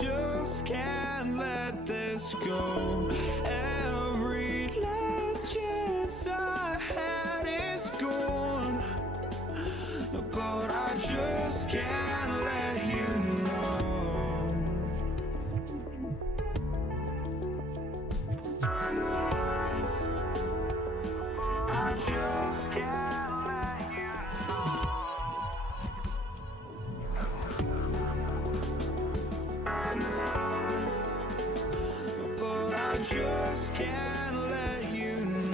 just can't let this go. Every last chance I had is gone, but I just can't let you know. I just can't let you know. But I just can't let you know.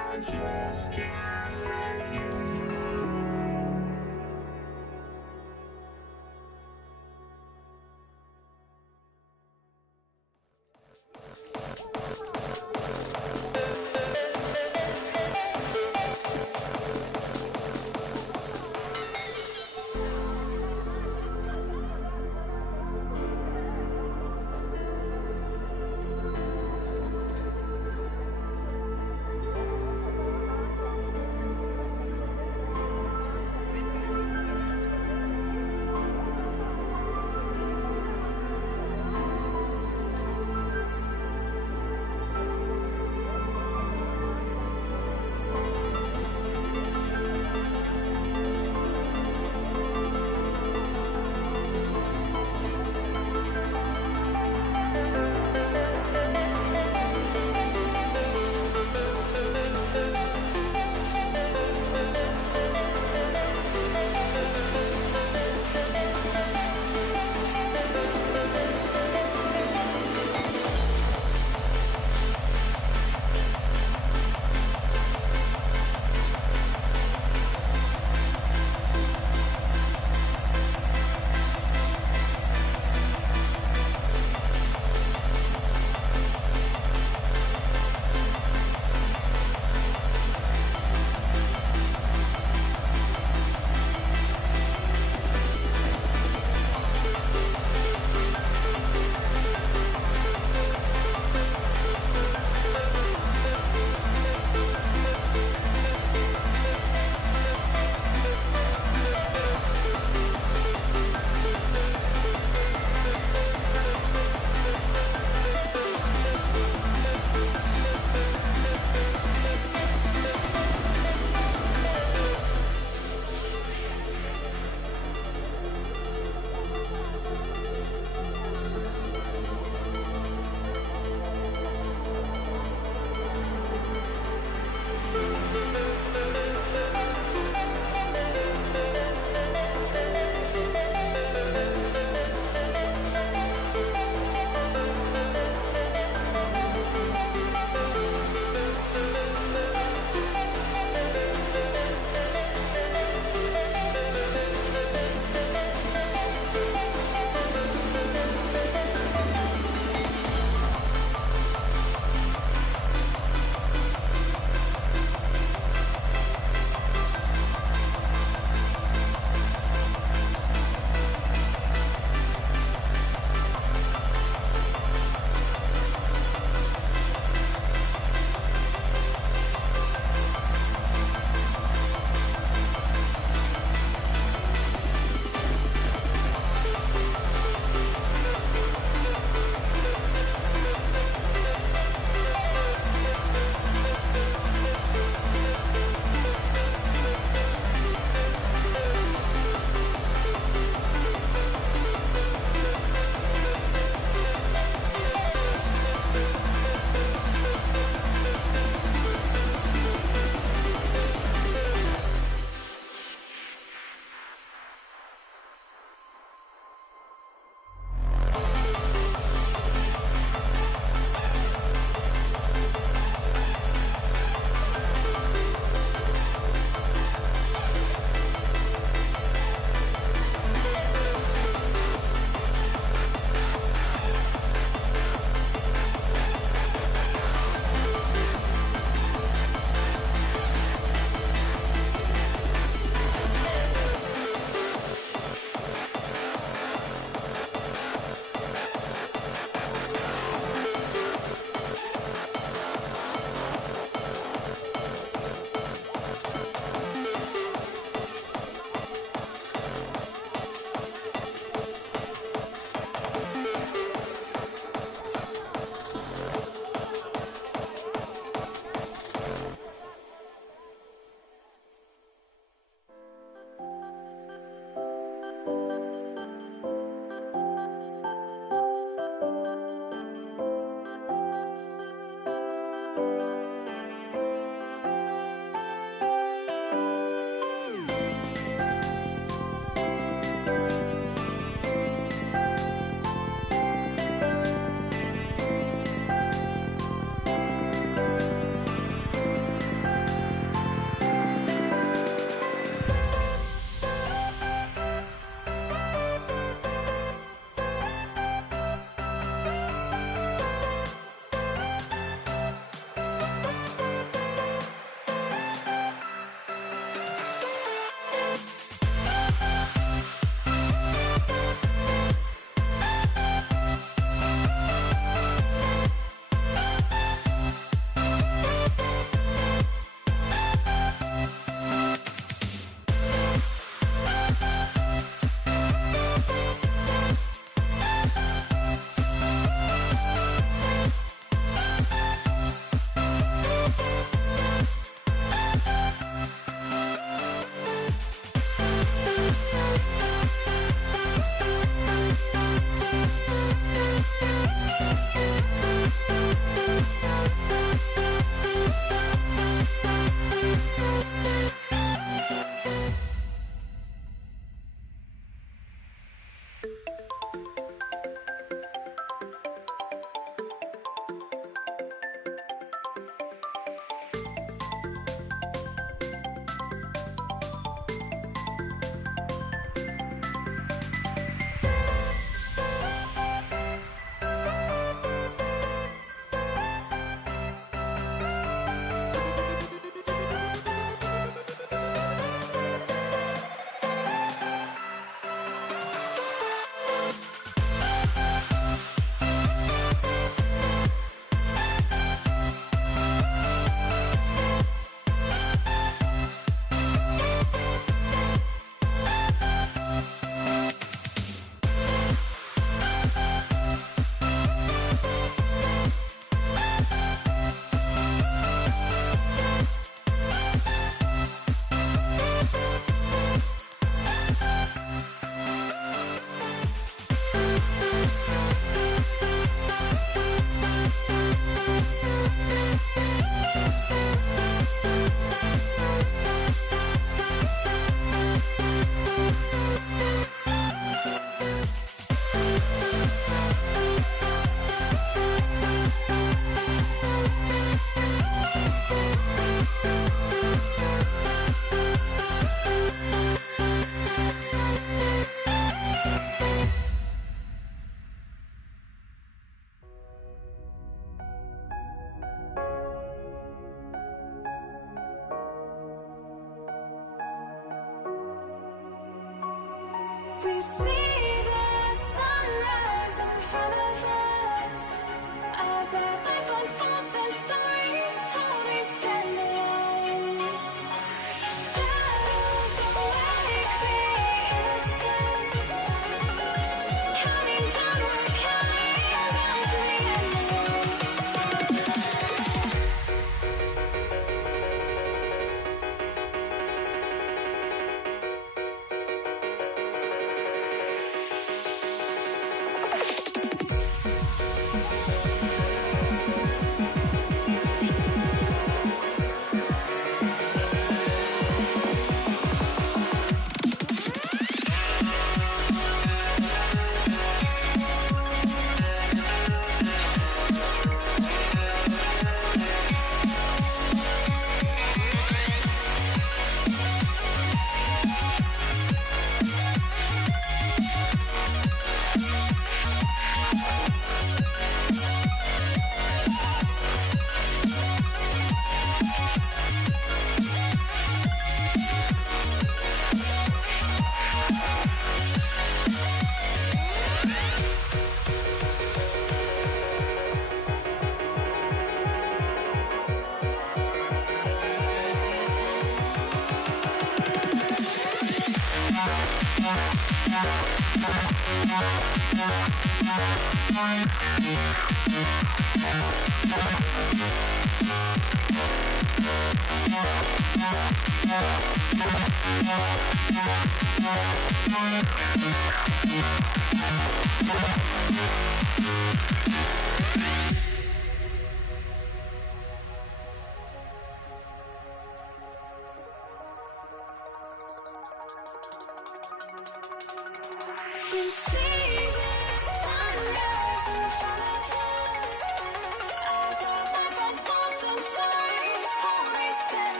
I just can't let you know.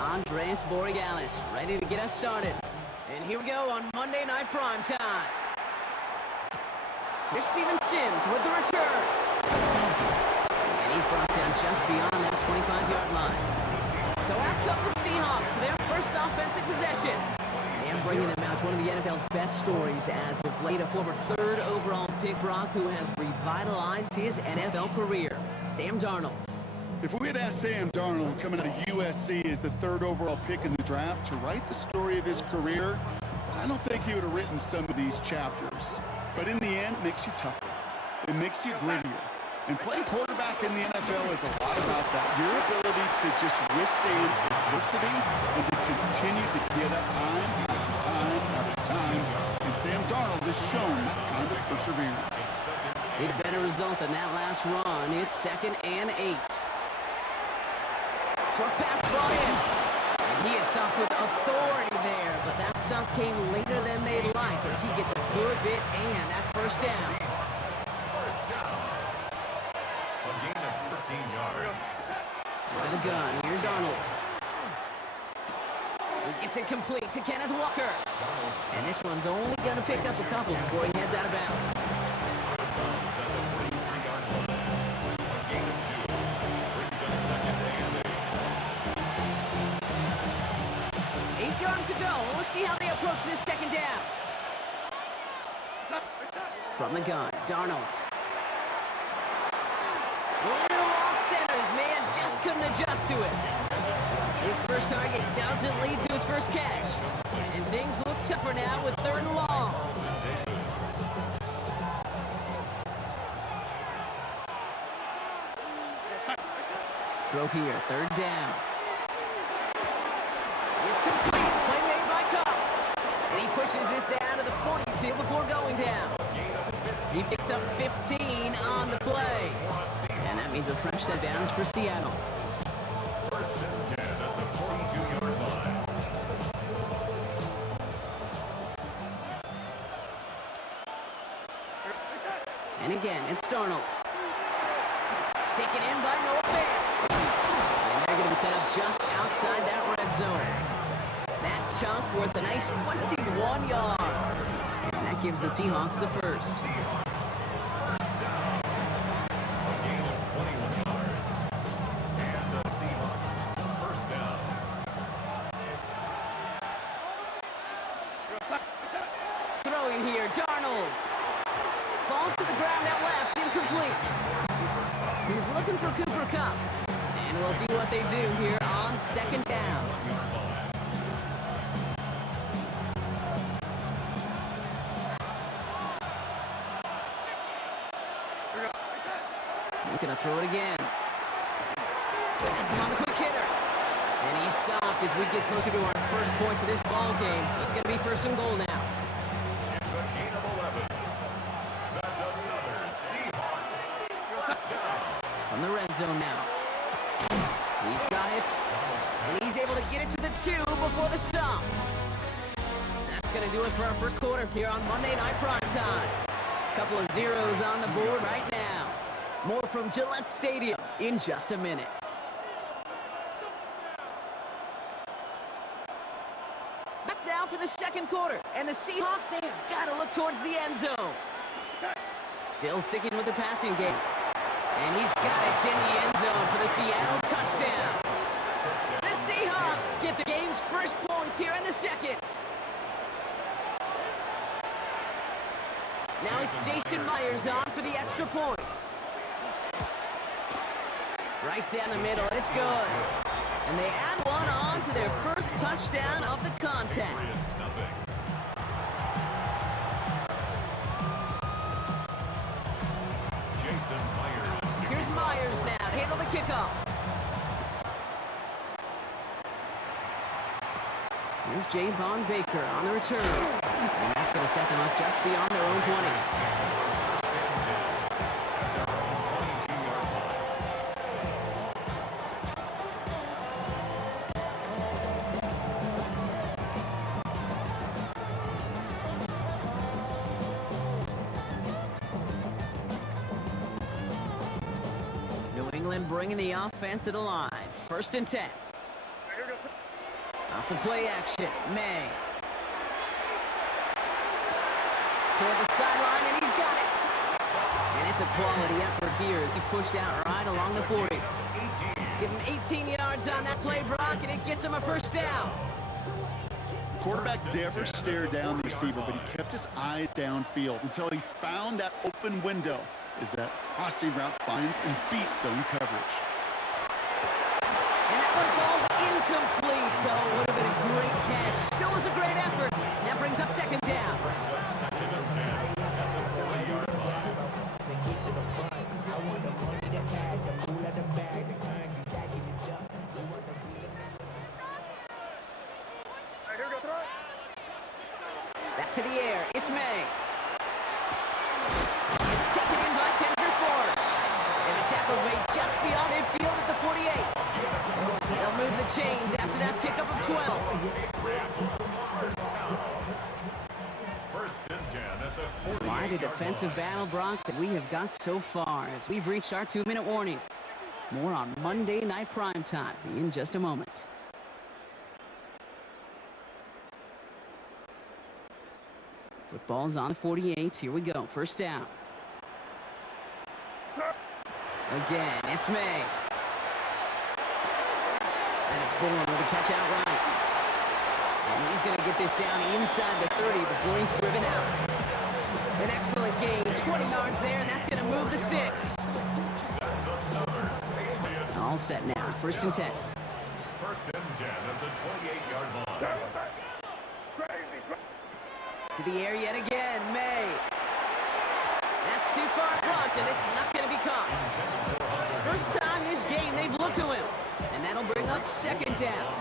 Andres Borregales, ready to get us started. And here we go on Monday Night Primetime. Here's Steven Sims with the return. And he's brought down just beyond that 25-yard line. So out come the Seahawks for their first offensive possession. And bringing them out to one of the NFL's best stories as of late, a former third overall pick, Brock, who has revitalized his NFL career, Sam Darnold. If we had asked Sam Darnold, coming out of USC as the third overall pick in the draft, to write the story of his career, I don't think he would have written some of these chapters. But in the end, it makes you tougher. It makes you grittier. And playing quarterback in the NFL is a lot about that. Your ability to just withstand adversity and to continue to get up time after time after time. And Sam Darnold has shown that kind of perseverance. Need a better result than that last run. It's 2nd and 8. Short pass brought in. And he is stopped with authority there, but that stop came later than they'd like as he gets a good bit and that first down. A gain of 14 yards. Out of the gun, here's Arnold. He gets it complete to Kenneth Walker. And this one's only going to pick up a couple before he heads out of bounds. Out of bounds at the 43-yard line. A gain of 2. approach this second down. From the gun, Darnold. Little off centers, man, just couldn't adjust to it. His first target doesn't lead to his first catch. And things look tougher now with 3rd and long. Throw here, 3rd down. It's complete, play made by Cup. And he pushes this down to the 42 before going down. He picks up 15 on the play. And that means a fresh set downs for Seattle. 1st and 10 at the 42-yard line. And again, it's Darnold. Taken in by Noah Fant. And they're going to be set up just outside that red zone. That chunk worth a nice 21 yards. And that gives the Seahawks the first. Throwing here, Darnold. Falls to the ground at left, incomplete. He's looking for Cooper Kupp. And we'll see what they do here on 2nd down. He's going to throw it again. That's him on the quick hitter. And he's stopped as we get closer to our first points of this ball game. It's going to be 1st and goal now. It's a gain of 11. That's another Seahawks first down. From the red zone now. He's got it. And he's able to get it to the 2 before the stop. That's going to do it for our first quarter here on Monday Night Primetime. Couple of zeros on the board right now. More from Gillette Stadium in just a minute. Back now for the 2nd quarter. And the Seahawks, they have got to look towards the end zone. Still sticking with the passing game. And he's got it in the end zone for the Seattle touchdown. The Seahawks get the game's first points here in the 2nd. Now it's Jason Myers on for the extra point. Right down the middle, it's good. And they add one on to their first touchdown of the contest. Jason Myers. Here's Myers now to handle the kickoff. Here's Javon Baker on the return. And that's going to set them up just beyond their own 20. Bringing the offense to the line. 1st and 10. Off the play action, May. Toward the sideline, and he's got it. And it's a quality effort here as he's pushed out right along the 40. Give him 18 yards on that play, Brock, and it gets him a first down. Quarterback never stared down the receiver, but he kept his eyes downfield until he found that open window as that crossing route finds and beats zone coverage. And that one falls incomplete, so it would have been a great catch. Still was a great effort. That brings up 2nd down. Back to the air, it's May. It's taken in by Kendrick Bourne. And the tackle's made just beyond midfield at the 48. They'll move the chains after that pickup of 12. 1st and 10 at the 48. Quite a defensive battle, Brock, that we have got so far as we've reached our 2-minute warning. More on Monday Night Primetime in just a moment. Football's on the 48. Here we go. 1st down. Again, it's May. And it's Bourne with a catch outright. And he's going to get this down inside the 30 before he's driven out. An excellent gain, 20 yards there, and that's going to move the sticks. All set now, 1st and 10. 1st and 10 at the 28-yard line. To the air yet again, May. That's too far front, and it's not going to be caught. First time this game they've looked to him, and that'll bring up 2nd down.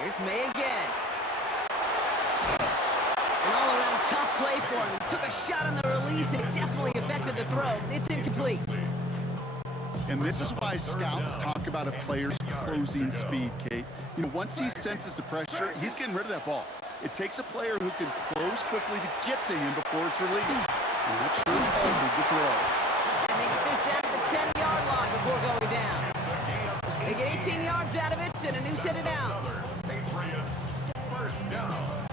Here's May again. An all-around tough play for him. He took a shot on the release, and it definitely affected the throw. It's incomplete. And this is why scouts talk about a player's closing speed, Kate. You know, once he senses the pressure, he's getting rid of that ball. It takes a player who can close quickly to get to him before it's released. And that sure altered the throw. And they get this down to the 10-yard line before going down. They get 18 yards out of it and a new set of downs. Patriots, 1st down.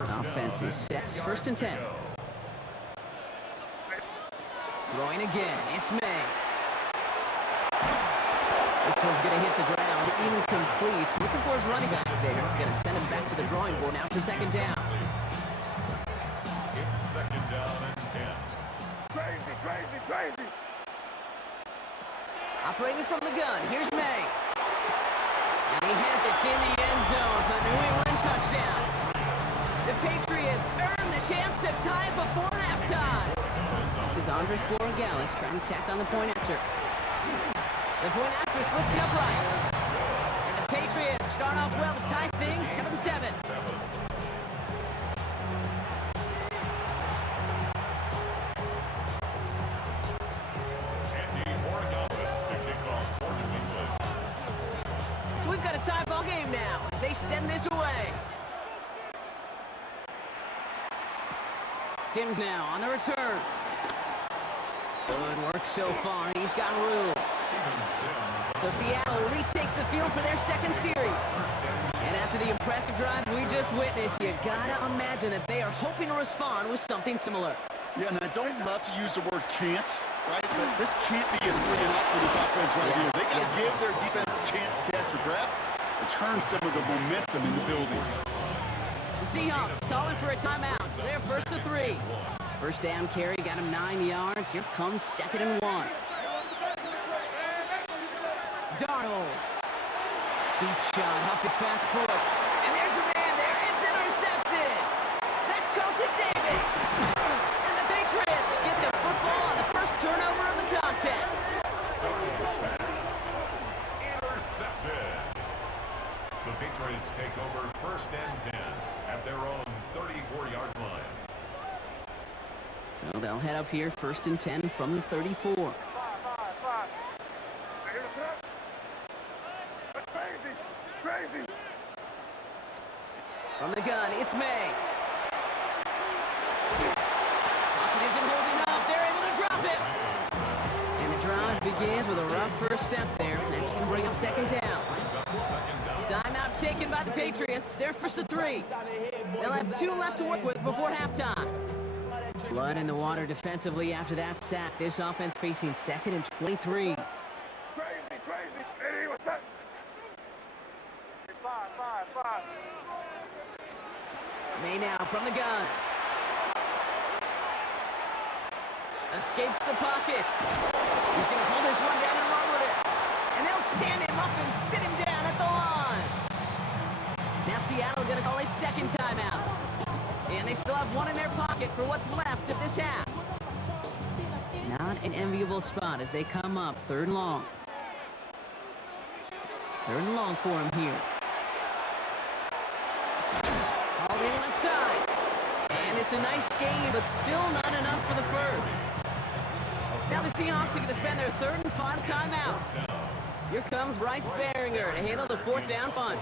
Offense is set. 1st and 10. Throwing again. It's May. This one's going to hit the ground. Incomplete. Looking for his running back there. Going to send him back to the drawing board now for 2nd down. It's 2nd down and 10. Crazy. Operating from the gun. Here's May. And he has it in the end zone for the New England touchdown. The Patriots earn the chance to tie it before halftime. This is Andres Borregales trying to tack on the point after. The point after splits the upright. And the Patriots start off well to tie things 7-7. Andy Borregales to kick off for New England. So we've got a tie ball game now as they send this away. Sims now on the return. Good work so far. He's got room. So Seattle retakes the field for their 2nd series. And after the impressive drive we just witnessed, you gotta imagine that they are hoping to respond with something similar. Yeah, and I don't love to use the word can't, right? But this can't be a 3-and-out for this offense right here. They got to give their defense a chance to catch their breath and turn some of the momentum in the building. The Seahawks calling for a timeout. They're 1st to 3. 1st down carry, got him 9 yards. Here comes 2nd and 1. Darnold. Deep shot off his back foot. And there's a man there. It's intercepted. That's called to Davis. And the Patriots get the football on the first turnover of the contest. Intercepted. The Patriots take over 1st and 10 at their own 34-yard line. So they'll head up here 1st and 10 from the 34. Crazy. From the gun, it's May. Pocket isn't holding up. They're able to drop it. And the drive begins with a rough first step there. That's going to bring up 2nd down. Timeout taken by the Patriots. They're 1st to 3. They'll have 2 left to work with before halftime. Blood in the water defensively after that sack. This offense facing 2nd and 23. Crazy. Eddie, what's up? 5. May now from the gun. Escapes the pocket. He's going to pull this one down and run with it. And they'll stand him up and sit him down at the line. Now Seattle going to call it 2nd timeout. And they still have 1 in their pocket for what's left of this half. Not an enviable spot as they come up 3rd and long. 3rd and long for him here. All the left side. And it's a nice game, but still not enough for the first. Now the Seahawks are going to spend their 3rd and final timeout. Here comes Bryce Baringer to handle the 4th down punt.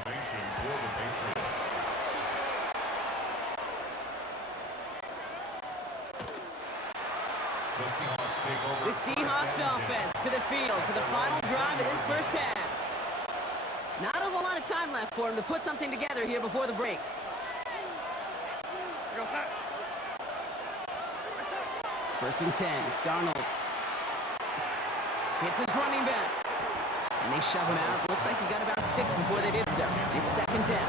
The Seahawks offense to the field for the final drive of this first half. Not a whole lot of time left for him to put something together here before the break. First and 10, Darnold. Hits his running back. And they shove him out. Looks like he got about 6 before they did so. It's second down.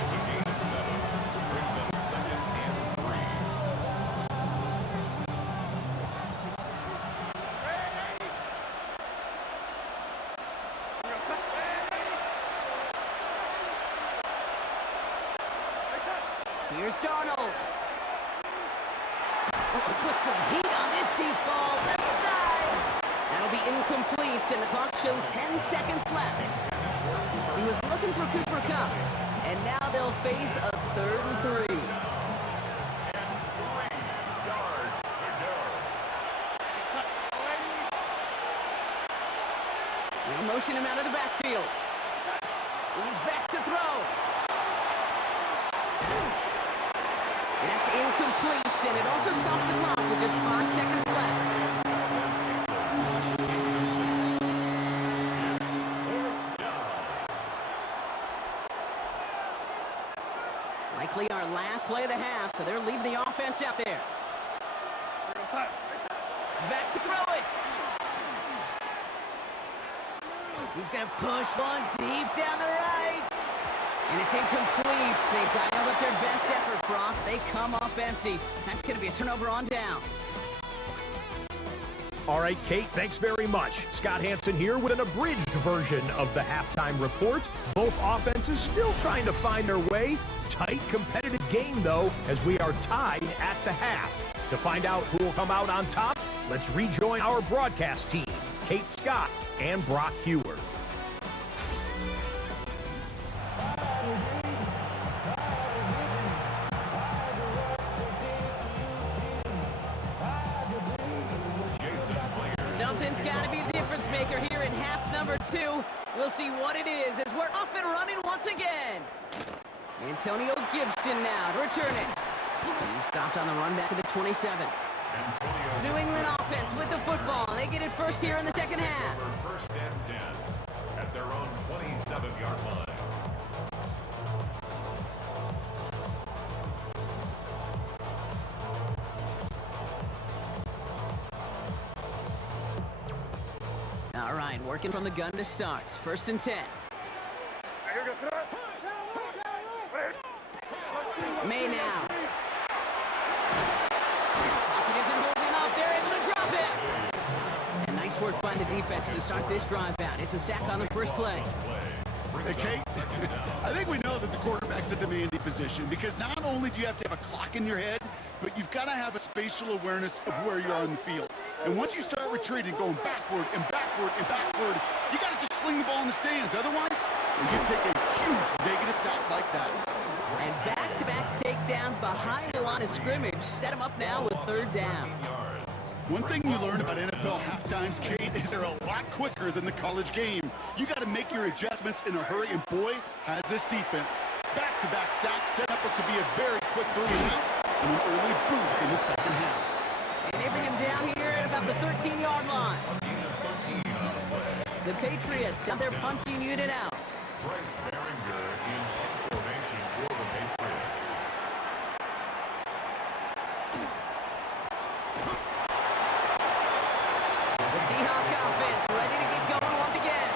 It's a gain of 7. Brings up second and 3. Here's Darnold. Oh, put some heat on this deep ball. Left side. That'll be incomplete, and the clock shows 10 seconds left. He was looking for Cooper Kupp, and now they'll face a 3rd and 3. 3 yards to go. They'll motion him out of the backfield. He's back to throw. That's incomplete, and it also stops the clock with just 5 seconds left. Likely our last play of the half, so they'll leave the offense out there. Back to throw it. He's going to push one deep down the right. And it's incomplete. They dialed up their best effort, Brock. They come up empty. That's going to be a turnover on downs. All right, Kate, thanks very much. Scott Hanson here with an abridged version of the halftime report. Both offenses still trying to find their way. Tight, competitive game, though, as we are tied at the half. To find out who will come out on top, let's rejoin our broadcast team, Kate Scott and Brock Huard. Something's got to be the difference maker here in half number 2. We'll see what it is as we're off and running once again. Antonio Gibson now to return it. He's stopped on the run back at the 27. New England offense with the football. They get it first here in the second half. First and 10 at their own 27-yard line. All right, working from the gun to start. First and 10. May now. Pocket isn't holding up. They're able to drop it. And nice work by the defense to start this drive out. It's a sack on the first play. Hey, Kate, I think we know that the quarterback's a demanding position because not only do you have to have a clock in your head, but you've got to have a spatial awareness of where you are in the field. And once you start retreating, going backward and backward and backward, you got to just sling the ball in the stands. Otherwise, you take a huge negative sack like that. And back-to-back takedowns behind the line of scrimmage set him up now with 3rd down. One thing you learn about NFL halftimes, Kate, is they're a lot quicker than the college game. You got to make your adjustments in a hurry, and boy, has this defense. Back-to-back sacks set up what could be a very quick 3-and-out and an early boost in the second half. And they bring him down here at about the 13-yard line. The Patriots have their punting unit out. Bryce Behringer in formation for the Patriots. The Seahawk offense ready to get going once again.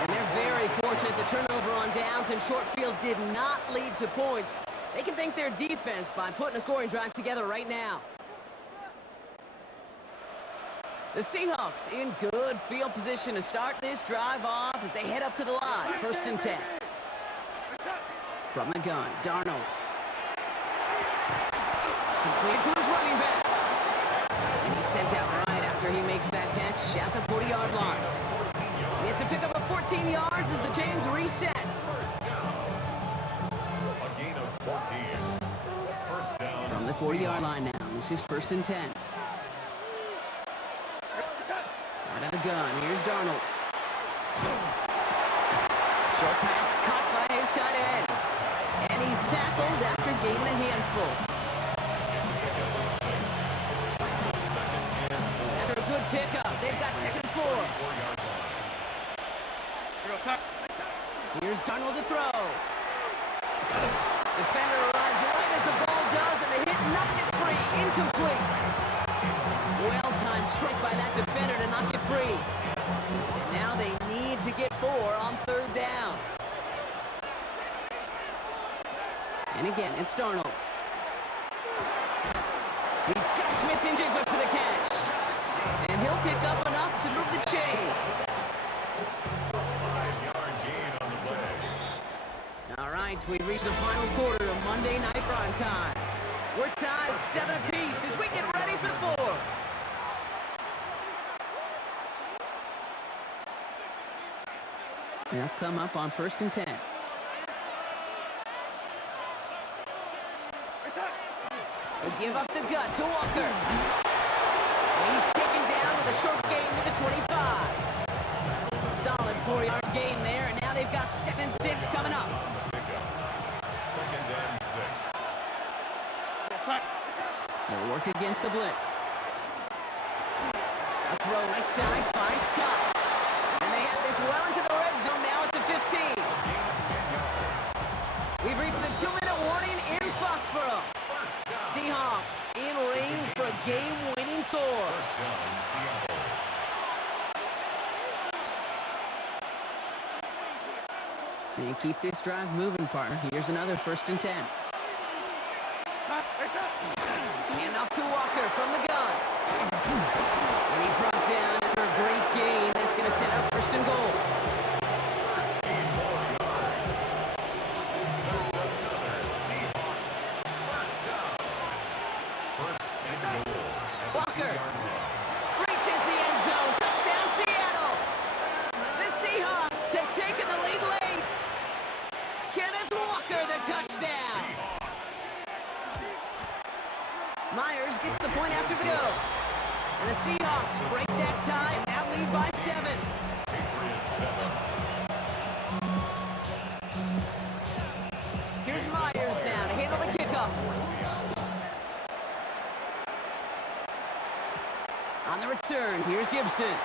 And they're very fortunate the turnover on downs and short field did not lead to points. They can thank their defense by putting a scoring drive together right now. The Seahawks in good field position to start this drive off as they head up to the line. First and 10. From the gun, Darnold. Complete to his running back. And he's sent out right after he makes that catch at the 40-yard line. He gets a pickup of 14 yards as the chains reset. A gain of 14. First down. From the 40-yard line now. This is first and 10. Out of the gun, here's Darnold. Short pass caught by his tight end. And he's tackled after gaining a handful. After a good pickup, they've got second 4. Here's Darnold to throw. Defender arrives right as the ball does, and the hit knocks it free. Incomplete. Well-timed strike by that defender to knock it free. And now they need to get 4 on 3rd down. And again, it's Darnold. He's got Smith-Njigba for the catch. And he'll pick up enough to move the chains. 5-yard gain on the play. All right, we've reached the final quarter of Monday Night Primetime. We're tied 7 apiece as we get ready for the 4th. They'll come up on 1st and 10. They'll give up the gut to Walker. And he's taken down with a short gain to the 25. Solid 4-yard gain there, and now they've got 2nd and 6 coming up. 2nd and 6. They'll work against the blitz. A throw right side finds Cup. And they have this well into the red zone now at the 15. We've reached the 2-minute warning in Foxborough. Seahawks in range for a game-winning score. 1st down, Seattle. They keep this drive moving, partner. Here's another 1st and 10. Hand off to Walker from the gun. And he's brought down after a great gain. That's going to set up 1st and goal. 13 more yards. There's another Seahawks. 1st down. 1st and goal. At the Walker 2-yard line. reaches the end zone. Touchdown, Seattle. The Seahawks have taken the lead late. Kenneth Walker, the touchdown. Myers gets the point after the go. And the Seahawks break that tie and now lead by 7. Patriots 7. Here's Myers now to handle the kickoff. On the return, here's Gibson.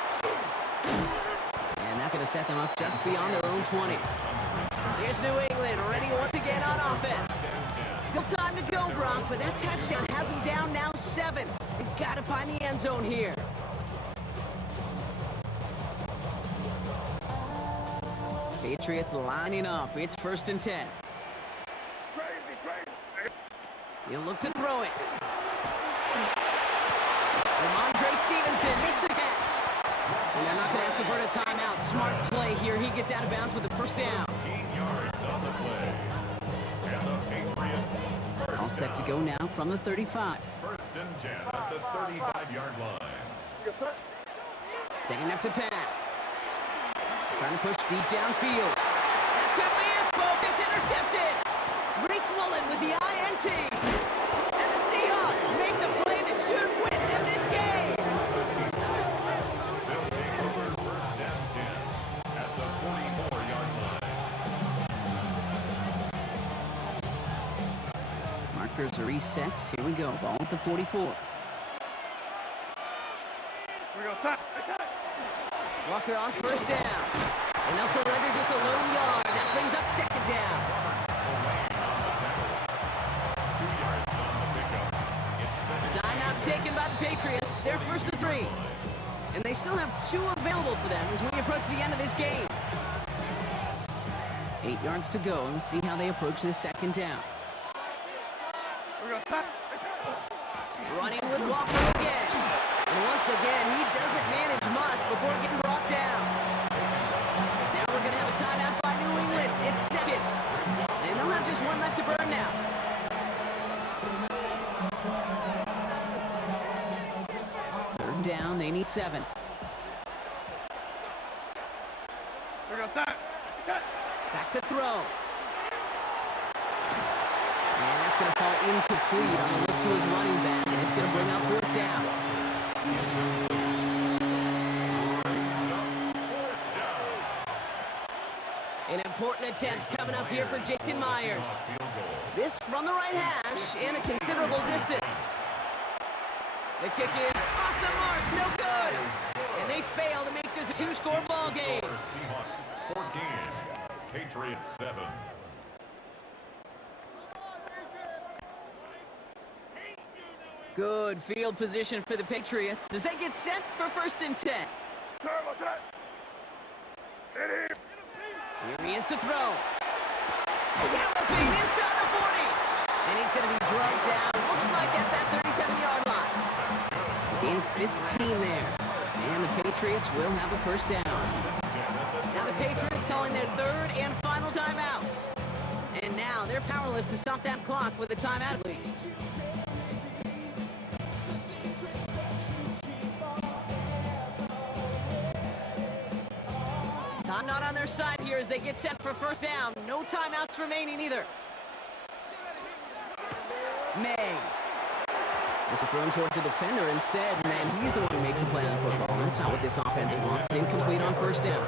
And that's going to set them up just beyond their own 20. Here's New England, ready once again on offense. Still time to go, Brock, but that touchdown has them down now 7. They've got to find the end zone here. Patriots lining up. It's 1st and 10. He'll look to throw it. Ramondre Stevenson makes the catch. And they're not going to have to burn a timeout. Smart play here. He gets out of bounds with the 1st down. 15 yards on the play. And the Patriots All set to go now from the 35. 1st and 10 at the 35-yard line. Setting up to pass. Trying to push deep downfield. That could be it, folks. It's intercepted. Rick Woolen with the INT. And the Seahawks make the play that should win them this game. The Seahawks. They'll take over 1st and 10 at the 44-yard line. Markers are reset. Here we go. Ball at the 44. Walker on 1st down. And they'll surrender just a lone yard. That brings up 2nd down. 2 yards on the pickup. It's 2nd. Timeout taken by the Patriots. They're 1st and 3. And they still have 2 available for them as we approach the end of this game. 8 yards to go. Let's see how they approach this 2nd down. Running with Walker again. And once again, he doesn't manage much before getting brought down. Now we're going to have a timeout by New England. It's 2nd. And they'll have just 1 left to burn now. 3rd down, they need 7. Back to throw. And that's going to fall incomplete on the look to his running back, and it's going to bring up 4th down. An important attempt coming up here for Jason Myers. This from the right hash and a considerable distance. The kick is off the mark, no good. And they fail to make this a 2-score ball game. Seahawks 14, Patriots 7. Good field position for the Patriots as they get set for 1st and 10. Turbo set. Hit him. Here he is to throw. Galloping inside the 40. And he's going to be drugged down. Looks like at that 37-yard line. Gain 15 there. And the Patriots will have a 1st down. Now the Patriots calling their 3rd and final timeout. And now they're powerless to stop that clock with a timeout at least. Time not on their side here as they get set for 1st down. No timeouts remaining either. May. This is thrown towards the defender instead. Man, he's the one who makes a play on the football. That's not what this offense wants. Incomplete on 1st down.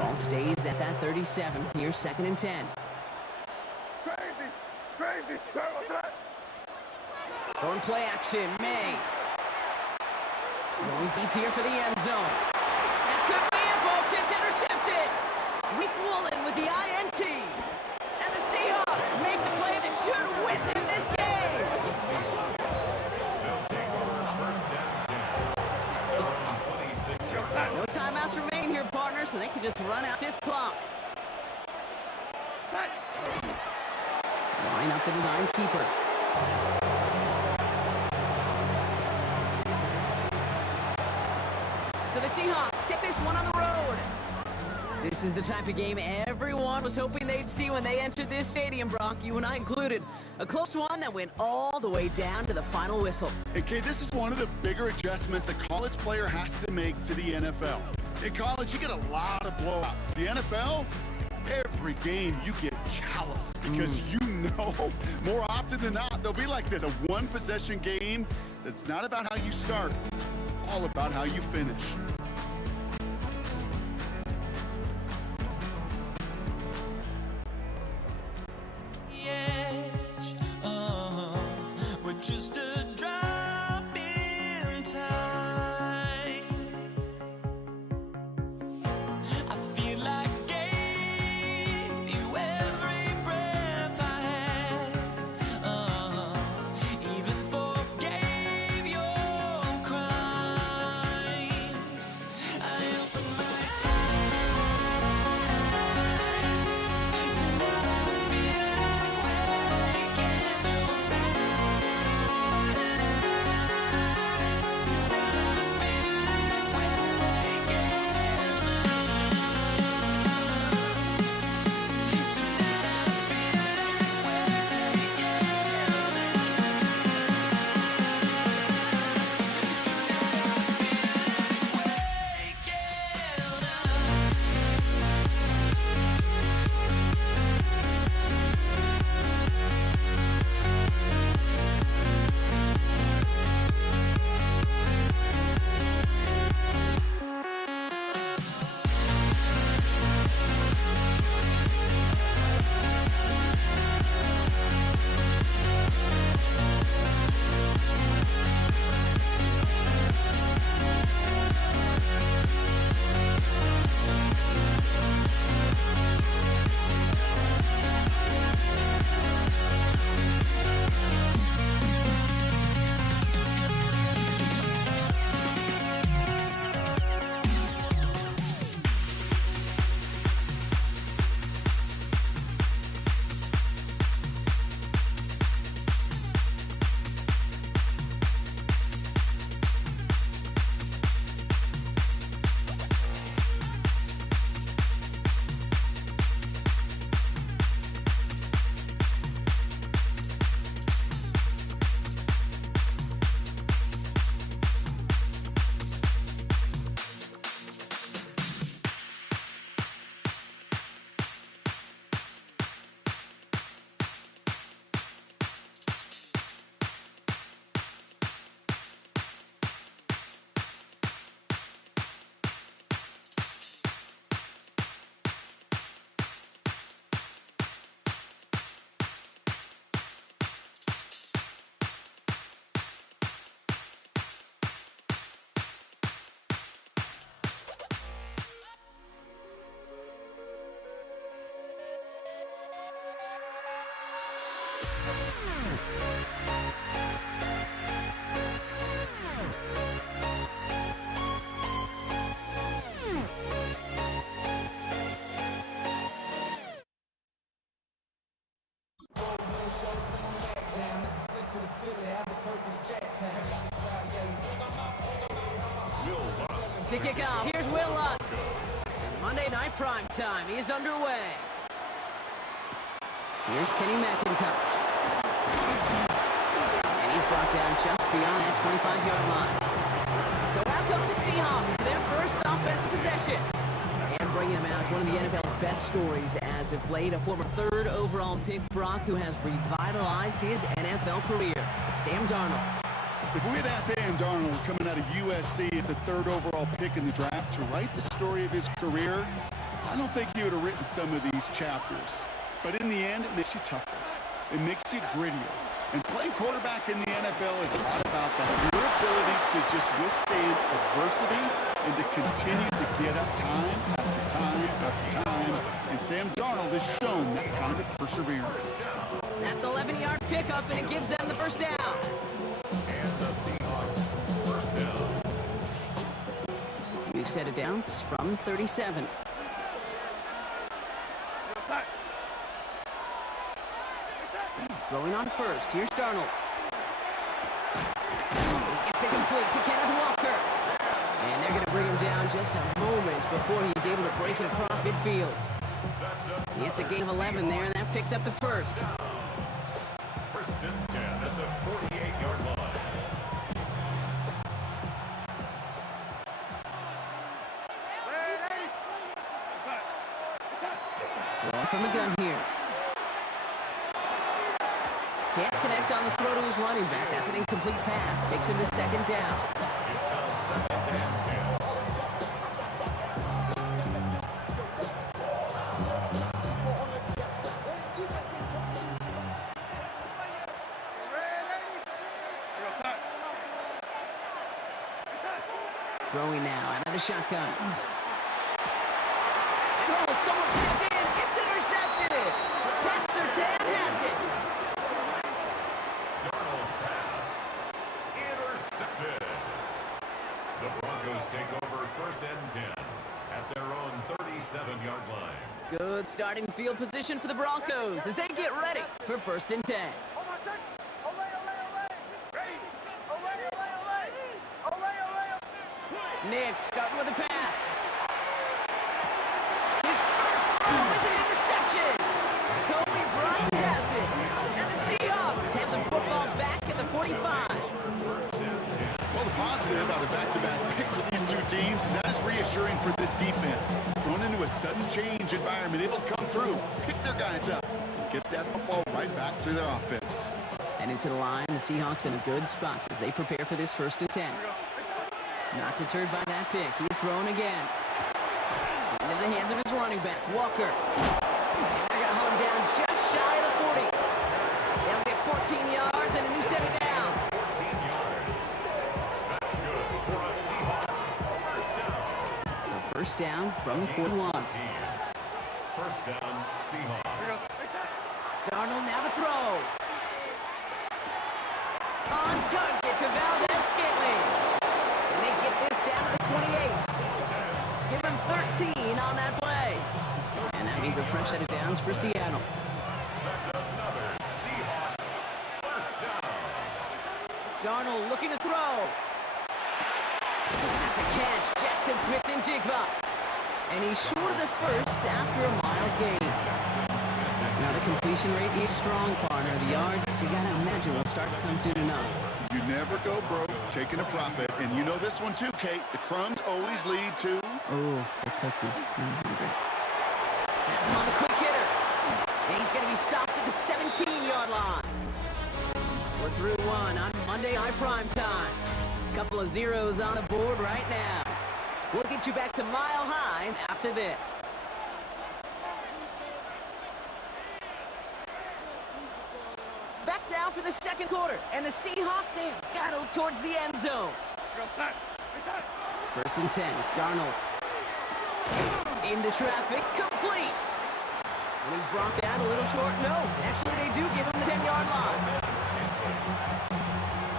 Ball stays at that 37. Here's 2nd and 10. Crazy. Turbo set. Throwing play action. May. Going deep here for the end zone. That could be it, folks. It's intercepted. Rick Woolen with the INT. And the Seahawks make the play that should win them this game. No timeouts remain here, partner, so they can just run out this clock. Line up the design keeper. So the Seahawks take this one on the road. This is the type of game everyone was hoping they'd see when they entered this stadium, Brock, you and I included. A close one that went all the way down to the final whistle. And Kay, this is one of the bigger adjustments a college player has to make to the NFL. In college, you get a lot of blowouts. The NFL, every game you get calloused because you know more often than not they'll be like this. A one-possession game that's not about how you start, all about how you finish. Just a drop in time. I feel like gave you every breath I had. Even forgave your crimes. kick off. Here's Will Lutz. Monday Night Prime Time is underway. Here's Kenny McIntosh. And he's brought down just beyond that 25-yard line. So out come the Seahawks for their first offensive possession. And bringing him out, one of the NFL's best stories as of late, a former third overall pick, Brock, who has revitalized his NFL career. Sam Darnold. If we had asked Sam Darnold coming out of USC as the third overall pick in the draft to write the story of his career, I don't think he would have written some of these chapters. But in the end, it makes you tougher. It makes you grittier. And playing quarterback in the NFL is a lot about that. Your ability to just withstand adversity and to continue to get up time after time after time. And Sam Darnold has shown that kind of perseverance. That's 11-yard pickup, and it gives them the first down. And the Seahawks first down. We've set it down from 37. Throwing on first. Here's Darnold. It's incomplete to Kenneth Walker. And they're going to bring him down just a moment before he's able to break it across midfield. It's a gain of 11 there, and that picks up the first. First and 10 at the 48-yard line. Well, from the gun here. Can't connect on the throw to his running back. That's an incomplete pass. Takes him to second down. It's now second and 10. Throwing now out of the shotgun. And oh, someone stepped in. It's intercepted. Pat Surtain has it. Darnold's pass intercepted. The Broncos take over first and 10 at their own 37-yard line. Good starting field position for the Broncos as they get ready for first and 10. Nick starting with a pass. His first throw is an interception. Kobe Bryant has it. And the Seahawks have the football back at the 45. Well, the positive out of back-to-back picks with these two teams is that is reassuring for this defense. Thrown into a sudden change environment, able to come through, pick their guys up, and get that football right back through their offense. And into the line, the Seahawks in a good spot as they prepare for this first and 10. Not deterred by that pick. He's throwing again. Into the hands of his running back, Walker. And they're going to hold him down just shy of the 40. They'll get 14 yards and a new set of downs. 14 yards. That's good for a Seahawks first down. So first down from the 41. First down, Seahawks. Darnold now to throw. On target to Valdez-Scantling. And they get this down to the 28. Give him 13 on that play. And that means a fresh set of downs for Seattle. That's another Seahawks first down. Darnold looking to throw. That's a catch. Jackson Smith-Njigba. And he's short of the first after a mild gain. Now the completion rate is strong, partner. The yards, you gotta imagine, will start to come soon enough. You never go broke taking a profit. And you know this one too, Kate. The crumbs always lead to... Oh, the cookie. I'm hungry. That's him on the quick hitter. And he's going to be stopped at the 17-yard line. We're through one on Monday Night Prime Time. Couple of zeros on the board right now. We'll get you back to Mile High after this. Back now for the second quarter, and the Seahawks, they have got to look towards the end zone. First and 10, Darnold. Into traffic, complete. And he's brought down a little short. No, actually they do give him the 10-yard line.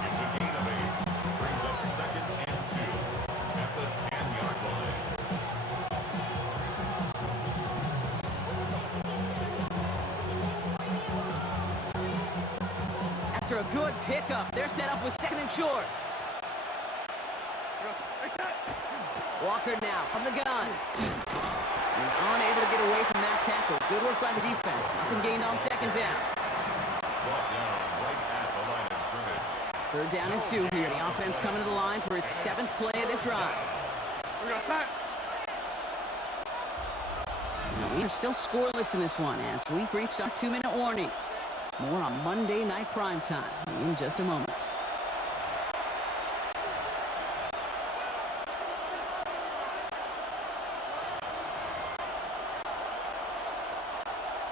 It's a gain of 8. Brings up second and 2 at the 10-yard line. After a good pickup, they're set up with second and short. Walker now from the gun. He's unable to get away from that tackle. Good work by the defense. Nothing gained on second down. Brought down right at the line of scrimmage. Third down and 2 here. The offense coming to the line for its 7th play of this drive. Now, we are still scoreless in this one as we've reached our 2-minute warning. More on Monday Night Primetime in just a moment.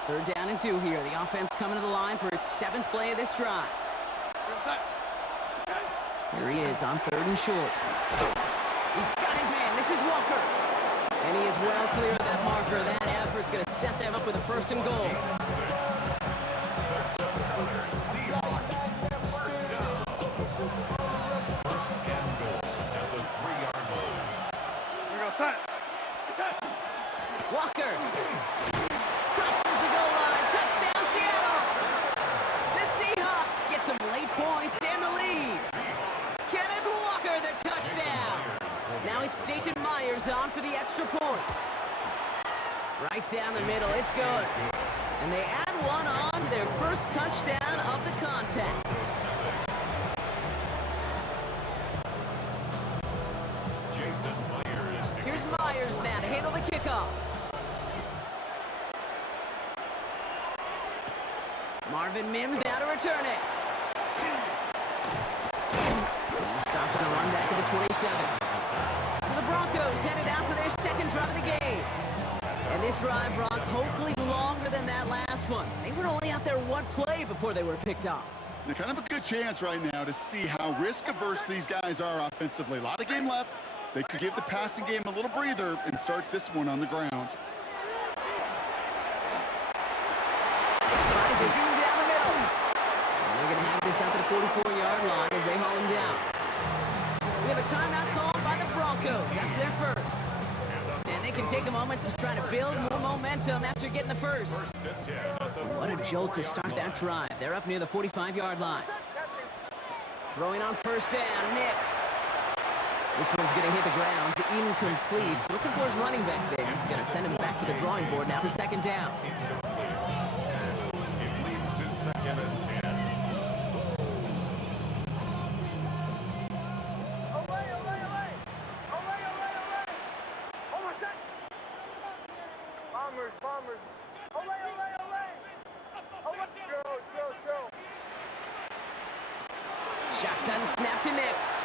Third down and 2 here. The offense coming to the line for its 7th play of this drive. Here he is on 3rd and short. He's got his man. This is Walker. And he is well clear of that marker. That effort's going to set them up with a 1st and goal. Walker crosses the goal line. Touchdown, Seattle. The Seahawks get some late points and the lead. Kenneth Walker, the touchdown. Now it's Jason Myers on for the extra point. Right down the middle. It's good. And they add one on to their first touchdown of the contest. Jason Myers. Here's Myers now to handle the kickoff. Marvin Mims now to return it. He's stopped on a run back at the 27. So the Broncos headed out for their 2nd drive of the game. And this drive, Brock, hopefully longer than that last one. They were only out there 1 play before they were picked off. They're kind of a good chance right now to see how risk-averse these guys are offensively. A lot of game left. They could give the passing game a little breather and start this one on the ground. Finds a seam down the middle. And they're going to have this up at the 44-yard line as they haul him down. We have a timeout called by the Broncos. That's their first. And they can take a moment to try to build more momentum after getting the first. What a jolt to start that drive. They're up near the 45-yard line. Throwing on 1st down, Nix. This one's going to hit the ground. Incomplete. Looking for his running back there. Going to send him back to the drawing board now for 2nd down. It leads to 2nd and 10. Bombers. Chill. Shotgun snap to Nix.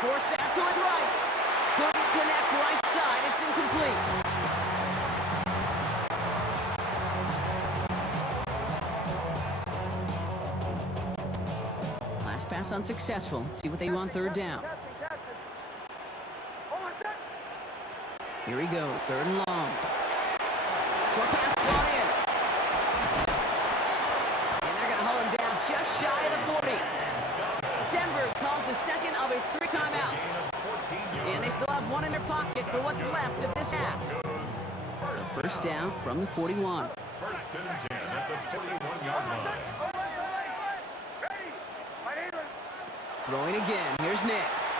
Forced out to his right. Couldn't connect right side. It's incomplete. Last pass unsuccessful. Let's see what they do on 3rd down. Here he goes. 3rd and long. Short pass brought in. And they're going to haul him down just shy of the 40. Denver calls the 2nd of its 3 timeouts. And they still have 1 in their pocket for what's left of this half. So 1st down from the 41. 1st and 10 at the 41-yard line. Throwing again. Here's Nix.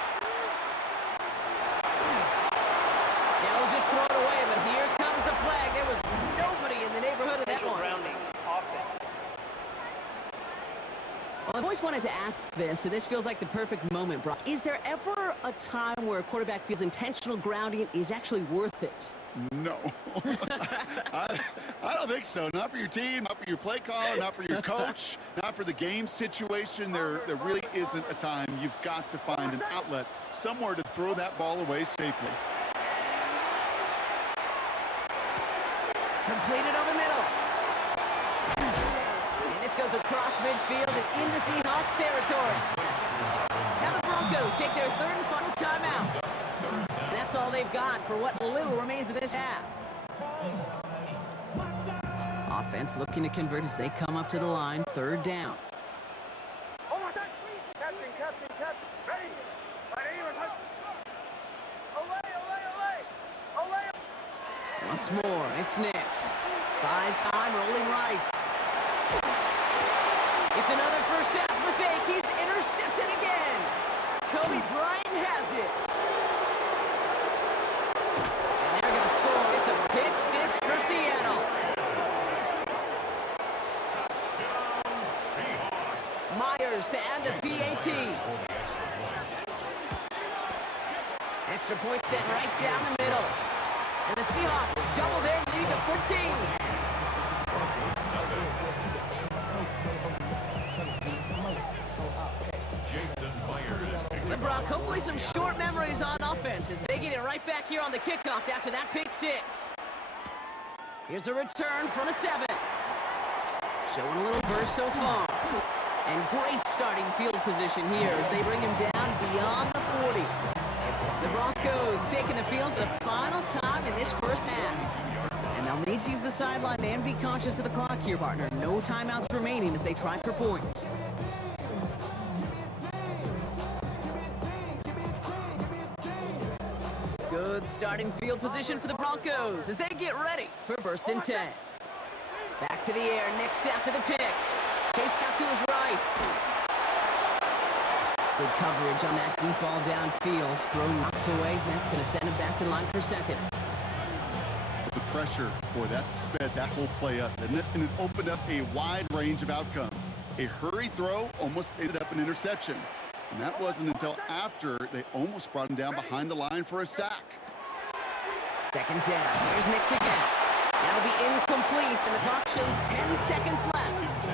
Now they'll just throw it away, but here comes the flag. There was nobody in the neighborhood of that one. Well, I've always wanted to ask this, and this feels like the perfect moment, Brock. Is there ever a time where a quarterback feels intentional grounding is actually worth it? No. I don't think so. Not for your team, not for your play caller, not for your coach, not for the game situation. There really isn't a time. You've got to find an outlet, somewhere to throw that ball away safely. Completed over the middle. And this goes across midfield and into Seahawks territory. Now the Broncos take their 3rd and final timeout. That's all they've got for what little remains of this half. Offense looking to convert as they come up to the line. 3rd down. Captain. Ready? My name is Once more, it's Nix. Buys time, rolling right. It's another first half mistake. He's intercepted again. Kobe Bryant has it. Broncos to add the PAT. Extra point set right down the middle. And the Seahawks double their lead to 14. Brock, hopefully some short memories on offense as they get it right back here on the kickoff after that pick six. Here's a return from the 7. Showing a little burst so far. And great starting field position here as they bring him down beyond the 40. The Broncos taking the field for the final time in this first half. And they'll need to use the sideline and be conscious of the clock here, partner. No timeouts remaining as they try for points. Good starting field position for the Broncos as they get ready for 1st and 10. Back to the air, Nix after the pick. Chased out to his right. Good coverage on that deep ball downfield. Throw knocked away. That's going to send him back to the line for 2nd. The pressure, boy, that sped that whole play up, didn't it? And it opened up a wide range of outcomes. A hurried throw almost ended up an interception. And that wasn't until after they almost brought him down behind the line for a sack. 2nd down. Here's Nix again. That'll be incomplete, and the clock shows 10 seconds left.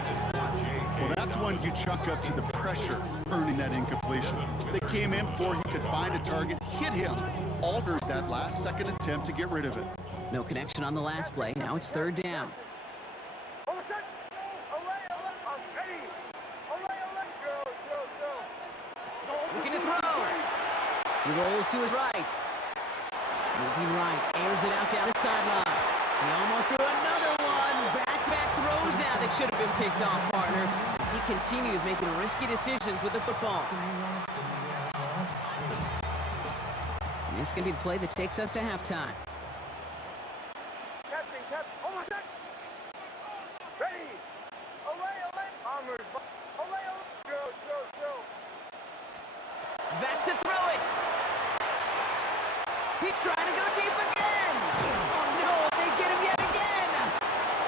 Well, that's one you chalk up to the pressure earning that incompletion. They came in before he could find a target, hit him, altered that last second attempt to get rid of it. No connection on the last play. Now it's 3rd down. Looking to throw. He rolls to his right. Moving right, airs it out down the sideline. He almost threw another one. Back-to-back throws now that should have been picked off, partner, as he continues making risky decisions with the football. And this is going to be the play that takes us to halftime. Captain, almost set. Ready. Away. Bombers. Away. Joe. Back to throw it. He's trying to go deep again. Oh no, they get him yet again.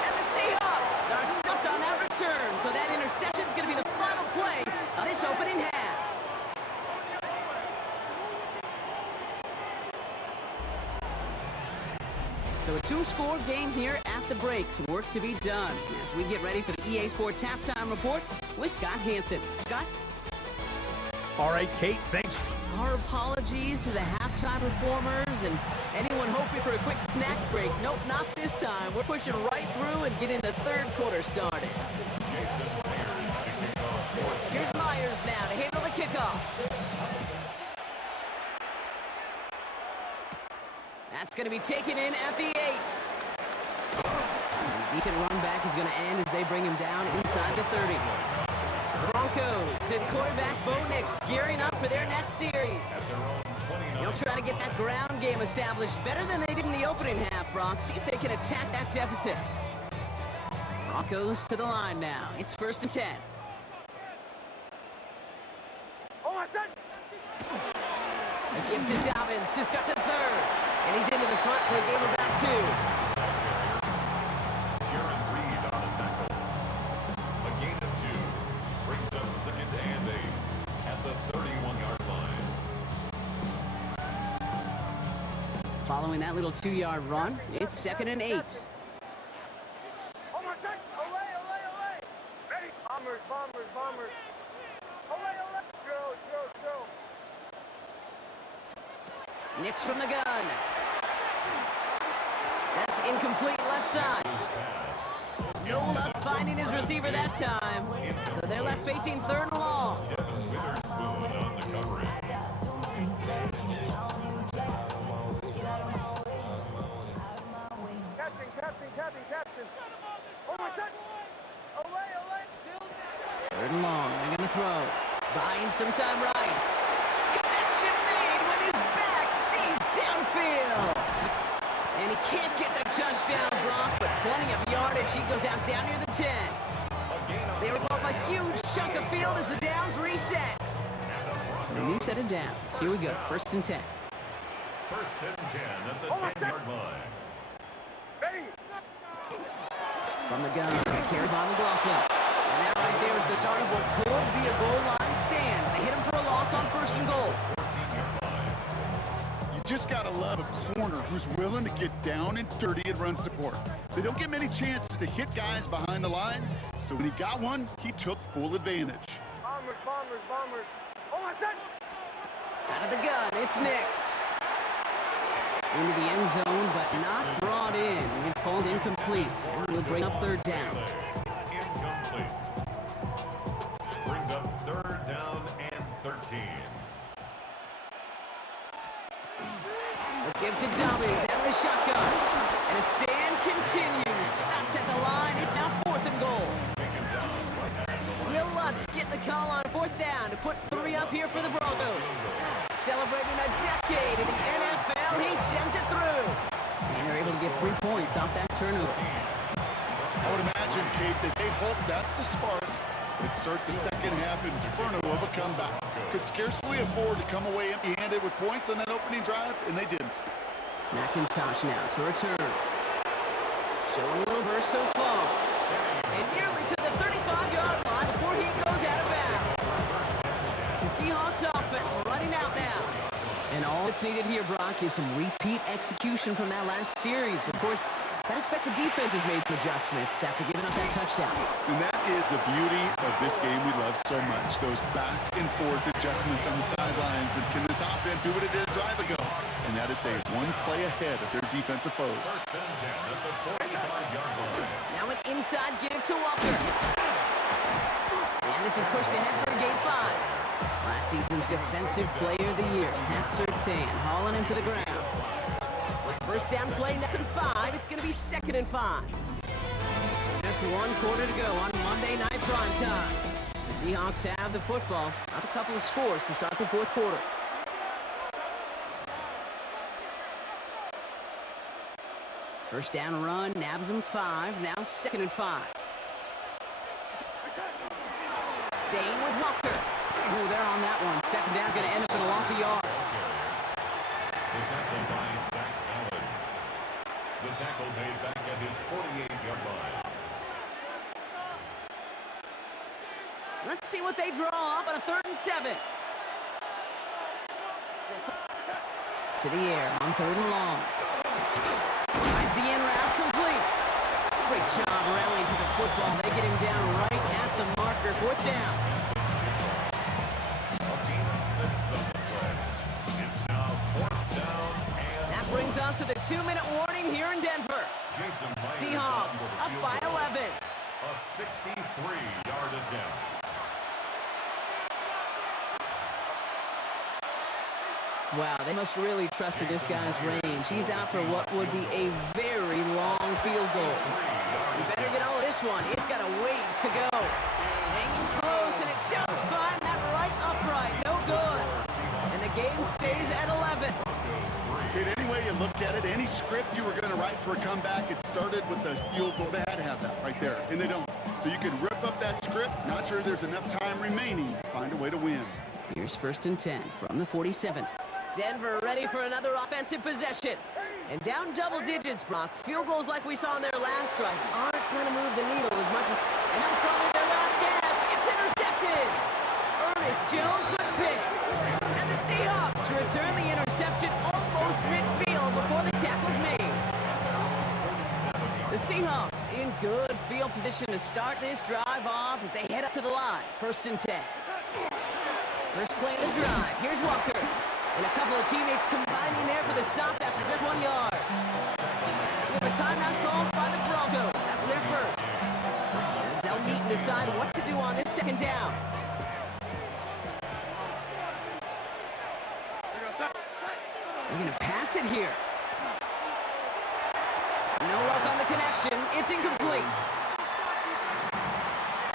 And the Seahawks are stuffed on that return. So that interception is going to be the final play of this opening half. So a 2-score game here at the break. Some work to be done as we get ready for the EA Sports Halftime Report with Scott Hanson. Scott? All right, Kate, thanks. Our apologies to the halftime performers and anyone hoping for a quick snack break. Nope, not this time. We're pushing right through and getting the 3rd quarter started. Here's Myers now to handle the kickoff. That's going to be taken in at the 8. And a decent run back is going to end as they bring him down inside the 30. Broncos and quarterback Bo Nix gearing up for their next series. They'll try to get that ground game established better than they did in the opening half, Brock. See if they can attack that deficit. Broncos to the line now. It's 1st and 10. A give to Dobbins to start the 3rd. And he's into the front for a game of about 2. Following that little 2-yard run, it's 2nd and 8. Almost set. Away. Ready. Bombers. Away. Joe. Nix from the gun. That's incomplete left side. No luck finding his receiver that time. So they're left facing 3rd and long. Captain. Almost set. Away. 3rd and long. They're going to throw. Buying some time right. Connection made with his back deep downfield. And he can't get the touchdown, Brock, but plenty of yardage. He goes out down near the 10. They rip off a huge chunk of field as the downs reset. So a new set of downs. Here we go. 1st and 10. 1st and 10 at the 10-yard line. Ready. From the gun, carried by McLaughlin. And that right there is the start of what could be a goal line stand. They hit him for a loss on 1st and goal. You just got to love a corner who's willing to get down and dirty and run support. They don't get many chances to hit guys behind the line, so when he got one, he took full advantage. Bombers, bombers, bombers. Oh, my son! Out of the gun, it's Nix. Into the end zone, but not brought in. It falls incomplete. And we'll bring up 3rd down. Incomplete. Brings up 3rd down and 13. A give to Dummies out of the shotgun. And a stand continues. Stopped at the line. It's now 4th and goal. Will Lutz get the call on 4th down to put 3 up here for the Broncos. Celebrating a decade in the NFL, he sends it through. And they're able to get 3 points off that turnover. I would imagine, Kate, that they hope that's the spark that starts the second half inferno of a comeback. Could scarcely afford to come away empty-handed with points on that opening drive, and they didn't. McIntosh now to return. Showing a little burst so far. And nearly to the 35-yard line before he goes out of bounds. The Seahawks offense running out now. And all that's needed here, Brock, is some repeat execution from that last series. Of course, I expect the defense has made some adjustments after giving up that touchdown. And that is the beauty of this game we love so much. Those back and forth adjustments on the sidelines. And can this offense do what it did a drive ago? And that is stay one play ahead of their defensive foes. 1st and 10 at the 45-yard line. Now an inside give to Walker. And this is pushed ahead for gain 5. Last season's Defensive Player of the Year, Pat Surtain, hauling him to the ground. 1st down play, next and 5. It's going to be 2nd and 5. Just 1 quarter to go on Monday Night Primetime. The Seahawks have the football. Up a couple of scores to start the 4th quarter. First down run, nabs him 5. Now 2nd and 5. Staying with Walker. Oh, they're on that one. 2nd down, going to end up in a loss of yards. The tackle by Zach Allen. The tackle made back at his 48-yard line. Let's see what they draw up on a 3rd and 7. To the air on 3rd and long. Finds the in route complete. Great job rallying to the football. They get him down right at the marker. 4th down. It's now 4th down and That brings us to the 2-minute warning here in Denver. Jason Myers Seahawks on for the up field by goal. 11. A 63-yard attempt. Wow, they must really trust in this guy's range. He's out for what would be a very long field goal. You better get all of this one. It's got a ways to go. Hanging close, and it does find that right upright. No good. And the game stays at 11. Kate, any way you look at it, any script you were going to write for a comeback, it started with the field goal. They had to have that right there, and they don't. So you could rip up that script. Not sure there's enough time remaining to find a way to win. Here's 1st and 10 from the 47. Denver ready for another offensive possession. And down double digits, Brock. Field goals like we saw in their last drive aren't going to move the needle as much as... And that's probably their last gasp. It's intercepted. Ernest Jones with the pick. And the Seahawks return the interception almost midfield before the tackle's made. The Seahawks in good field position to start this drive off as they head up to the line. 1st and 10. First play of the drive. Here's Walker. And a couple of teammates combining there for the stop after just 1 yard. We have a timeout called by the Broncos. That's their first. As they'll meet and decide what to do on this 2nd down. They're going to pass it here. No luck on the connection. It's incomplete.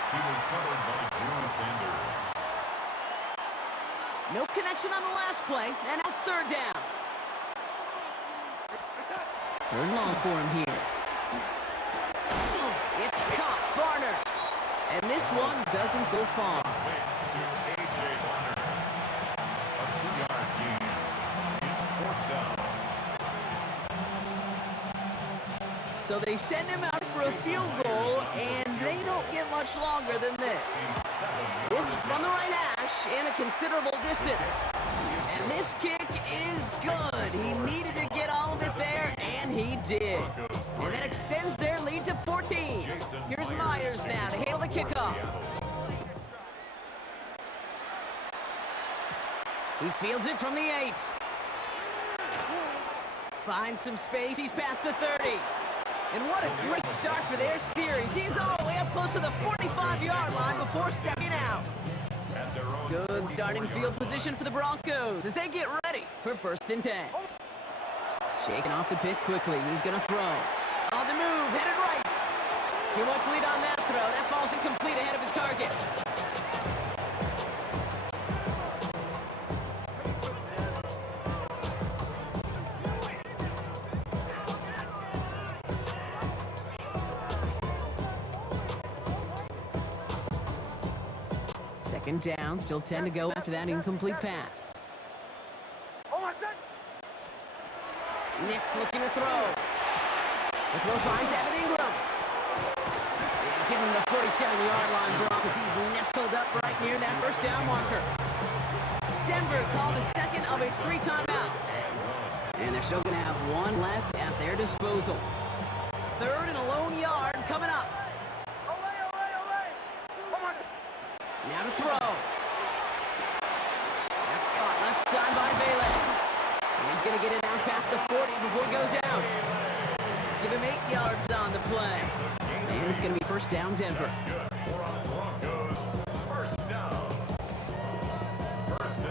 He was covered by Drew Sanders. No connection on the last play, and now it's 3rd down. 3rd long for him here. It's caught, Barner. And this one doesn't go far. To A.J. Barner. A 2-yard gain. It's 4th down. So they send him out for a field goal, and they don't get much much longer than this. This from the right hash and a considerable distance. And this kick is good. He needed to get all of it there, and he did. And that extends their lead to 14. Here's Myers now to hail the kickoff. He fields it from the 8. Finds some space. He's past the 30. And what a great start for their series. He's all the way up close to the 45-yard line before stepping out. Good starting field position for the Broncos as they get ready for 1st and 10. Shaking off the pick quickly. He's going to throw. On the move, headed right. Too much lead on that throw. That falls incomplete ahead of his target. Second down, still 10 to go after that incomplete pass. Nick's looking to throw. The throw finds Evan Ingram. And give him the 47-yard line, Broncos. He's nestled up right near that first down marker. Denver calls a second of its 3 timeouts. And they're still going to have 1 left at their disposal. 3rd and a lone yard coming up. Now to throw. That's caught left side by Vela. And he's going to get it out past the 40 before it goes out. Give him 8 yards on the play. And it's going to be 1st down, Denver.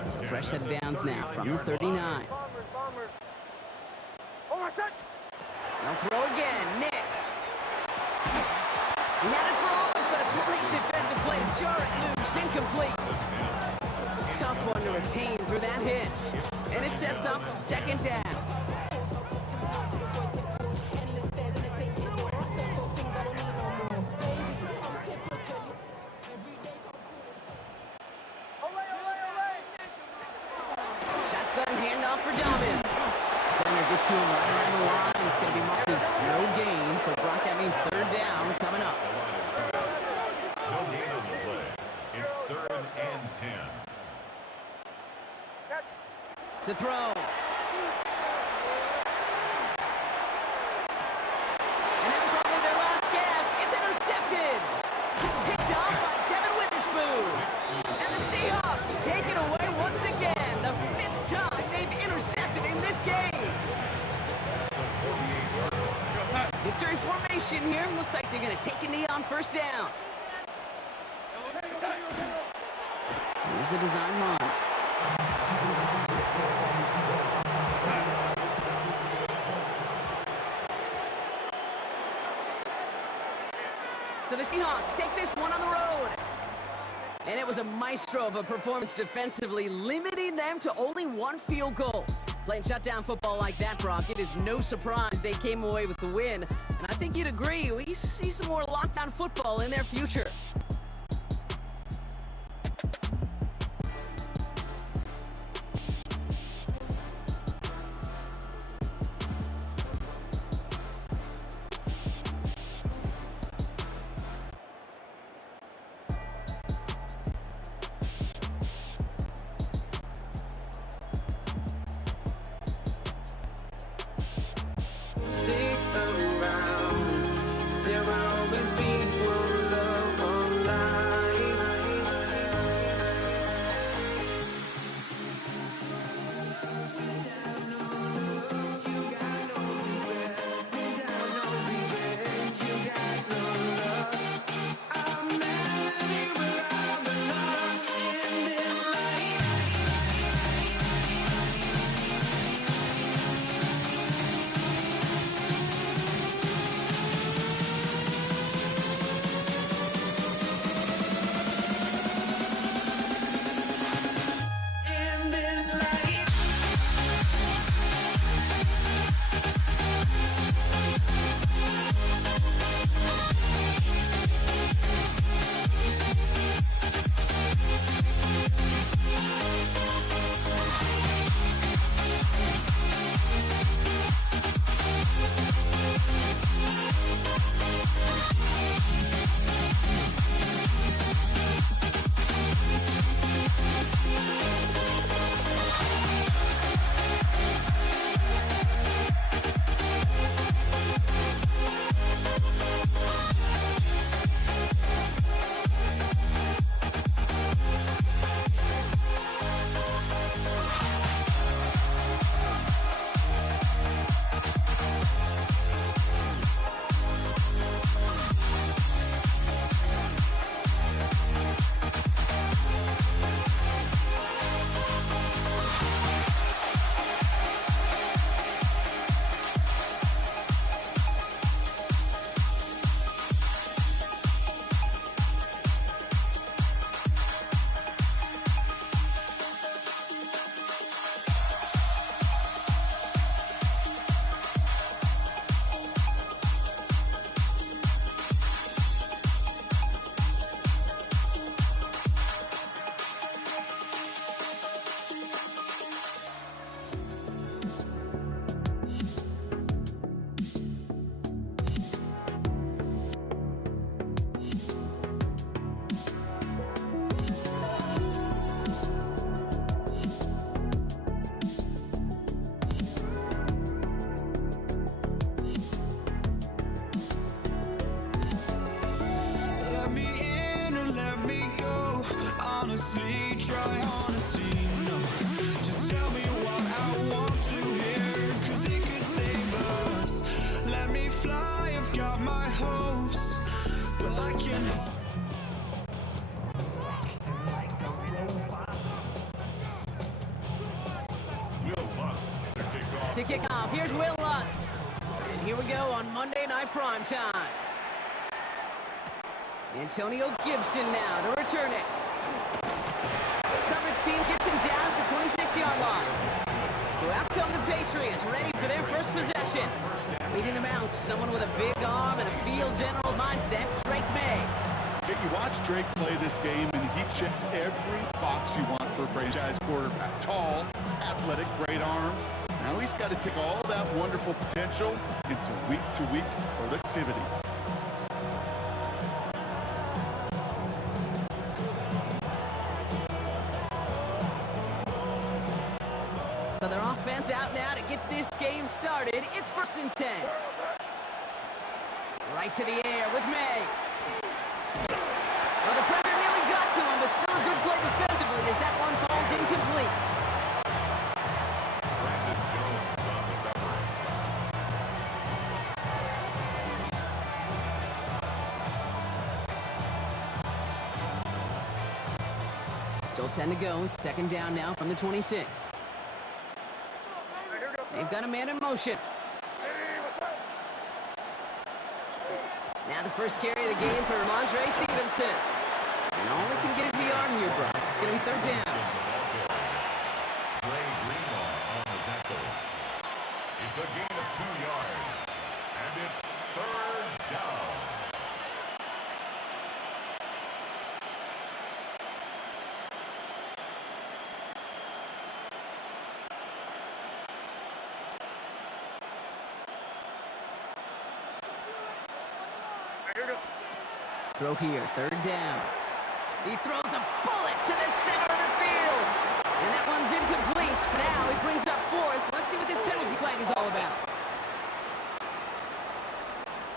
So fresh set of downs now from the 39. They'll throw again. Nix. He had it for all, but a great defensive play to jar it loose. Incomplete. Tough one to retain through that hit. And it sets up 2nd down. Shotgun handoff for Dobbins. Defender gets to him right around the line. It's going to be marked as no gain. So Brock, that means 3rd down coming up. No gain on the play. It's 3rd and 10. To throw. And that's probably their last gasp. It's intercepted. Picked off by Devin Witherspoon. And the Seahawks take it away once again. The 5th time they've intercepted in this game. Victory formation here. Looks like they're going to take a knee on 1st down. Here's a design run. So the Seahawks take this one on the road. And it was a maestro of a performance defensively, limiting them to only 1 field goal. Playing shutdown football like that, Brock, it is no surprise they came away with the win. And I think you'd agree, we see some more lockdown football in their future. There will always be one love. honestly, try honesty. No, just tell me what I want to hear, 'cause it could save us. Let me fly, I've got my hopes, but I can't. Will Lutz to kick off. To kick off, here's Will Lutz. And here we go on Monday Night Primetime. Antonio Gibson now to return it. Coverage team gets him down at the 26-yard line. So out come the Patriots, ready for their first possession. Leading them out, someone with a big arm and a field general mindset, Drake May. You watch Drake play this game, and he checks every box you want for a franchise quarterback. Tall, athletic, great arm. Now he's got to take all that wonderful potential into week-to-week productivity. So their offense out now to get this game started. It's 1st and 10. Right to the air with May. Well, the pressure nearly got to him, but still a good play defensively as that one falls incomplete. Brandon Jones on the coverage. Still 10 to go. It's 2nd down now from the 26. They've got a man in motion. Now the first carry of the game for Ramondre Stevenson. And all he can get is a yard here, Brock. It's going to be 3rd down. Ray Greenlaw on the tackle. It's a gain of 2 yards. And it's 3rd down. Throw here, 3rd down. He throws a bullet to the center of the field. And that one's incomplete. Now he brings up 4th. Let's see what this penalty flag is all about.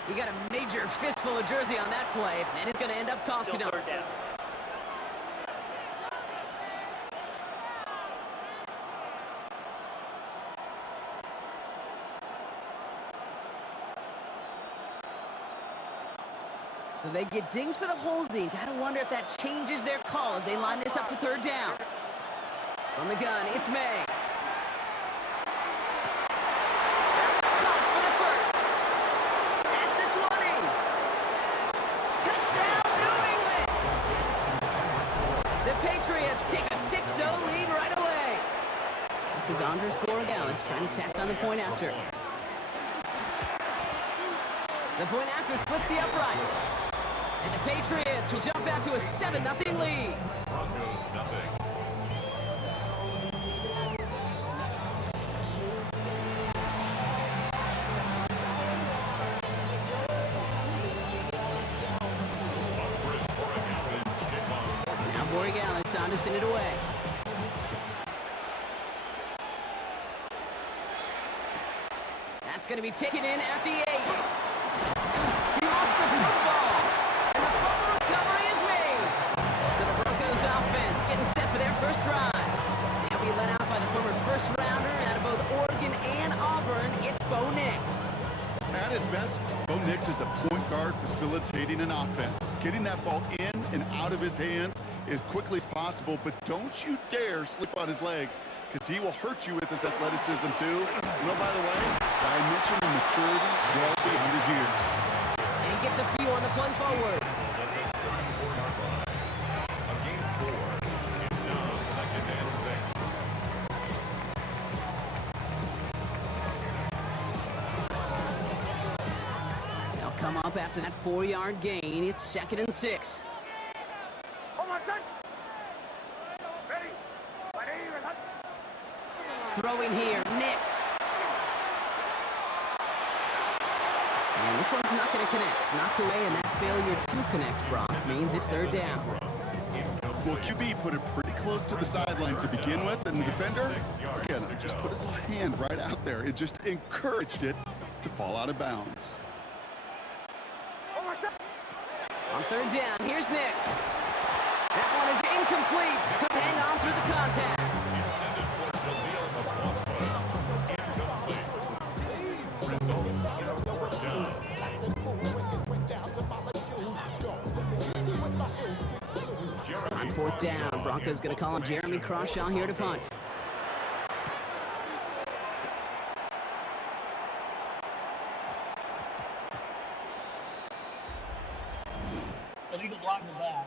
He got a major fistful of jersey on that play, and it's going to end up costing him. So they get dings for the holding. Gotta wonder if that changes their call as they line this up for 3rd down. From the gun, it's May. That's caught for the first. At the 20. Touchdown, New England! The Patriots take a 6-0 lead right away. This is Andres Borregales trying to tack on the point after. The point after splits the uprights. And the Patriots will jump out to a 7-0 lead. Broncos nothing. Now Borregales on to send it away. That's going to be taken in at the 8. He lost the football. And the fumble recovery is made. So the Broncos offense getting set for their first drive. They'll be led out by the former first-rounder out of both Oregon and Auburn. It's Bo Nix. At his best, Bo Nix is a point guard facilitating an offense. Getting that ball in and out of his hands as quickly as possible, but don't you dare slip on his legs, because he will hurt you with his athleticism too. You know, by the way, I mentioned the maturity well beyond his years. And he gets a few on the plunge forward. A game 4. It's now 2nd and 6. They'll come up after that 4-yard gain. It's 2nd and 6. Hold on, son. Ready? Throwing here, Nix. And this one's not going to connect. Knocked away, and that failure to connect, Brock, means it's 3rd down. Well, QB put it pretty close to the sideline to begin with, and the defender, again, just put his hand right out there. It just encouraged it to fall out of bounds. On 3rd down, here's Nix. That one is incomplete. Could hang on through the contact. Intended for Jaleel Okwonga. Incomplete. Results in a fourth down. On fourth down, Broncos going to call on Jeremy Crawshaw here to punt. Illegal block in the back.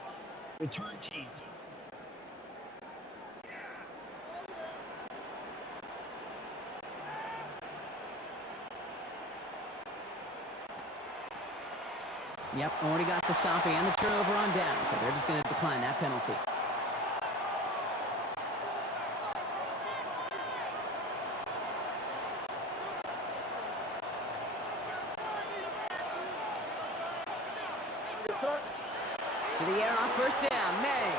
Return team. Yep, already got the stop and the turnover on down, so they're just going to decline that penalty. To the air on first down, May.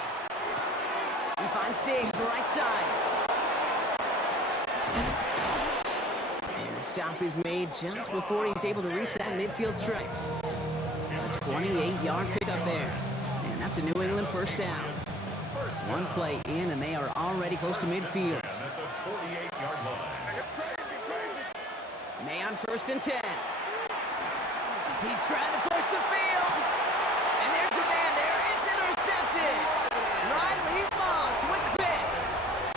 He finds Diggs, right side. And the stop is made just before he's able to reach that midfield stripe. A 28-yard pickup there. And that's a New England first down. One play in, and they are already close to midfield. At the 48-yard line. May on first and 10. He's trying to push the field. And there's a man there. It's intercepted. Riley Moss with the pick.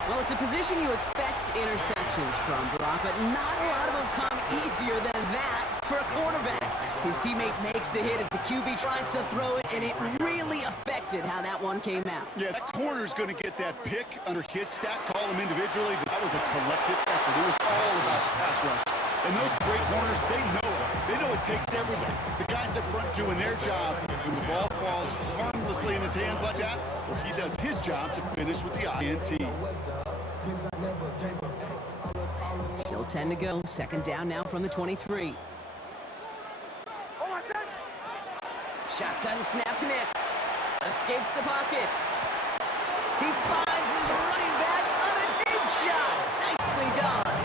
Well, it's a position you expect interceptions from, Brock, but not a lot of them come easier than that for a quarterback. His teammate makes the hit as the QB tries to throw it, and it really affected how that one came out. Yeah, that corner's going to get that pick under his stat. Call him individually, but that was a collective effort. It was all about the pass rush. And those great corners, they know it. They know it takes everybody. The guys up front doing their job. When the ball falls harmlessly in his hands like that, well, he does his job to finish with the INT. Still 10 to go. Second down now from the 23. Shotgun snap to Nix. Escapes the pocket. He finds his running back on a deep shot. Nicely done.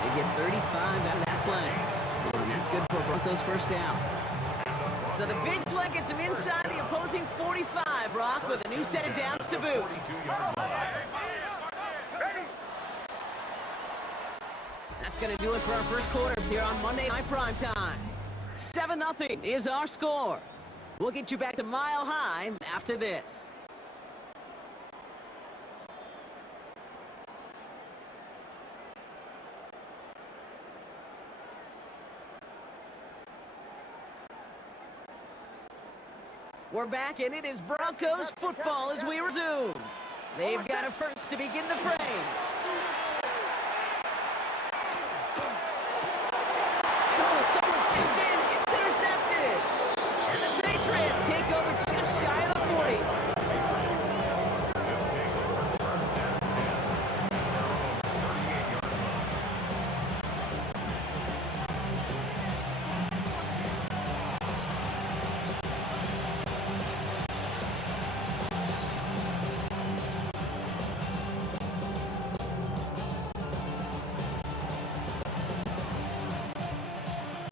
They get 35 out of that play. And that's good for Broncos first down. So the big play gets him inside the opposing 45, Rock, with a new set of downs to boot. 42-yard line. That's going to do it for our first quarter here on Monday Night Primetime. 7-0 is our score. We'll get you back to Mile High after this. We're back, and it is Broncos football as we resume. They've got a first to begin the frame. And oh, someone stepped in. It's intercepted. And the Patriots take over just shy of the 40.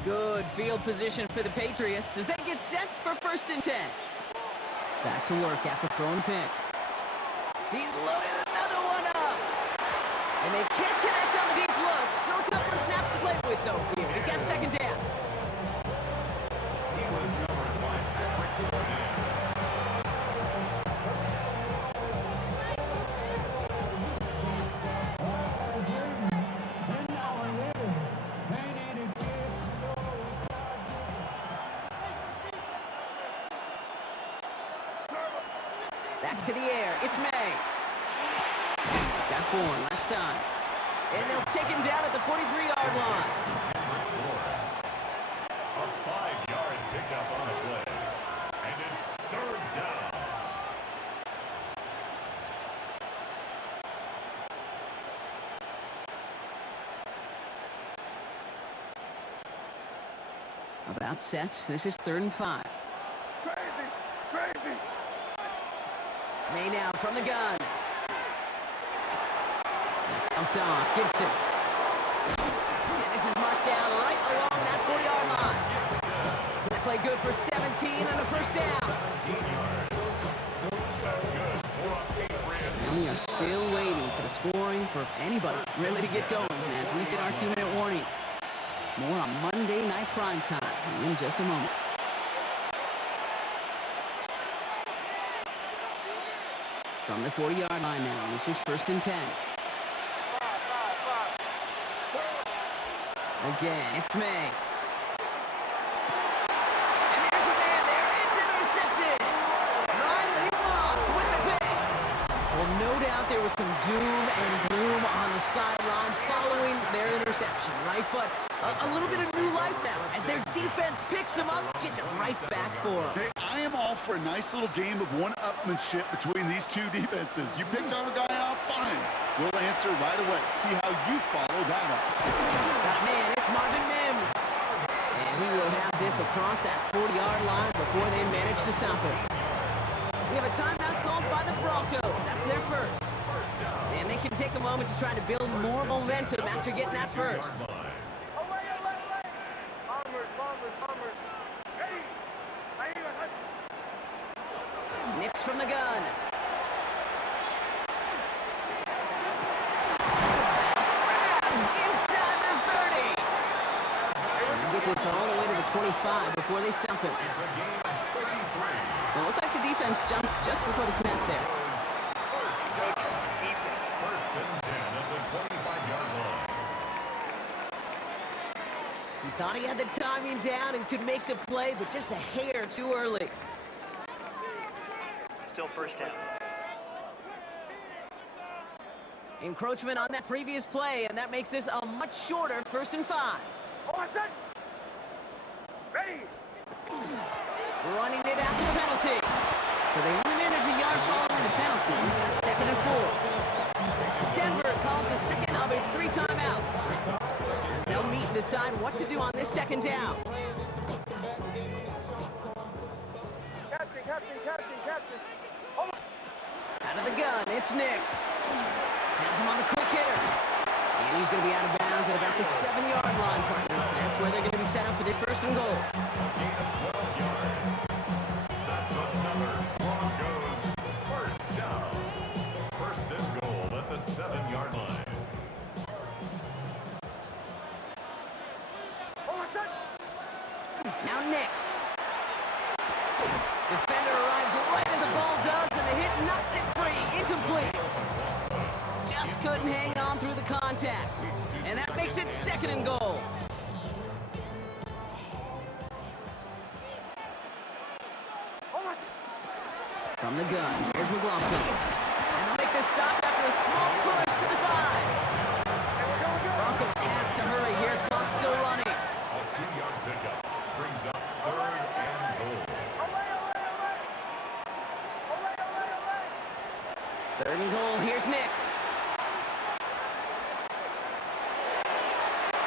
Good field position for the Patriots as they get set for first and 10. Back to work after throwing pick. He's loaded another one up. And they can't connect on the deep look. Still a couple of snaps to play with, though, here. We've got second down. He was covered by Patrick Surtain. Back to the air. It's May. He's got Bourne left side. And they'll take him down at the 43-yard line. A 5-yard pickup on the play. And it's third down. About set. This is 3rd and 5. Crazy! May now from the gun. That's dumped off. Gibson. And this is marked down right along that 40-yard line. That play good for 17 and a first down. 17 yards. That's are still waiting for the scoring, for anybody really to get going as we hit our 2-minute warning. More on Monday Night Primetime in just a moment. From the 40-yard line now, this is 1st and 10. Again, it's May. And there's a man there. It's intercepted. Riley Moss with the pick. Well, no doubt there was some doom and gloom on the sideline following their interception, right? But a little bit of new life now as their defense picks them up, gets it right back for them. Hey, I am all for a nice little game of one-upmanship between these two defenses. You picked our guy out, fine. We'll answer right away. See how you follow that up. Man, it's Marvin Mims. And he will have this across that 40-yard line before they manage to stop him. We have a timeout called by the Broncos. That's their first. And they can take a moment to try to build more momentum after getting that first. Nix from the gun. That's grabbed inside the 30. And he gets this all the way to the 25 before they stop him. Well, it looked like the defense jumps just before the snap there. First and 10 at the 25-yard line. He thought he had the timing down and could make the play, but just a hair too early. Still first down. Encroachment on that previous play, and that makes this a much shorter 1st and 5. Ready. Running it after the penalty. So they only manage a yard following the penalty. That's 2nd and 4. Denver calls the second of its 3 timeouts. As they'll meet and decide what to do on this 2nd down. Captain. Out of the gun, it's Nix. Has him on the quick hitter. And he's going to be out of bounds at about the 7-yard line, partner. That's where they're going to be set up for this 1st and goal. Gain of 12 yards. That's another Broncos first down. 1st and goal at the 7-yard line. Now Nix. Defender arrives right as the ball does, and the hit knocks it free. Incomplete. Just couldn't hang on through the contact. And that makes it 2nd and goal. From the gun, here's McLaughlin. And they'll make this stop after a small push to the 5. Broncos have to hurry here. Clock's still running. A 2-yard pickup brings up 3rd and goal. 3rd and goal, here's Nix.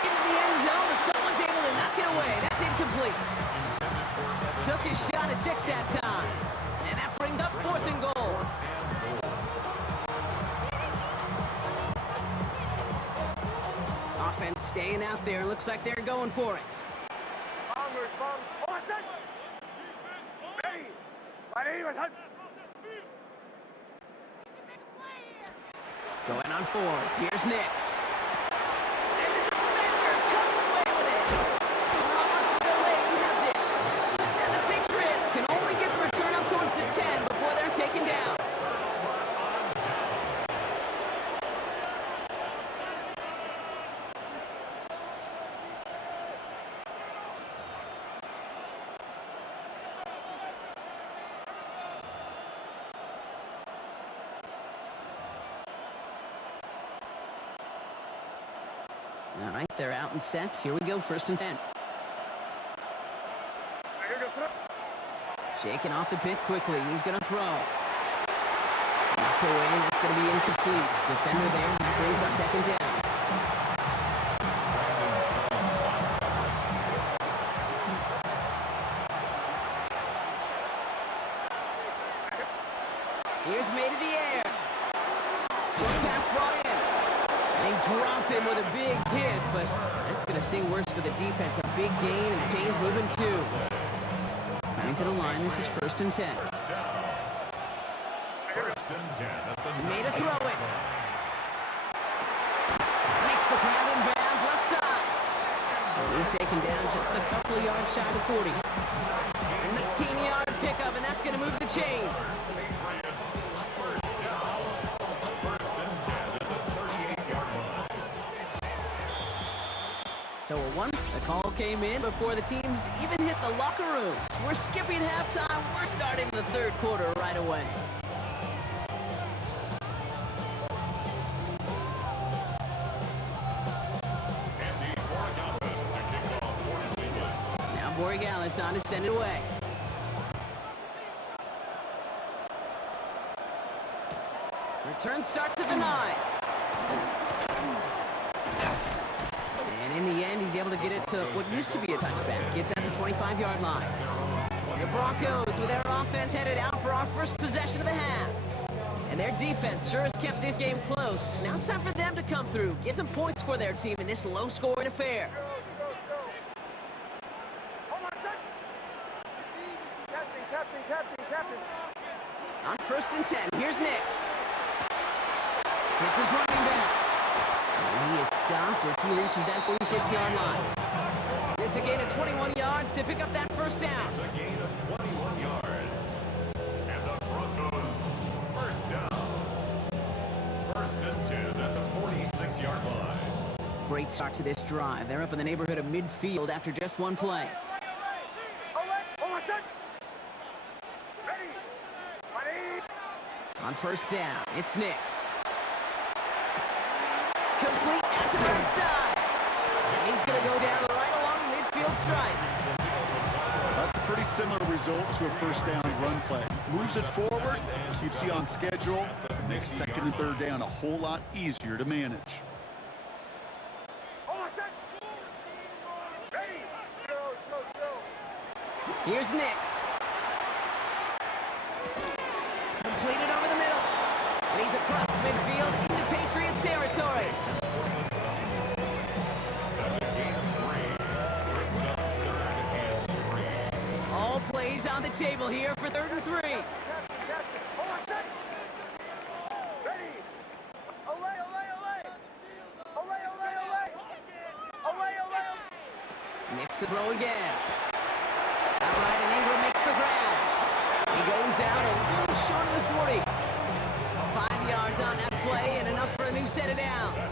Into the end zone, but someone's able to knock it away. That's incomplete. Took his shot at 6 that time. And that brings up 4th and goal. Offense staying out there. Looks like they're going for it. Going on 4th. Here's Nix. And the defender comes away with it. Robert Spillane has it. And the Patriots can only get the return up towards the 10 before they're taken down. All right, they're out and set. Here we go, 1st and 10. Shaking off the pick quickly. He's going to throw. Knocked away, and that's going to be incomplete. Defender there. That brings up 2nd down. Here's made to the air. Short pass brought in. They drop him with a big hit, but that's going to sing worse for the defense. A big gain, and the gain's moving 2. Coming to the line, this is 1st and 10. First and 10 at the Made a throw it. Makes the grab in bounds left side. And he's taken down just a couple of yards shy of the 40. An 18-yard pickup, and that's going to move the chains. Patriots. First down. First and 10 at the 38-yard line. So the call came in before the teams even hit the locker rooms. We're skipping halftime. We're starting the third quarter right away. Andy Borregales to kick off for New England. Now Borregales on to send it away. Return starts at the 9. And in the end, he's able to get it to what used to be a touchback. It's at the 25-yard line. The Broncos with their offense headed out for our first possession of the half. And their defense sure has kept this game close. Now it's time for them to come through, get some points for their team in this low-scoring affair. On first and 10, here's Nix. It's his running back. And he is stopped as he reaches that 46-yard line. It's a gain of 21 yards to pick up that first down. It's a gain of 21 yards. And the Broncos, first down. First and 10 at the 46-yard line. Great start to this drive. They're up in the neighborhood of midfield after just one play. On first down, it's Nix. Complete out to the inside. And he's going to go down right along the midfield stripe. That's a pretty similar result to a first down run play. Moves it forward, keeps you on schedule, makes second and third down a whole lot easier to manage. Here's Nix. Completed over the middle. And he's across midfield into Patriots territory. All plays on the table here for 3rd and 3. Nix to throw again. Outright, and Ingram makes the grab. He goes out a little short of the 40. 5 yards on that play and enough for a new set of downs.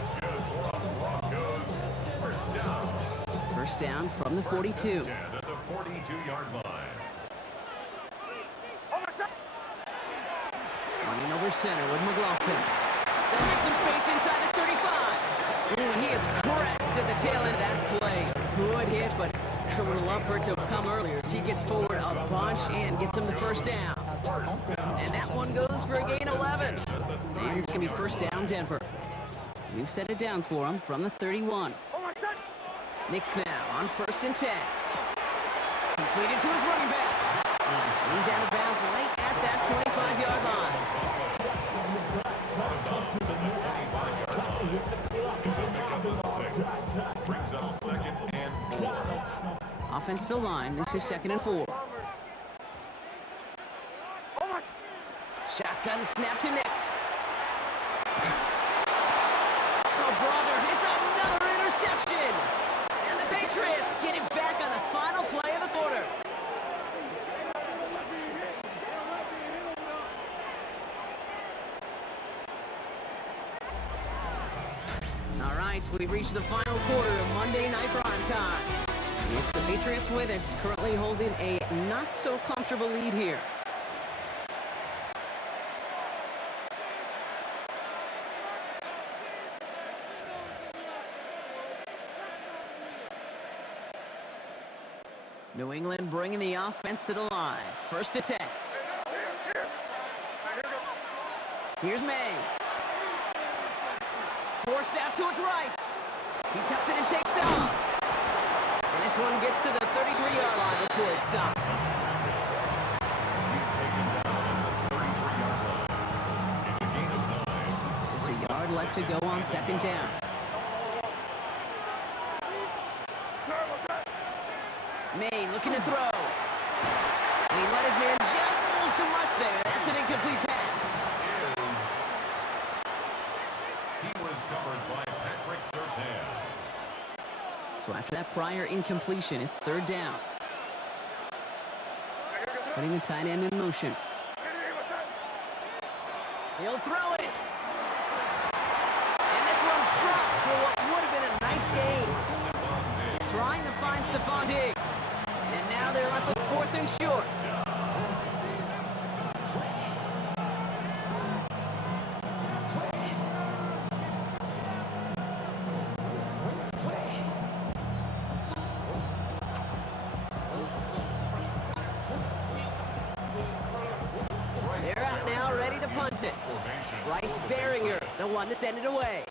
First down from the 42. At the 42-yard line. Running over center with McLaughlin. So there's some space inside the 35. Ooh, he is correct at the tail end of that play. Good hit, but sure would love for it to have come earlier as he gets forward a bunch and gets him the first down. And that one goes for a gain 11. And it's going to be first down Denver. We've set it down for him from the 31. Nix now on first and 10. Completed to his running back. And he's out of bounds right at that 25-yard line. Brings up second and 4. Offensive line, this is 2nd and 4. Shotgun snap to Nix. Oh, brother, it's another interception. And the Patriots get it back on the final play of the quarter. All right, we've reached the final quarter of Monday Night Primetime. It's the Patriots with it, currently holding a not-so-comfortable lead here. New England bringing the offense to the line. First and 10. Here's May. Forced out to his right. He tucks it and takes off. And this one gets to the 33-yard line before it stops. He's taken down at the 33-yard line. In a gain of 9. Just a yard left to go on 2nd down. May looking to throw. And he let his man just a little too much there. That's an incomplete pass. recovered by Patrick Surtain. So after that prior incompletion, it's third down. Putting the tight end in motion. He'll throw it. And this one's dropped for what would have been a nice gain. Trying to find Stephon Diggs. And now they're left with fourth and short. They're out now, ready to punt it. Bryce Baringer, the one to send it away.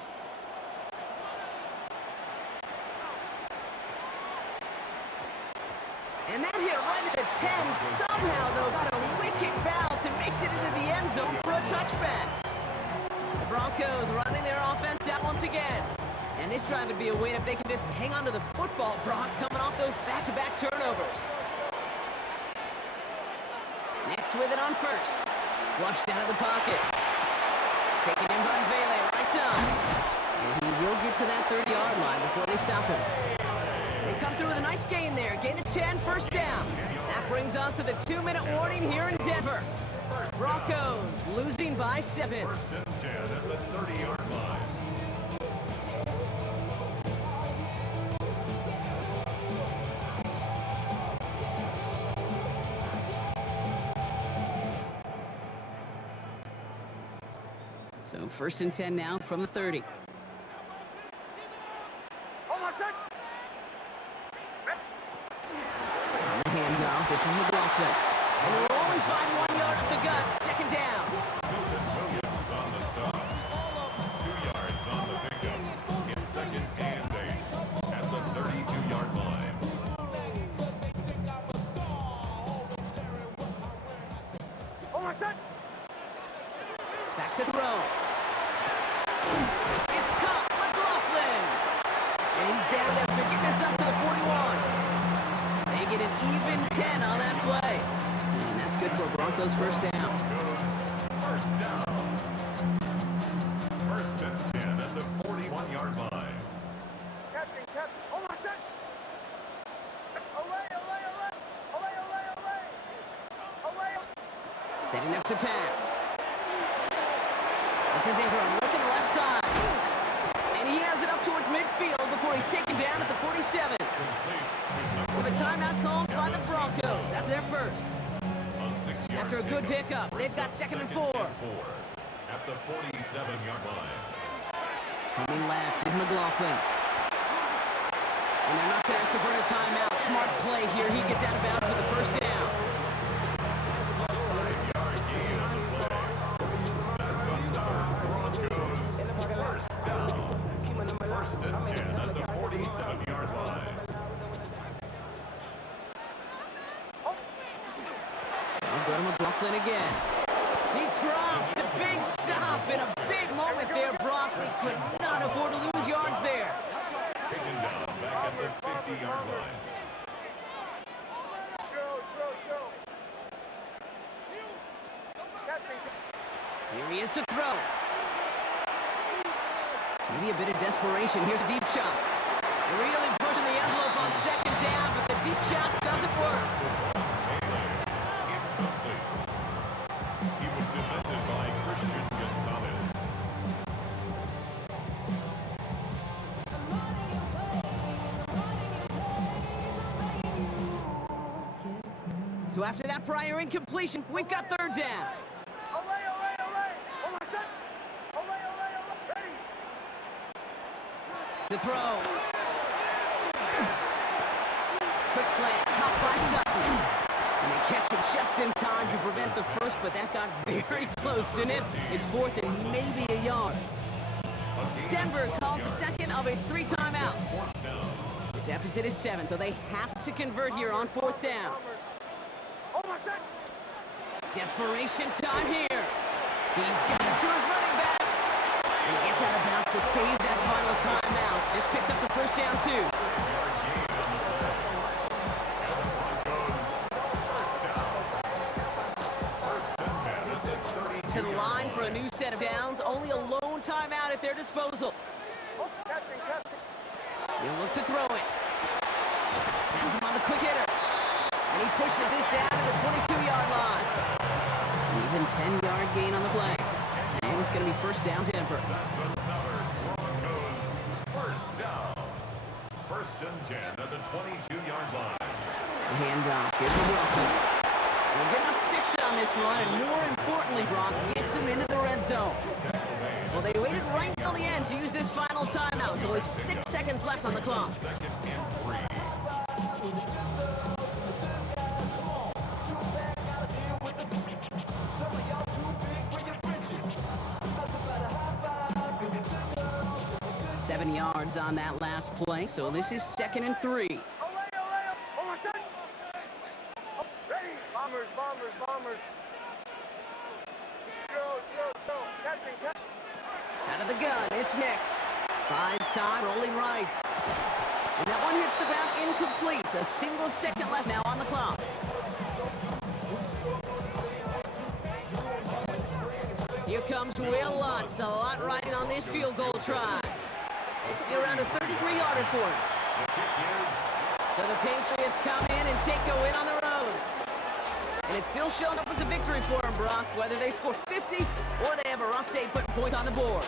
And that hit right at the 10. Somehow, though, got a wicked bounce and makes it into the end zone for a touchback. The Broncos running their offense out once again. And this drive would be a win if they can just hang on to the football, Brock, coming off those back-to-back turnovers. Next with it on first. Flushed out of the pocket. Taken in by Vele, right side. And he will get to that 30-yard line before they stop him. They come through with a nice gain there. Gain of 10, first down. That brings us to the 2-minute warning here in Denver. Broncos losing by 7. First and 10 at the 30-yard line. So first and 10 now from the 30. On the handoff, this is McLaughlin. And they'll only find 1 yard up the gut. Second down. Milton Williams on the stop. 2 yards on the pickup. It's second and 8 at the 32-yard line. Back to throw. It's caught. McLaughlin. And he's down there for getting us up to the 41. They get an even 10 on that play. And that's good for Broncos first down. First down. First and 10 at the 41-yard line. Captain, hold on a sec. Away. Setting up to pass. This is Ingram looking the left side. And he has it up towards midfield before he's taken down at the 47. With a timeout called by the Broncos. That's their first. After a good pickup, they've got second and 4. At the 47-yard line. Coming left is McLaughlin. And they're not going to have to burn a timeout. Smart play here. He gets out of bounds for the first down. First and 10 at the 47-yard line. I'll go to McLaughlin again. He's dropped. A big stop and a big moment there. Brock, they could not afford to lose yards there. Taken down back at the 50-yard line. Here he is to throw. Maybe a bit of desperation. Here's a deep shot. Really pushing the envelope on second down, but the deep shot doesn't work. Incomplete. He was defended by Christian Gonzalez. So after that prior incompletion, we've got third down. To throw. Quick slant, caught by Sutton. And they catch him just in time to prevent the first, but that got very close, didn't it? It's fourth and maybe a yard. Denver calls the second of its 3 timeouts. The deficit is 7, so they have to convert here on fourth down. Desperation time here. He's got it to his running back. And he gets out of bounds to save that final timeout. Just picks up the first down, too. To the line for a new set of downs. Only a lone timeout at their disposal. He'll look to throw it. Has him on the quick hitter. And he pushes this down to the 22-yard line. An even 10-yard gain on the play. And it's going to be first down Denver. That's another Broncos first down. First and 10 at the 22-yard line. Handoff. Here's McLaughlin. We'll get out 6 on this run, and more importantly, Brock gets him into the red zone. Well, they waited right until the end to use this final timeout. Only 6 seconds left on the clock. Second and 3. Seven yards on that last play, so this is second and 3. Olay, hold on, set. Oh, ready. Bombers, bombers, bombers. Joe. Captain. Out of the gun, it's Nix. Buys time, rolling right. And that one hits the ground incomplete. A single second left now on the clock. Here comes Will Lutz. A lot riding on this field goal try. This will be around a 33-yarder for him. So the Patriots come in and take a win on the road. And it still shows up as a victory for him, Brock, whether they score 50 or they have a rough day putting points on the board.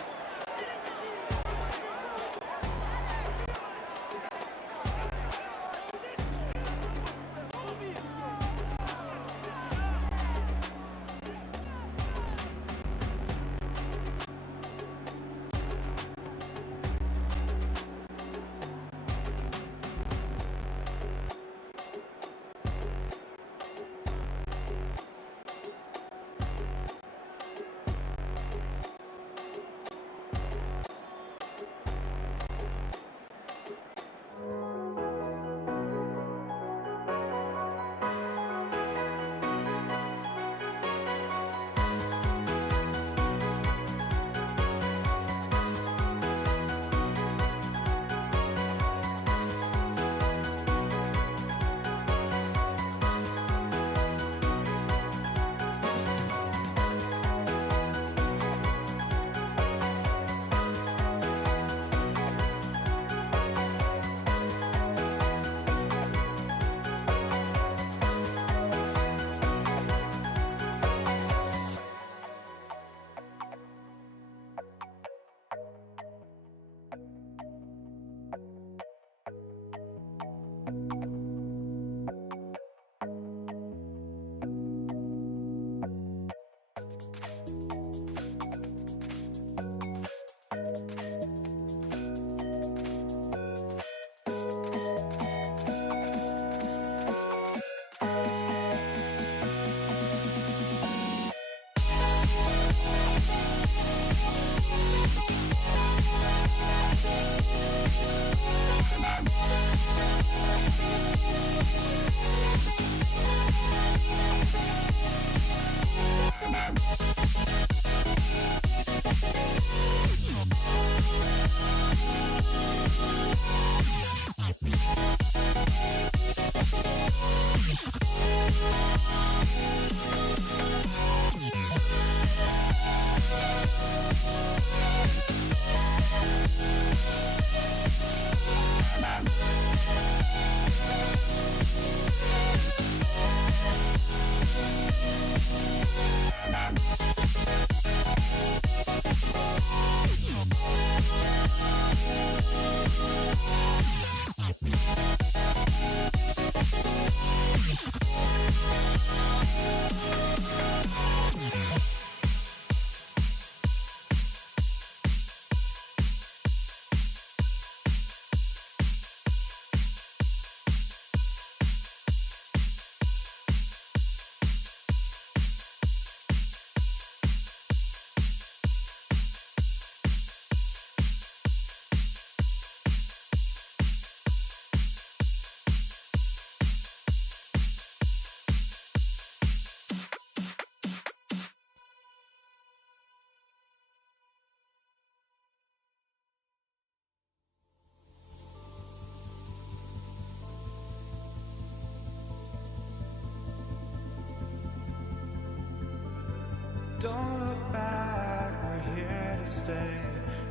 Don't look back, we're here to stay.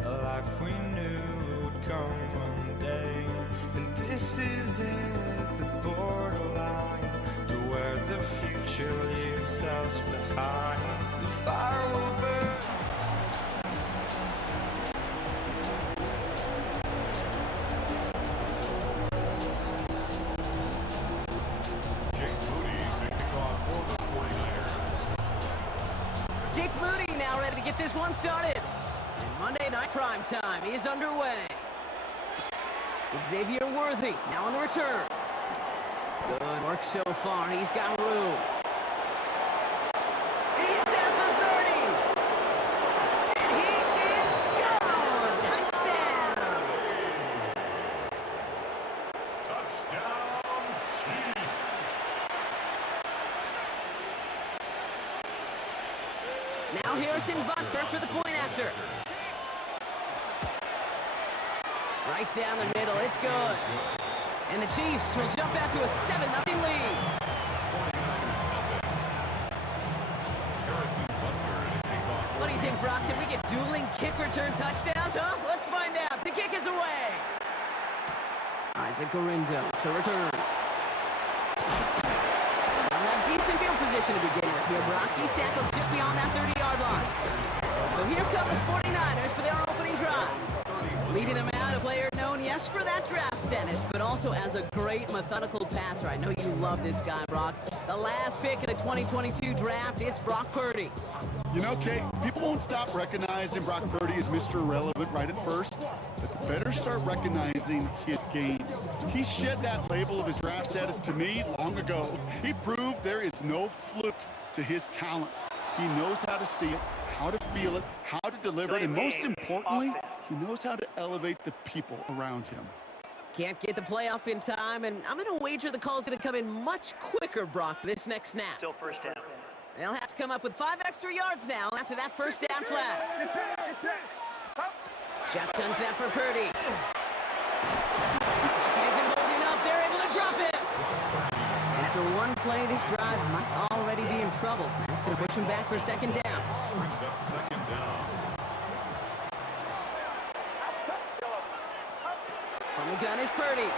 A life we knew would come one day. And this is it, the borderline to where the future leaves us behind. The fire will burn. Jake Moody now ready to get this one started. And Monday Night Prime Time is underway. Xavier Worthy now on the return. Good work so far. He's got room. He's at the 30. And he is gone. Touchdown. Touchdown, Chiefs. Now Harrison Butker for the point after. Right down the middle, it's good. And the Chiefs will jump out to a 7-0 lead. What do you think, Brock? Can we get dueling kick return touchdowns, huh? Let's find out. The kick is away. Isaac Gorindo to return. They'll have decent field position to begin with here, Brock. He's tackled just beyond that 30-yard line. So here come the 49ers for their opening drive. Leading them out, a player known, yes, for that draft status, but also as a great methodical passer. I know you love this guy, Brock. The last pick in the 2022 draft, it's Brock Purdy. You know, Kate, people won't stop recognizing Brock Purdy as Mr. Irrelevant right at first, but they better start recognizing his game. He shed that label of his draft status to me long ago. He proved there is no fluke to his talent. He knows how to see it, how to feel it, how to deliver it, and most importantly, he knows how to elevate the people around him. Can't get the playoff in time, and I'm going to wager the call's going to come in much quicker, Brock, for this next snap. Still first down. They'll have to come up with 5 extra yards now after that first down flag. Shotgun snap for Purdy. Pocket isn't holding up. They're able to drop it. And after one play, this drive might already be in trouble. That's going to push him back for second down. Brings up second down. From the gun is Purdy.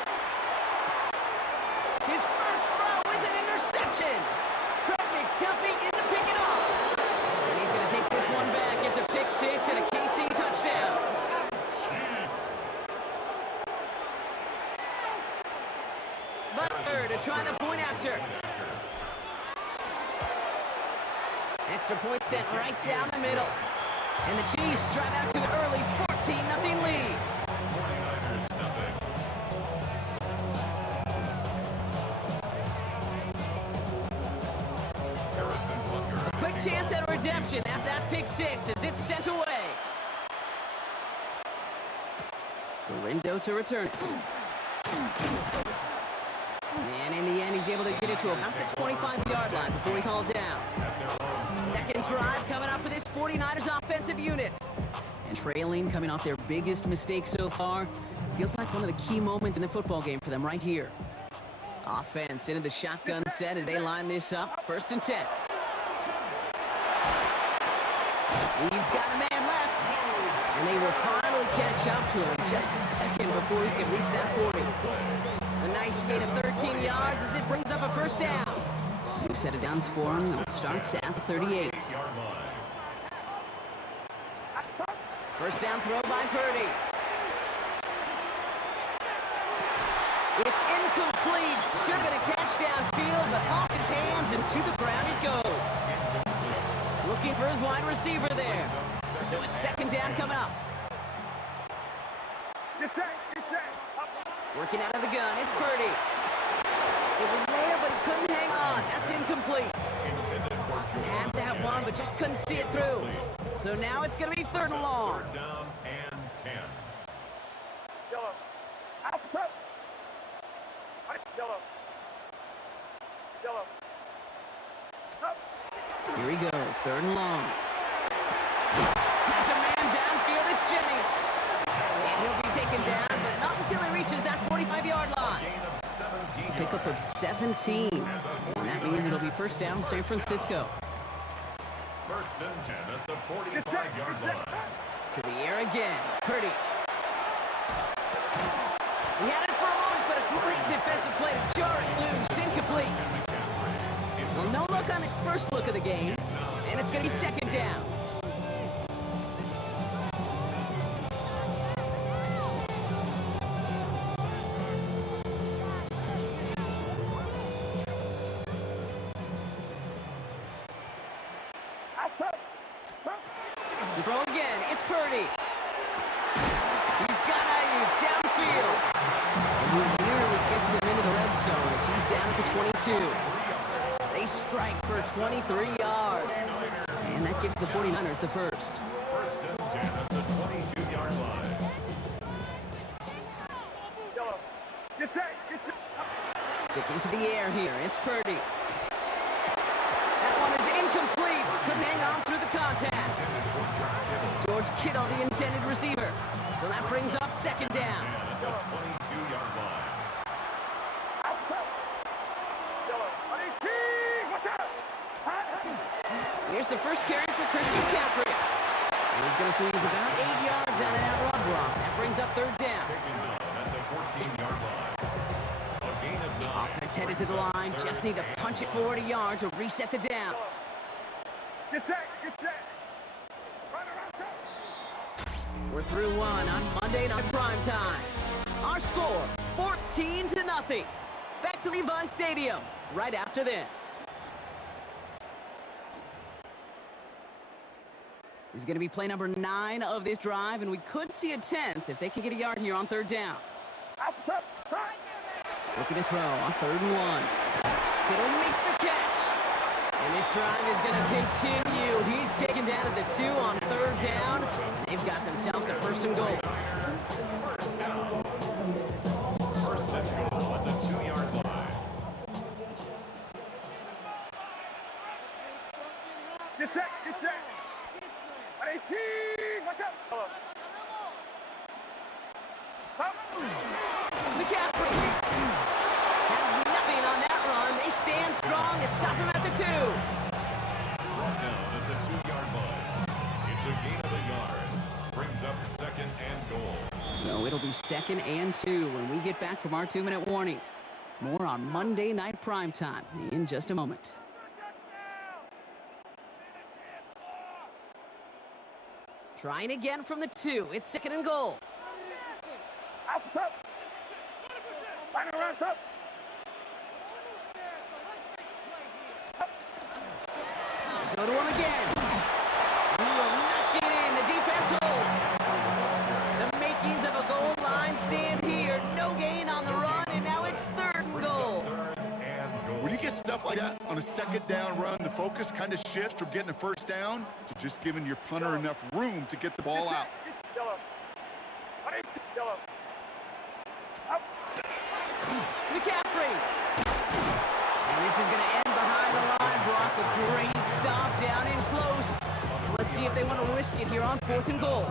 His first throw is an interception. Trent McDuffie in to pick it off. And he's going to take this one back. It's a pick six and a KC touchdown. Butker to try the point after. Extra point set right down the middle. And the Chiefs drive out to an early 14-0 lead. 49ers nothing. Harrison Butker. Quick chance at a redemption after that pick six as it's sent away. Gorindo to return it. And in the end, he's able to get it to about the 25-yard line before he's hauled down. Second drive coming up for this 49ers offensive unit. And trailing, coming off their biggest mistake so far. Feels like one of the key moments in the football game for them right here. Offense into the shotgun set as they line this up. 1st and 10. He's got a man left. And they will finally catch up to him just a second before he can reach that 40. A nice gain of 13 yards as it brings up a first down. New set of downs for him. It starts at the 38. First down throw by Purdy. It's incomplete. Should have been a catch downfield, but off his hands and to the ground it goes. Looking for his wide receiver there. So it's second down coming up. Working out of the gun, it's Purdy. It was there, but he couldn't hang on. That's incomplete. Had that one, but just couldn't see it through. So now it's going to be 3rd and long. Third down and 10. Yellow. Outside. Yellow. Yellow. Here he goes, 3rd and long. Has a man downfield, it's Jennings. And he'll be taken down, but not until he reaches that 45-yard line. Gain of 17 Pickup of 17. And that means it'll be first down San Francisco. 1st and 10 at the 45-yard line. To the air again, Purdy. He had it for a defensive play to jar it loose. Incomplete. Well, no look on his first look of the game, and it's going to be second down. To throw again, it's Purdy. He's got Ayuk downfield. And he nearly gets them into the red zone as he's down at the 22. They strike for 23 yards. And that gives the 49ers the first. First and 10 at the 22-yard line. Get set, get set. Sticking to the air here, it's Purdy. That one is incomplete. Couldn't hang on through the contact. George Kittle, the intended receiver. So that brings up second down. At the 22-yard line. Here's the first carry for Christian McCaffrey. He's going to squeeze about 8 yards out of that run block. That brings up third down. Taken down at the 14-yard line. A gain of 9. Offense headed to the line. Just need to punch it forward a yard to reset the downs. Get set, get set. Run around, set. We're through one on Monday Night Primetime. Our score, 14-0. Back to Levi's Stadium right after this. This is going to be play number 9 of this drive, and we could see a 10th if they can get a yard here on third down. Looking to throw on 3rd and 1. Kittle makes the catch. And this drive is going to continue. He's taken down at the 2 on 3rd down. They've got themselves a 1st and goal. First down. First and goal at the 2-yard line. Get set, get set. 18, watch out. McCaffrey has nothing on that run. They stand strong and stop him at the 2. Brought down at the 2-yard line. It's a gain of a yard. Brings up second and goal. So it'll be 2nd and 2 when we get back from our 2-minute warning. More on Monday Night Primetime in just a moment. Trying again from the 2. It's 2nd and goal. Up. Final rounds up. Go to him again. He will not get in. The defense holds. The makings of a goal line stand here. No gain on the run, and now it's 3rd and goal. When you get stuff like that on a 2nd down run, the focus kind of shifts from getting a 1st down to just giving your punter enough room to get the ball out. Yellow. Yellow. McCaffrey. And this is going to end behind the line. Brock, a great stop down in close. Let's see if they want to risk it here on 4th and goal.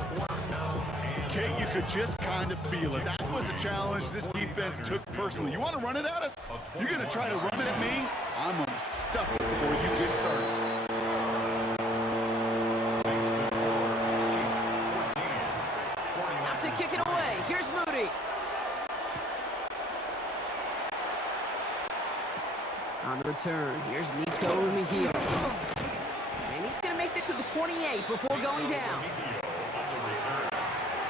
Kate, you could just kind of feel it. That was a challenge this defense took personally. You want to run it at us? You're going to try to run it at me? I'm going to stuff it before you get started. Out to kick it away. Here's Moody. On the return, here's Nico Mejia. And he's going to make this to the 28 before going down.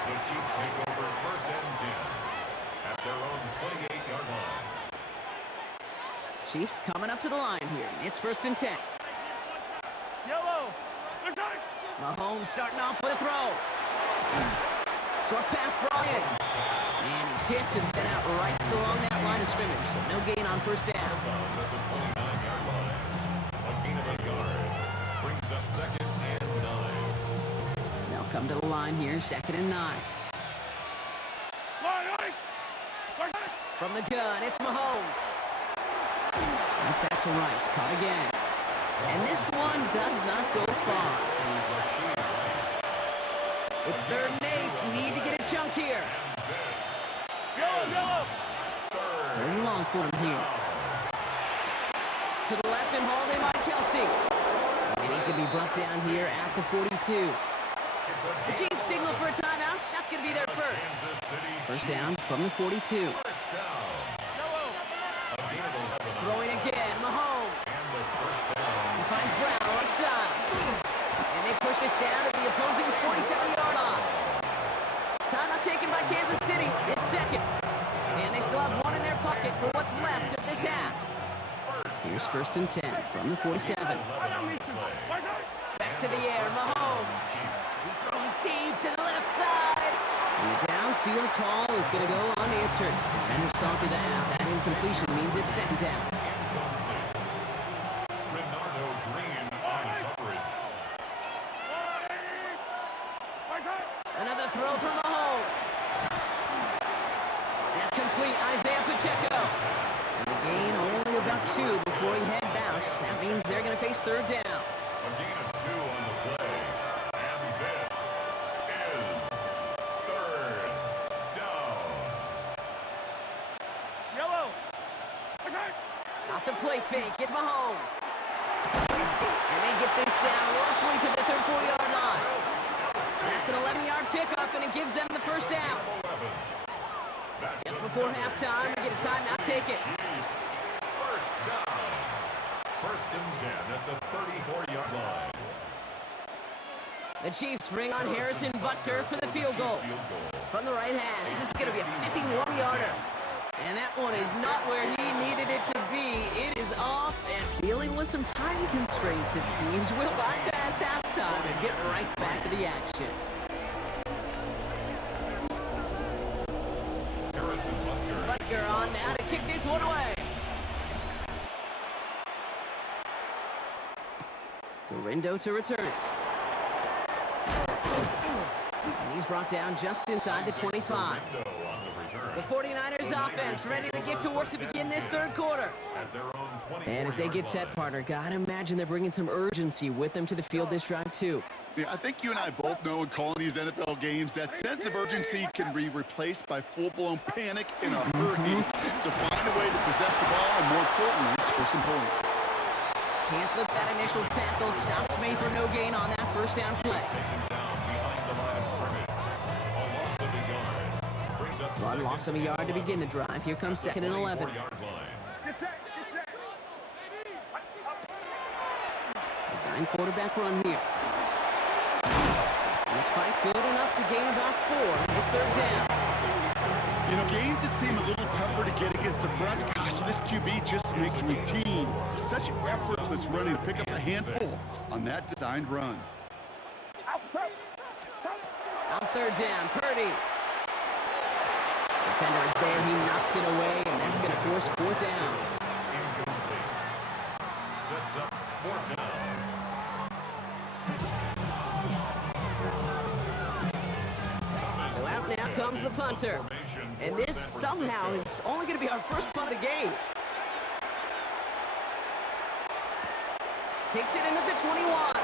The Chiefs take over 1st and 10 at their own 28-yard line. Chiefs coming up to the line here. It's 1st and 10. Yellow. Mahomes starting off with a throw. Short pass, Bryant. And he's hit and sent out right along that line of scrimmage. So no gain on 1st down. At the 29-yard line. A gain of a yard. Brings up 2nd and 9. They'll come to the line here, 2nd and 9. From the gun, it's Mahomes. Right back to Rice, caught again. And this one does not go far. It's 3rd and 8, need to get a chunk here. Very long for him here. To the left and holding by Kelsey. And he's going to be brought down here at the 42. The Chiefs signal for a timeout. That's going to be their first. 1st down from the 42. City it's second. And they still have one in their pocket for what's left of this half. Here's 1st and 10 from the 47. Back to the air, Mahomes. He's throwing deep to the left side. And the downfield call is going to go unanswered. Defender saw to that. That incompletion means it's second down. Renardo Green on coverage. Another throw from Mahomes. That's complete. Isaiah Pacheco. And the gain only about 2 before he heads out. That means they're going to face 3rd down. A gain of 2 on the play. And this is 3rd down. Yellow. Off the play fake, it's Mahomes. And they get this down roughly to the 34-yard line. That's an 11-yard pickup, and it gives them the 1st down. Just before halftime, we get a timeout. Take it. Chiefs, 1st down. 1st and 10 at the 34-yard line. The Chiefs bring on Harrison Butker for the field goal. From the right hash, this is going to be a 51-yarder. And that one is not where he needed it to be. It is off and dealing with some time constraints, it seems. We'll bypass halftime and get right back to the action. Harrison Butker. Butker on now to kick this one away. Gorindo to return it. And he's brought down just inside the 25. The 49ers offense ready to get to work to begin this 3rd quarter. And as they get set, partner, gotta imagine they're bringing some urgency with them to the field this drive too. Yeah, I think you and I both know in calling these NFL games that sense of urgency can be replaced by full-blown panic in a hurry. So find a way to possess the ball and, more importantly, score some points. Can't slip that initial tackle. Stops made for no gain on that 1st down play. One loss of a yard to begin the drive. Here comes 2nd and 11. Design quarterback run here. This fight good enough to gain about 4. It's 3rd down. You know, gains that seem a little tougher to get against the front. Gosh, this QB just makes routine such effortless running to pick up a handful on that designed run. On 3rd down, Purdy. Defender is there, he knocks it away, and that's going to force 4th down. Incomplete. Sets up 4th down. So out now comes the punter. And this somehow is only going to be our first punt of the game. Takes it into the 21.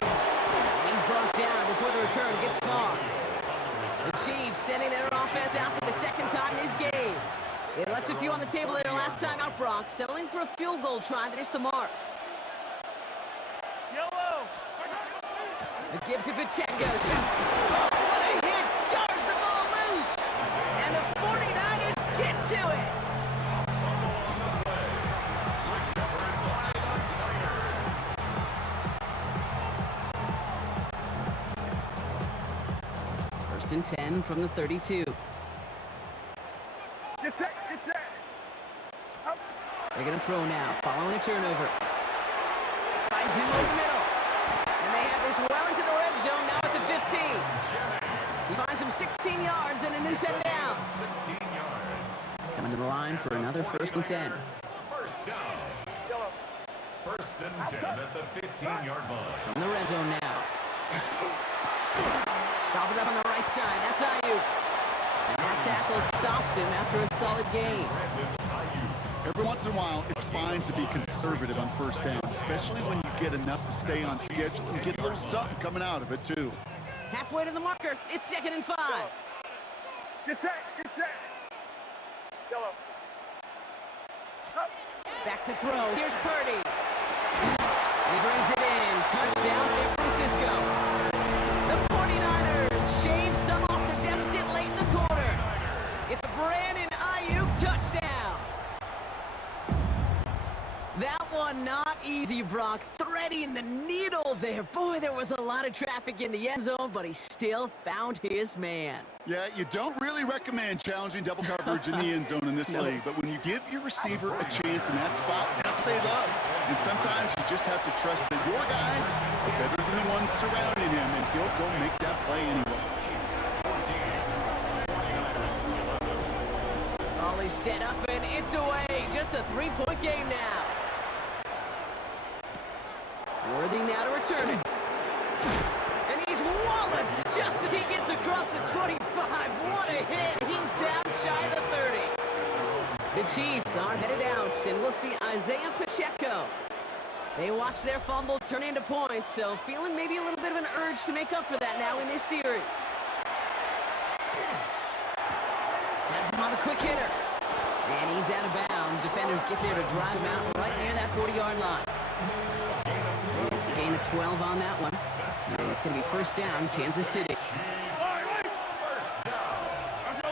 And he's brought down before the return gets far. The Chiefs sending their offense out for the 2nd time this game. They left a few on the table there last time out, Brock, settling for a field goal try to miss the mark. Yellow. The give to Pacheco. What a hit! Jars the ball loose! And the 49ers get to it! First and 10 from the 32. Get set. They're going to throw now, following a turnover. Finds him over the middle. And they have this well into the red zone now at the 15. He finds him 16 yards and a new set of downs. 16 yards. Coming to the line for another 1st and 10. 1st down. 1st and 10 at the 15-yard line. From the red zone now. Gobbled up on the right side. That's Ayuk. And that tackle stops him after a solid gain. Every once in a while, it's fine to be conservative on 1st down, especially when you get enough to stay on schedule and get a little something coming out of it, too. Halfway to the marker. It's 2nd and 5. Get set. Yellow. Back to throw. Here's Purdy. He brings it in. Touchdown, San Francisco. The 49ers shave some off the deficit late in the quarter. It's a Brandon Ayuk touchdown. That one not easy, Brock. Threading the needle there. Boy, there was a lot of traffic in the end zone, but he still found his man. Yeah, you don't really recommend challenging double coverage in the end zone in this league, but when you give your receiver a chance in that spot, that's what they love. And sometimes you just have to trust that your guys are better than the ones surrounding him, and he'll go make that play anyway. All is set up, and it's away. Just a three-point game now. Worthy now to return it. And he's walloped just as he gets across the 25. What a hit. He's down shy of the 30. The Chiefs are headed out, and we'll see Isaiah Pacheco. They watch their fumble turn into points, so feeling maybe a little bit of an urge to make up for that now in this series. Has him on the quick hitter. And he's out of bounds. Defenders get there to drive him out right near that 40-yard line. And it's a gain of 12 on that one. And it's going to be first down, Kansas City. First down. A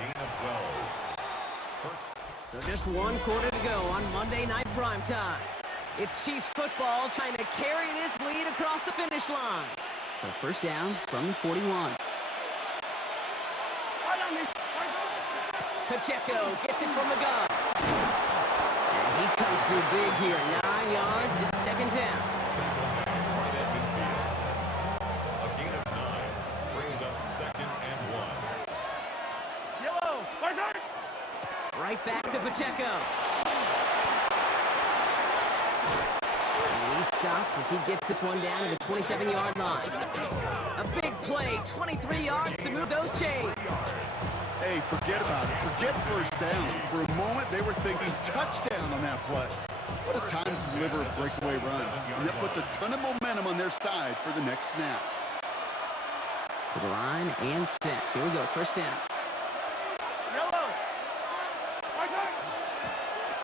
gain of 12. So just one quarter to go on Monday Night Primetime. It's Chiefs football trying to carry this lead across the finish line. So first down from the 41. Pacheco gets it from the gun. And he comes through big here. 9 yards. It's second down. A gain of 9 brings up second and 1. Yellow. Right back to Pacheco. And he's stopped as he gets this one down to the 27-yard line. A big play, 23 yards to move those chains. Hey, forget about it. Forget first down. For a moment, they were thinking touchdown on that play. What a time to deliver a breakaway run. And that puts a ton of momentum on their side for the next snap. To the line and set. Here we go, first down. Yellow.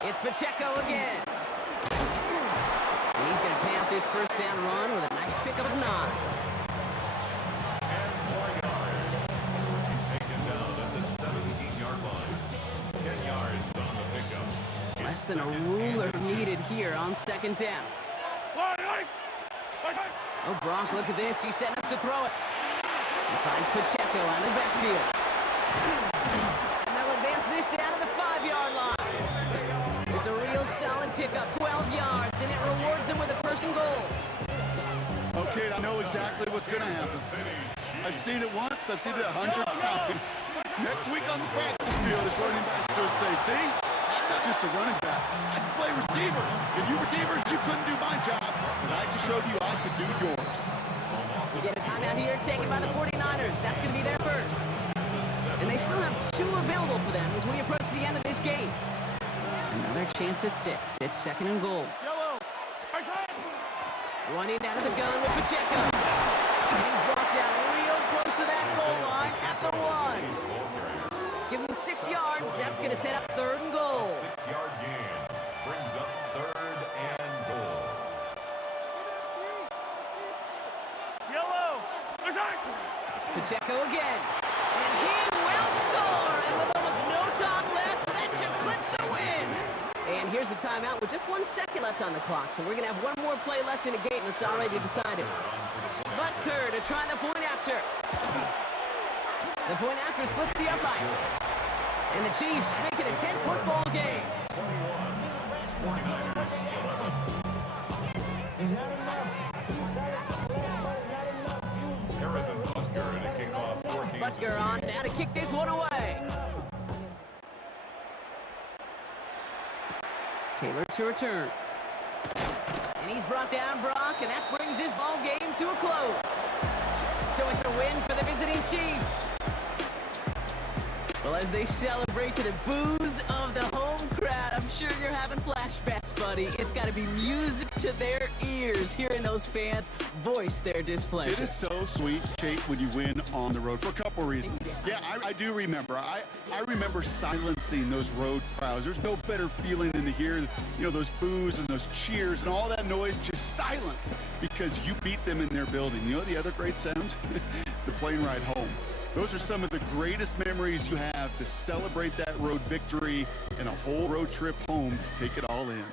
It's Pacheco again. And he's going to pay off his first down run with a nice pickup of 9. 10 more yards. He's taken down at the 17-yard line. 10 yards on the pickup. Less than a ruler needed here on second down. Oh, Brock, look at this. He's setting up to throw it. He finds Pacheco on the backfield. And they'll advance this down to the 5-yard line. It's a real solid pickup, 12 yards, and it rewards them with a first and goal. Okay, I know exactly what's going to happen. I've seen it once. I've seen it 100 times. Next week on the practice field, this running back's going to say, see, I'm not just a running back. I can play receiver. And you receivers, you couldn't do my job, but I just showed you I could do yours. We get a timeout here taken by the 49ers. That's going to be their first. And they still have 2 available for them as we approach the end of this game. Another chance at 6. It's second and goal. Yellow. Running out of the gun with Pacheco. And he's brought down real close to that goal line at the 1. Give him 6 yards. That's going to set up third and goal. 6-yard gain brings up third and goal. Yellow. Pacheco again. And he will score. And with almost no time left, that should clinch the win. And here's the timeout with just 1 second left on the clock. So we're going to have one more play left in the game that's already decided. Butker to try the point after. The point after splits the uprights. And the Chiefs make it a 10-point ball game. 49ers 11. Harrison Butker to kick off for Kansas Butker on now to kick this one away. Taylor to return. And he's brought down Brock, and that brings this ball game to a close. So it's a win for the visiting Chiefs. Well, as they celebrate to the boos of the home crowd, I'm sure you're having flashbacks, buddy. It's got to be music to their ears hearing those fans voice their displeasure. It is so sweet, Kate, when you win on the road for a couple reasons. Yeah, I do remember. I remember silencing those road crowds. There's no better feeling than to hear, those boos and those cheers and all that noise just silence because you beat them in their building. You know the other great sound? The plane ride home. Those are some of the greatest memories you have to celebrate that road victory and a whole road trip home to take it all in.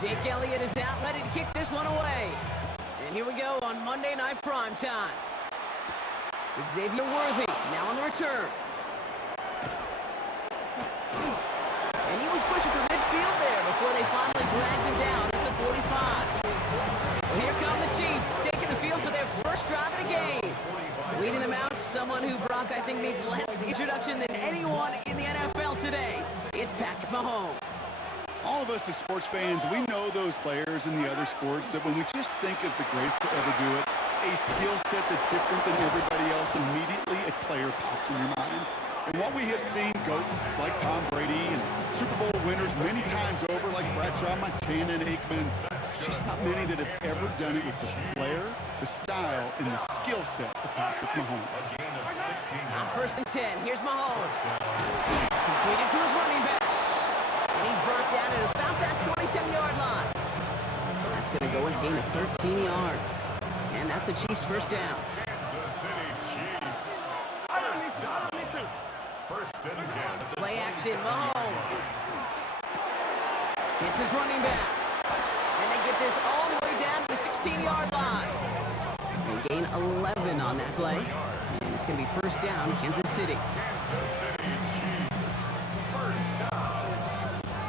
Jake Elliott is out, ready to kick this one away. And here we go on Monday Night Primetime. Xavier Worthy now on the return. And he was pushing for midfield there before they finally dragged him down at the 45. Well, here come the Chiefs, taking the field for their first drive of the game. Leading them out, someone who Brock I think needs less introduction than anyone in the NFL today. It's Patrick Mahomes. All of us as sports fans, we know those players in the other sports that when we just think of the greatest to ever do it, a skill set that's different than everybody else, immediately a player pops in your mind. And while we have seen GOATs like Tom Brady and Super Bowl winners many times over like Bradshaw, Montana, and Aikman, there's just not many that have ever done it with the flair, the style, and the skill set of Patrick Mahomes. On 1st and 10, here's Mahomes. Completed to his running back. And he's brought down at about that 27-yard line. That's going to go as a gain of 13 yards. And that's a Chiefs first down. Kansas City Chiefs. First and 10. Play action, Mahomes. It's his running back. And they get this all the way down to the 16-yard line. They gain 11 on that play. And it's going to be first down, Kansas City. Kansas City Chiefs. First down.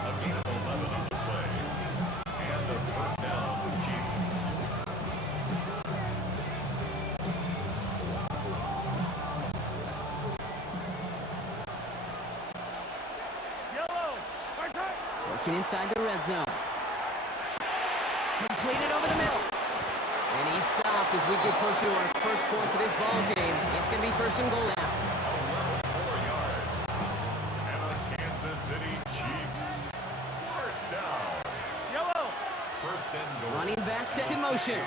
A gain of 11 on the play. And the first down, Chiefs. Working inside the red zone. Completed over the middle. And he's stopped as we get closer to our first points of this ball game. It's going to be first and goal now. 4 yards. And the Kansas City Chiefs. First down. First and goal. Running back sets in motion.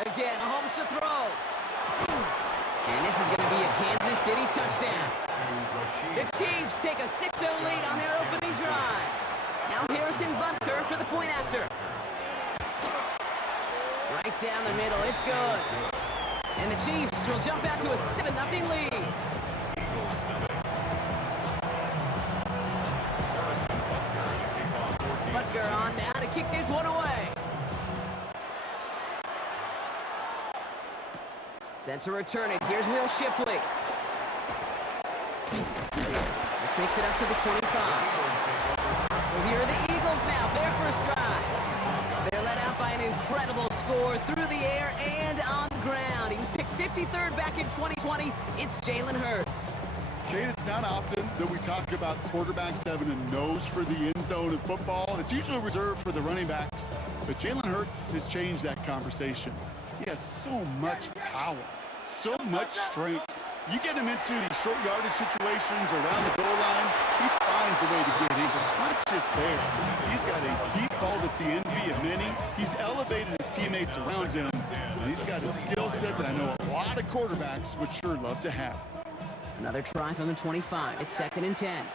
Again, Mahomes to throw. And this is going to be a Kansas City touchdown. The Chiefs take a 6-0 lead on their opening drive. Now Harrison Butker for the point after. Right down the middle, it's good. And the Chiefs will jump out to a 7-0 lead. Butker on now to kick this one away. Sent to return it. Here's Will Shipley. This makes it up to the 25. So here are the Eagles now, their first drive. They're led out by an incredible score through the air and on the ground. He was picked 53rd back in 2020. It's Jalen Hurts. Kate, it's not often that we talk about quarterbacks having a nose for the end zone in football. It's usually reserved for the running backs, but Jalen Hurts has changed that conversation. He has so much power, so much strength. You get him into these short yardage situations around the goal line, he finds a way to get in, but it's not just there. He's got a deep ball that's the envy of many. He's elevated his teammates around him, and he's got a skill set that I know a lot of quarterbacks would sure love to have. Another try from the 25. It's 2nd and 10.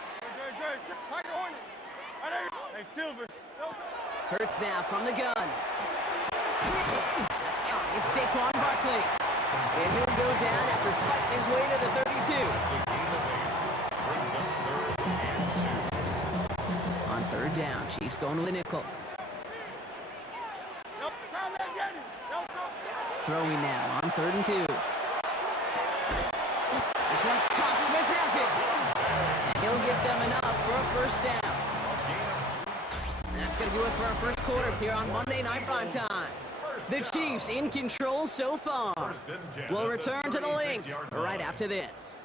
Hurts now from the gun. That's caught. It's Saquon Barkley. And he'll go down after fighting his way to the 32. On 3rd down, Chiefs going with a nickel. Throwing now on 3rd and 2. This one's caught. Smith has it. And he'll get them enough for a first down. And that's going to do it for our first quarter here on Monday Night Prime Time. The Chiefs in control so far. We'll return to the link right after this.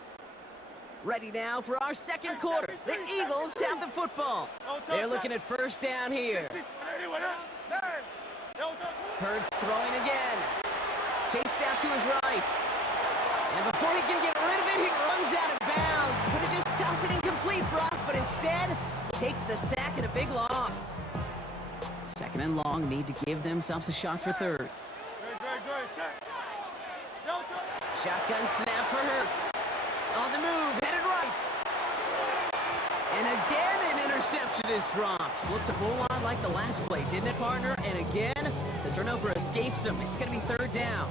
Ready now for our second quarter. The Eagles have the football. They're looking at first down here. Hurts throwing again. Chased out to his right. And before he can get rid of it, he runs out of bounds. Could have just tossed it incomplete, Brock, but instead takes the sack and a big loss. 2nd and long, need to give themselves a shot for 3rd. Shotgun snap for Hurts. On the move, headed right. And again, an interception is dropped. Looked a whole lot like the last play, didn't it, partner? And again, the turnover escapes him. It's going to be 3rd down.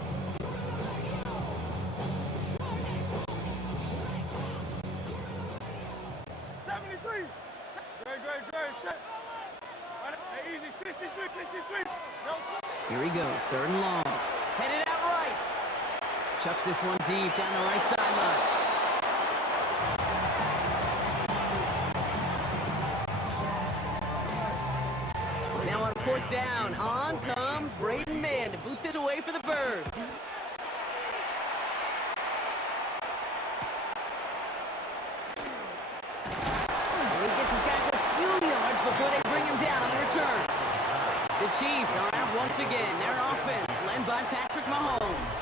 Here he goes, 3rd and long. Headed out right. Chucks this one deep down the right sideline. Now on 4th down, on comes Braden Mann to boot this away for the Birds. And he gets his guys a few yards before they bring him down on the return. The Chiefs are out once again. Their offense led by Patrick Mahomes.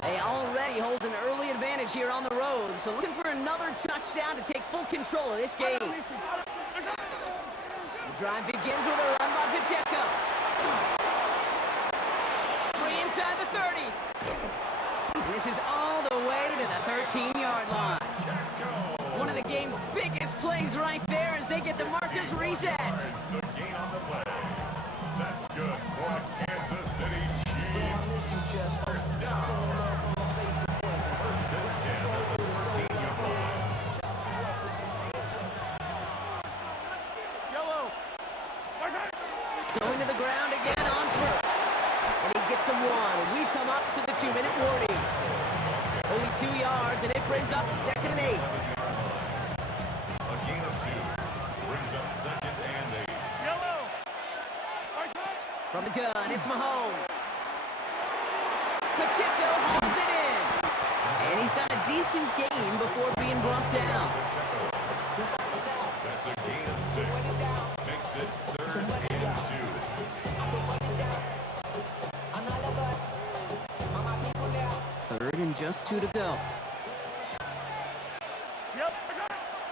They already hold an early advantage here on the road, so looking for another touchdown to take full control of this game. The drive begins with a run by Pacheco. 3 inside the 30. And this is all the way to the 13-yard line. One of the game's biggest plays right there as they get the Marcus reset. That's good for the Kansas City Chiefs. First down. 1st and 10 at the 13-yard line. Going to the ground again on 1st. And he gets him 1. We've come up to the 2-minute warning. Only 2 yards, and it brings up 2nd and 8. A gain of 2 brings up 2nd and 8. From the gun, it's Mahomes. Pacheco holds it in. And he's got a decent gain before being brought down. That's a gain of 6. Makes it 3rd and 2. 3rd and just 2 to go.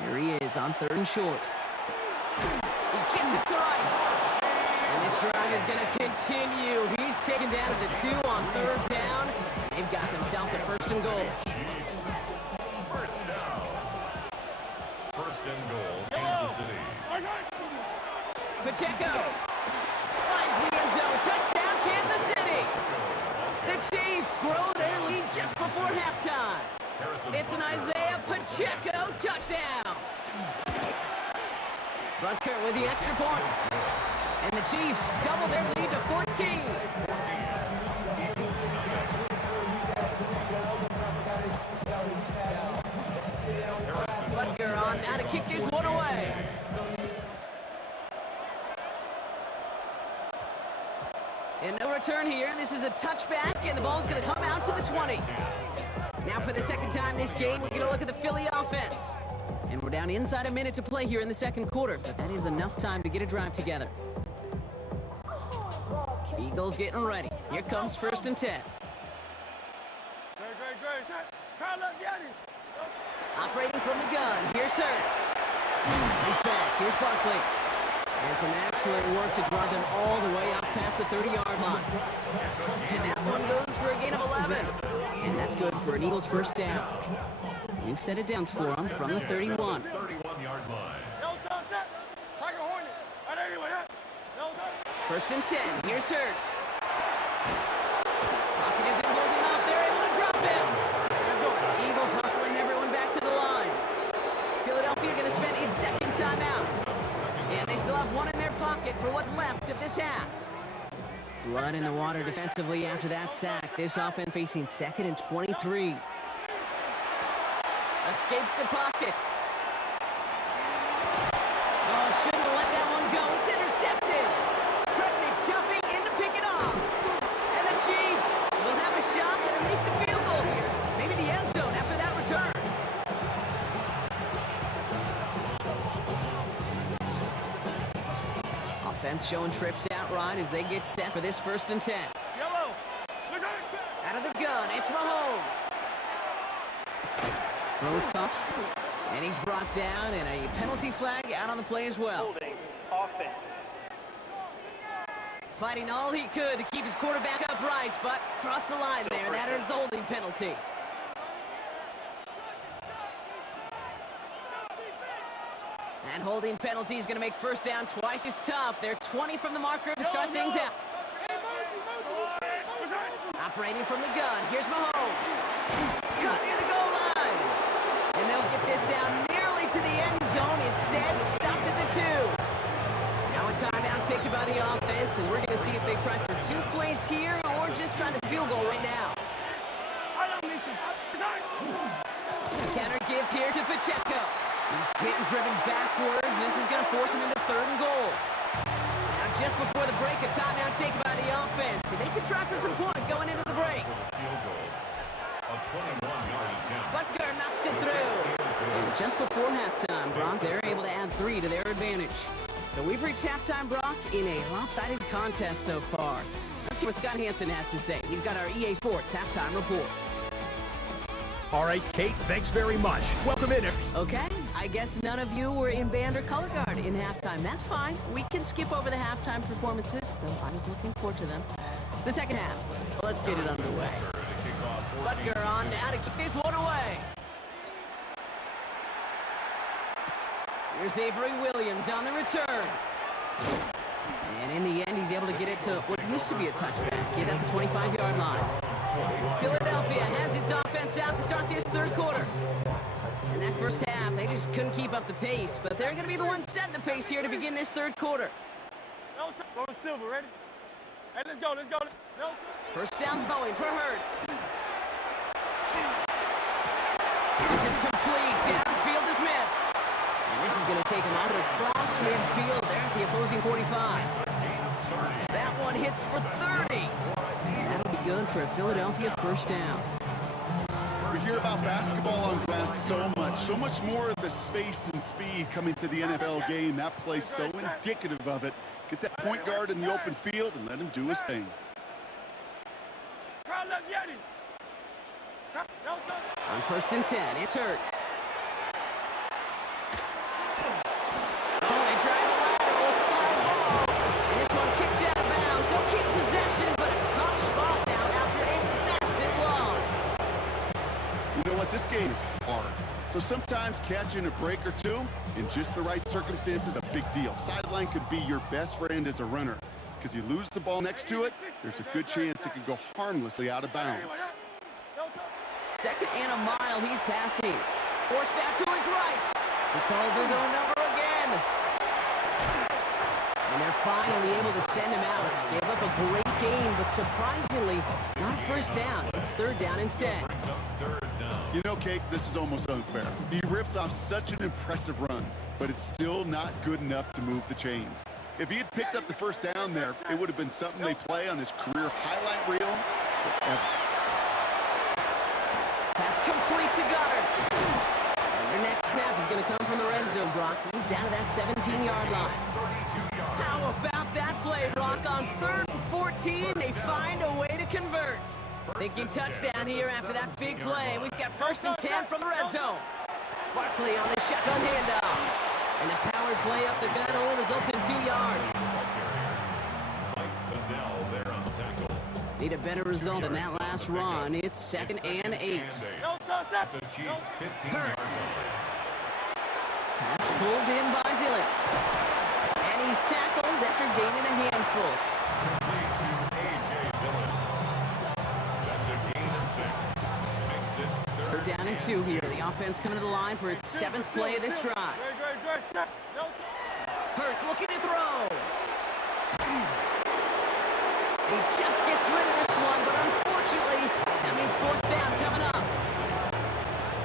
Here he is on 3rd and short. He gets it to Rice. And this drive is going to continue. He's taken down at the 2 on 3rd down. They've got themselves a 1st and goal. First down. 1st and goal, Kansas City. Pacheco finds the end zone. Touchdown, Kansas City. The Chiefs grow their lead just before halftime. It's an Isaiah Pacheco touchdown. Butker with the extra point. And the Chiefs double their lead to 14. And no return here. This is a touchback, and the ball's going to come out to the 20. Now for the second time this game, we're going to look at the Philly offense. And we're down inside a minute to play here in the second quarter, but that is enough time to get a drive together. Eagles getting ready. Here comes 1st and 10. Operating from the gun, here's Hurts. He's back, here's Barkley. And some excellent work to drive them all the way out past the 30-yard line. And that one goes for a gain of 11. And that's good for an Eagles first down. You've set it down for them from the 31. 31-yard line. 1st and 10, here's Hurts. Pocket isn't holding up, they're able to drop him. Eagles hustling everyone back to the line. Philadelphia going to spend its second timeout. And they still have one in their pocket for what's left of this half. Blood in the water defensively after that sack. This offense facing 2nd and 23. Escapes the pocket. Oh, shouldn't have let that one go. It's intercepted. Trent McDuffie in to pick it off. And the Chiefs will have a shot at least a field goal here. Maybe the end zone after that return. Offense showing trips outright as they get set for this 1st and 10. Out of the gun, it's Mahomes. Rose caught, and he's brought down, and a penalty flag out on the play as well. Holding offense. Fighting all he could to keep his quarterback upright, but crossed the line there, and that earns the holding penalty. And holding penalty is going to make first down twice as tough. They're 20 from the marker to start things out. Operating from the gun, here's Mahomes. Cut near the goal line. And they'll get this down nearly to the end zone. Instead, stopped at the 2. Now a timeout taken by the offense, and we're going to see if they try for 2 plays here or just try the field goal right now. Counter give here to Pacheco. He's hit and driven backwards. This is going to force him into 3rd and goal. Now just before the break, a timeout taken by the offense, and they can try for some points going into the break. Field goal. A 21-yard attempt. Butker knocks it through. And just before halftime, Brock, they're able to add 3 to their advantage. So we've reached halftime, Brock, in a lopsided contest so far. Let's see what Scott Hansen has to say. He's got our EA Sports halftime report. All right, Kate, thanks very much. Welcome in. Okay, I guess none of you were in band or color guard in halftime. That's fine. We can skip over the halftime performances, though I was looking forward to them. The second half, let's get it underway. Butker on now to kick this one away. Here's Avery Williams on the return. And in the end, he's able to get it to what used to be a touchback. He's at the 25-yard line. Philadelphia has its offense out to start this 3rd quarter. In that first half, they just couldn't keep up the pace, but they're going to be the ones setting the pace here to begin this 3rd quarter. Go to Silver, ready? Hey, let's go. First down going for Hurts. This is complete. Downfield to Smith. And this is going to take him out across midfield there at the opposing 45. That one hits for 30. And that'll be good for a Philadelphia first down. We hear about basketball on grass so much more of the space and speed coming to the NFL game. That play's so indicative of it. Get that point guard in the open field and let him do his thing. On 1st and 10, it's Hurts. Oh, they tried the lateral. It's a live ball. And this one kicks out of bounds. They'll keep possession, but a tough spot now after a massive loss. You know what? This game is hard. So sometimes catching a break or 2 in just the right circumstances is a big deal. Sideline could be your best friend as a runner. Because you lose the ball next to it, there's a good chance it could go harmlessly out of bounds. 2nd and a mile, he's passing. Forced out to his right. He calls his own number again. And they're finally able to send him out. Gave up a great game, but surprisingly, not first down. It's 3rd down instead. You know, Kate, this is almost unfair. He rips off such an impressive run, but it's still not good enough to move the chains. If he had picked up the first down there, it would have been something they play on his career highlight reel forever. Pass complete to Goddard. And their next snap is going to come from the red zone, Brock. He's down to that 17-yard line. How about that play, Brock? On 3rd and 14, they find a way to convert. Thinking touchdown here after that big play. We've got 1st and 10 from the red zone. Barkley on the shotgun handoff. And the power play up the gut only results in 2 yards. Need a better result than that last run. It's 2nd and 8. The Chiefs 15 yards. Pass pulled in by Dillon. And he's tackled after gaining a handful. Complete to A.J. Dillon. That's a gain of 6. Makes it They're down and 2 here. The offense coming to the line for its 7th play of this drive. Hurts looking to throw. He just gets rid of this one, but unfortunately, that means 4th down coming up.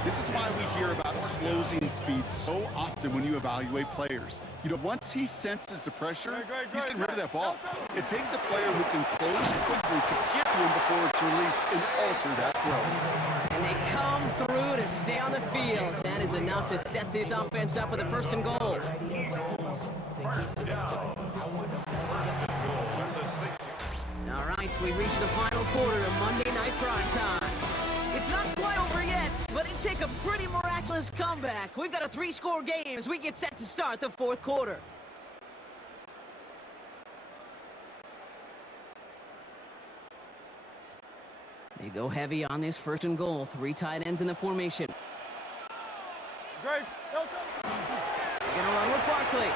This is why we hear about closing speed so often when you evaluate players. You know, once he senses the pressure, he's getting rid of that ball. It takes a player who can close quickly to get to him before it's released and alter that throw. And they come through to stay on the field. That is enough to set this offense up with a 1st and goal. first down. 1st and goal at the 6. All right, we reach the final quarter of Monday Night Prime Time. It's not quite over yet, but it'd take a pretty miraculous comeback. We've got a 3-score game as we get set to start the 4th quarter. They go heavy on this 1st and goal. 3 tight ends in the formation. They're gonna run with Barkley.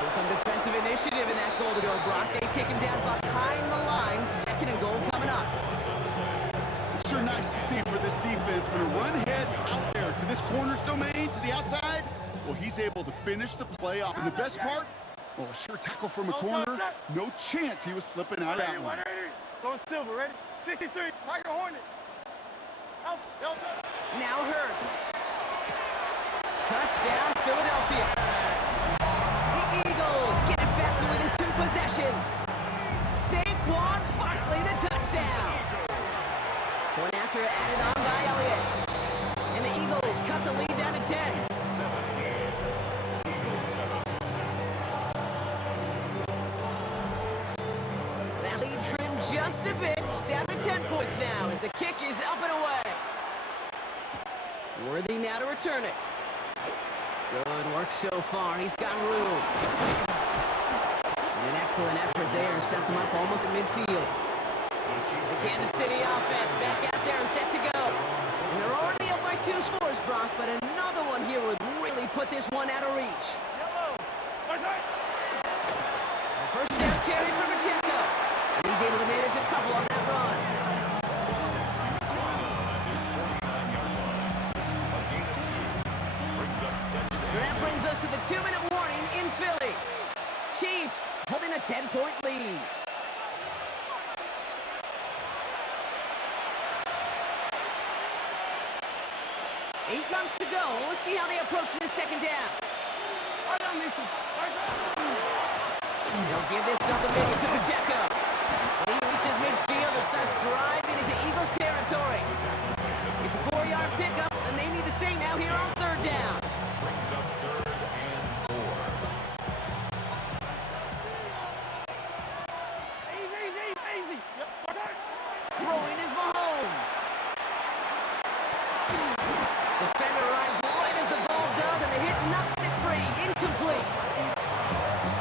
So some defensive initiative in that goal to go, Brock. They take him down behind the line. 2nd and goal coming up. It's sure nice to see for this defense when a run heads out there to this corner's domain, to the outside. Well, he's able to finish the play off. And the best part, well, a sure tackle from a corner. No chance he was slipping out of that one. Go Silver, ready? 63, Tiger Hornet. Now Hurts. Touchdown, Philadelphia. The Eagles get it back to within 2 possessions. Saquon Barkley, the touchdown. Point after added on by Elliott. And the Eagles cut the lead down to 10. 17. Eagles 7. That lead trimmed just a bit, down to 10 points now as the kick is up and away. Worthy now to return it. Good work so far. He's got room. And an excellent effort there sets him up almost at midfield. The Kansas City offense back out there and set to go. And they're already up by 2 scores, Brock, but another one here would really put this one out of reach. A 1st down carry for Pacheco. And he's able to manage a couple on that run. And that brings us to the 2-minute warning in Philly. Chiefs holding a 10-point lead. Eight yards to go. Let's see how they approach this 2nd down. They'll give this up and make it to Pacheco. He reaches midfield and starts driving into Eagles territory. It's a 4-yard pickup, and they need the same now here on 3rd down. Brings up 3rd and 4. Easy. Throwing is Mahomes. Defender arrives right as the ball does, and the hit knocks it free. Incomplete.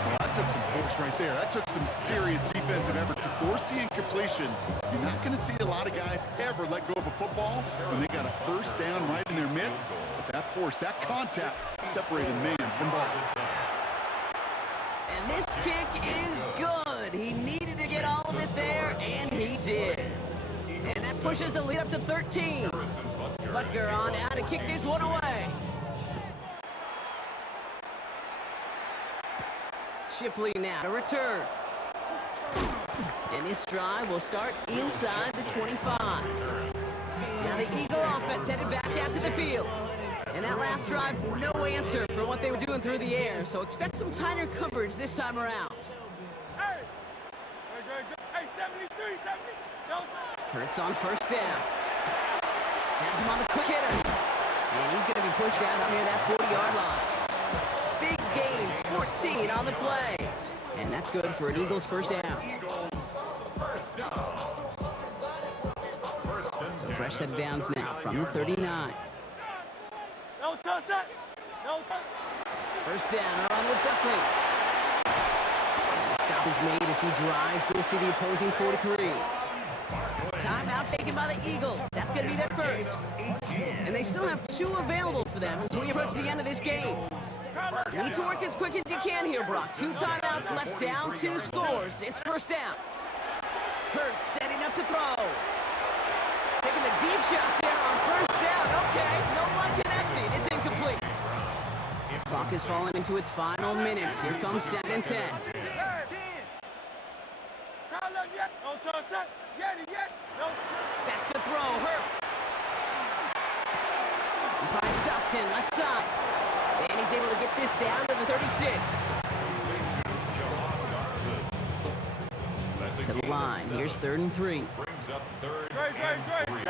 Well, that took some force right there. That took some serious defensive effort to force the incompletion. You're not going to see a lot of guys ever let go of a football when they got a 1st down right in their midst. But that force, that contact, separated man from ball. And this kick is good. He needed to get all of it there, and he did. And that pushes the lead up to 13. Butker on now to kick this one away. Shipley now to return. And this drive will start inside the 25. Now the Eagle offense headed back out to the field. And that last drive, no answer for what they were doing through the air, so expect some tighter coverage this time around. Hey! Hey, 73, 70! Hurts on first down. Has him on the quick hitter. And he's going to be pushed out near that 40-yard line. Big gain, 14 on the play. And that's good for an Eagles first down. So fresh set of downs now from the 39. No touch it! No touch! First down, on with Buckley. And the stop is made as he drives this to the opposing 43. Timeout taken by the Eagles. That's going to be their first. And they still have 2 available for them as we approach the end of this game. You need to work as quick as you can here, Brock. 2 timeouts left, down 2 scores. It's first down. Hurts setting up to throw. Taking the deep shot there on first down. Okay, no luck connecting. It's incomplete. Clock is falling into its final minutes. Here comes 2nd and 10. Back to throw, Hurts. He finds Dotson, left side. And he's able to get this down to the 36. To the line, here's 3rd and 3. Brings up 3rd Great. and 3.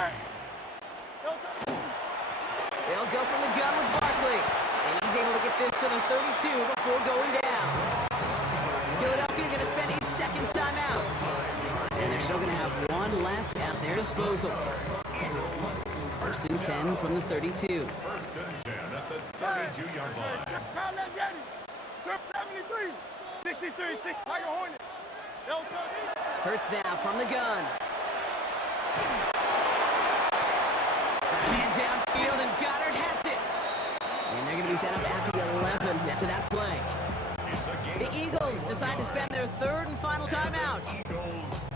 They'll go from the gun with Barkley. And he's able to get this to the 32 before going down. Philadelphia going to spend 8 seconds timeout. And they're still going to have 1 left at their disposal. 1st and 10 from the 32. 1st and 10 at the 32-yard line. 73, 63, 6, Tiger Hornet. No touch. Hurts now from the gun. Man downfield, and Goddard has it. And they're going to be set up at the 11 after that play. The Eagles decide to spend their 3rd and final timeout.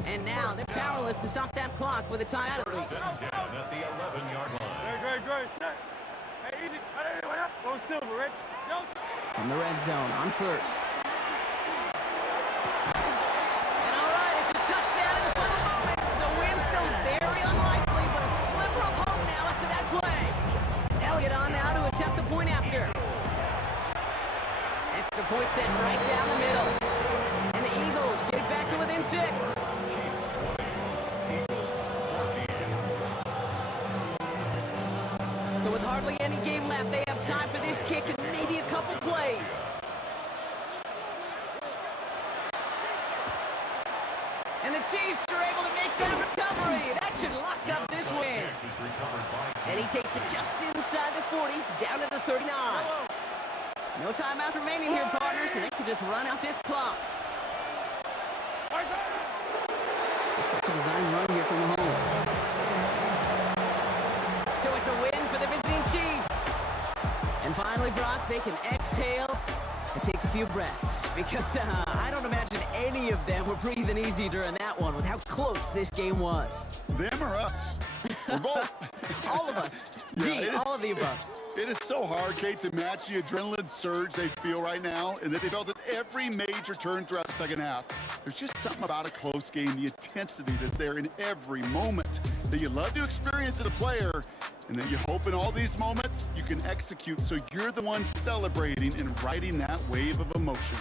And now they're powerless to stop that clock with a timeout at least. 10 at the 11-yard line. Great. Set. Hey, easy. Go silver, Rich. No touch. From the red zone on first. And all right, it's a touchdown in the final moments. A win still very unlikely, but a sliver of hope now after that play. Elliott on now to attempt the point after. Extra point set right down the middle. And the Eagles get it back to within 6. Chiefs 20, Eagles 14. So with hardly any game left, they have time for this kick and maybe a couple plays. And the Chiefs are able to make that recovery. That should lock up this win. Is recovered by And he takes it just inside the 40, down to the 39. No timeouts remaining here, partners, so they can just run out this clock. Looks like a design run here from Mahomes. So it's a win for the visiting Chiefs. And finally, Brock, they can exhale and take a few breaths. Because I don't imagine any of them were breathing easy during that one with how close this game was. Them or us? We're both. All of us. Yeah, D, all of the above. It is so hard, Kate, to match the adrenaline surge they feel right now and that they felt at every major turn throughout the second half. There's just something about a close game, the intensity that's there in every moment that you love to experience as a player and that you hope in all these moments you can execute so you're the one celebrating and riding that wave of emotion.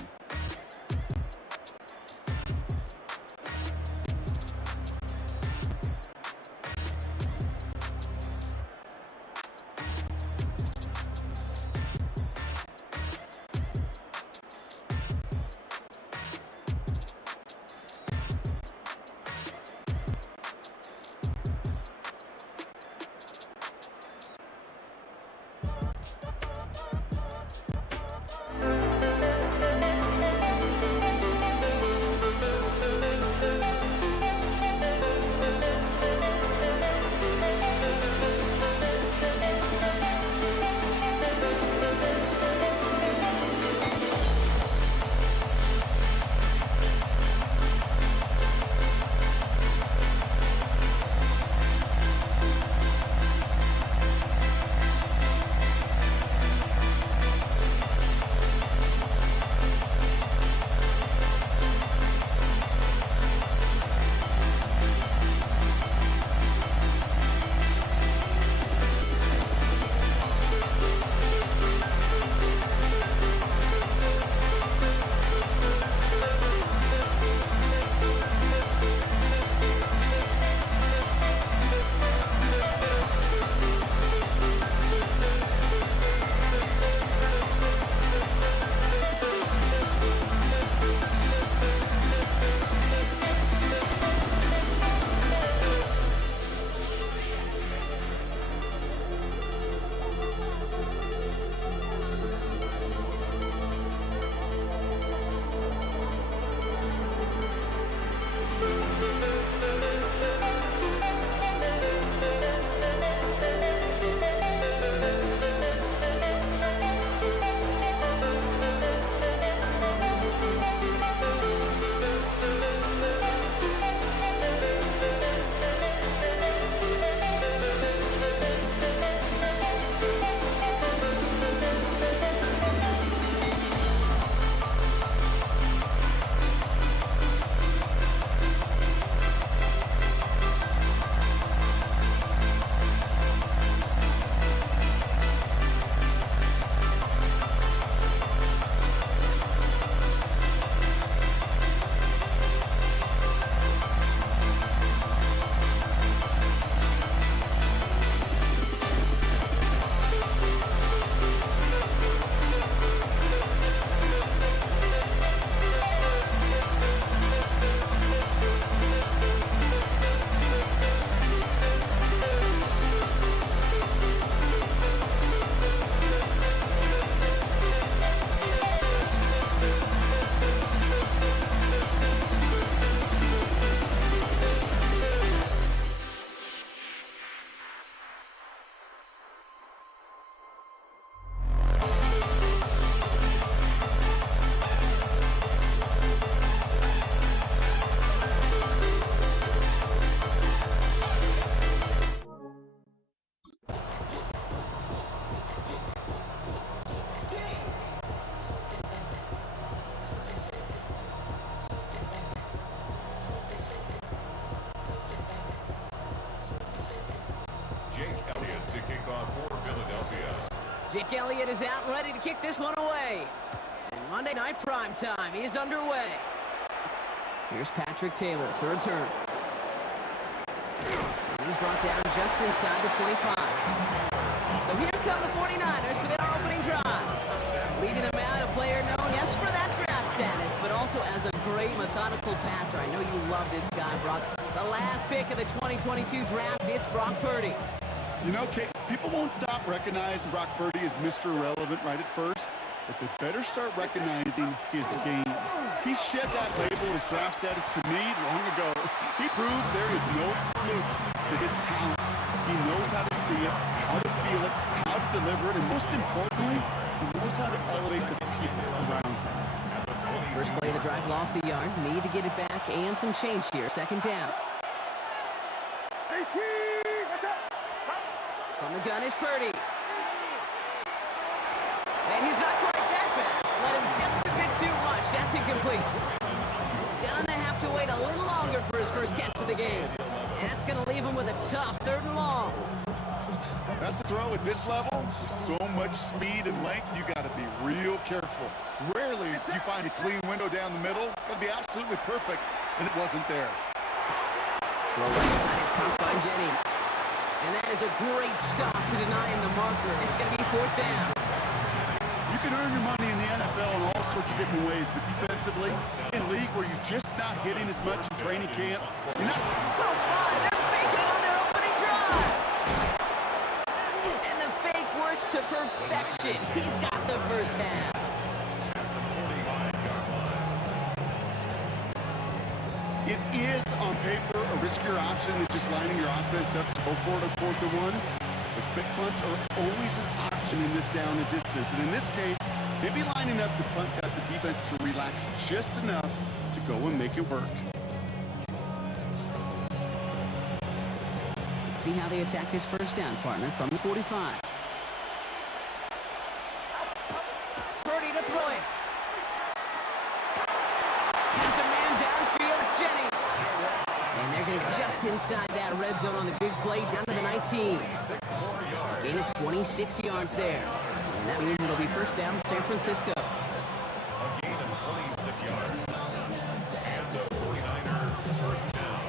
Jake Elliott is out and ready to kick this one away. And Monday Night Prime Time is underway. Here's Patrick Taylor to return. And he's brought down just inside the 25. So here come the 49ers for their opening drive. Leading them out, a player known, yes, for that draft status, but also as a great methodical passer. I know you love this guy, Brock. The last pick of the 2022 draft, it's Brock Purdy. You know, Kate, people won't stop recognizing Brock Purdy as Mr. Irrelevant right at first, but they better start recognizing his game. He shed that label as draft status to me long ago. He proved there is no fluke to his talent. He knows how to see it, how to feel it, how to deliver it, and most importantly, he knows how to elevate the people around him. First play of the drive, lost a yard. Need to get it back and some change here. Second down. From the gun is Purdy. And he's not quite that fast. Let him just a bit too much. That's incomplete. Gonna have to wait a little longer for his first catch of the game. And that's gonna leave him with a tough 3rd and long. That's a throw at this level. With so much speed and length, you got to be real careful. Rarely do you find a clean window down the middle. It'll be absolutely perfect, and it wasn't there. Throw right side is caught by Jennings. And that is a great stop to deny him the marker. It's going to be 4th down. You can earn your money in the NFL in all sorts of different ways, but defensively, in a league where you're just not hitting as much in training camp, you're not... Oh, my! They're faking it on their opening drive! And the fake works to perfection. He's got the first down. It is, on paper, a riskier option than just lining your offense up to go for it on 4th and 1. But fake punts are always an option in this down and distance. And in this case, maybe lining up to punt got the defense to relax just enough to go and make it work. Let's see how they attack this first down, partner, from the 45. Purdy to throw it. Has a man downfield. It's Jennings. And they're going to get just inside that red zone on the big play down to the 19. A gain of 26 yards there. And that means it'll be first down San Francisco. A gain of 26 yards. And the 49er first down.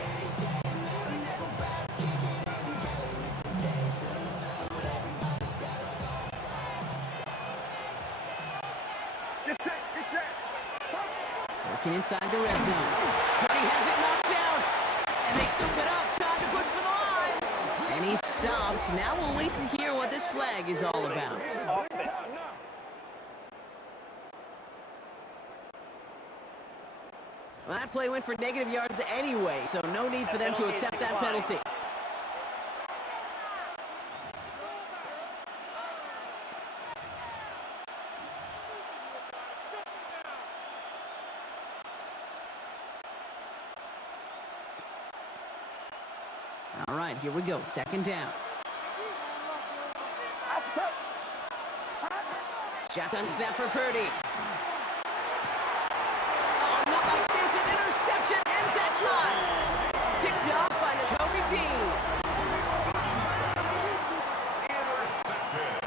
Get set, get set. Working inside the red zone. Purdy has it knocked out. And they scoop it up. Time to push for the line. And he's stopped. Now we'll wait to hear what this flag is all about. Well, that play went for negative yards anyway, so no need for them to accept that penalty. All right, here we go. Second down. Shotgun snap for Purdy. Oh, not like this. An interception ends that drive. Picked up by Nakobe Dean. Intercepted.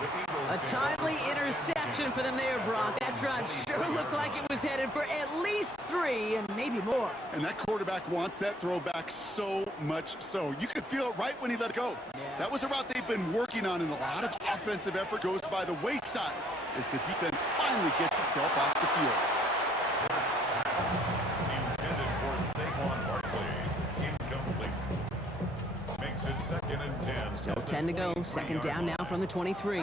The Eagles A timely interception for them there, Brock. That drive sure looked like it was headed for at least 3 and maybe more. And that quarterback wants that throwback so much so. You could feel it right when he let it go. That was a route they've been working on, and a lot of offensive effort goes by the wayside as the defense finally gets itself off the field. intended for Saquon Barkley. Incomplete. Makes it 2nd and 10. Still 10 to go. Second down now from the 23.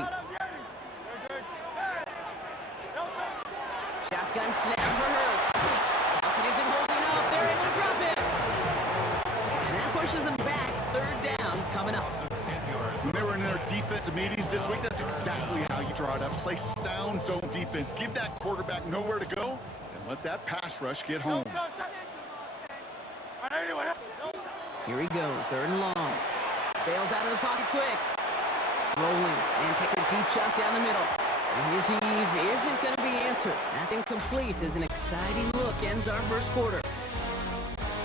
Shotgun snap for Hurts. Falcon isn't holding up. They're able to drop it. And that pushes them back. 3rd down coming up. When they were in their defensive meetings this week, that's exactly how you draw it up. Play sound zone defense. Give that quarterback nowhere to go and let that pass rush get home. Here he goes. 3rd and long. Bails out of the pocket quick. Rolling and takes a deep shot down the middle. And his heave isn't going to be answered. That's incomplete as an exciting look ends our first quarter.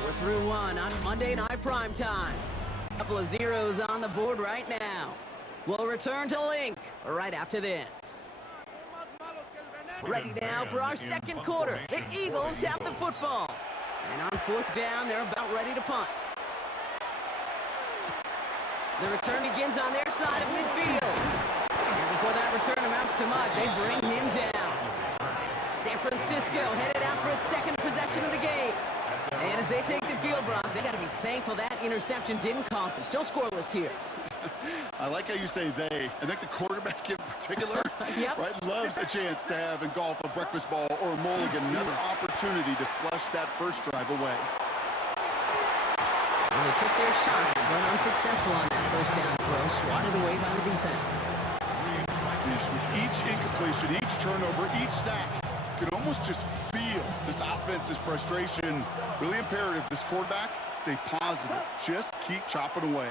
We're through 1 on Monday Night Prime Time. Couple of zeros on the board right now. We'll return to Link right after this. Ready now for our second quarter. The Eagles have the football. And on fourth down, they're about ready to punt. The return begins on their side of midfield. And before that return amounts to much, they bring him down. San Francisco headed out for its second possession of the game. And as they take the field, Brock, they got to be thankful that interception didn't cost them. Still scoreless here. I like how you say they. I think the quarterback in particular Yep. right, loves a chance to have in golf a breakfast ball or a mulligan, another opportunity to flush that first drive away. Well, they took their shots, but unsuccessful on that first down throw, swatted away by the defense. With each incompletion, each turnover, each sack, you can almost just feel this offense's frustration. Really imperative this quarterback stay positive. Just keep chopping away.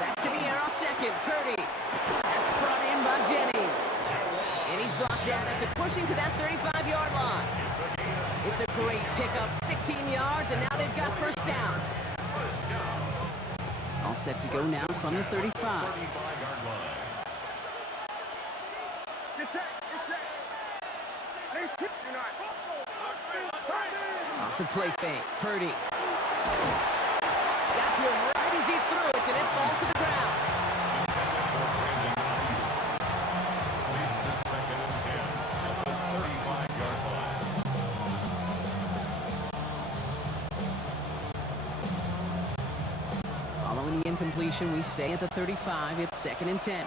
Back to the air on second, Purdy. That's brought in by Jennings. And he's blocked out after pushing to that 35-yard line. It's a great pickup, 16 yards, and now they've got first down. All set to go now from the 35. Off the play fake, Purdy. Got to him right as he threw it, and it falls to the ground. Leads to second and 10 at the 35-yard line. Following the incompletion, we stay at the 35. It's second and 10.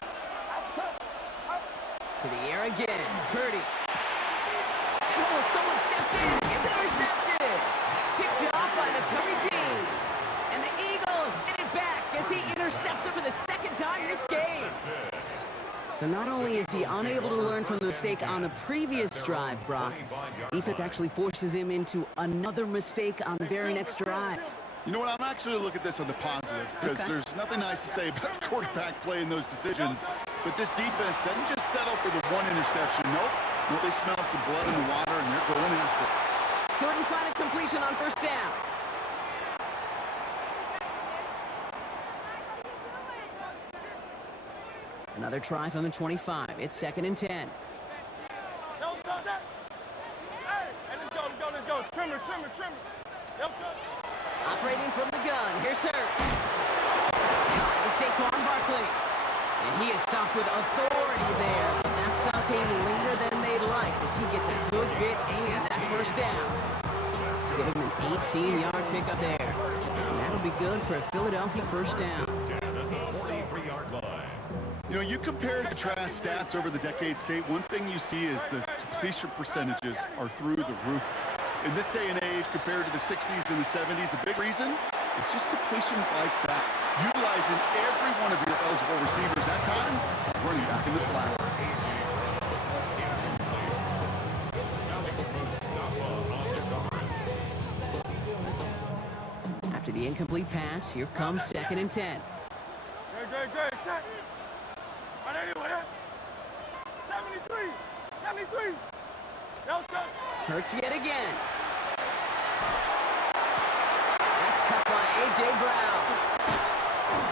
To the air again, Purdy. And oh, someone stepped in. It's intercepted. Picked off by Nakobe Dean. And the Eagles get it back as he intercepts it for the second time this game. So not only is he unable to learn from the mistake on the previous drive, Brock, defense actually forces him into another mistake on the very next drive. You know what? I'm actually going to look at this on the positive because there's nothing nice to say about the quarterback playing those decisions. But this defense doesn't just settle for the one interception. Nope. No, they smell some blood in the water, and they're going after it. Couldn't find a completion on first down. Another try from the 25. It's second and 10. Hey, let's go. Trimmer. Operating from the gun. Here's Hurts. It's caught with Saquon Barkley. And he is stopped with authority there. That stop came later than they'd like as he gets a good bit and that first down. Give him an 18-yard pickup there. And that'll be good for a Philadelphia first down. 10 at the 43-yard line. You know, you compare and contrast stats over the decades, Kate. One thing you see is the completion percentages are through the roof. In this day and age, compared to the 60s and the 70s, a big reason is just completions like that. Utilizing every one of your eligible receivers that time, running back in the flat. After the incomplete pass, here comes second and 10. Great. Check. Right anyway. 73. Hurts yet again. That's cut by A.J. Brown.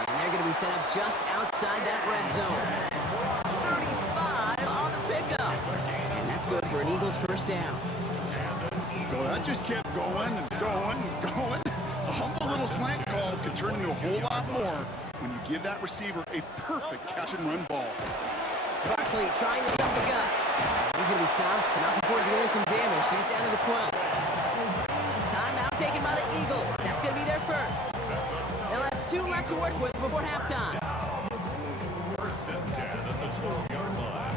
And they're going to be set up just outside that red zone. 35 on the pickup. And that's good for an Eagles first down. Well, that just kept going. A humble little slant call could turn into a whole lot more when you give that receiver a perfect catch-and-run ball. Barkley trying to stop the gun. He's going to be stopped, but not before dealing some damage. He's down to the 12. Timeout taken by the Eagles. That's going to be their first. They'll have 2 left to work with before halftime. First and 10 at the 12-yard line.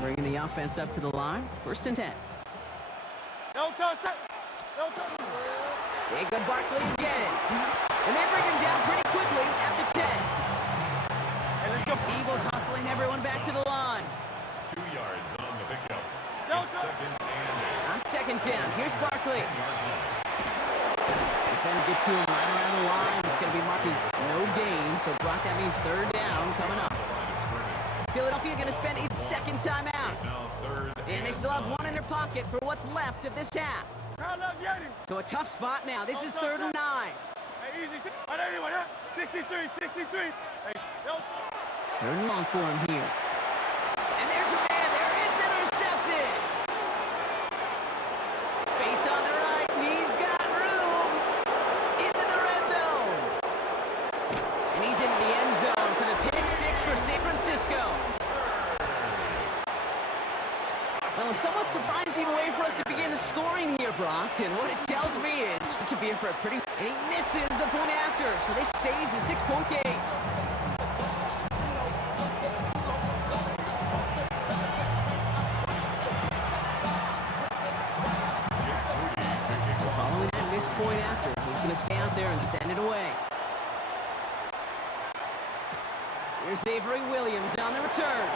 Bringing the offense up to the line. First and 10. No touch. Big good Barkley again. And they bring him down pretty quickly at the 10. Hey, let's go. Eagles hustling everyone back to the line. 2 yards on the pickup. No, It's second and On second down, here's Barkley. 8-yard line. Defender gets to him right around the line. It's going to be marked as no gain. So, Brock, that means third down coming up. Philadelphia going to spend its second timeout. Now third And they still have one in their pocket for what's left of this half. So a tough spot now. This is third and 9. Hey, easy. Right anyway. 63. Hey, Third and long for him here. And there's a man there. It's intercepted. Space on the right. He's got room. Into the red zone. And he's into the end zone for the pick six for San Francisco. Well, a somewhat surprising way for us to begin the scoring here, Brock. And what it tells me is we could be in for a pretty... And he misses the point after, so this stays a 6-point game. So following that missed point after, he's going to stay out there and send it away. Here's Avery Williams on the return.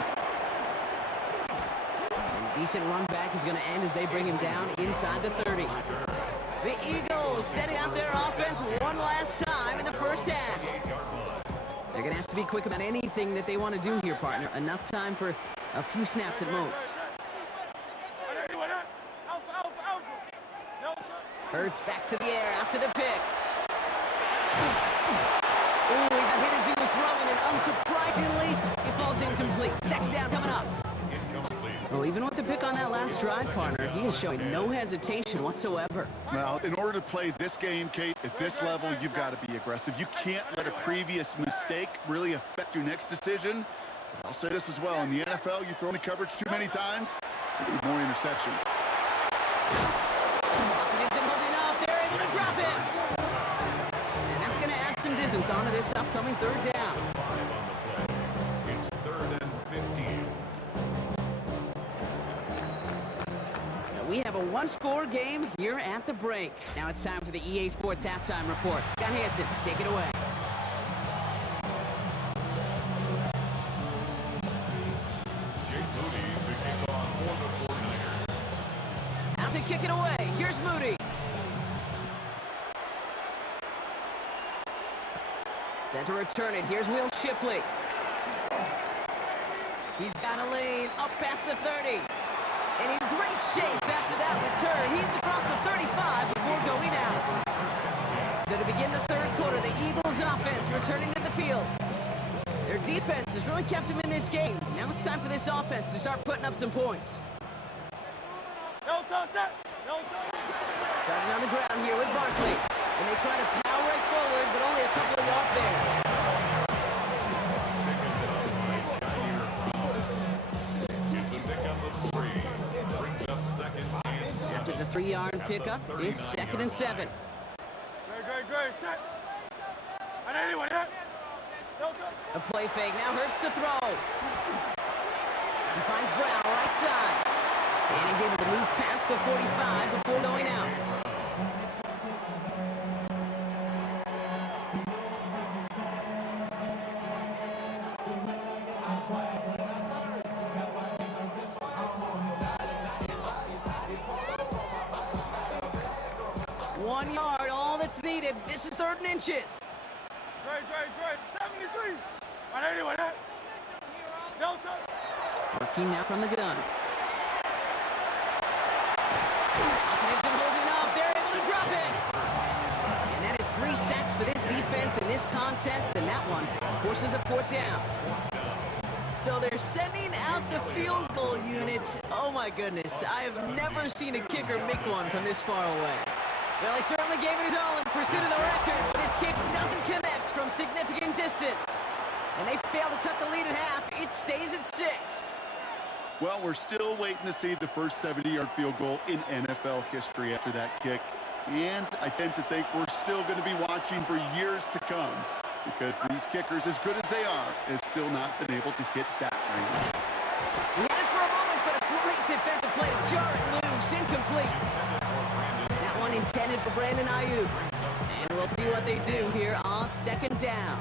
Decent run back is going to end as they bring him down inside the 30. The Eagles setting out their offense one last time in the first half. They're going to have to be quick about anything that they want to do here, partner. Enough time for a few snaps at most. Hurts back to the air after the pick. Ooh, he got hit as he was throwing, and unsurprisingly, he falls incomplete. Second down coming up. Well, even with the pick on that last drive, partner, he is showing no hesitation whatsoever. Well, in order to play this game, Kate, at this level, you've got to be aggressive. You can't let a previous mistake really affect your next decision. But I'll say this as well. In the NFL, you throw into coverage too many times, you need more interceptions. Hopkins holding up. They're able to drop him. And that's going to add some distance onto this upcoming third down. It's 3rd and 15. We have a one-score game here at the break. Now it's time for the EA Sports Halftime Report. Scott Hanson, take it away. Jake Moody to kick off for the 49ers. Out to kick it away. Here's Moody. Set to return it. Here's Will Shipley. He's got a lane up past the 30. And in great shape after that return. He's across the 35 before going out. So to begin the third quarter, the Eagles offense returning to the field. Their defense has really kept them in this game. Now it's time for this offense to start putting up some points. Starting on the ground here with Barkley. And they try to power it forward, but only a couple of yards there. After the 3-yard pickup, it's 2nd and 7. A play fake now Hurts to throw. He finds Brown right side. And he's able to move past the 45 before going out. One yard, all that's needed. This is 3rd and inches. Great. 73. Working now from the gun. Optimism holding up. They're able to drop it. And that is 3 sacks for this defense in this contest, and that one forces a 4th down. So they're sending out the field goal unit. Oh my goodness, I have never seen a kicker make one from this far away. Well, he certainly gave it his all in pursuit of the record, but his kick doesn't connect from significant distance. And they fail to cut the lead at half. It stays at 6. Well, we're still waiting to see the first 70-yard field goal in NFL history after that kick. And I tend to think we're still going to be watching for years to come because these kickers, as good as they are, have still not been able to hit that range. He had it for a moment, but a great defensive play to jar it loose. Incomplete. That one intended for Brandon Ayuk. And we'll see what they do here on 2nd down.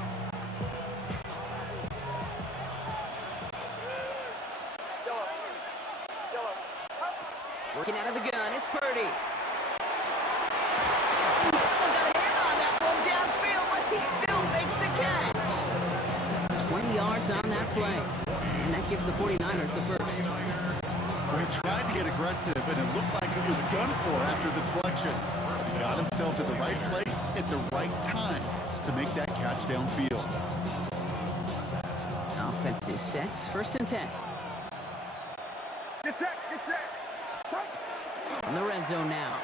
Working out of the gun, it's Purdy. Someone got a hand on that one downfield, but he still makes the catch. 20 yards on that play. And that gives the 49ers the first. Well, he tried to get aggressive, and it looked like it was done for after the deflection. He got himself to the right place at the right time to make that catch downfield. Now Offense is set. 1st and 10. Get set, get set. In the red zone now.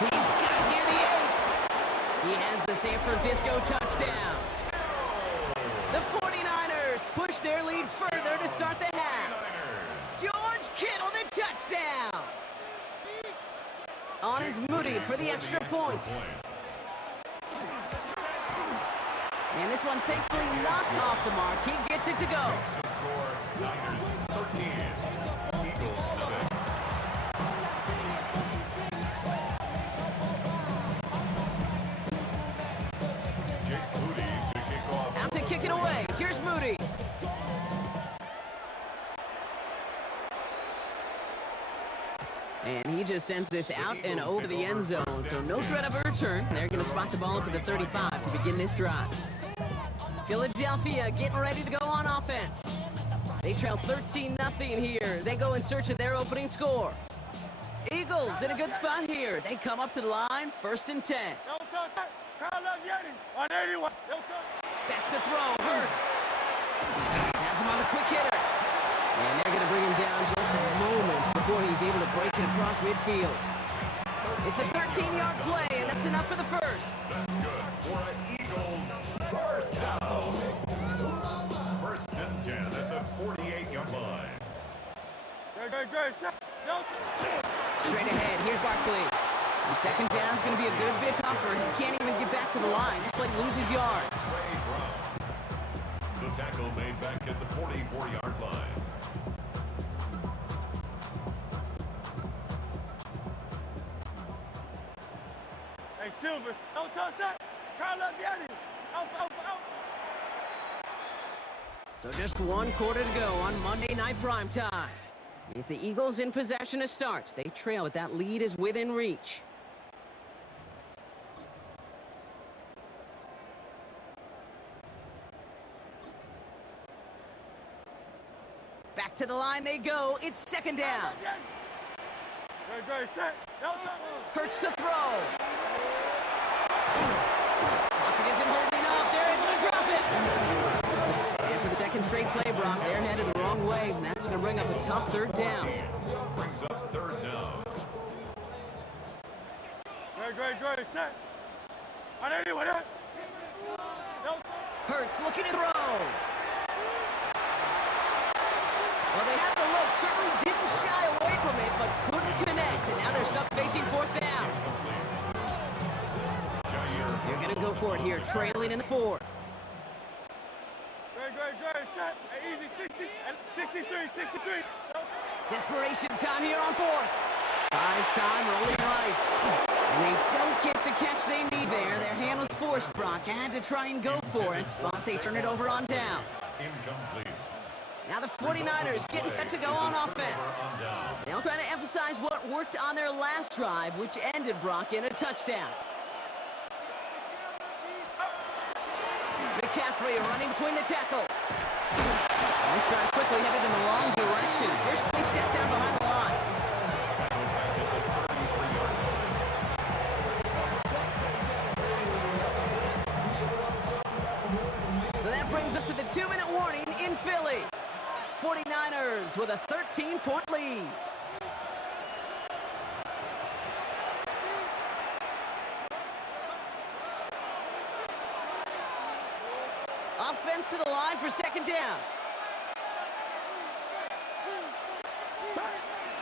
He's got it near the 8. He has the San Francisco touchdown. The 49ers push their lead further to start the half. George Kittle, the touchdown. On is Moody for the extra point. And this one thankfully knocks off the mark. He gets it to go. Niners 13, Eagles nothing. Jake Moody to kick off. Out to kick it away. Here's Moody. And he just sends this out and over the end zone, so no threat of a return. They're going to spot the ball up at the 35 to begin this drive. Philadelphia getting ready to go on offense. They trail 13-0 here. They go in search of their opening score. Eagles in a good spot here. They come up to the line, 1st and 10. Back to throw, Hurts. Has him on the quick hitter. And they're going to bring him down just a moment before he's able to break it across midfield. It's a 13-yard play, and that's enough for the first. That's good for an Eagles first down. 1st and 10 at the 48-yard line. Straight ahead, here's Barkley. And 2nd down's going to be a good bit tougher. He can't even get back to the line. This way loses yards. Ray Brown. The tackle made back at the 44-yard line. Hey, Silver, don't touch that. Carl Vianney. Out. So just 1 quarter to go on Monday Night Primetime. It's the Eagles in possession to start. They trail, but that lead is within reach. Back to the line they go. It's 2nd down. Hurts to throw. Pocket isn't holding up. They're able to drop it. And for the 2nd straight play, Brock, they're headed the wrong way, and that's going to bring up a tough 3rd down. Brings up 3rd down. Great, set. Hurts looking to throw. Well, they had the look, certainly didn't shy away from it, but couldn't connect, and now they're stuck facing 4th down. They're going to go for it here, trailing in the 4th. Great, set. Easy, 63. Desperation time here on 4th. Buys time, rolling right. And they don't get the catch they need there. Their hand was forced, Brock. Had to try and go for it, but they turn it over on downs. Incomplete. Now the 49ers getting set to go on offense. They'll try to emphasize what worked on their last drive, which ended, Brock, in a touchdown. McCaffrey running between the tackles. This drive quickly headed in the wrong direction. First play set down behind the line. So that brings us to the 2-minute warning in Philly. 49ers with a 13-point lead. Offense to the line for 2nd down.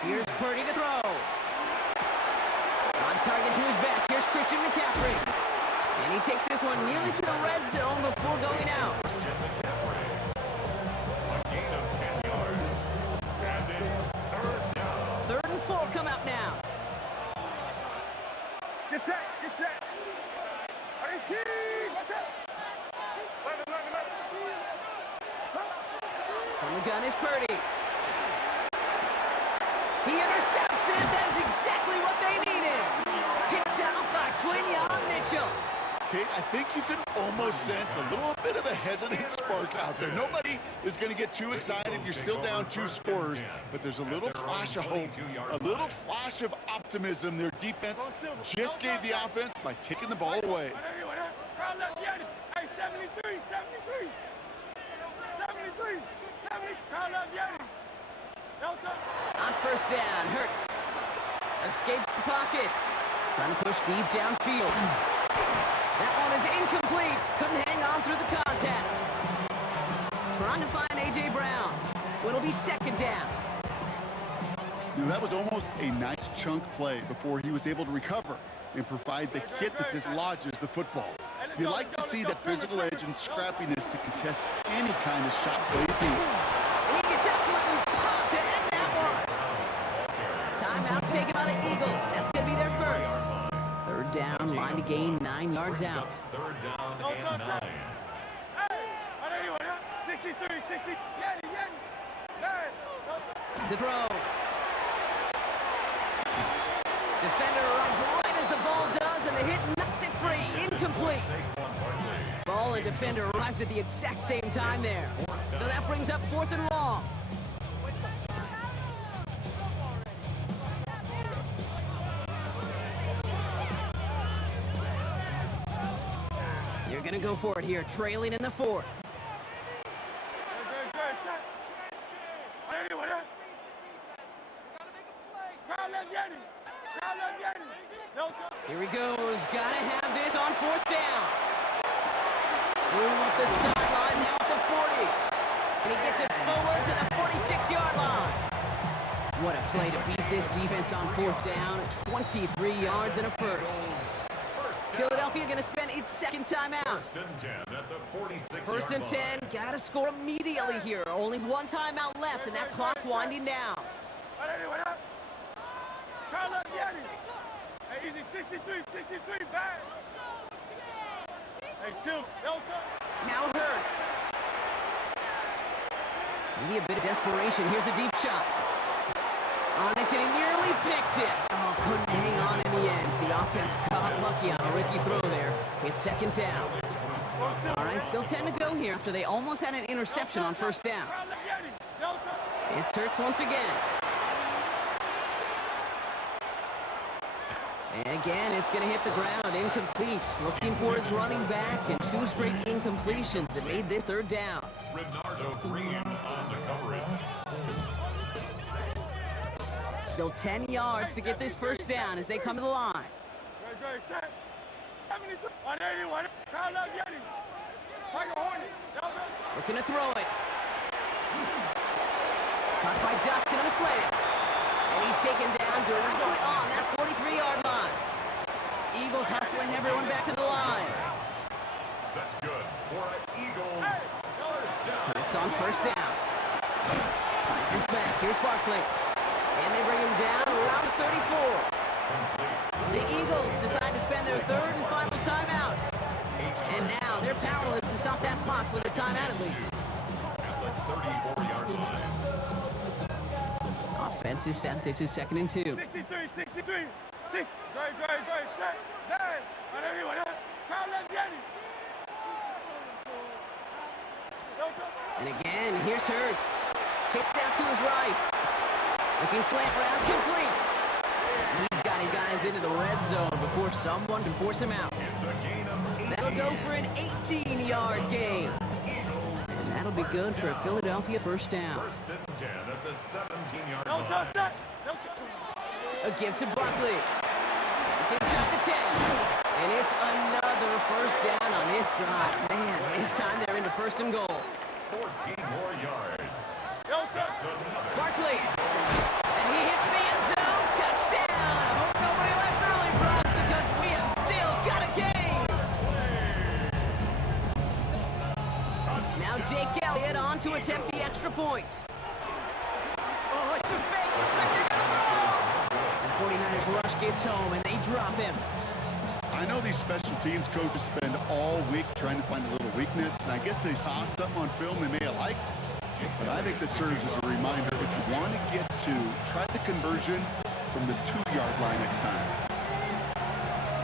Here's Purdy to throw. On target to his back. Here's Christian McCaffrey. And he takes this one nearly to the red zone before going out. Christian McCaffrey. A gain of 10 yards. And it's 3rd down. 3rd and 4 come out now. Get set. Watch out. From the gun is Purdy. He intercepts it. That is exactly what they needed. Picked out by Quinyon Mitchell. Kate, I think you can almost sense a little bit of a hesitant spark out there. Nobody is going to get too excited. You're still down 2 scores, but there's a little flash of hope, a little flash of optimism. Their defense just gave the offense by taking the ball away. Hey, 72. 73, 73. 73, 70. Crowd up, Yeti. Delta. On first down, Hurts escapes the pocket. Trying to push deep downfield. That one is incomplete. Couldn't hang on through the contact. Trying to find A.J. Brown. So it'll be second down. You know, that was almost a nice chunk play before he was able to recover and provide the hit that dislodges the football. You like to see that physical edge and scrappiness to contest any kind of shot plays needed. And he gets absolutely popped to end that one. Timeout taken by the Eagles. That's going to be their first. Third down, line to gain 9 yards out. Third down and 9. Hey, 63, 60. Yeti, Yeti. To throw. Defender arrives right as the ball does, and the hit knocks it free. Incomplete. Ball and defender arrived at the exact same time there. So that brings up 4th and long. You're going to go for it here, trailing in the 4th. Here he goes. Gotta have this on 4th down. Move up the sideline now at the 40. And he gets it forward to the 46-yard line. What a play to beat this defense on 4th down. 23 yards and a first. Philadelphia going to spend its second timeout. First and 10 at the 46-yard First and 10. Gotta score immediately here. Only one timeout left, and that clock winding down. Hey, easy, 63, 63, back. Hey, Silk, Delta. Now Hurts. Maybe a bit of desperation. Here's a deep shot. On it, and he nearly picked it. Oh, couldn't hang on in the end. The offense got lucky on a risky throw there. It's second down. All right, still 10 to go here after they almost had an interception on first down. It's Hurts once again. And again, it's going to hit the ground. Incomplete. Looking for his running back, and 2 straight incompletions. It made this third down. Renardo Green on the coverage. Still 10 yards to get this first down as they come to the line. Looking to throw it. Caught by Dotson on a slant. And he's taken down directly on that 43-yard line. Eagles hustling everyone back to the line. That's good for an Eagles first down. It's on first down. Finds his back. Here's Barkley. And they bring him down around 34. The Eagles decide to spend their third and final timeout. And now they're powerless to stop that clock with a timeout at least. At the 34-yard line. Offense is set. This is second and 2. 63, 63, 6. Great, set, 9. On everyone, crowd left, Yeti. And again, here's Hurts. Chased out to his right. Looking slant route, complete. And he's got his guys into the red zone before someone can force him out. It's a gain of 18. That'll go for an 18-yard gain. And that'll be good for a Philadelphia first down. First and 10 at the 17-yard No line. touch that. No A give to Barkley. It's inside the 10. And it's another first down on this drive. Man, this time they're into first and goal. 14 more yards. touch. That's another. Barkley. And he hits the end zone. Touchdown. I hope nobody left early, Brock, because we have still got a game. Now Jake Elliott on to attempt the extra point. Oh, it's a fake. Looks like they're going to throw. The 49ers rush Gibbs home, and they drop him. I know these special teams coaches spend all week trying to find a little weakness, and I guess they saw something on film they may have liked. But I think this serves as a reminder, if you want to get to, try the conversion from the 2-yard line next time.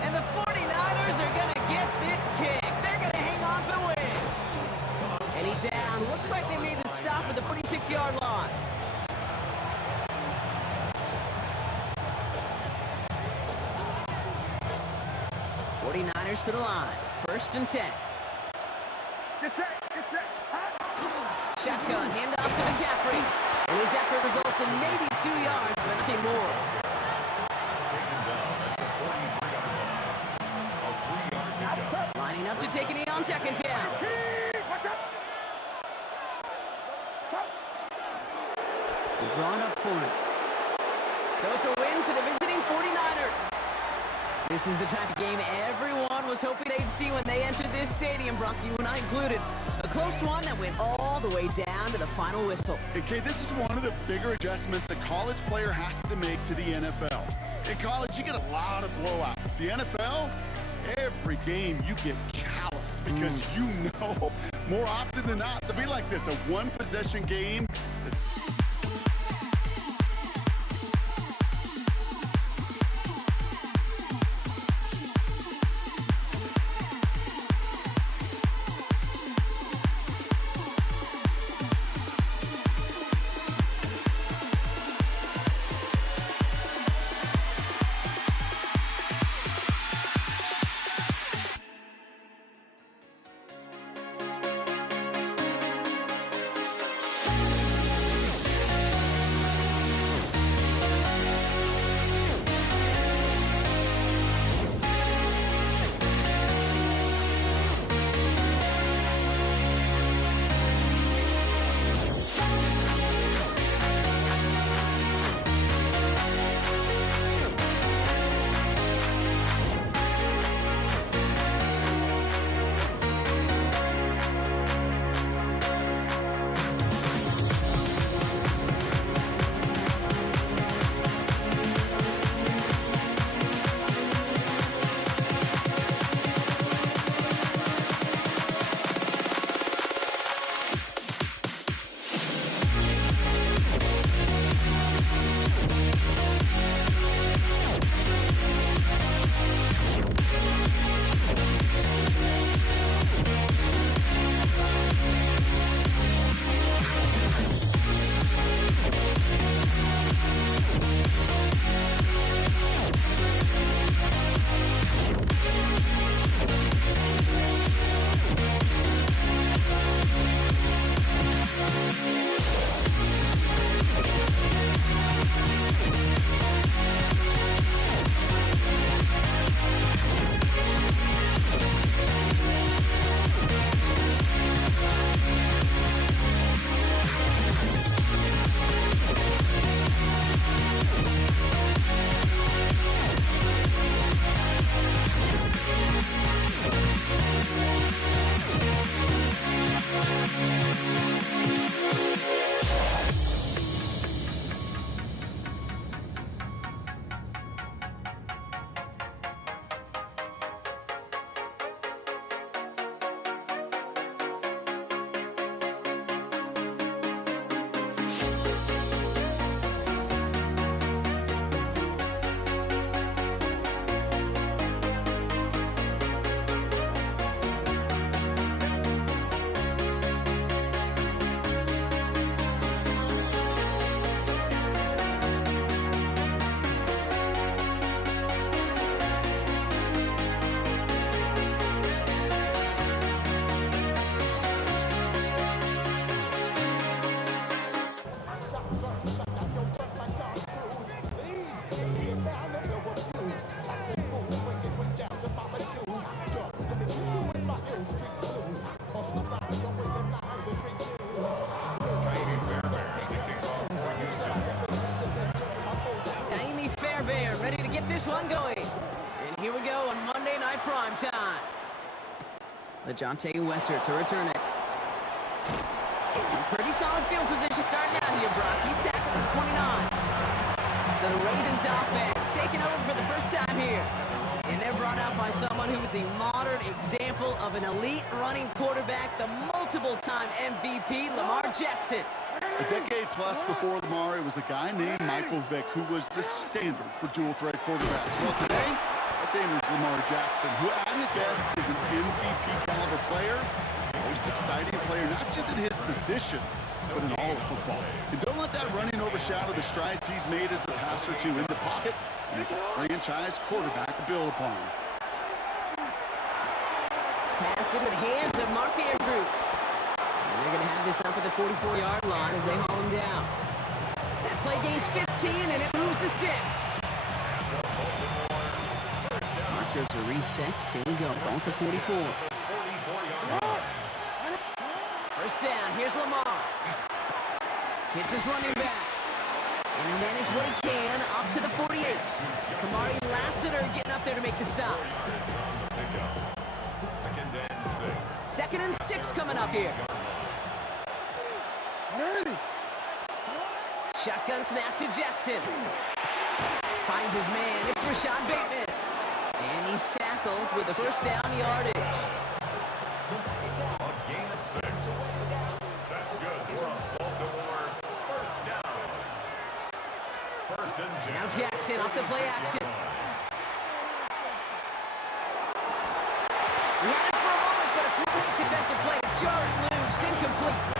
And the 49ers are going to get this kick. They're going to hang on for the win. And he's down. Looks like they made the stop at the 46-yard line. '49ers to the line. First and 10. Get set. Shotgun, handoff to McCaffrey. And his effort results in maybe 2 yards, but nothing more. Taken down at the 43-yard line. A 3-yard pickup. Lining up to take a knee on second down. Watch out. They're drawing up for it. So it's a win for the visiting 49ers. This is the type of game everyone was hoping they'd see when they entered this stadium, Brock, you and I included. A close one that went all the way down to the final whistle. Okay, this is one of the bigger adjustments a college player has to make to the NFL. In college, you get a lot of blowouts. The NFL, every game you get calloused because you know more often than not, to be like this, a one-possession game that's ready to get this one going. And here we go on Monday Night Primetime. LeJohntay Wester to return it. Pretty solid field position starting out here, Brock. He's tackled at 29. So the Ravens offense taking over for the first time here. And they're brought out by someone who is the modern example of an elite running quarterback, the multiple-time MVP, Lamar Jackson. A decade plus before Lamar, it was a guy named Michael Vick who was the standard for dual-threat quarterbacks. Well, today, the standard is Lamar Jackson, who at his best is an MVP-caliber player, the most exciting player, not just in his position, but in all of football. And don't let that running overshadow the strides he's made as a passer, too, in the pocket, and as a franchise quarterback to build upon. Pass into the hands of Mark Andrews. And they're going to have this up at the 44-yard line as they haul him down. That play gains 15, and it moves the sticks. Markers are reset. Here we go, ball at the 44. First down, here's Lamar. Hits his running back. And he'll manage what he can up to the 48. Kamari Lassiter getting up there to make the stop. Second and 6 coming up here. Shotgun snap to Jackson. Finds his man. It's Rashad Bateman. And he's tackled with the first down yardage. A gain of 6. That's good for Baltimore. First down. First and 10. Now Jackson off the play action. We had it for a moment, but a great defensive play to jar it loose. Incomplete.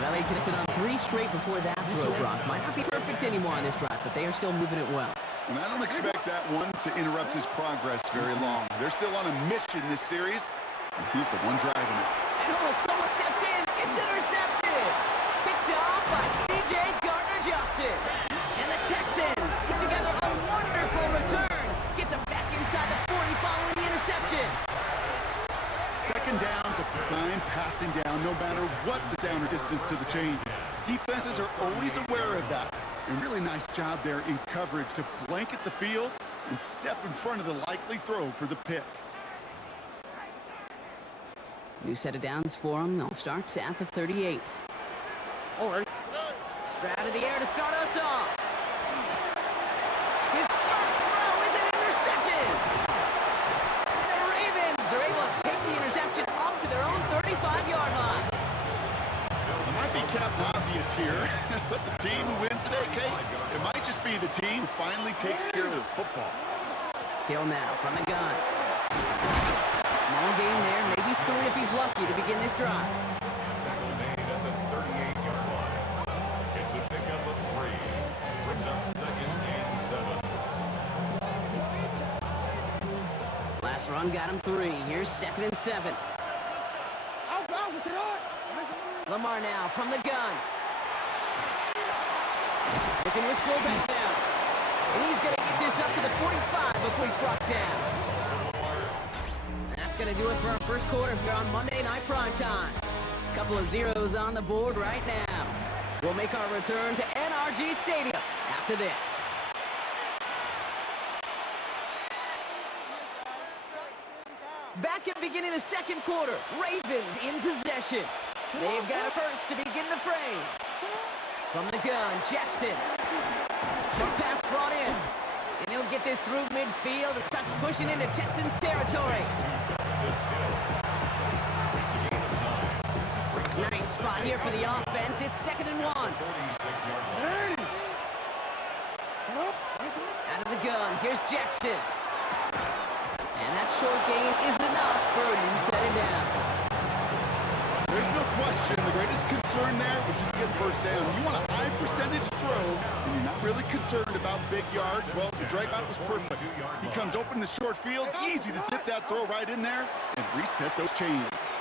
Well, they connected on 3 straight before that throw, Brock. Might not be perfect anymore on this drive, but they are still moving it well. And I don't expect that one to interrupt his progress very long. They're still on a mission this series, and he's the one driving it. And someone stepped in. It's intercepted. Picked off by C.J. Gardner-Johnson. And the Texans put together a wonderful return. Gets him back inside the 40 following the interception. Second down's a prime passing down, no matter what the down or distance to the chains. Defenses are always aware of that. And really nice job there in coverage to blanket the field and step in front of the likely throw for the pick. New set of downs for him. They'll start at the 38. All right. Stroud in the air to start us off. His first throw is an interception. And the Ravens are able to take the interception up to their own 35-yard line. It might be Captain Obvious here, but the team who wins today, Kate, it might just be the team who finally takes care of the football. Hill now from the gun. Small gain there, maybe 3 if he's lucky to begin this drive. Tackle made at the 38-yard line. It's a pickup of 3. Brings up second and 7. Last run got him 3. Here's second and 7. Lamar now from the gun. Looking his fullback down. And he's going to get this up to the 45 before he's brought down. And that's going to do it for our first quarter here on Monday Night Primetime. Couple of zeros on the board right now. We'll make our return to NRG Stadium after this. Back at the beginning of the second quarter, Ravens in possession. They've got a first to begin the frame. From the gun, Jackson. Short pass brought in. And he'll get this through midfield and start pushing into Texans territory. Nice spot here for the offense. It's second and 1. 46-yard line. Out of the gun, here's Jackson. And that short gain is enough for a new set of downs. There's no question the greatest concern there was just getting first down. You want a high percentage throw, and you're not really concerned about big yards. Well, the drag out was perfect. He comes open the short field, easy to zip that throw right in there and reset those chains.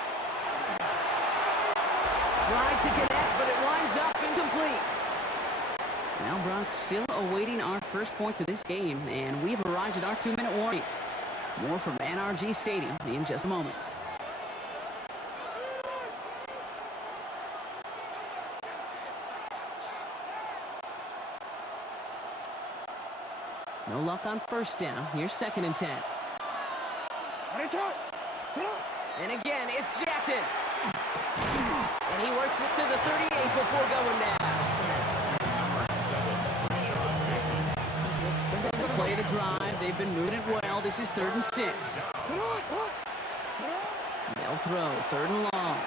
Tried to connect, but it winds up incomplete. Now Brock still awaiting our first points of this game, and we've arrived at our 2-minute warning. More from NRG Stadium in just a moment. No luck on first down. Here's second and 10. And again, it's Jackson. And he works this to the 38 before going down. Second play of the drive. They've been moving it well. This is 3rd and 6. They'll throw. 3rd and long.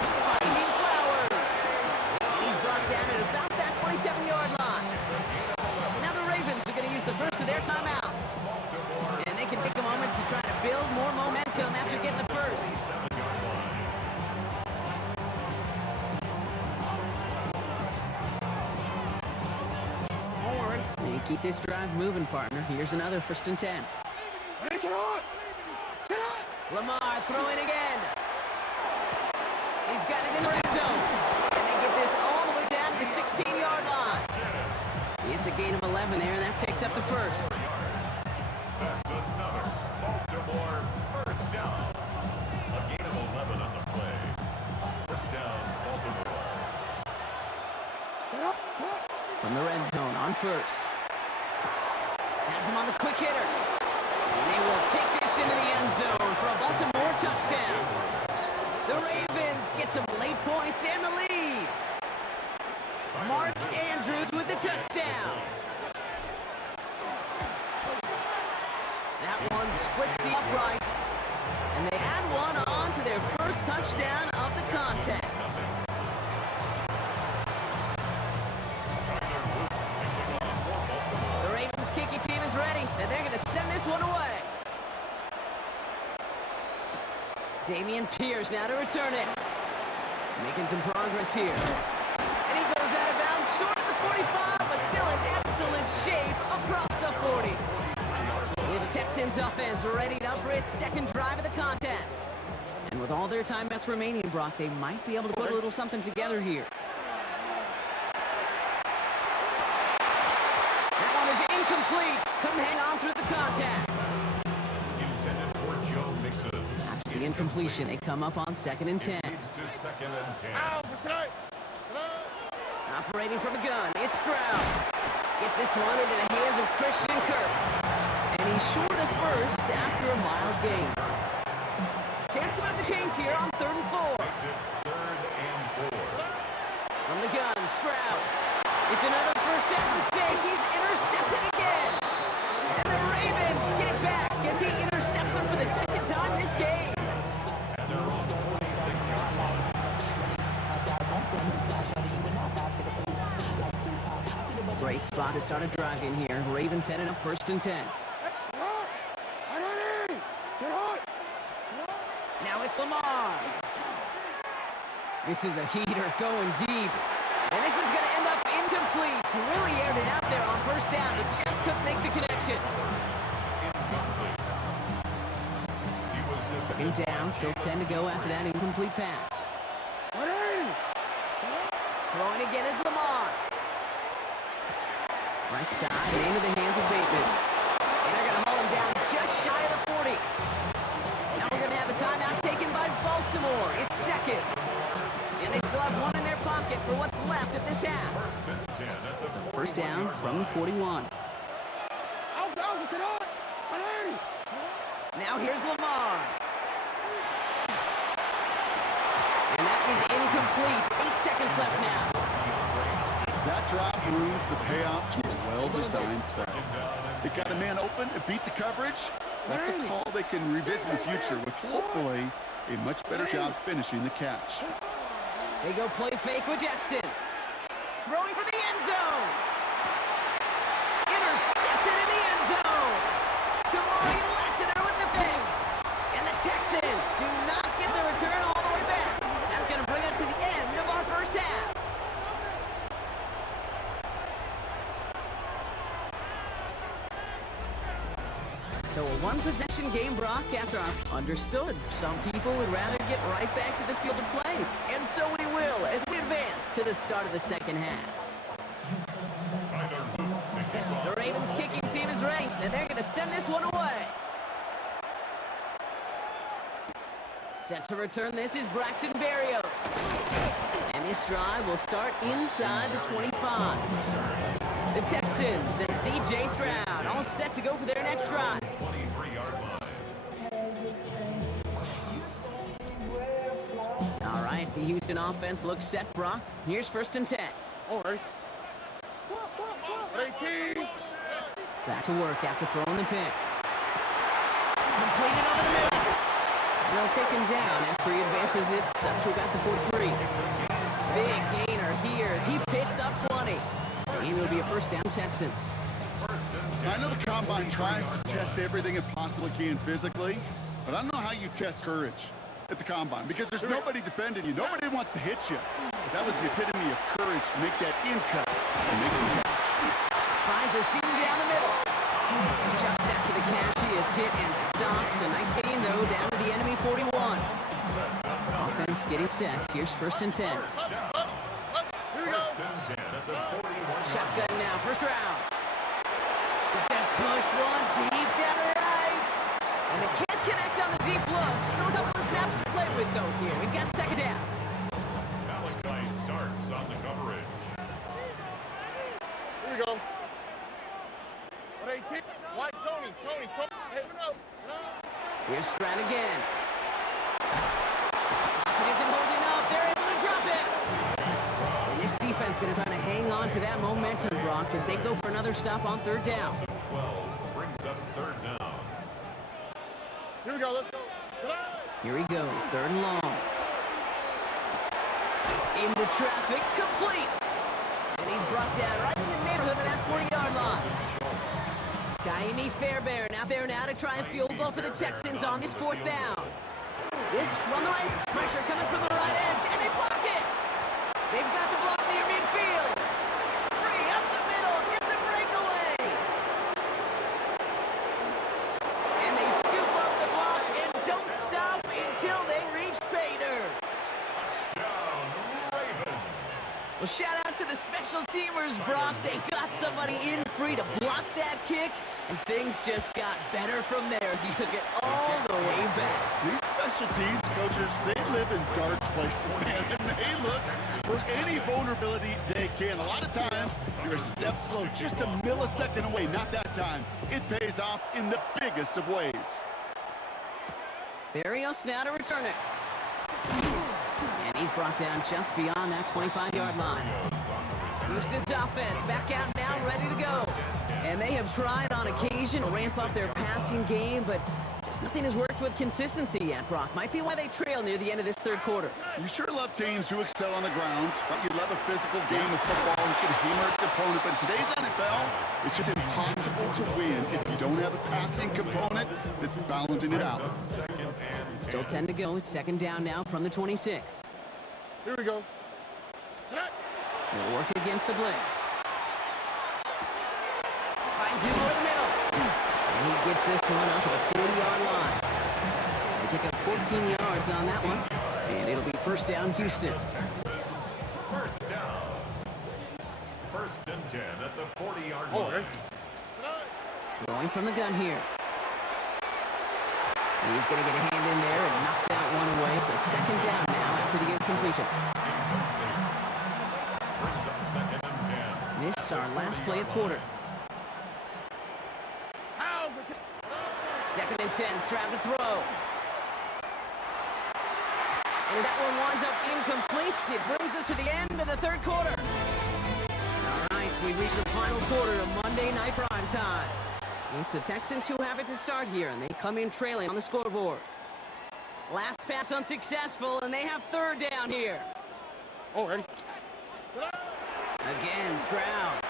Finding Flowers. And he's brought down at about that 27-yard line. Now the Ravens are going to use the first of their timeouts. And they can take a moment to try to build more momentum after getting the first. They keep this drive moving, partner. Here's another 1st and 10. Lamar throwing again. He's got it in the red zone. And they get this all the way down to the 16-yard line. It's a gain of 11 there, and that picks up the first. That's another Baltimore first down. A gain of 11 on the play. First down, Baltimore. From the red zone on first. Has him on the quick hitter. And they will take this into the end zone for a Baltimore touchdown. The Ravens get some late points and the lead. Mark Andrews with the touchdown. That one splits the uprights. And they add one on to their first touchdown of the contest. The Ravens kicking team is ready, and they're going to send this one away. Dameon Pierce now to return it. Making some progress here. And he goes out of bounds short of the 45, but still in excellent shape across the 40. This Texans offense readied up for its second drive of the contest. And with all their timeouts remaining, Brock, they might be able to put a little something together here. That one is incomplete. Come hang on through the contact. Intended for Joe Mixon. After the incompletion, they come up on 2nd and 10. Leads to 2nd and 10. Operating from a gun, it's Stroud. Gets this one into the hands of Christian Kirk. And he's short of first after a mild gain. Chance to have the chains here on 3rd and 4. Makes it 3rd and 4. From the gun, Stroud. It's another first down mistake. He's intercepted again. And the Ravens get it back as he intercepts him for the second time this game. And they're on the 46-yard line. Great spot to start a drive in here. Ravens headed up 1st and 10. Now it's Lamar. This is a heater going deep. And this is going to end up incomplete. He really aired it out there on 1st down, but just couldn't make the connection. Incomplete. He was Second down, still 10 to go after that incomplete pass. Throwing again is Lamar. Right side and into the hands of Bateman. And they're going to haul him down just shy of the 40. Now we're going to have a timeout taken by Baltimore. It's 2nd. And they still have one in their pocket for what's left of this half. 1st and 10 at the So first down from the 41. Now here's Lamar. And that is incomplete. 8 seconds left now. That drop ruins the payoff to a well-designed throw. It got a man open, it beat the coverage. That's a call they can revisit in the future with hopefully a much better job finishing the catch. They go play fake with Jackson. Throwing for the end zone. Intercepted in the end zone. Kamari Lassiter with the pick. And the Texans do not get the return all the way back. That's going to bring us to the end of our first half. So a one-possession game, Brock, after our understood. Some people would rather get right back to the field of play. And so we will as we advance to the start of the second half. Tyler Luke to kick off. The Ravens kicking team is ready, and they're going to send this one away. Set to return, this is Braxton Berrios. And this drive will start inside the 25. The Texans and C.J. Stroud all set to go for their next drive. 23-yard line. All right, the Houston offense looks set, Brock. Here's 1st and 10. All right. 18. Back to work after throwing the pick. Completed over the middle. And they'll take him down after he advances this up to about the 43. Big gainer here as he picks up 20. And it'll be a first down, Texans. I know the Combine tries to test everything it possibly can physically, but I don't know how you test courage at the Combine because there's nobody defending you. Nobody wants to hit you. But that was the epitome of courage to make that in cut and make the catch. Finds a seam down the middle. Just after the catch, he is is hit and stopped. A nice gain, though, down to the enemy 41. Offense getting set. Here's 1st and 10. Here we go. 1st and 10 at the 41. Shotgun now, first round. He's going to push one deep down the right. And they can't connect on the deep look. Still a couple of snaps to play with, though, here. We've got 2nd down. Malachi starts on the coverage. Here we go. 118. White Tony. Hey, no. Here's Stroud again. Pocket isn't holding up. They're able to drop it. And this defense going to try to hang on to that momentum, Brock, as they go for another stop on 3rd down. 12 brings up 3rd down. Here we go. Let's go. Here he goes, 3rd and long. Into traffic, complete. And he's brought down right in the neighborhood of that 40-yard line. Kaimi Fairbairn out there now to try a field goal for the Texans on this 4th down. This from the right, pressure coming from the right edge, and they block it. They've got the block near midfield. Free up the middle, gets a breakaway. And they scoop up the block and don't stop until they reach pay dirt. Touchdown, Ravens. Well, shout out to the special teamers, Brock. They got somebody in free to block that kick, and things just got better from there as he took it all the way back. These special teams coaches, they live in dark places, man, and they look for any vulnerability they can. A lot of times, you're a step slow, just a millisecond away. Not that time. It pays off in the biggest of ways. Barrios now to return it. And he's brought down just beyond that 25-yard line. Houston's offense back out now, ready to go. And they have tried on occasion to ramp up their passing game, but just nothing has worked with consistency yet, Brock. Might be why they trail near the end of this 3rd quarter. You sure love teams who excel on the ground. You love a physical game of football. You can hammer at the opponent. But in today's NFL, it's just impossible to win if you don't have a passing component that's balancing it out. Still 10 to go. It's 2nd down now from the 26. Here we go. They'll work against the blitz. Finds him over the middle. And he gets this one up to the 40-yard line. They pick up 14 yards on that one. And it'll be 1st down, Houston. 1st down. 1st and 10 at the 40-yard line. Throwing from the gun here. He's going to get a hand in there and knock that one away. So 2nd down now after the incompletion. Brings up 2nd and 10. This is our last play of the quarter. 2nd and 10, Stroud to throw. And as that one winds up incomplete, it brings us to the end of the 3rd quarter. All right, we reach the final quarter of Monday Night Prime Time. It's the Texans who have it to start here, and they come in trailing on the scoreboard. Last pass unsuccessful, and they have 3rd down here. Oh, ready? Again, Stroud.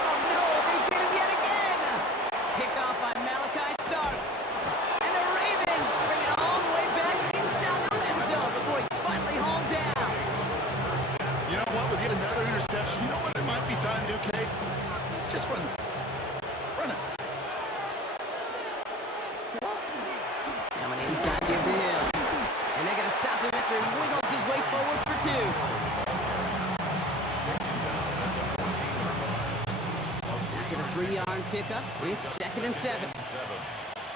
Oh, no, they get him yet again. Picked off by Malachi Starks. And the Ravens bring it all the way back inside the red zone before he's finally hauled down. You know what? With yet another interception, you know what it might be time to do, Kate? Just run it. Run it. Now an inside give to him. And they're going to stop him after he wiggles his way forward for 2. After the 3-yard pickup, it's 2nd and 7.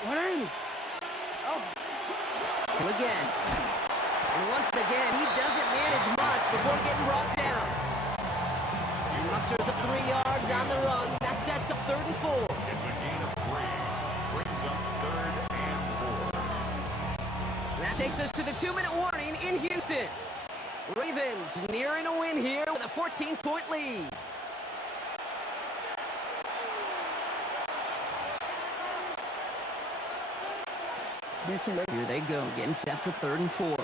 What are you? Him again. And once again, he doesn't manage much before getting brought down. He musters up 3 yards on the run. That sets up 3rd and 4. It's a gain of 3. Brings up 3rd and 4. That takes us to the 2-minute warning in Houston. Ravens nearing a win here with a 14-point lead. Here they go, getting set for 3rd and 4.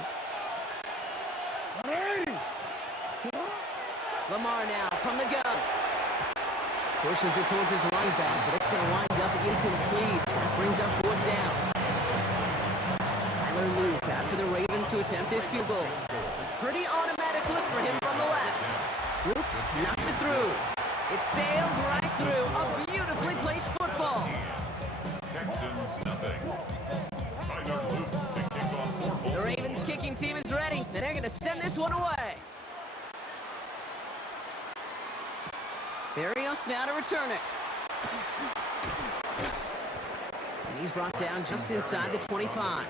Lamar now from the gun. Pushes it towards his running back, but it's going to wind up incomplete. That brings up 4th down. Tyler Luke out for the Ravens to attempt this field goal. A pretty automatic look for him from the left. Luke knocks it through. It sails right through. A beautifully placed football. this one away. Barrios now to return it. And he's brought down just inside the 25.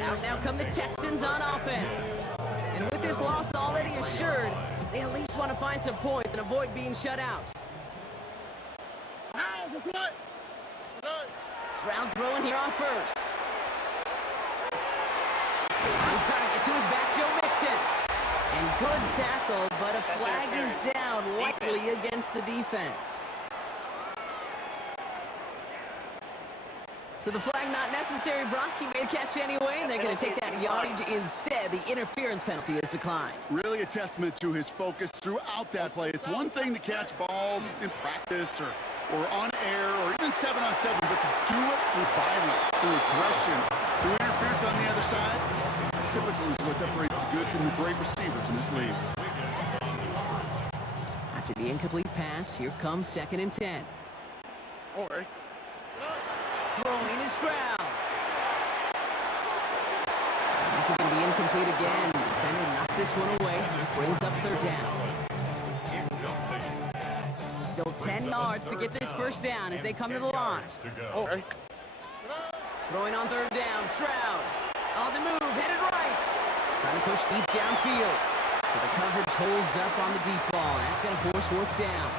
Out now come the Texans on offense. And with this loss already assured, they at least want to find some points and avoid being shut out. Stroud throwing here on first. On target to his back, Joe Mixon. And good tackle, but a flag is down, likely against the defense. So the flag not necessary, Brock. He made a catch anyway, and they're going to take that yardage instead. The interference penalty is declined. Really a testament to his focus throughout that play. It's one thing to catch balls in practice or on air or even 7-on-7, but to do it through violence, through aggression, through interference on the other side, typically is what separates the good from the great receivers in this league. After the incomplete pass, here comes 2nd and 10. All right. Throwing is Stroud. This is going to be incomplete again. The defender knocks this one away. Brings up 3rd down. Still 10 yards to get this first down as they come to the line. All right. Throwing on 3rd down. Stroud on the move, headed right. Trying to push deep downfield. So the coverage holds up on the deep ball. That's going to force 4th down.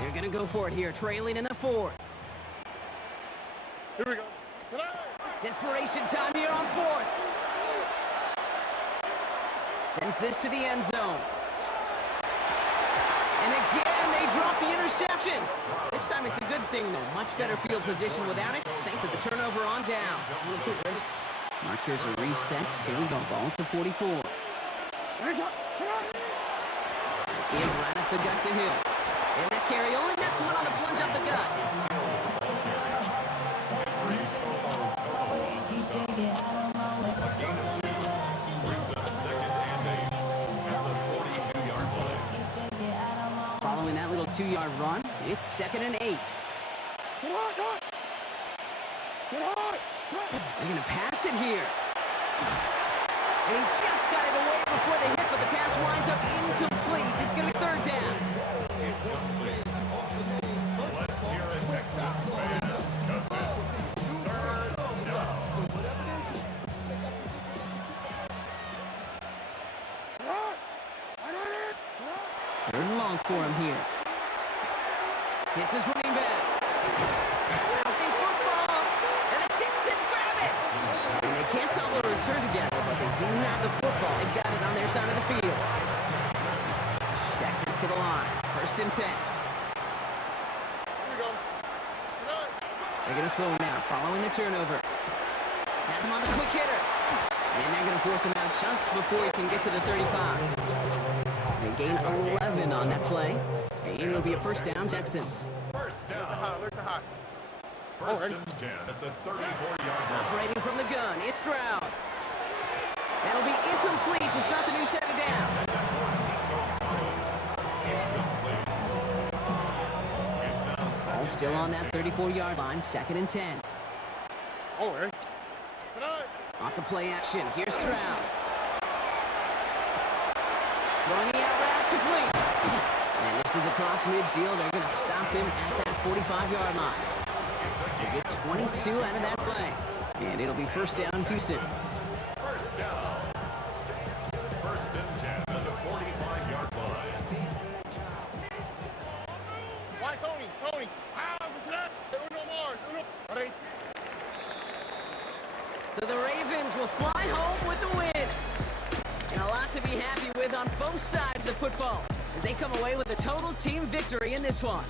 They're going to go for it here, trailing in the 4th. Here we go. Desperation time here on 4th. Sends this to the end zone. And again, they drop the interception. This time it's a good thing, though. Much better field position without it, thanks to the turnover on down. Markers are reset. Here we go, ball at the 44. Give right up the gut to Hill. And that carry only nets one on the plunge up the gut. Following that little 2-yard run, it's 2nd and 8. They're going to pass it here. And he just got it away before they hit, but the pass winds up incomplete. It's going to be 3rd down. Let's hear it, Texans fans, 'cause it's 3rd down. 3rd and long for him here. Hits his running back. Bouncing football, and the Texans grab it. And they can't cobble a return together, but they do have the football. They've got it on their side of the field. Texans to the line, 1st and 10. They're going to throw him out, following the turnover. Has him on the quick hitter. And they're going to force him out just before he can get to the 35. They gain 11 on that play. And it'll be a 1st down, Texans. 1st down. 1st and 10 at the 34-yard line. Operating from the gun, it's Stroud. That'll be incomplete to start the new set of downs. All still on that 34-yard line, 2nd and 10. All right. Off the play action, here's Stroud. Throwing the out route, complete. And this is across midfield. They're going to stop him at that 45-yard line. They get 22 out of that play. And it'll be 1st down, Houston. 1st down. 1st and 10 at the 45-yard line. Why, Tony? Uno Mars. All right. So the Ravens will fly home with the win. And a lot to be happy with on both sides of football as they come away with a total team victory in this one.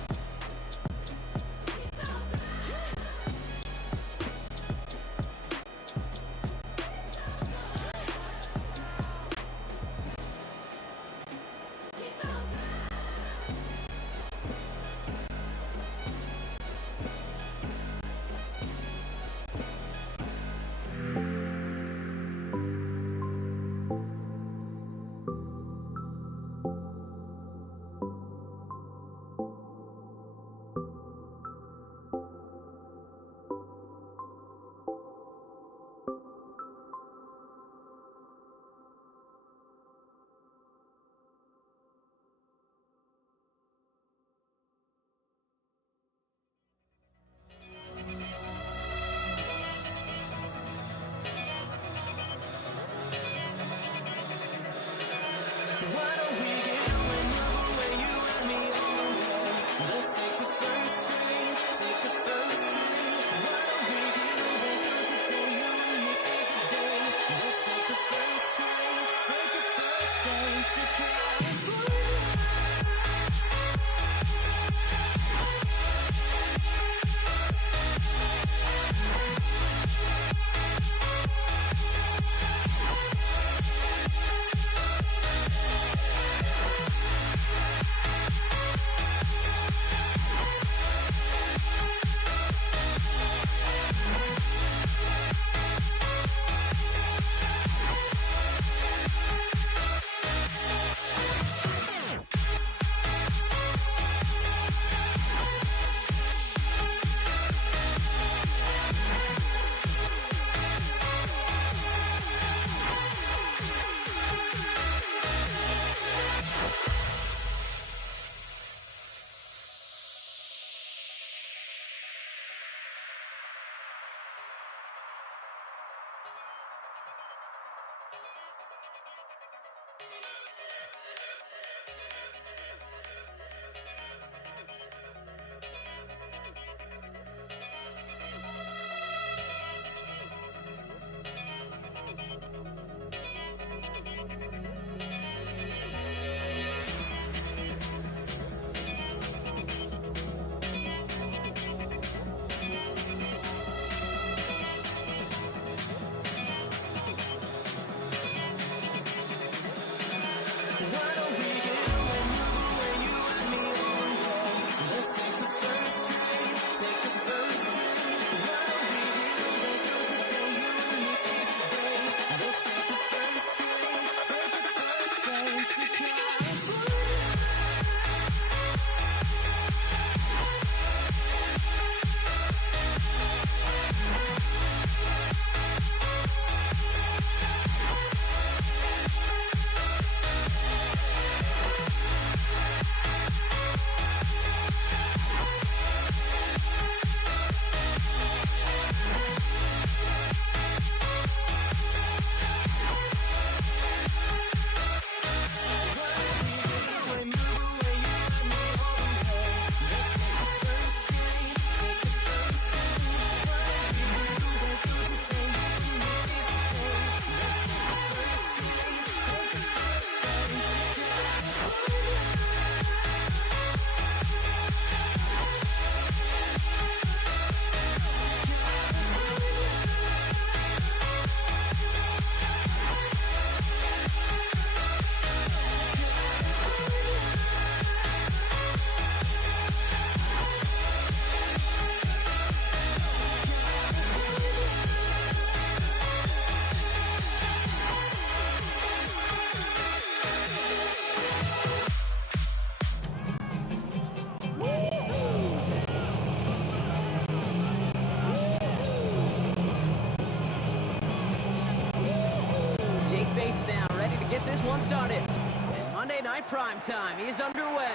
One started. And Monday Night Primetime is underway.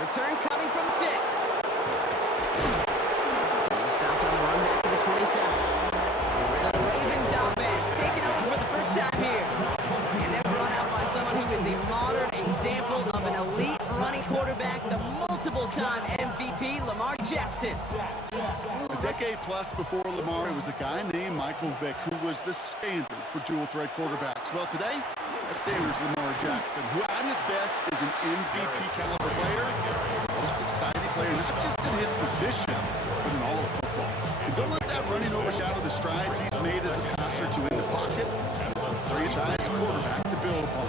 Return coming from 6. He stopped on the run back to the 27. So the Ravens offense taking over for the first time here. And they're brought out by someone who is the modern example of an elite running quarterback, the multiple-time MVP, Lamar Jackson. A decade plus before Lamar, it was a guy named Michael Vick who was the standard for dual-threat quarterbacks. Well, today, that standard is Lamar Jackson, who at his best is an MVP caliber player, most exciting player, not just in his position, but in all of football. And don't let that running overshadow the strides he's made as a passer to in the pocket as a franchise quarterback to build upon.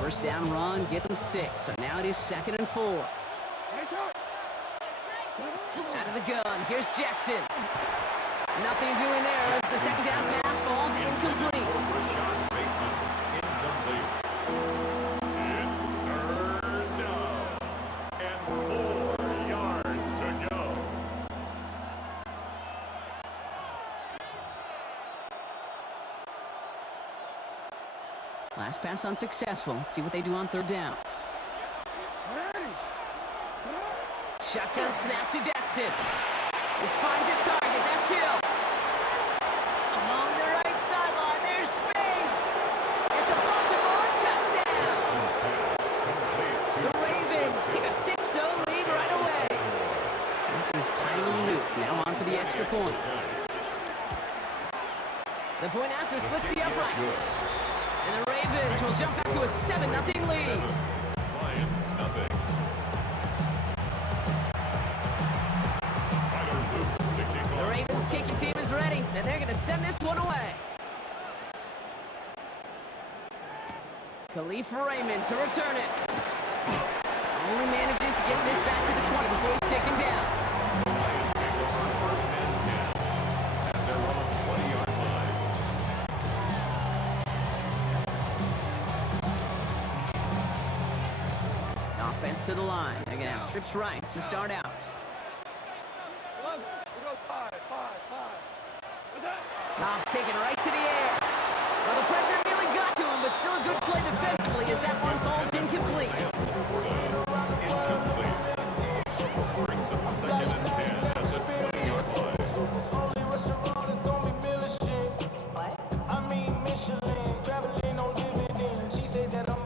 First down run, get them 6. So now it is 2nd and 4. Out of the gun, here's Jackson. Nothing doing there as the second down pass falls incomplete. Rashad Bateman, incomplete. It's 3rd down and 4 yards to go. Last pass unsuccessful. Let's see what they do on 3rd down. Shotgun snap to Jackson. This finds its target. That's Hill. point. The point after splits the uprights. And the Ravens will jump back to a 7-0 lead. Lions, nothing. Tyler Luke to kick The off. Ravens kicking team is ready, and they're going to send this one away. Khalif Raymond to return it. Only manages to get this back to the 20 before he's taken down. Lions take over first and 10 at their own 20-yard line. Offense to the line. They're going to have trips right to start out. Goff taken right to the air. Well, the pressure nearly got to him, but still a good play defensively as that one falls incomplete. Incomplete. Brings up second and 10 at the 20-yard line.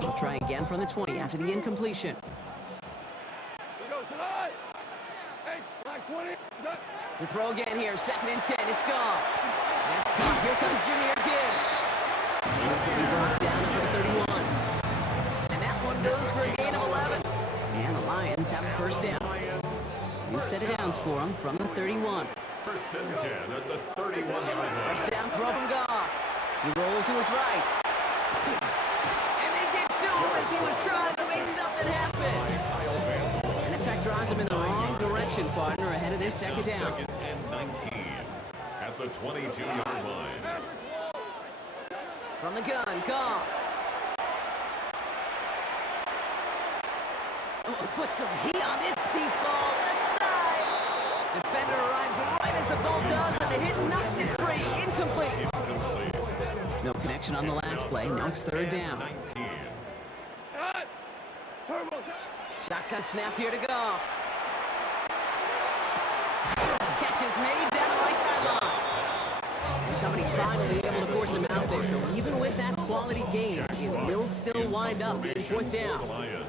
They'll try again from the 20 after the incompletion. To throw again here, second and 10, it's Goff. That's caught. Here comes Jahmyr Gibbs. He's to be brought down to the 31. And that one goes for a gain of 11. And the Lions have a first down. New set of downs for them from the 31. First and 10 at the 31-yard line. First down throw from Goff. He rolls to his right. And they get to him as he was trying to make something happen. And attack drives him in the wrong direction, partner, ahead of their second down. Second and 19 at the 22-yard line. From the gun, Goff. Oh, put some heat on this deep ball, left side. Defender arrives right as the ball does, and the hit knocks it free, incomplete. No connection on the last play, now it's third down. 19. Shotgun snap here to Goff. Catch is made down the right sideline. And somebody finally able to force him out there. So even with that quality game, it will still wind up in fourth down. Lions.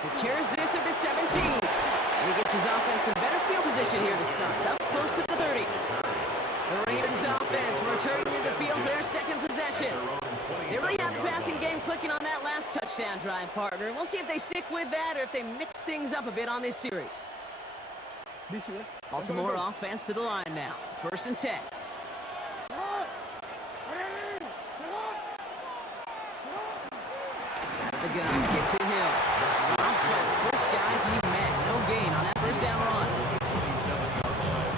Secures this at the 17. And he gets his offense in better field position here to start. Up close to the 30. The Ravens offense returning to the field for their second possession. They really have the passing game clicking on that last touchdown drive, partner. We'll see if they stick with that or if they mix things up a bit on this series. Baltimore offense to the line now. First and 10. Out of the gun, get to Hill. Off for the first guy he met. No gain on that first down run. 27-yard line.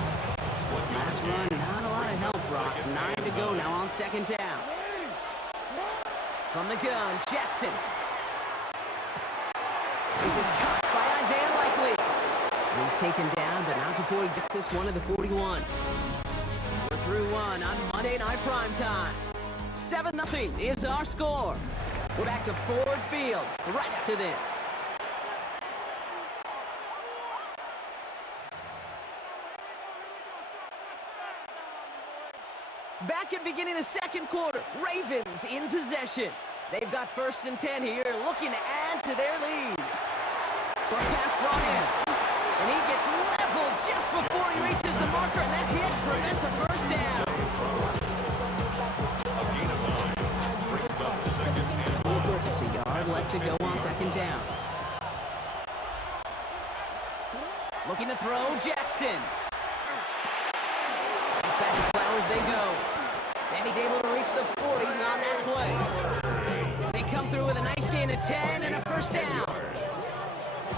Last run, not a lot of help, Brock. 9 to go now on second down. From the gun, Jackson. This is caught by Isaiah Likely. And he's taken down, but not before he gets this one to the 41. We're through one on Monday Night Primetime. 7-0 is our score. We're back to Ford Field right after this. Back at beginning of the second quarter, Ravens in possession. They've got first and 10 here, looking to add to their lead. Short pass brought in, and he gets leveled just before he reaches the marker, and that hit prevents a first down. A gain of 9 brings up second and 1. Just a yard left to go on second down. Looking to throw, Jackson. Right back to Flowers they go. And he's able to reach the 40 on that play. They come through with a nice gain of 10 and a first down.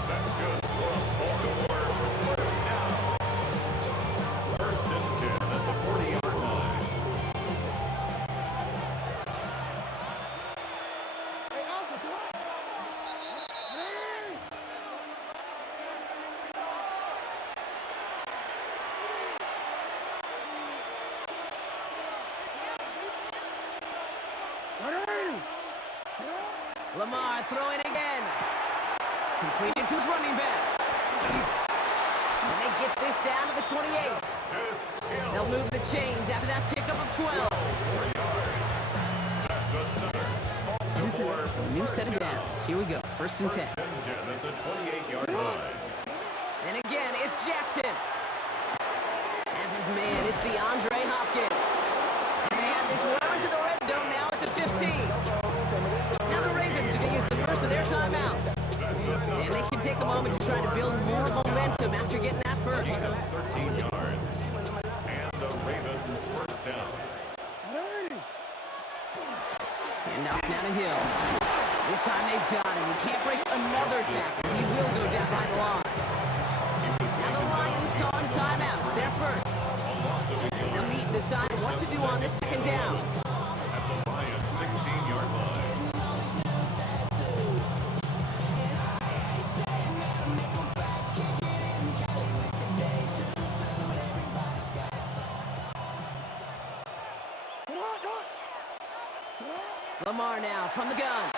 That's good for a Baltimore first down. First and 10 at the 40-yard line. Lamar throwing again. Completed to his running back. And they get this down to the 28. They'll move the chains after that pickup of 12. That's another Baltimore So a new set of downs. Here we go. First and 10. and 10 possession at the 28-yard line. And again, it's Jackson. As his man, it's DeAndre Hopkins. And they have this well into the red zone now at the 15. Now the Ravens are going to use the first of their timeouts. And they can take a moment to try to build more momentum after getting that first. 13 yards. And the Ravens first down. And off now to Hill. This time they've got him. He can't break another tackle. He will go down by the line. Now the Lions calling timeouts. They're first. As they'll meet and decide what to do on this second down. At the Lions' 16-yard line. Lamar now from the gun.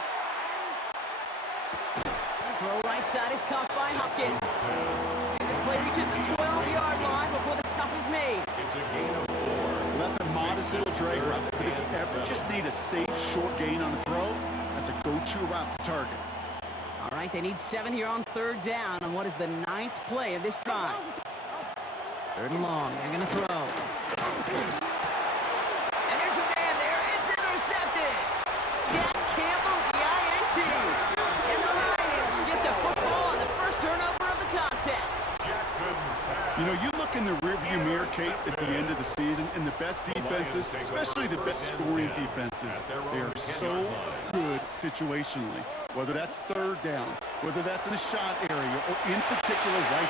Throw right side is caught by Hopkins. And this play reaches the 12-yard line before the stop is made. It's a gain of 4. Well, that's a modest little drag route, but if you ever just need a safe, short gain on a throw, that's a go-to route to target. All right, they need 7 here on third down on what is the 9th play of this drive. Third and long, they're going to throw. And there's a man there, it's intercepted. Jack Campbell, the INT. And the Lions get the football on the first turnover of the contest. Jackson's pass. You know, you look in the rearview mirror, Kate, at the end of the season, and the best defenses, especially the best scoring defenses, they are so good situationally. Whether that's third down, whether that's in the shot area, or in particular right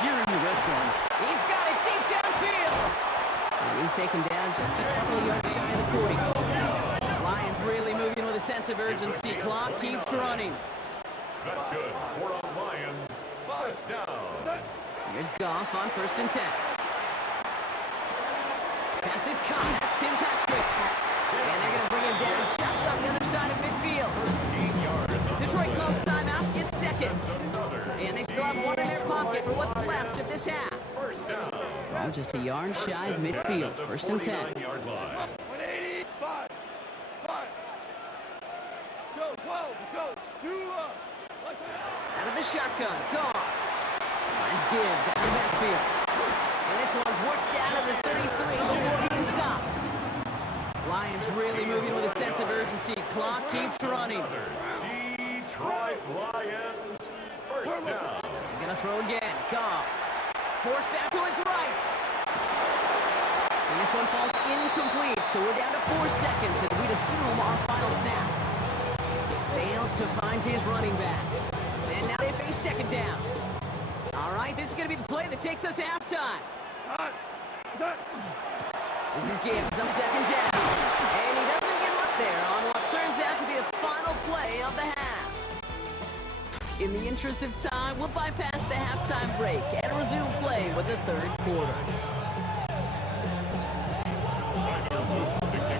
here in the red zone. He's got it deep downfield. And he's taken down just a couple of yards shy of the 40. Lions really moving with a sense of urgency. Clock keeps running. That's good. 4 on Lions. First down. Here's Goff on 1st and 10. Pass is caught. That's Tim Patrick. And they're going to bring him down just on the other side of midfield. 13 yards. Detroit calls timeout. It's second. And they still have one in their pocket for what's left of this half. First down. Well, just a yard shy of midfield. 1st and 10. 49-yard line. 185. 5. Go, 12. Go. 2 up. Out of the shotgun. Goff. Finds Gibbs out of the backfield. And this one's worked down to the 33 before being stopped. Lions really moving with a sense of urgency. Clock keeps running. Detroit Lions. First down. They're gonna throw again. Goff. Forced out to his right. And this one falls incomplete, so we're down to 4 seconds, and we'd assume our final snap. Fails to find his running back. And now they face second down. All right, this is gonna be the play that takes us to halftime. This is Gibbs on second down. And he doesn't get much there on what turns out to be the final play of the half. In the interest of time, we'll bypass the halftime break and resume play with the third quarter.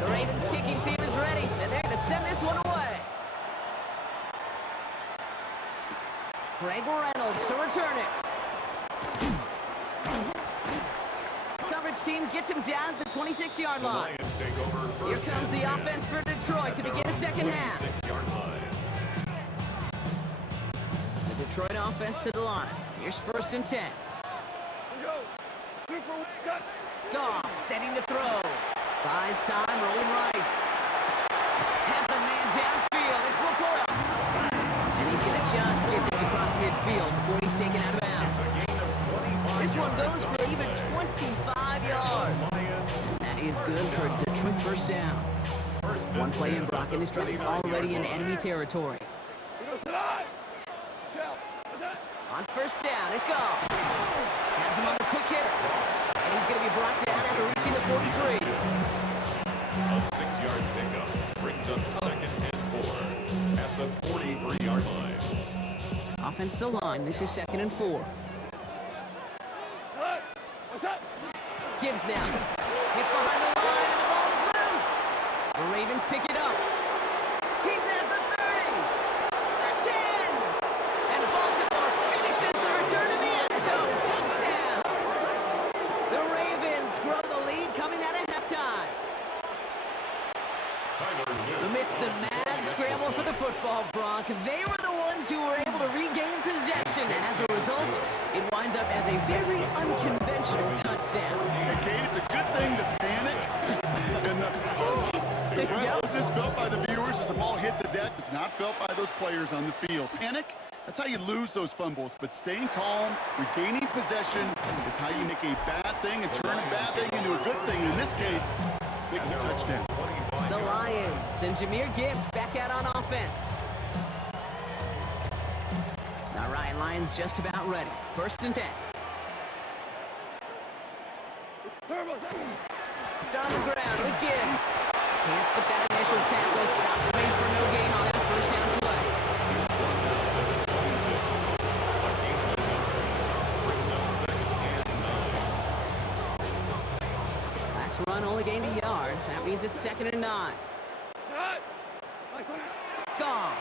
The Ravens kicking team is ready, and they're going to send this one away. Greg Reynolds to return it. Coverage team gets him down at the 26-yard line. Lions take over. Here comes the offense for Detroit to begin the second half. 26-yard line. The Detroit offense to the line. Here's 1st and 10. Goff setting to throw. Buys time, rolling right. Has a man downfield. It's LaPorta. And he's going to just get this across midfield before he's taken out of bounds. This one goes for even 25 yards. That is good for a Detroit first down. One play in, Brock, and this drive is already in enemy territory. On 1st down, it's Goff. Has him on the quick hitter. And he's going to be brought down after reaching the 43. A 6-yard pickup brings up 2nd and 4 at the 43-yard line. Offense to line. This is 2nd and 4. Gibbs now. Hit behind the line, and the ball is loose. The Ravens pick it up. He's at the 30. The 10. And Baltimore finishes the return to the end zone. Touchdown. The Ravens grow the lead coming out of halftime. Amidst the mad scramble for the football, Brock, they were the ones who were able to but it winds up as a very unconventional touchdown. Okay, it's a good thing to panic and the breathlessness felt by the viewers as the ball hit the deck was not felt by those players on the field. Panic, that's how you lose those fumbles, but staying calm, regaining possession is how you make a bad thing and turn a bad thing into a good thing. In this case, big touchdown. The Lions and Jahmyr Gibbs back out on offense. All right, Lions just about ready. 1st and 10. Start on the ground with Gibbs. Can't slip that initial tackle. Stops made for no gain on that 1st down play. Last run only gained a yard. That means it's 2nd and 9. Gone.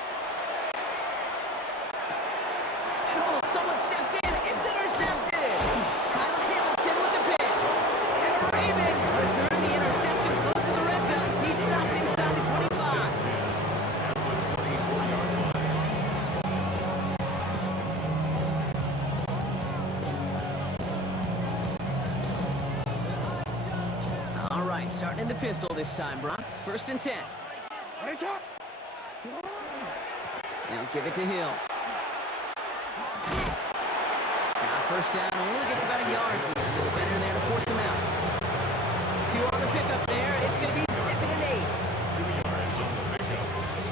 And oh, someone stepped in. It's intercepted. Kyle Hamilton with the pick. And the Ravens return the interception close to the red zone. He's stopped inside the 25. All right, starting in the pistol this time, Brock. 1st and 10. Now give it to Hill. Now 1st down, only gets about a yard here. The defender there to force him out. 2 on the pickup there. It's going to be 2nd and 8. 2 yards on the pickup.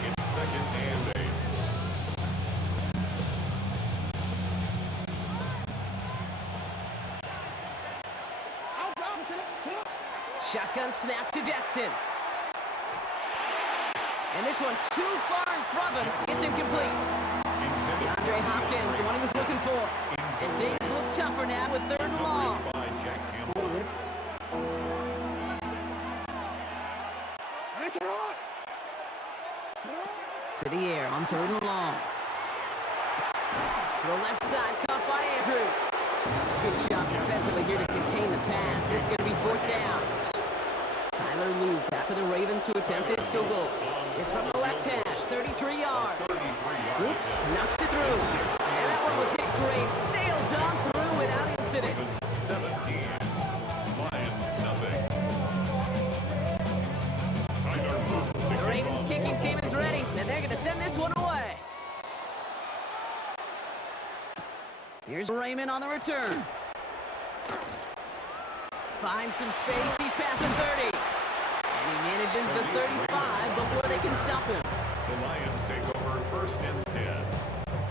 It's 2nd and 8. Shotgun snap to Jackson. And this one too far in front of him. It's incomplete. DeAndre Hopkins, the one he was looking for. And things look tougher now with 3rd and long. To the air on 3rd and long. To the left side, caught by Andrews. Good job defensively here to contain the pass. This is going to be 4th down. Tyler Luke after the Ravens to attempt this field goal. It's from the left hash, 33 yards. Luke knocks it through. And that one was hit great. Sails on through without incident. 17. Lions nothing. Tyler Luke. The Ravens kicking team is ready, and they're going to send this one away. Here's Raymond on the return. Finds some space. He's past the 30. And he manages the 35 before they can stop him. The Lions take over 1st and 10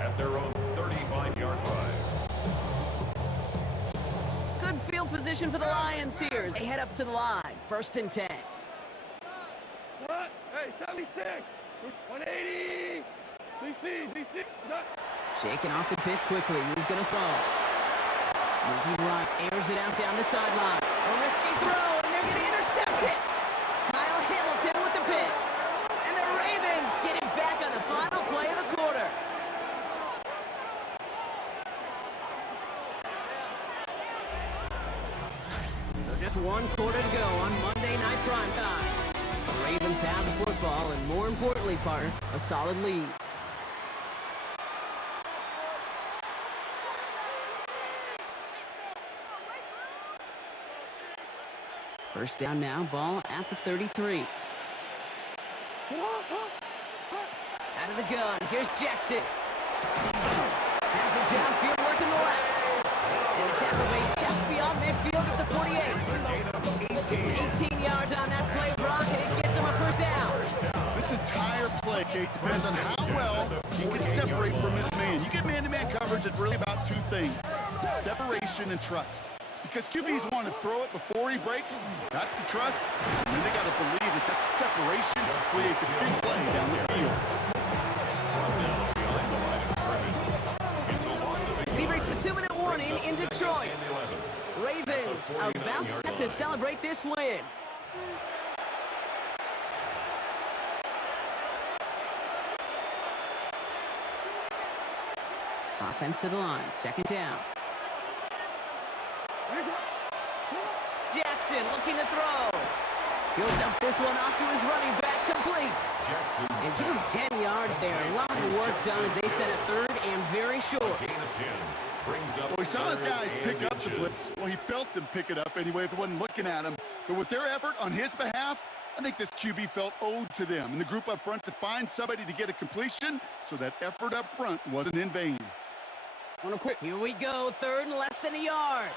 at their own 35-yard line. Good field position for the Lions here. They head up to the line. 1st and 10. Hey, 76! 180! DC! Shaking off the pick quickly. He's going to throw. Moving right. Airs it out down the sideline. A risky throw, and they're going to intercept it. Kyle Hamilton with the pick. And the Ravens get it back on the final play of the quarter. So just 1 quarter to go on Monday Night Primetime. The Ravens have the football, and more importantly, partner, a solid lead. First down now, ball at the 33. Out of the gun, here's Jackson. Has it downfield, working the left. And the tackle made just beyond midfield at the 48. 18 yards on that play, Brock, and it gets him a 1st down. This entire play, Kate, depends on how well he can separate from his man. You get man-to-man coverage, it's really about 2 things: separation and trust. Because QBs want to throw it before he breaks. That's the trust. And then they got to believe that that separation will create the big play down the field. We reached the 2-minute warning in Detroit. Ravens about set to celebrate this win. Offense to the line, 2nd down. Jackson looking to throw. He'll dump this one off to his running back, complete. Jackson. And give him 10 yards there. A lot of work done as they set a third and very short. Gain of 10 brings up Well, he saw his third guys and pick up the inches. blitz. Well, he felt them pick it up anyway if he wasn't looking at him. But with their effort on his behalf, I think this QB felt owed to them and the group up front to find somebody to get a completion, so that effort up front wasn't in vain. Here we go, third and less than a yard.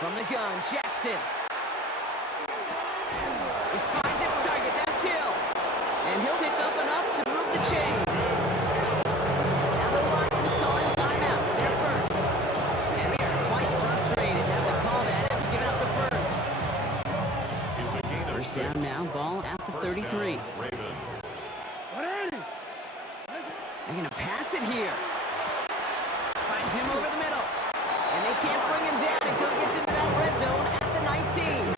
From the gun, Jackson. This finds its target, that's Hill. And he'll pick up enough to move the chains. Now the Lions calling timeouts, they're first. And they are quite frustrated having to call that after giving up the first. It's a gain of First 6. down now, ball at the 33. Down, Ravens. They're gonna pass it here. Finds him over the middle. And they can't bring him down until he gets into that red zone at the 19.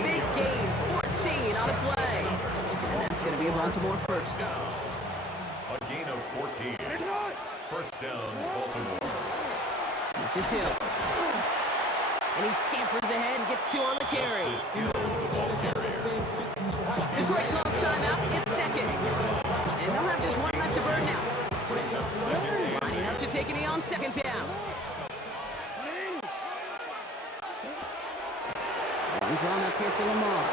Big gain, 14 on the play. And that's gonna be a Baltimore first. A gain of 14. First down, Baltimore. This is Hill. And he scampers ahead and gets 2 on the carry. Justice Hill, the ball carrier. Detroit calls timeout, it's second. And they'll have just one left to burn now. Brings up second and Lining up to take a knee on second down. One drawn up here for Lamar.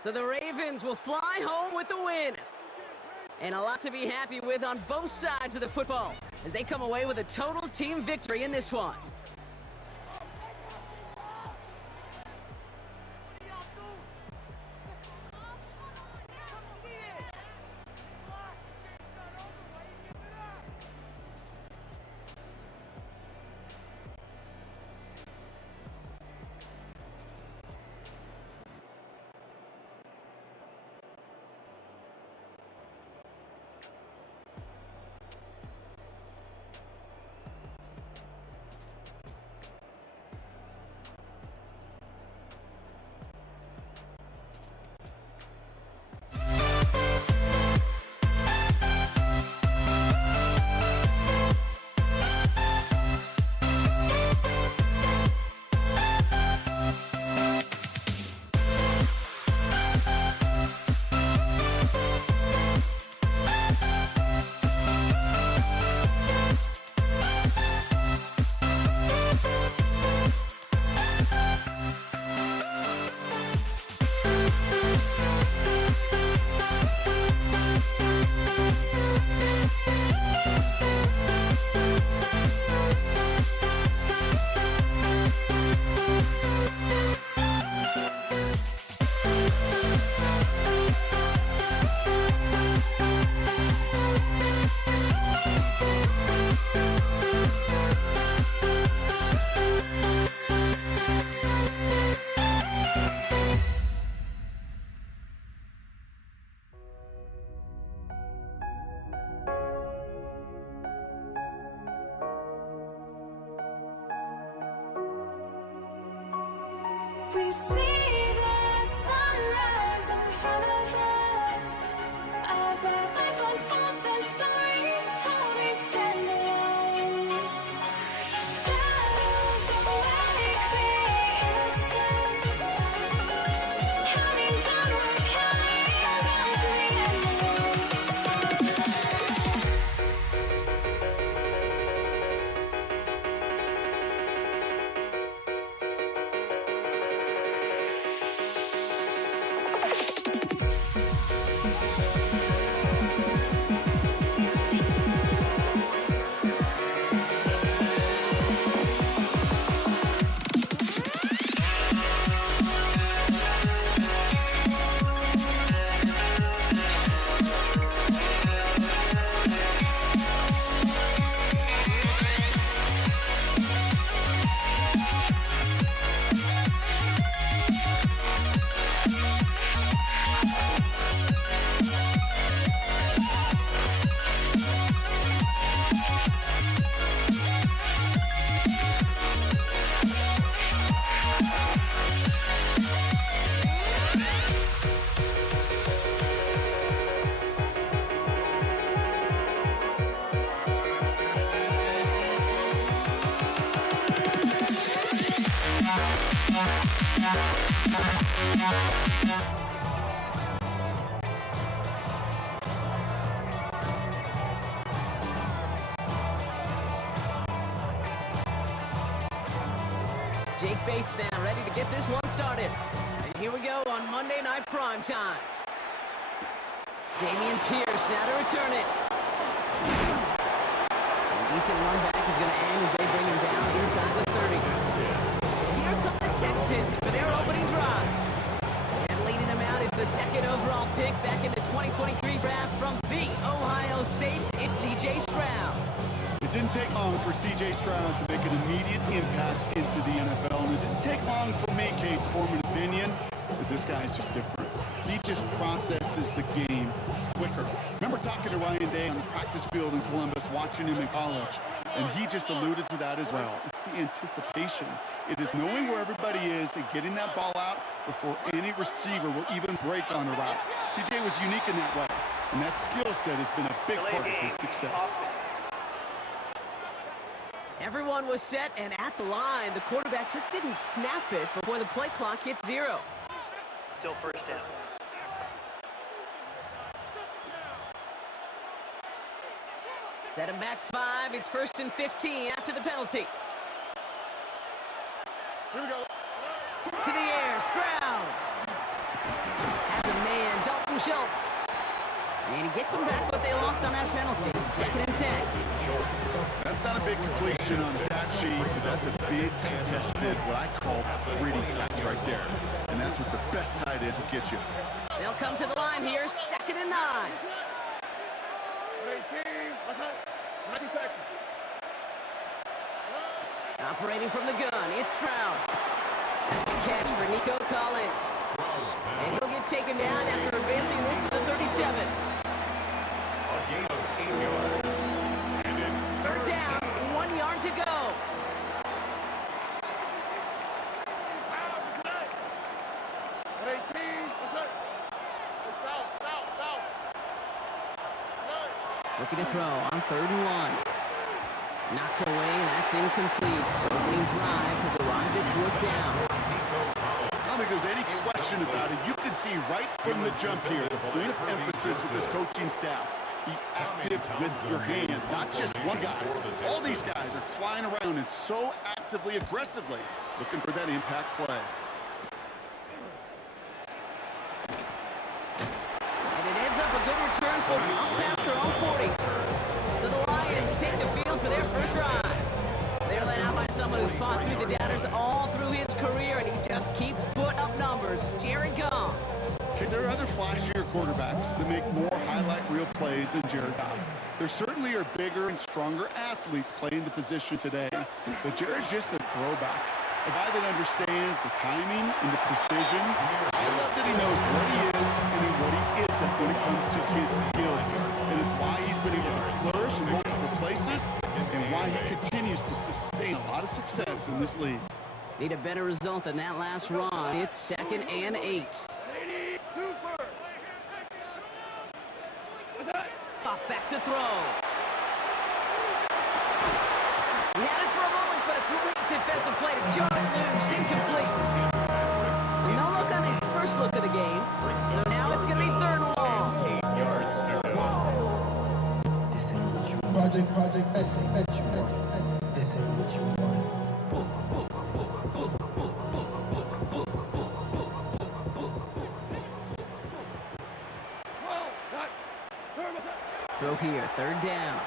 So the Ravens will fly home with the win. And a lot to be happy with on both sides of the football as they come away with a total team victory in this one. We see the sunrise in front of us as our life unfolds and stories told. We stand alone. Shadows of light create innocence, counting down, we're counting down to the end of us. Jake Bates now ready to get this one started. And here we go on Monday Night Primetime. Damian Pierce now to return it. A decent run back is going to end as they bring him down inside the 30. Here come the Texans for their opening drive. And leading them out is the second overall pick back in the 2023 draft from the Ohio State. It's C.J. Stroud. It didn't take long for C.J. Stroud to make an immediate impact into the NFL, and it didn't take long for me, Kate, to form an opinion, but this guy is just different. He just processes the game quicker. Remember talking to Ryan Day on the practice field in Columbus, watching him in college, and he just alluded to that as well. It's the anticipation. It is knowing where everybody is and getting that ball out before any receiver will even break on a route. C.J. was unique in that way, and that skill set has been a big part of his success. Everyone was set and at the line. The quarterback just didn't snap it before the play clock hit 0. Still first down. Set him back 5. It's 1st and 15 after the penalty. Here we go. To the air, Stroud. Has a man, Dalton Schultz. And he gets him back, but they lost on that penalty. 2nd and 10. That's not a big completion on the stat sheet. That's a big contested, what I call pretty catch right there. And that's what the best tight ends will get you. They'll come to the line here, 2nd and 9. 18. What's up? 90 Texas. Operating from the gun, it's Stroud. That's the catch for Nico Collins. And he'll get taken down after advancing this to the 37. A gain of 8 yards. And it's 3rd down, 1 yard to go. Looking to throw on 3rd and 1. Knocked away, that's incomplete. Opening drive has arrived at 4th down. I don't think there's any question about it. You can see right from the jump here, the point of emphasis with this coaching staff. Be active with your hands, not just one guy. All these guys are flying around and so actively, aggressively, looking for that impact play. And it ends up a good return for them up past their own 40. So the Lions take the field for their first drive. They're led out by someone who's fought through the doubters all through his career, and he just keeps putting up numbers. Jared Goff. Okay, there are other flashier quarterbacks that make more highlight reel plays than Jared Goff. There certainly are bigger and stronger athletes playing the position today, but Jared's just a throwback. A guy that understands the timing and the precision. I love that he knows what he is and what he isn't when it comes to his skills. And it's why he's been able to flourish in multiple places and why he continues to sustain a lot of success in this league. Need a better result than that last run. It's 2nd and 8. Off back to throw. He had it for a moment, but a great defensive play to jar it loose. Incomplete. No look on his first look of the game. So now it's going to be 3rd and long. 8 yards to go. This ain't what you Project, this ain't what you want. This ain't what you want. Throw here, 3rd down.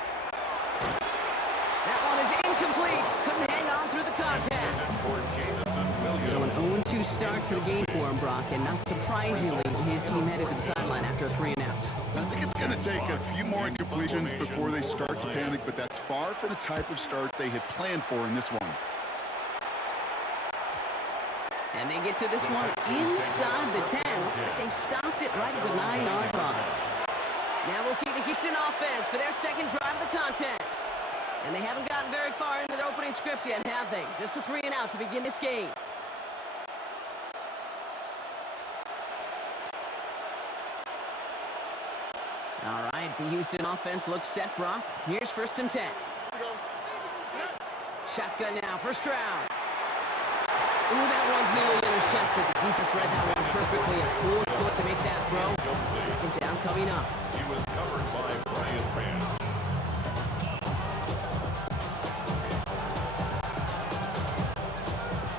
That one is incomplete. Couldn't hang on through the contact. So an 0-2 start to the game for him, Brock, and not surprisingly, his team headed to the sideline after a 3 and out. I think it's going to take a few more incompletions before they start to panic, but that's far from the type of start they had planned for in this one. And they get to this one inside the 10. Looks like they stopped it right at the 9-yard line. Now we'll see the Houston offense for their second drive of the contest. And they haven't gotten very far into their opening script yet, have they? Just a 3 and out to begin this game. All right, the Houston offense looks set, Brock. Here's 1st and 10. Shotgun now for Stroud. Ooh, that one's nearly intercepted. The defense read that one perfectly. A poor choice to make that throw. Second down coming up. He was covered by Brian Branch.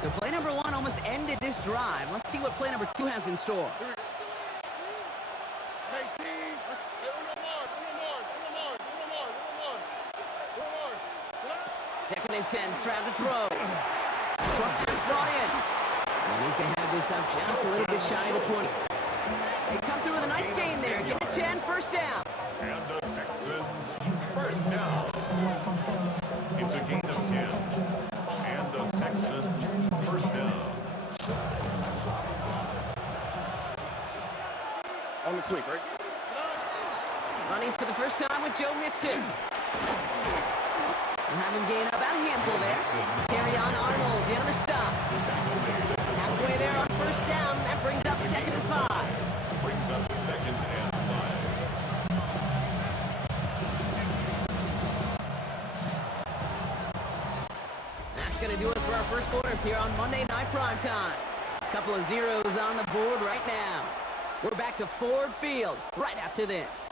So play number 1 almost ended this drive. Let's see what play number 2 has in store. Second and 10, Stroud to throw. Trucker's brought in. And he's going to have this up just a little bit shy of the 20. They come through with a nice gain there. Get it 10, first down. And the Texans, first down. It's a gain of 10. And the Texans, first down. On the quick, right? Running for the first time with Joe Mixon. We'll have him gain about a handful there. Terrion Arnold in on the stop. Halfway there on first down. That brings up 2nd and 5. Brings up 2nd and 5. That's going to do it for our first quarter here on Monday Night Primetime. A couple of zeros on the board right now. We're back to Ford Field right after this.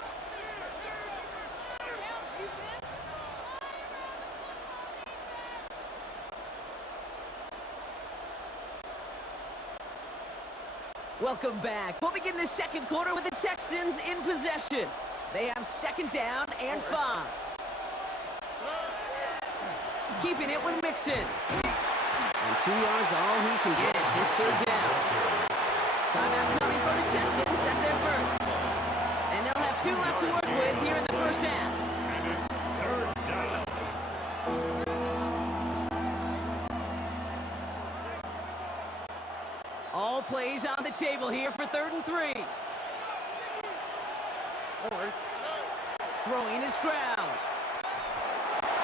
Welcome back. We'll begin the second quarter with the Texans in possession. They have 2nd down and 5. Keeping it with Mixon. And 2 yards all he can get. It's 3rd down. Timeout coming from the Texans. That's their first. And they'll have 2 left to work with here in the first half. And it's 3rd down. All plays on the table here for 3rd and 3. Throwing is Stroud.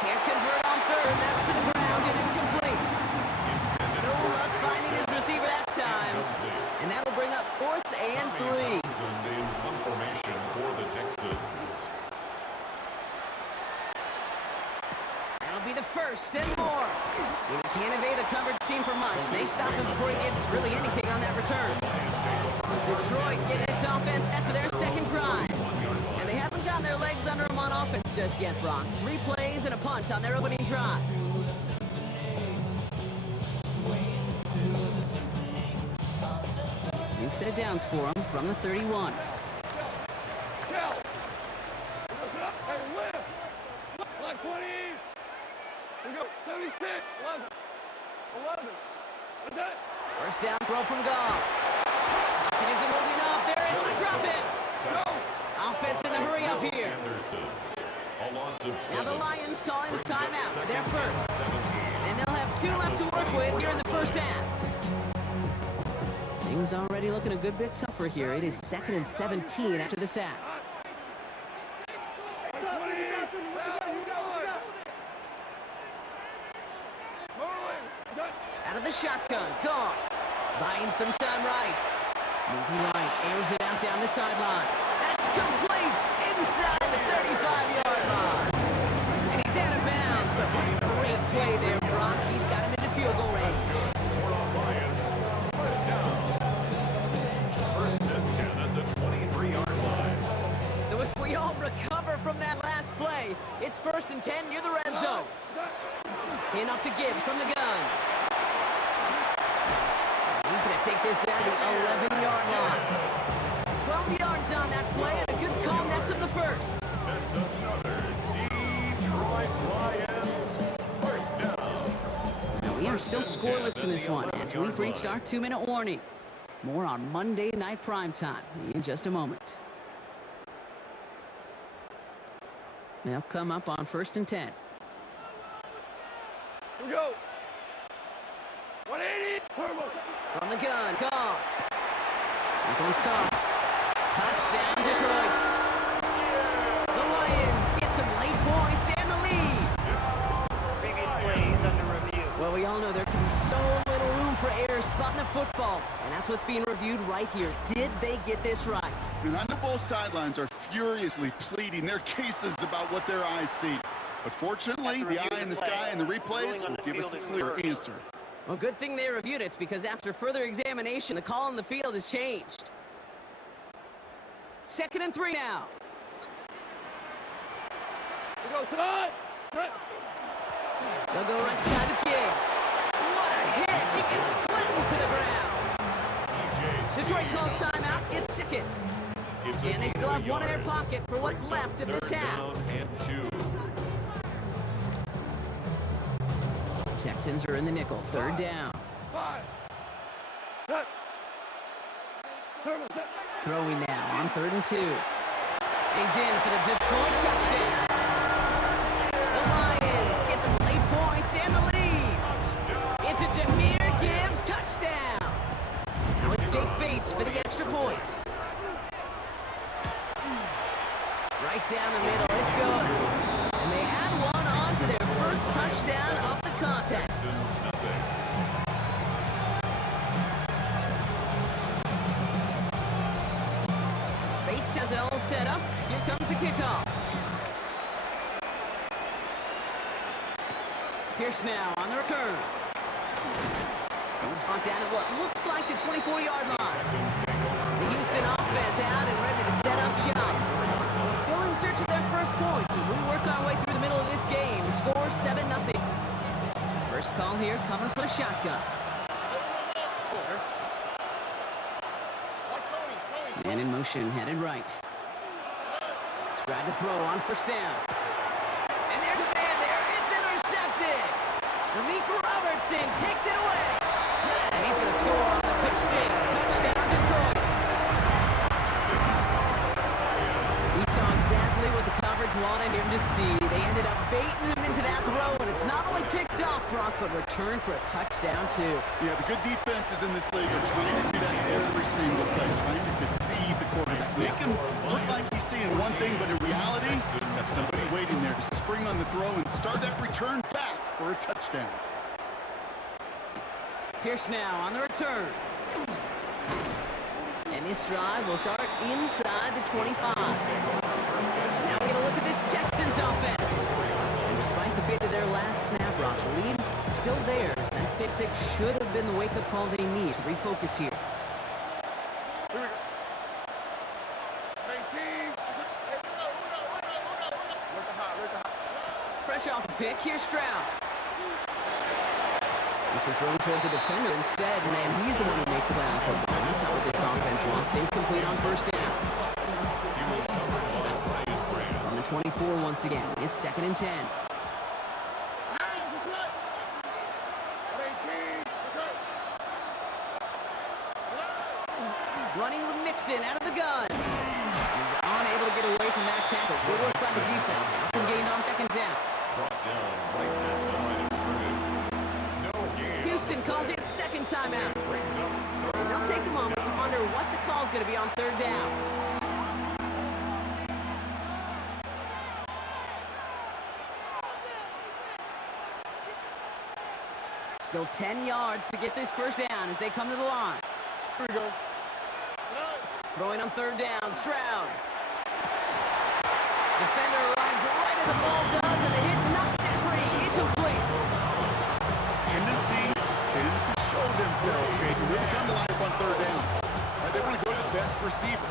Can't convert on 3rd. That's to the ground and incomplete. No luck finding his receiver that time. And that'll bring up 4th and 3. Thompson in confirmation for the Texans. That'll be the first and more. And he can't evade the coverage team for much. They stop him before he gets really anything on that return. Detroit getting its offense set for their 2nd drive. And they haven't gotten their legs under them on offense just yet, Brock. 3 plays and a punt on their opening drive. New set of downs for them from the 31. Black 20. We go. 76. 11. 11. What's that? First down throw from Goff. Hopkins isn't holding up. They're able to drop it. Offense in the hurry up here. Anderson, a loss of Now 7. the Lions calling a timeout. They're first. 17. And they'll have 2 left to work with here in the first half. Things already looking a good bit tougher here. It is 2nd and 17 after the sack. Out of the shotgun, Goff. Buying some time right. Moving right, airs it out down the sideline. That's complete inside the 35-yard line. And he's out of bounds, but what a great play there, Brock. He's got him into field goal range. Lions, first down. 1st and 10 at the 23-yard line. So as we all recover from that last play, it's 1st and 10 near the red zone. Enough to Gibbs from the gun. He's going to take this down to the 11-yard line. 12 yards on that play and a good call nets him the first. That's another Detroit Lions first down. Now we are still scoreless in this one as we've reached our 2-minute warning. More on Monday Night Primetime in just a moment. They'll come up on 1st and 10. We go. 180. Turbo. From the gun, Goff. This one's caught. Touchdown, Detroit. The Lions get some late points and the lead. Previous plays under review. Well, we all know there can be so little room for error spotting the football. And that's what's being reviewed right here. Did they get this right? And I know both sidelines are furiously pleading their cases about what their eyes see. But fortunately, the eye in the sky and the replays will give us a clear answer. Well, good thing they reviewed it, because after further examination, the call on the field has changed. 2nd and 3 now. They'll go right side of Gibbs. What a hit! He gets flattened to the ground. Detroit calls timeout. It's 2nd. And they still have one in their pocket for what's left of this half. Texans are in the nickel. 3rd down. Throwing now on 3rd and 2. He's in for the Detroit touchdown. The Lions get some late points and the lead. It's a Jahmyr Gibbs touchdown. Now it's Jake Bates for the extra point. Right down the middle, it's good. And they add one on to their first touchdown of the contest. Bates has it all set up. Here comes the kickoff. Pierce now on the return. He's bumped down at what looks like the 24-yard line. The Houston offense out and ready to set up shop. Still in search of their first points as we work our way through the middle of this game. The score 7-0. First call here coming for the shotgun. Man in motion, headed right. Tried to throw on 1st down. And there's a man there. It's intercepted. Amik Robertson takes it away. And he's going to score on the pick 6. Touchdown, Detroit. He saw exactly what the coverage wanted him to see. They ended up baiting him into that throw, and it's not only picked off, Brock, but returned for a touchdown, too. Yeah, the good defenses in this league are trying to do that every single play, trying to deceive the quarterback. Make him look like he's seeing one thing, but in reality, got somebody waiting there to spring on the throw and start that return back for a touchdown. Pierce now on the return. And this drive will start inside the 25. Now we get a look at this Texans offense. And despite the fate of their last snap, Rock, the lead still theirs. That pick 6 should have been the wake-up call they need to refocus here. Fresh off a pick, here's Stroud. This is thrown towards a defender instead. Man, he's the one who makes it out of football. That's not what this offense wants. Incomplete on 1st down. On the 24 once again. It's 2nd and 10. Running with Mixon out of the gun. He's unable to get away from that tackle. Good work by the defense. Nothing gained on 2nd down. Houston calls it 2nd timeout. And they'll take a moment to wonder what the call's going to be on 3rd down. Still 10 yards to get this 1st down as they come to the line. Here we go. Throwing on 3rd down, Stroud. Defender arrives right as the ball does, and the hit knocks it free. Incomplete. Tendencies tend to show themselves, Jake, when they come to life on 3rd downs. They want to go to the best receiver.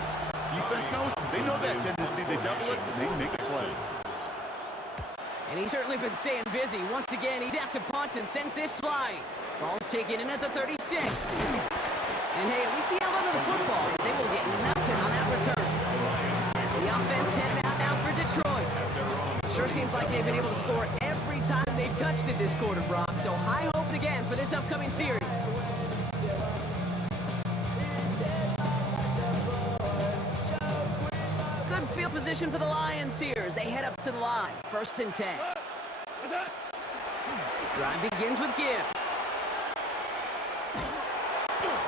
Defense knows, they know that tendency. They double it, and they make a play. And he's certainly been staying busy. Once again, he's out to punt and sends this flying. Ball taken in at the 36. And hey, at least he held onto the football. They will get nothing on that return. The offense headed out now for Detroit. Sure seems like they've been able to score every time they've touched it this quarter, Brock. So high hopes again for this upcoming series. Good field position for the Lions here as they head up to the line. 1st and 10. Drive begins with Gibbs.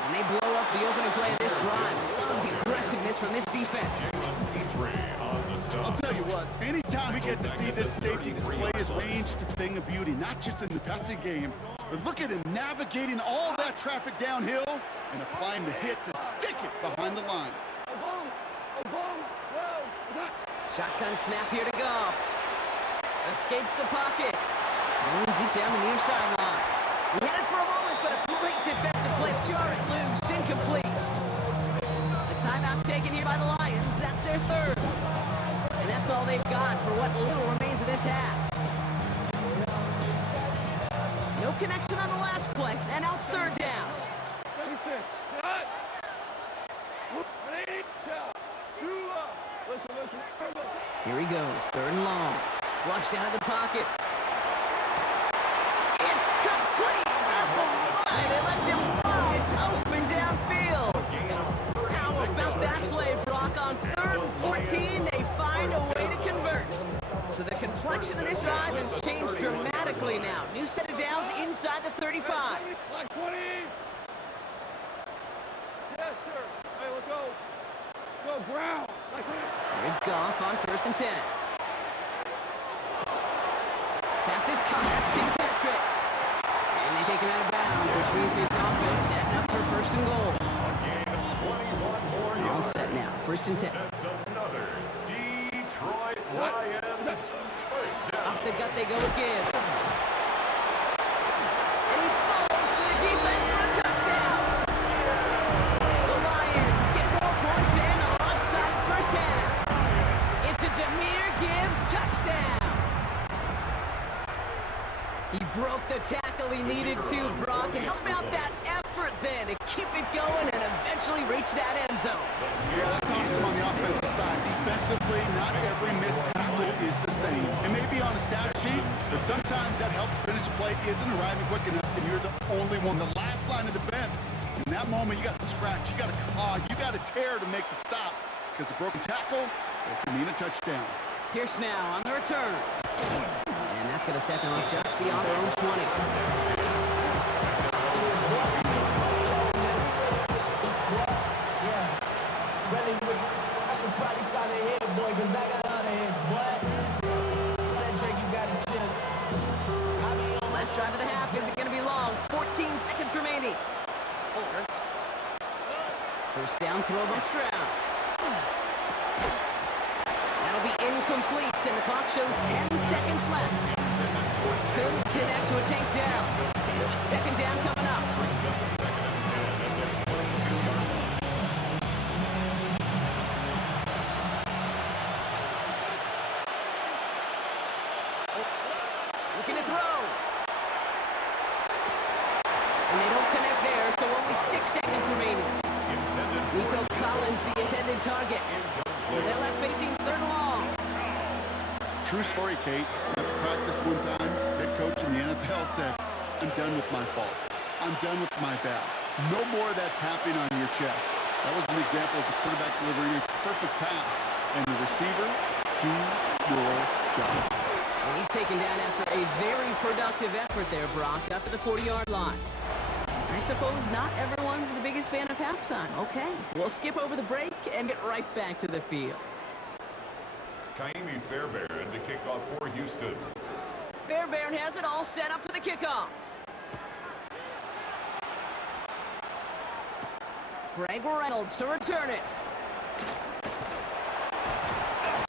And they blow up the opening play of this drive. Love the aggressiveness from this defense. I'll tell you what, anytime we get to see this safety display his range, it's a thing of beauty, not just in the passing game, but look at him navigating all that traffic downhill and applying the hit to stick it behind the line. Shotgun snap here to go. Escapes the pocket. Rolling deep down the near sideline. We had it for a moment jar it loose, incomplete. A timeout taken here by the Lions. That's their third. And that's all they've got for what little remains of this half. No connection on the last play, and now it's third down. Here he goes, third and long. Flushed out of the pocket. It's complete! Oh my, they left him wide open downfield. How about that play, Brock? On third and 14, they find a way to convert. So the complexion of this drive has changed dramatically now. New set of downs inside the 35. Like 20. Yes, sir. Hey, let's go. Go ground. Here's Goff on first and 10. Pass is caught. That's Tim Patrick. And they take him out of bounds, which means his offense setting up for first and goal. All set now. First and 10. That's another Detroit Lions first down. Off the gut they go with Gibbs. And he falls to the defense for a touchdown. The Lions get more points to end the lopsided first half. It's a Jahmyr Gibbs touchdown. He broke the tackle he needed to, Brock, and help out that effort then to keep it going and eventually reach that end zone. Yeah, that's awesome on the offensive side. Defensively, not every missed tackle is the same. It may be on a stat sheet, but sometimes that help to finish a play isn't arriving quick enough, and you're the only one. The last line of defense, in that moment, you got to scratch, you got to claw, you got to tear to make the stop, because a broken tackle, it can mean a touchdown. Pierce now on the return. And that's going to set them up just beyond their own 20. I should probably sign a head, boy, because I got other heads, boy. That Drake, you got to chill. Last drive of the half isn't going to be long. 14 seconds remaining. First down throw by Stroud. That'll be incomplete, and the clock shows 10 seconds left. Couldn't connect to a tank down. So it's second down coming up. Looking to throw. And they don't connect there, so only 6 seconds remaining. Nico Collins, the intended target. So they're left facing third and long. True story, Kate. After practice one time, head coach in the NFL said, I'm done with my fault. I'm done with my bad. No more of that tapping on your chest. That was an example of the quarterback delivering a perfect pass. And the receiver, do your job. And he's taken down after a very productive effort there, Brock, up to the 40-yard line. I suppose not everyone's the biggest fan of halftime. Okay, we'll skip over the break and get right back to the field. Kaimi Fairbairn to kick off for Houston. Fairbairn has it all set up for the kickoff. Greg Reynolds to return it.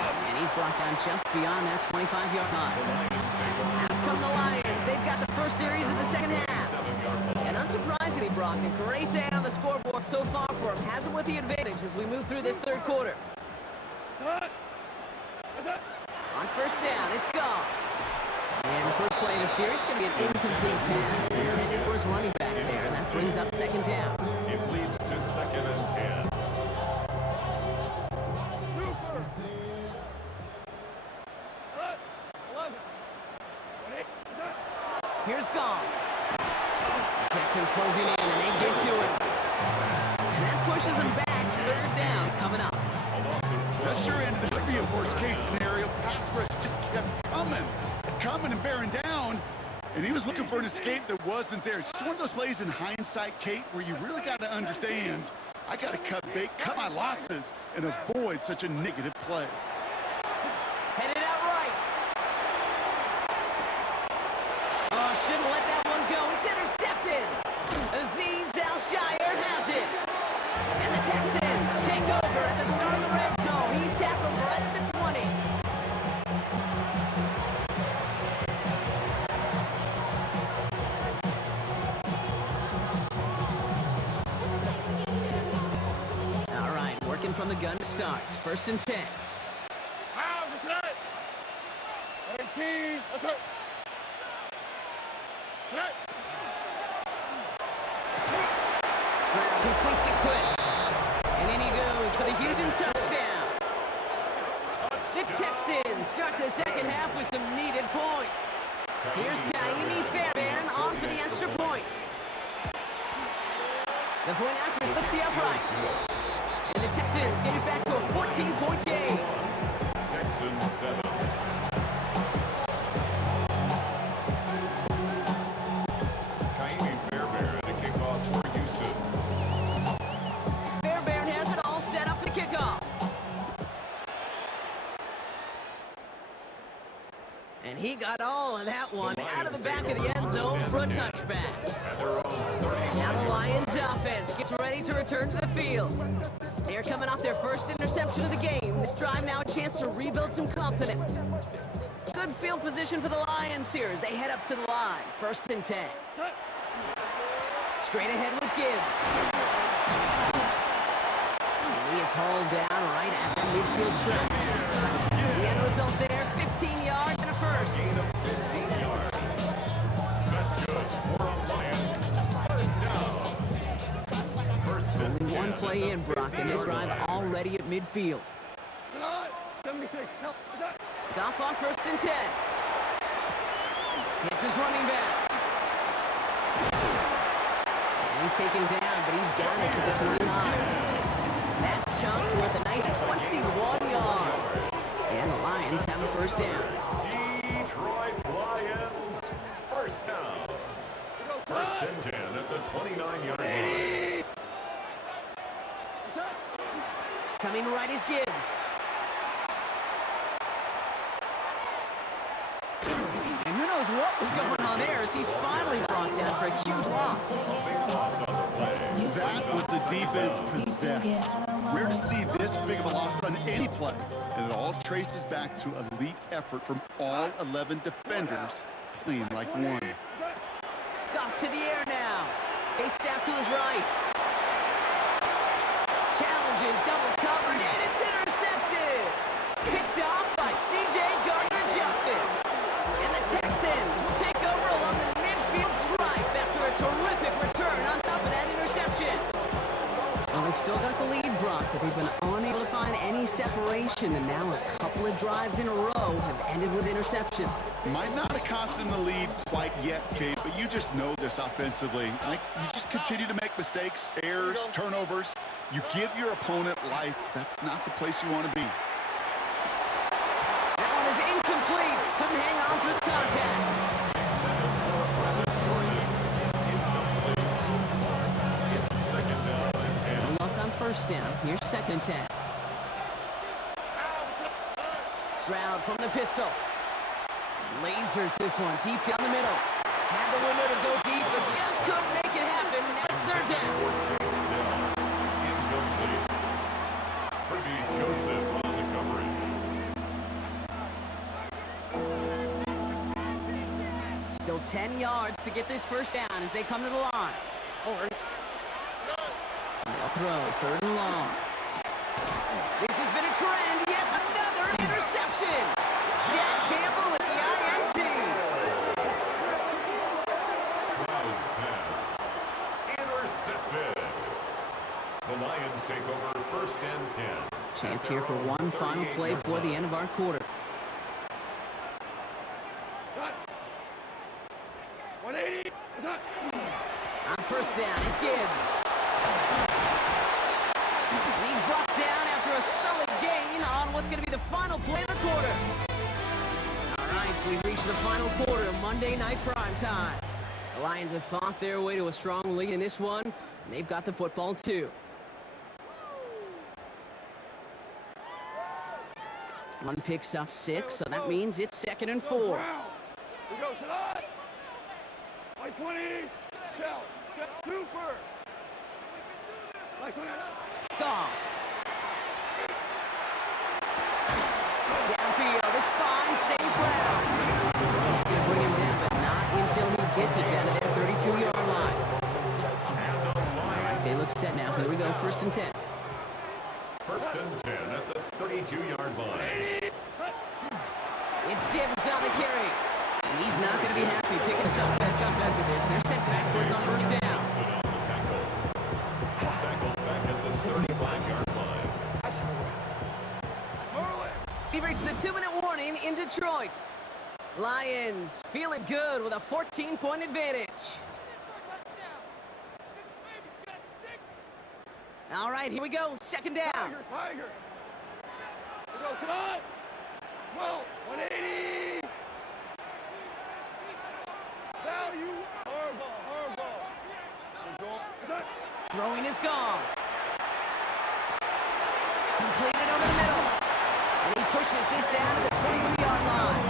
And he's brought down just beyond that 25-yard line. Out come the Lions. They've got the first series in the second half. And unsurprisingly, Brock, a great day on the scoreboard so far for him. Has him with the advantage as we move through this third quarter. On first down, it's Goff. And the first play of the series is going to be an incomplete pass intended for his running back there, and that brings up second down. It leads to second and 10. Here's Goff. Texans closing in, and they get to him. And that pushes him back. Third down coming up. That sure ended up being a worst-case scenario. Pass rush just kept coming and bearing down, and he was looking for an escape that wasn't there. It's just one of those plays in hindsight, Kate, where you really got to understand, I got to cut my losses and avoid such a negative play. Headed out right. Oh, shouldn't let that one go. It's intercepted. Azeez Al-Shaair has it. And the Texans take over at the start of the red zone. He's tackled right at the 20. from the gun starts. 1st and 10. Wow, that's it. 18. That's it. Set. Stroud completes it quick. And in he goes for the Houston touchdown. The Texans start the second half with some needed points. Here's Kaimi Fairbairn on for the extra point. The point after splits the uprights. And the Texans get it back to a 14-point game. Texans 7. Kaimi Fairbairn, the kickoff for Houston. Fairbairn has it all set up for the kickoff. And he got all of that one out of the back of the end zone for a touchback. Now the Lions offense gets ready to return to the field. They're coming off their first interception of the game. This drive now a chance to rebuild some confidence. Good field position for the Lions here as they head up to the line. 1st and 10. Straight ahead with Gibbs. And he is hauled down right at the midfield stripe. The end result there, 15 yards and a first. 15 yards. That's good. More on Lions. First down. First and 10. Only one play in, Brock, and this drive already at midfield. 76. Goff on 1st and 10. Hits his running back. And he's taken down, but he's got it to the 29. That chunk worth a nice 21 yards. And the Lions have a first down. Detroit Lions. First down. 1st and 10 at the 29-yard line. Coming right is Gibbs. And who knows what was going on there as he's finally brought down for a huge loss. That was the defense possessed. Rare to see this big of a loss on any play. And it all traces back to elite effort from all 11 defenders playing like one. Goff to the air now. Faced out to his right. Challenges, double covered, and it's intercepted. Picked off by C.J. Gardner-Johnson. And the Texans will take over along the midfield stripe after a terrific return on top of that interception. Well, they've still got the lead, Brock, but they've been unable to find any separation, and now a couple of drives in a row have ended with interceptions. Might not have cost them the lead quite yet, Kate, but you just know this offensively. Like, you just continue to make mistakes, errors, turnovers. You give your opponent life. That's not the place you want to be. That one is incomplete. Couldn't hang on through the contact. No luck on 1st down. Here's 2nd and 10. Stroud from the pistol. Lasers this one deep down the middle. Had the window to go deep, but just couldn't make it happen. Now it's 3rd down. Incomplete. Kirby Joseph on the coverage. Still 10 yards to get this first down as they come to the line. They'll throw 3rd and long. This has been a trend. Yet another interception. Jack Campbell at the INT. Stroud's pass. Intercepted. The Lions take over 1st and 10. Chance here for one final play for the end of our quarter. 180. On 1st down, it's Gibbs. And he's brought down after a solid gain on what's going to be the final play of the quarter. All right, we've reached the final quarter, Monday night primetime. The Lions have fought their way to a strong lead in this one, and they've got the football too. One picks up 6, so that means it's 2nd and 4. We go tonight. Like 20. Shell. Super. Like 20. Goff. Downfield, this fine St. Brown. Gonna bring him down, but not until he gets it down to their 32-yard line. All right, they look set now. Here we go, 1st and 10. First and 10 at the 32-yard line. It's Gibbs on the carry. And he's not going to be happy picking himself back up after this. They're sent backwards on first down. On the tackle. Tackled back at the 35-yard line. He reached the 2-minute warning in Detroit. Lions feeling good with a 14-point advantage. All right, here we go. Second down. Tiger. We go tonight. Well, 180. Value. Hardball. Throwing is gone. Completed over the middle. And he pushes this down to the 22-yard line.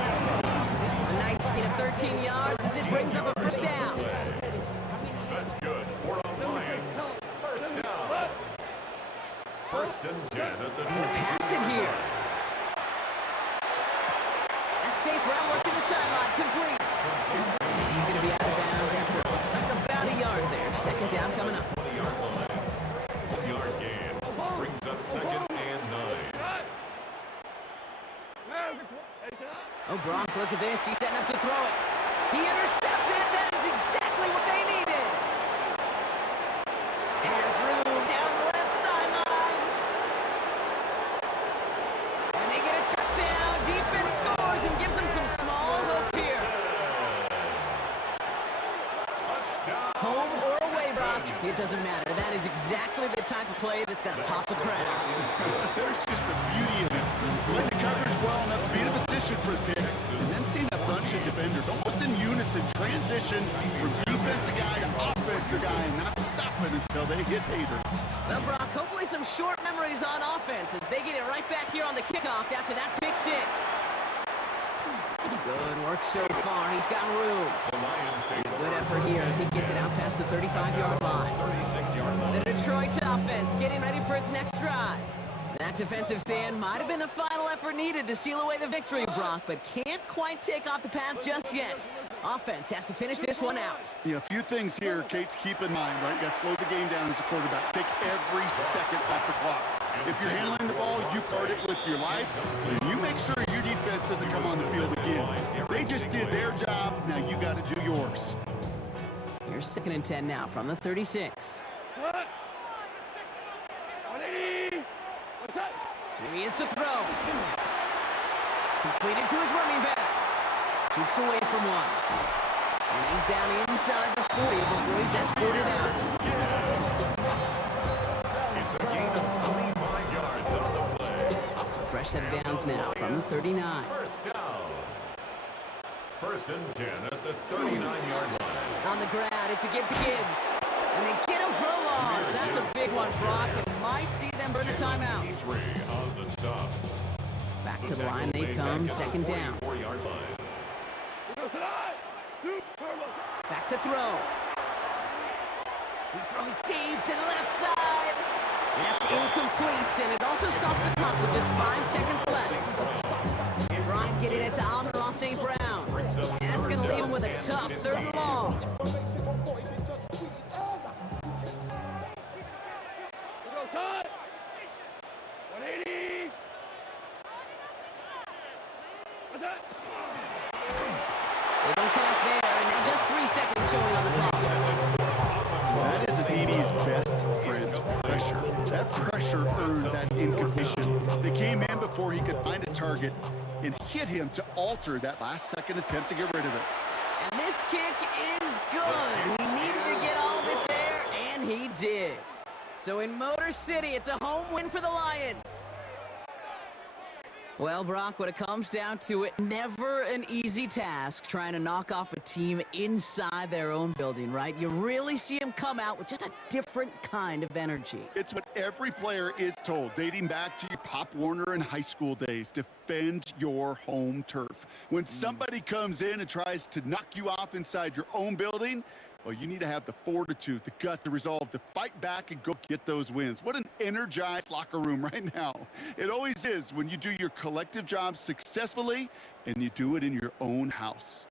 A nice gain of 13 yards as it brings up a first down. That's good for the Lions. First down. First and 10 at the Gonna pass it here. That safe route work to the sideline, complete. And he's gonna be out of bounds after it looks like about a yard there. Second down coming up. 20-yard line. 1-yard gain. Brings up second and 9. Oh, Brock, look at this. He's setting up to throw it. He intercepts it. That is exactly what they needed. Has room down the left sideline. And they get a touchdown. Defense scores and gives them some small hope here. Home or away, Brock, it doesn't matter. That is exactly the type of play that's going to pop the crowd. There's just the beauty of it. Playing the coverage well enough to be in a position for the pick, and then seeing a bunch of defenders almost in unison transition from defensive guy to offensive guy and not stopping until they hit Hader. Well, Brock, hopefully some short memories on offense as they get it right back here on the kickoff after that pick six. Good work so far. He's got room. The Lions take A good effort here as he gets it out past the 35-yard line. 36-yard line. The Detroit offense getting ready for its next drive. That defensive stand might have been the final effort needed to seal away the victory, Brock, but can't quite take off the path just yet. Offense has to finish this one out. Yeah, a few things here, Kate, to keep in mind, right? You got to slow the game down as a quarterback. Take every second off the clock. If you're handling the ball, you guard it with your life, and you make sure your defense doesn't come on the field again. They just did their job. Now you got to do yours. Here's 2nd and 10 now from the 36. Here he is to throw. Completed to his running back. Jukes away from one. And he's down inside the 40 before he's escorted out. It's a gain of 25 yards on the play. Fresh set of downs now from the 39. First down. First and 10 at the 39-yard line. On the ground, it's a give to Gibbs. And they get him for a loss. That's a big one, Brock. It might see them burn a timeout. 3 on the stop. Back to the line they come, 2nd down. 44-yard line. Back to throw. He's throwing deep to the left side. That's incomplete, and it also stops the clock with just 5 seconds left. Trying getting it to Amon St. Brown. And that's going to leave him with a tough 3rd and long. They don't connect there, and now just 3 seconds showing on the clock. That is a DB's best friend, pressure. That pressure earned that incompletion. They came in before he could find a target and hit him to alter that last-second attempt to get rid of it. And this kick is good. He needed to get all of it there, and he did. So in Motor City, it's a home win for the Lions. Well, Brock, when it comes down to it, never an easy task trying to knock off a team inside their own building, right? You really see them come out with just a different kind of energy. It's what every player is told, dating back to your Pop Warner and high school days. Defend your home turf. When somebody comes in and tries to knock you off inside your own building, well, you need to have the fortitude, the guts, the resolve to fight back and go get those wins. What an energized locker room right now. It always is when you do your collective job successfully and you do it in your own house.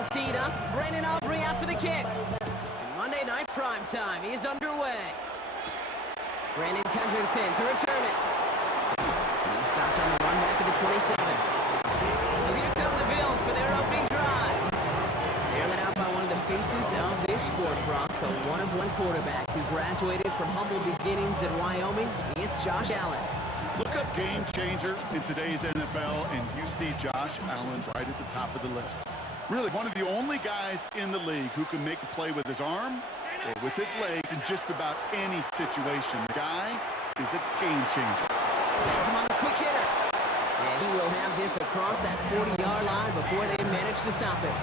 All teed up. Brandon Aubrey out for the kick. And Monday Night Primetime is underway. Brandon Cundrington to return it. He stopped on the run back of the 27. So here come the Bills for their opening drive. They're led out by one of the faces of this sport, Brock, a one-of-one quarterback who graduated from humble beginnings in Wyoming. It's Josh Allen. Look up game changer in today's NFL, and you see Josh Allen right at the top of the list. Really, one of the only guys in the league who can make a play with his arm or with his legs in just about any situation. The guy is a game changer. That's him on the quick hitter. And he will have this across that 40-yard line before they manage to stop him.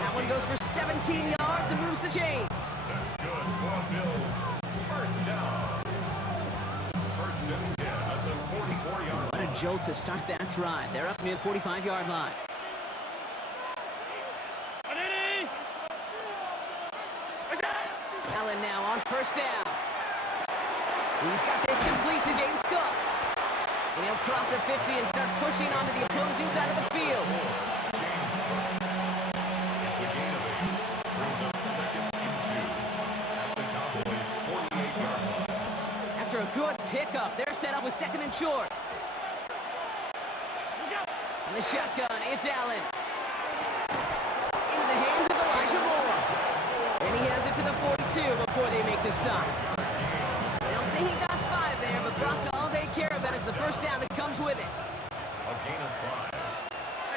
That one goes for 17 yards and moves the chains. That's good for Bills. First down. First and 10 at the 44-yard What a jolt to start that drive. They're up near the 45-yard line. Allen now on first down. He's got this complete to James Cook. And he'll cross the 50 and start pushing onto the opposing side of the field. James Cook. It's a gain of 8. Brings up second and 2 at the Cowboys' 48-yard line. After a good pickup, they're set up with second and short. And the shotgun, it's Allen. Into the hands of Elijah Moore. And he has it to the 42 before they make the stop. They'll say he got 5 there, but Brock, all they care about is the first down that comes with it. A gain of 5.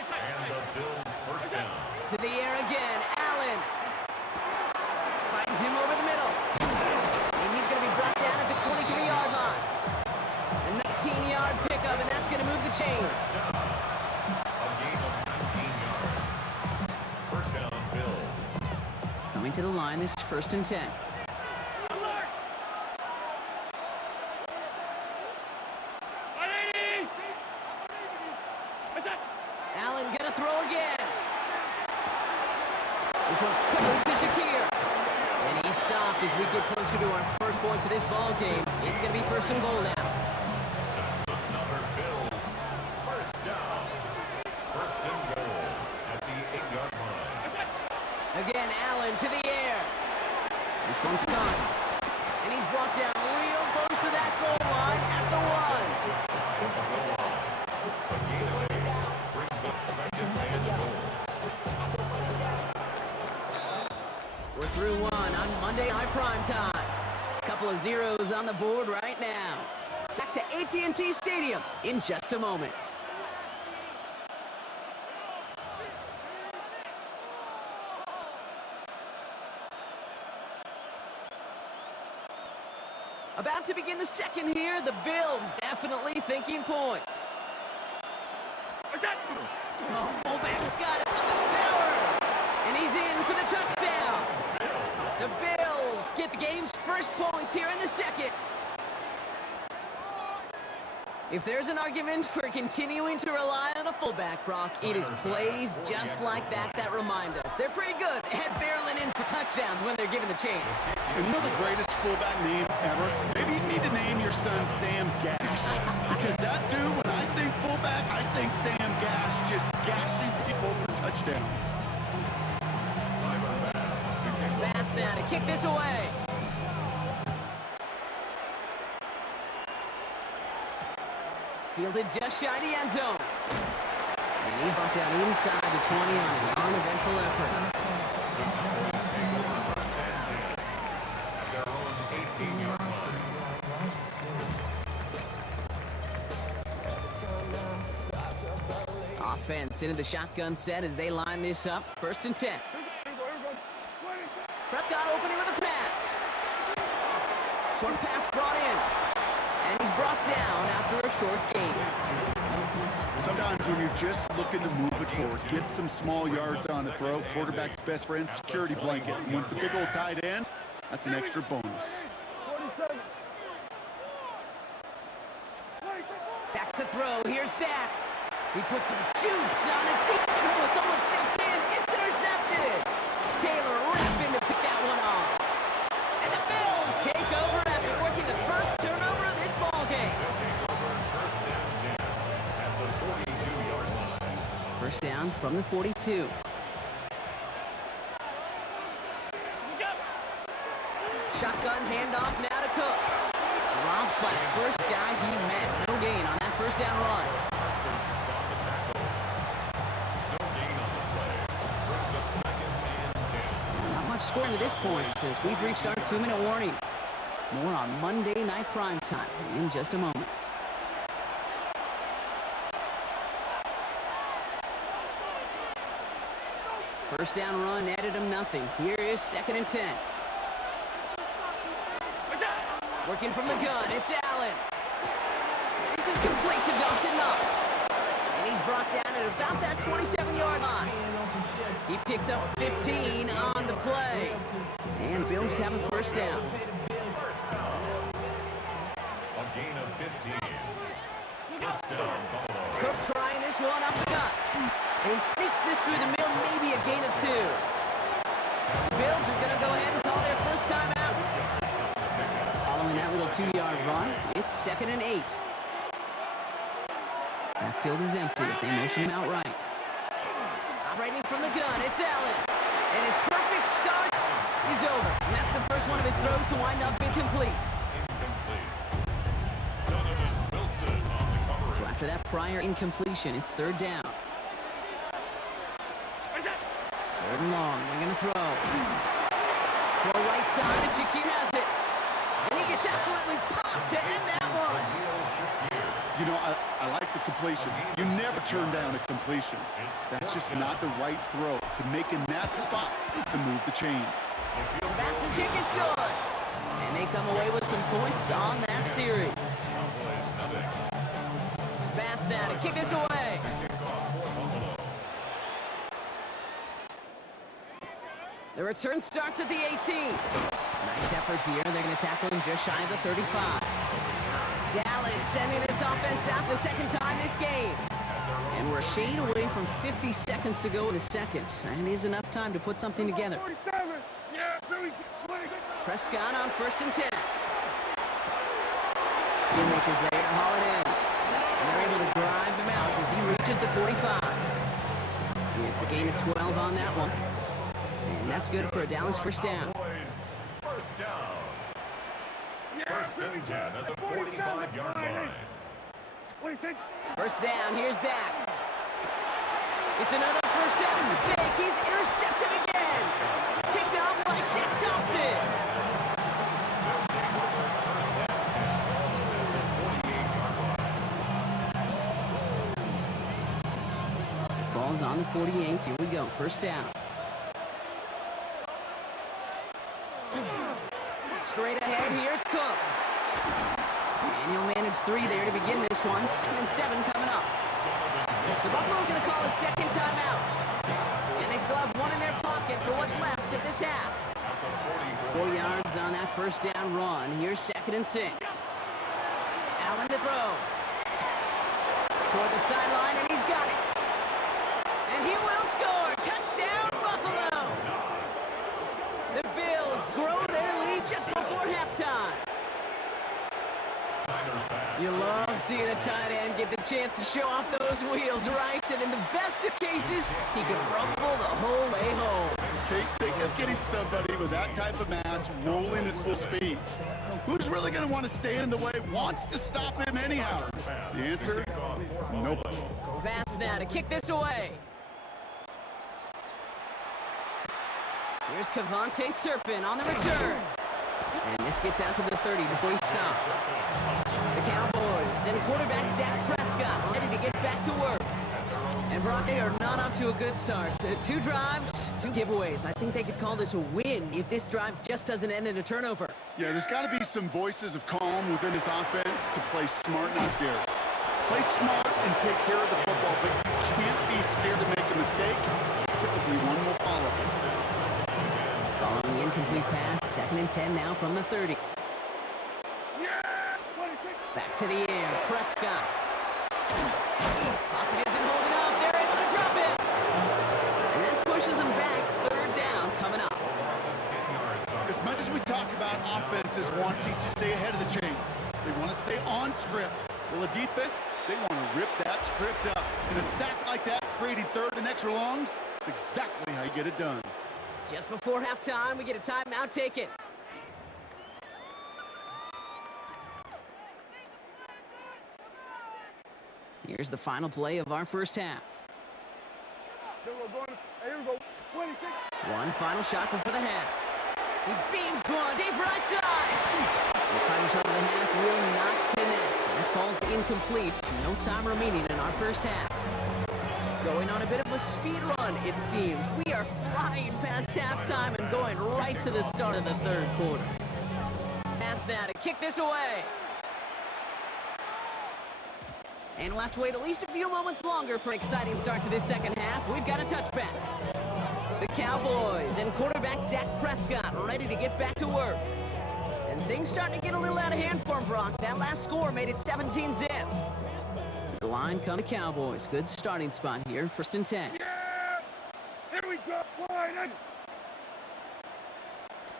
And the Bills' first down. To the air again, Allen. Finds him over the middle. And he's going to be brought down at the 23-yard line. A 19-yard pickup, and that's going to move the chains. A gain of 19 yards. First down, Bills. Coming to the line, this is first and 10. Allen gonna throw again. This one's quickly to Shakir. And he's stopped as we get closer to our first point to this ball game. It's gonna be first and goal now. That's another Bills. First down. First and goal at the 8-yard line. Again, Allen to the air. This one's caught. And he's brought down real close to that goal line at the 1. A gain of 8 brings up second and goal. We're through one on Monday Night Primetime. A couple of zeros on the board right now. Back to AT&T Stadium in just a moment. About to begin the second here, the Bills definitely thinking points. Oh, fullback's got it on the power. And he's in for the touchdown. The Bills get the game's first points here in the second. If there's an argument for continuing to rely on a fullback, Brock, it is plays just like that that remind us. They're pretty good at barreling in for touchdowns when they're given the chance. And you know the greatest fullback name ever? Maybe you need to name your son Sam Gash. Because that dude, when I think fullback, I think Sam Gash just gashing people for touchdowns. Bass now to kick this away. Fielded just shy of the end zone. And he's brought down inside the 20 on an uneventful effort. Their own 18-yard line. Offense into the shotgun set as they line this up. First and 10. Prescott opening with a pass. Short pass brought in. And he's brought down after a short gain. Sometimes when you're just looking to move it forward, get some small yards on the throw, quarterback's best friend, security blanket. And when it's a big old tight end, that's an extra bonus. Back to throw. Here's Dak. He puts some juice on it deep. Oh, someone stepped in. It's intercepted. Taylor rapping to pick that one off. And the Bills take over after forcing the first turnover of this ball game. First and 10 at the 42-yard line. First down from the 42. Shotgun handoff now to Cook. Dropped by the first guy he met. No gain on that first down run. Saw the tackle. No gain on the play. Brings up 2nd and 10. Not much scoring to this point since we've reached our 2-minute warning. More on Monday Night Primetime in just a moment. First down run netted him nothing. Here is 2nd and 10. Working from the gun, it's Allen. This is complete to Dawson Knox. And he's brought down at about that 27-yard line. He picks up 15 on the play. And Bills have a first down. A gain of 15. First down, Buffalo. Cook trying this one up the gut. And he sneaks this through the middle, maybe a gain of 2. The Bills are going to go ahead and call their first time out. Following that little 2-yard run, it's 2nd and 8. Backfield is empty as they motion him out right. Operating from the gun, it's Allen. And his perfect start is over. And that's the first one of his throws to wind up incomplete. Incomplete. Donovan Wilson on the coverage. So after that prior incompletion, it's 3rd down. 3rd and long, they're going to throw. Throw right side, and Shakir has it. And he gets absolutely popped to end that one. You know, I like the completion. You never turn down a completion. That's just not the right throw to make in that spot to move the chains. Bass's kick is good. And they come away with some points on that series. Bass now to kick this away. The return starts at the 18. Nice effort here. They're going to tackle him just shy of the 35. Dallas sending its offense out the second time this game. And we're a shade away from 50 seconds to go in the second. And is enough time to put something together. Prescott on 1st and 10. Schoonmaker's there to haul it in. And they're able to drive him out as he reaches the 45. And it's a gain of 12 on that one. And that's good for a Dallas first down. First down. 1st and 10 at the 45-yard line. First down, here's Dak. It's another first down mistake. He's intercepted again. Picked up by Shaq Thompson. Ball's on the 48. Here we go. First down. Straight ahead, here's Cook. And he'll manage 3 there to begin this one. 2nd and 7 coming up. The Buffalo's going to call it second timeout. And they still have 1 in their pocket for what's left of this half. 4 yards on that first down run. Here's 2nd and 6. Allen to throw. Toward the sideline, and he's got it. And he will score. Touchdown, Buffalo. The Bills grow their lead just before halftime. You love seeing a tight end get the chance to show off those wheels, right? And in the best of cases, he could rumble the whole way home. Think of getting somebody with that type of mass rolling at full speed. Who's really going to want to stay in the way, wants to stop him anyhow? The answer? Nobody. Bass now to kick this away. Here's Kevontae Turpin on the return. And this gets out to the 30 before he stopped. The Cowboys and quarterback Dak Prescott ready to get back to work. And Brock, they are not off to a good start. 2 drives, 2 giveaways. I think they could call this a win if this drive just doesn't end in a turnover. Yeah, there's got to be some voices of calm within this offense to play smart, not scared. Play smart and take care of the football, but you can't be scared to make a mistake. Typically, one will follow. Following the incomplete pass, 2nd and 10 now from the 30. Back to the air, Prescott. Pocket isn't holding up, they're able to drop it. And that pushes them back, 3rd down coming up. As much as we talk about offenses wanting to stay ahead of the chains, they want to stay on script. Well, the defense, they want to rip that script up. In a sack like that, creating 3rd and extra longs, it's exactly how you get it done. Just before halftime, we get a timeout taken. Here's the final play of our first half. Then we're going. Here we go. 26. One final shot before the half. He beams one deep right side. This final shot of the half will not connect. That falls incomplete. No time remaining in our first half. Going on a bit of a speed run, it seems. We are flying past halftime and going right to the start of the third quarter. Pass now to kick this away. And we'll have to wait at least a few moments longer for an exciting start to this second half. We've got a touchback. The Cowboys and quarterback Dak Prescott ready to get back to work. And things starting to get a little out of hand for him, Brock. That last score made it 17-zip. To the line come the Cowboys. Good starting spot here. 1st and 10. Yeah! Here we go. Wide in.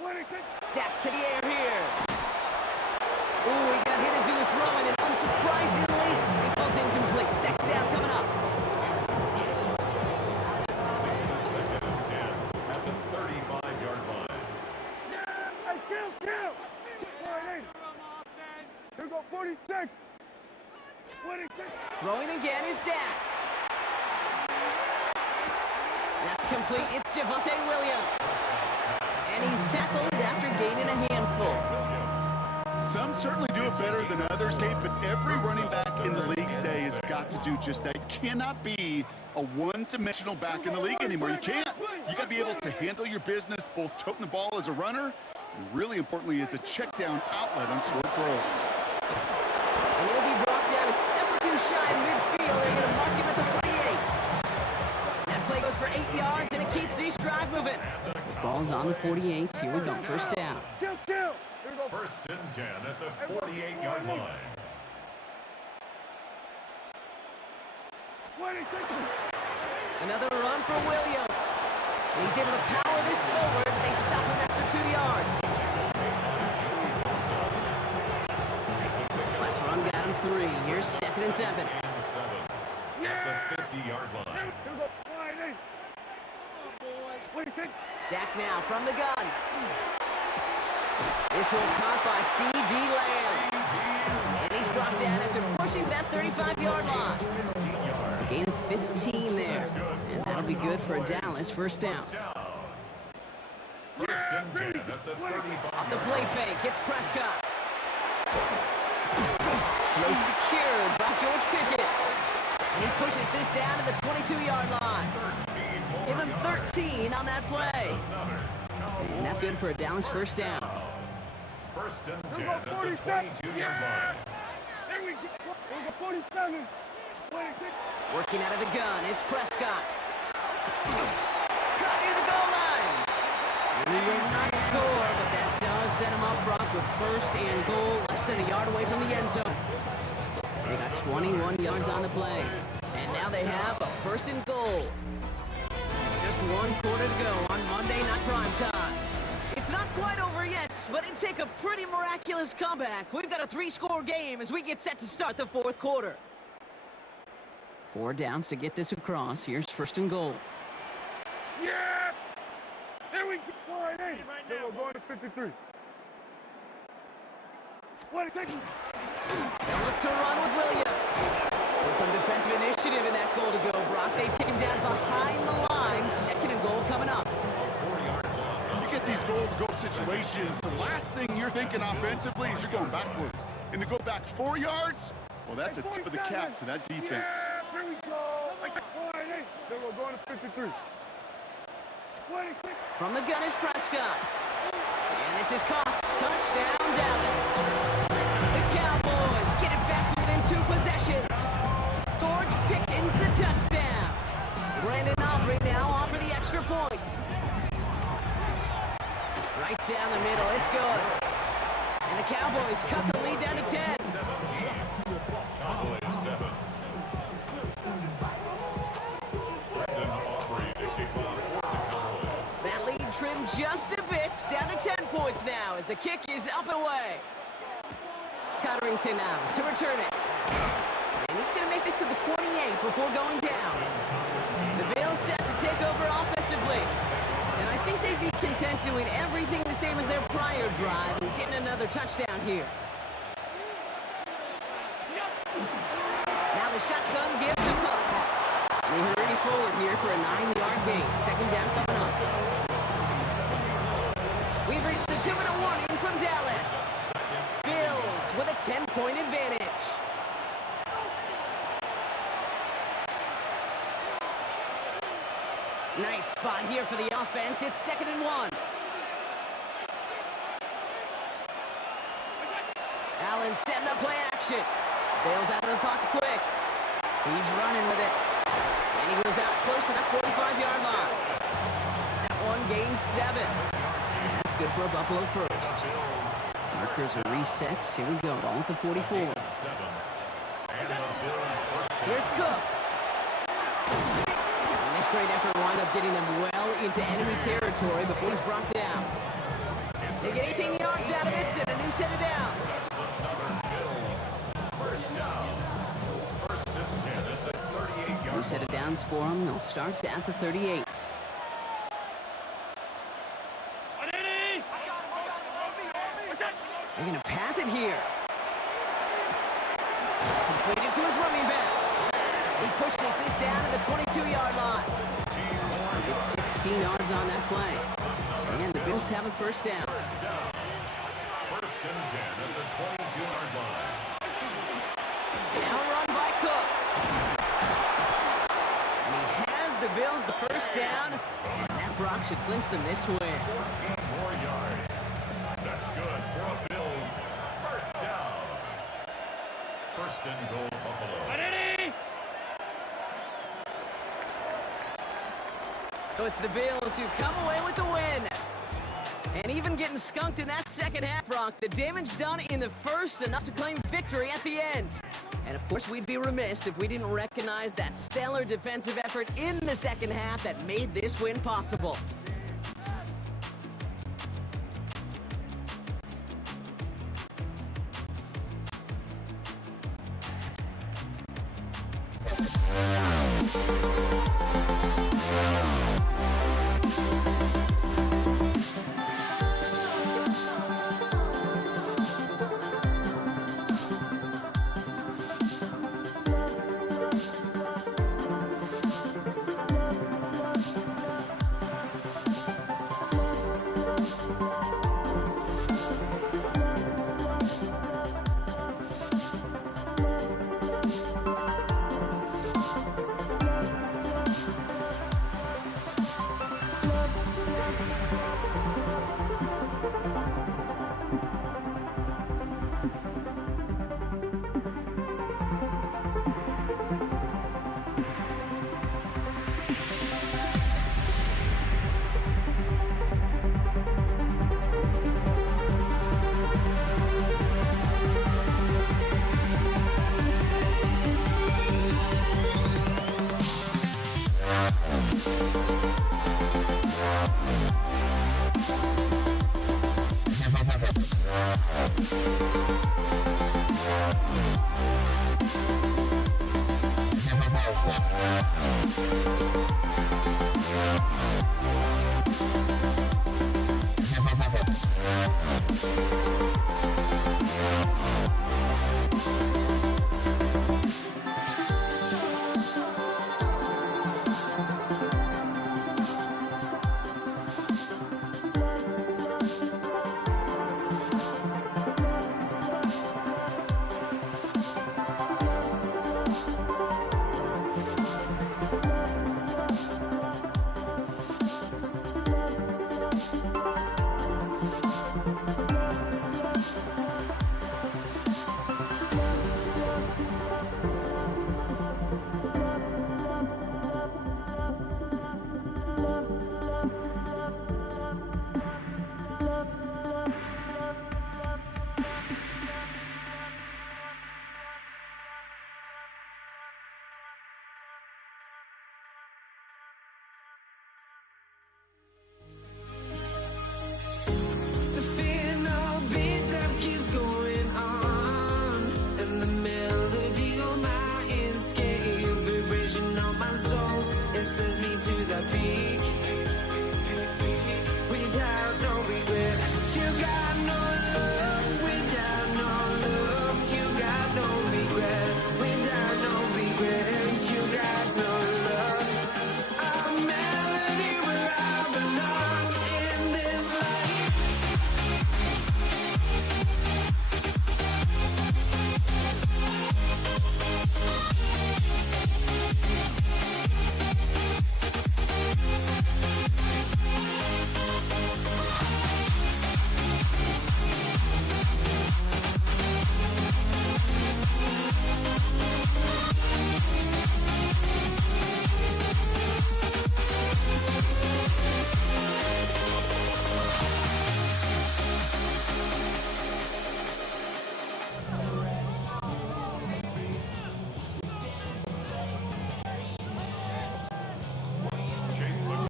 26. Dak to the air here. Ooh, he got hit as he was throwing, and unsurprisingly, it falls incomplete. Second down coming up. It's the 2nd and 10 at the 35-yard line. Yeah! Hey, kill! Wide in. Here we go. 46. 26. Throwing again is Dak. That's complete. It's Javonte Williams. And he's tackled after gaining a handful. Some certainly do it better than others, Kate, but every running back in the league today has got to do just that. You cannot be a one-dimensional back in the league anymore. You can't. You got to be able to handle your business, both toting the ball as a runner, and really importantly as a check-down outlet on short throws. And he'll be brought down a step or two shy of midfield. They're going to mark him at the 48. That play goes for 8 yards, and it keeps these drive moving. The ball's on the 48. Here we go. First down. Kill! Here we go. 1st and 10 at the 48-yard line. 26. Another run for Williams. And he's able to power this forward, but they stop him after 2 yards. Last run got him 3. Here's 2nd and 7. And 7 at the 50-yard line. Here we go. Wide in. 26. Dak now from the gun. This one caught by C.D. Lamb. And he's brought down after pushing to that 35-yard line. Gain of 15 there. And that'll be good for Dallas. First down. 1st and 10 at the 35. Off the play fake. Hits Prescott. Throw secured by George Pickett. And he pushes this down to the 22-yard line. Give him 13 on that play. And that's good for a Dallas first down. 1st and 10 at the 22-yard line. There we go. 47. 26. Working out of the gun, it's Prescott. Caught near the goal line. And he will not score, but that does set him up, Brock, with 1st and goal, less than a yard away from the end zone. They got 21 yards on the play. And now they have a 1st and goal. Just 1 quarter to go on Monday Night Prime Time. It's not quite over yet, but it'd take a pretty miraculous comeback. We've got a 3-score game as we get set to start the 4th quarter. 4 downs to get this across. Here's 1st and goal. Yeah! Here we go. Wide in. Then we're going to 53. 26. They look to run with Williams. So some defensive initiative in that goal to go, Brock. They take him down behind the line. 2nd and goal coming up. You get these goal-to-goal situations, the last thing you're thinking offensively is you're going backwards. And to go back 4 yards, well, that's a tip of the cap to that defense. Yeah, here we go. Wide in. Then we're going to 53. 26. From the gun is Prescott. And this is Cox. Touchdown, Dallas. The Cowboys get it back to within 2 possessions. George Pickens the touchdown. Brandon Aubrey now off for the extra point. Right down the middle. It's good. And the Cowboys cut the lead down to 10. 17. Cowboys 7. Brandon Aubrey to kick off for the Cowboys. That lead trimmed just a bit, down to 10 points now as the kick is up and away. Cotterington now to return it. And he's going to make this to the 28 before going down. The Bills set to take over offensively. And I think they'd be content doing everything the same as their prior drive and getting another touchdown here. Now the shotgun give to Cook. And he hurries forward here for a 9-yard gain. Second down coming up. We've reached the 2-minute warning from Dallas. Bills with a 10-point advantage. Nice spot here for the offense. It's 2nd and 1. Allen setting up play action. Bails out of the pocket quick. He's running with it. And he goes out close to that 45-yard line. That one gains 7. And that's good for a Buffalo first. Markers are reset. Here we go. Ball at the 44. Here's Cook. And this great effort winds up getting them well into enemy territory before he's brought down. They get 18 yards out of it and a new set of downs. New set of downs for them. They'll start at the 38. They're going to pass it here. Completed to his running back. He pushes this down to the 22-yard line. He gets 16 yards on that play. And the Bills have a first down. First and 10 at the 22-yard line. Now run by Cook. And he has the Bills the first down. And that Brock should clinch them this win. 14 more yards. That's good for a Bills first down. First and goal, Buffalo. So it's the Bills who come away with the win. And even getting skunked in that second half, Brock, the damage done in the first enough to claim victory at the end. And of course, we'd be remiss if we didn't recognize that stellar defensive effort in the second half that made this win possible.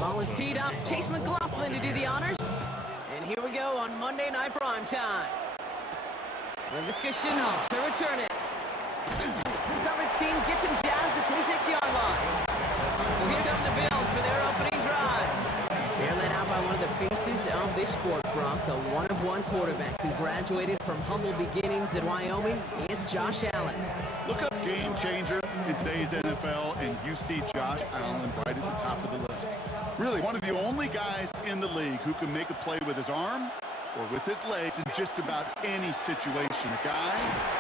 Ball is teed up. Chase McLaughlin to do the honors. And here we go on Monday Night Prime Time. Laviska Shenault to return it. Coverage team gets him down at the 26-yard line. So here come the Bills for their opening drive. They're led out by one of the faces of this sport, Brock, a one-of-one quarterback who graduated from humble beginnings in Wyoming. It's Josh Allen. Look up game changer in today's NFL, and you see Josh Allen right at the top of the list. Really, one of the only guys in the league who can make a play with his arm or with his legs in just about any situation. The guy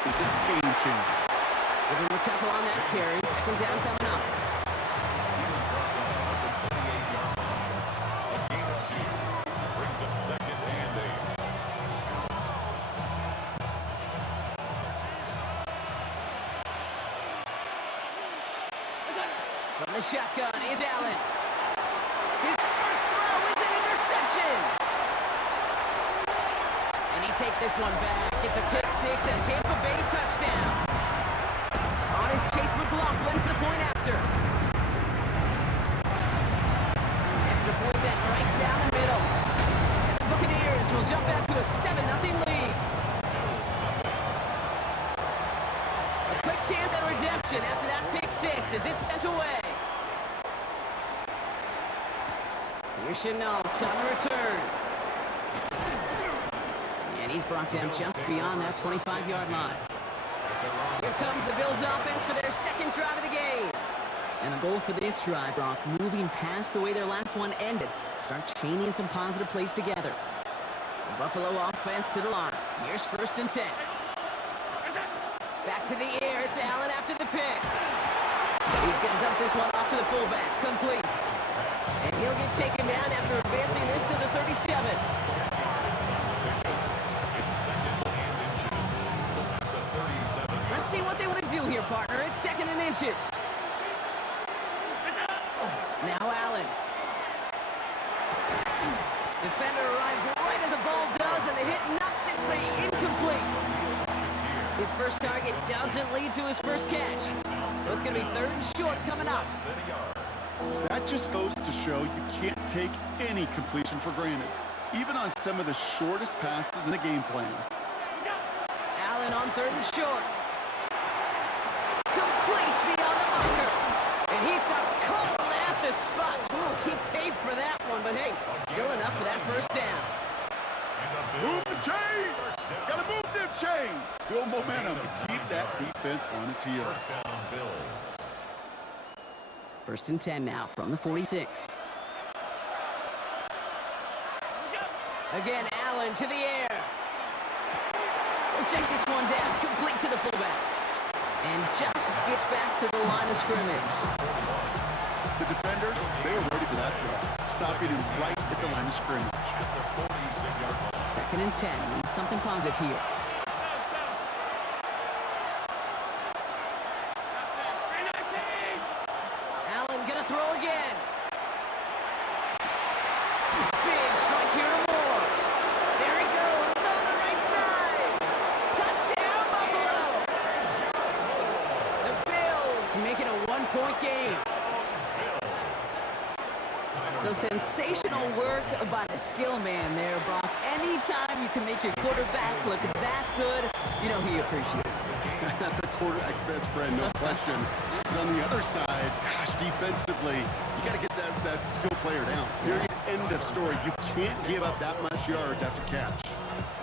is a game changer. Giving him a couple on that carry. Second down coming up. From the shotgun, it's Allen. His first throw is an interception. And he takes this one back. It's a pick six and Tampa Bay touchdown. On is Chase McLaughlin for the point after. Extra point at right down the middle. And the Buccaneers will jump out to a 7-0 lead. A quick chance at redemption after that pick six as it's sent away. Here's Shenault on the return. And he's brought down just beyond that 25-yard line. Here comes the Bills offense for their second drive of the game. And the goal for this drive, Brock, moving past the way their last one ended. Start chaining some positive plays together. The Buffalo offense to the line. Here's 1st and 10. Back to the air. It's Allen after the pick. He's going to dump this one off to the fullback. Complete. And he'll get taken down after advancing this to the 37. Let's see what they want to do here, partner. It's 2nd and inches. Now Allen. Defender arrives right as the ball does, and the hit knocks it free. Incomplete. His first target doesn't lead to his first catch. So it's going to be 3rd and short coming up. That just goes to show you can't take any completion for granted, even on some of the shortest passes in the game plan. Allen on 3rd and short. Complete beyond the marker. And he stopped cold at the spot. Ooh, he paid for that one, but hey, still enough for that first down. Move the chains! Gotta move them chains! Build momentum. Keep that defense on its heels. 1st and 10 now from the 46. Again, Allen to the air. He'll check this one down, complete to the fullback. And just gets back to the line of scrimmage. The defenders, they were ready for that throw, stopping him right at the line of scrimmage. 2nd and 10, need something positive here. Allen gonna throw again. Big strike here to Moore. There he goes on the right side. Touchdown, Buffalo. The Bills make it a 1-point game. So sensational work by the skill man there, Brock. Anytime you can make your quarterback look that good, you know he appreciates it. That's a quarterback's best friend, no question. But on the other side, gosh, defensively, you got to get that skill player down. Period. End of story. You can't give up that much yards after catch.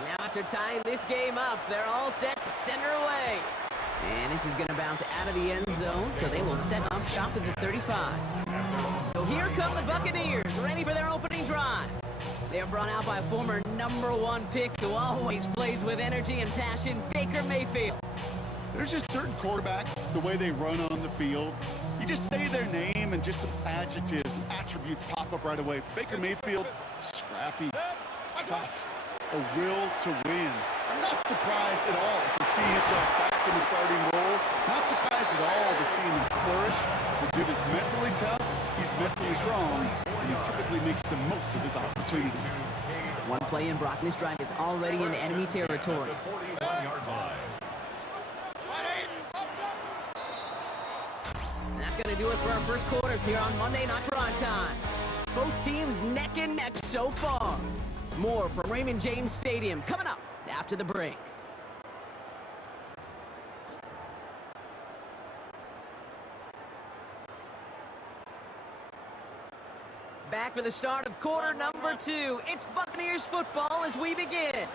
Now after tying this game up, they're all set to center away. And this is going to bounce out of the end zone, so they will set up shop at the 35. So here come the Buccaneers, ready for their opening drive. They are brought out by a former #1 pick who always plays with energy and passion, Baker Mayfield. There's just certain quarterbacks, the way they run on the field, you just say their name and just some adjectives and attributes pop up right away. For Baker Mayfield, scrappy, tough, a will to win. I'm not surprised at all to see himself back in the starting role. Not surprised at all to see him flourish. The dude is mentally tough, he's mentally strong, and he typically makes the most of his opportunities. One play in Brock, this drive is already in enemy territory. And that's going to do it for our first quarter here on Monday Night Prime Time. Both Both teams neck and neck so far. More from Raymond James Stadium coming up after the break. Back for the start of quarter number 2. It's Buccaneers football as we begin.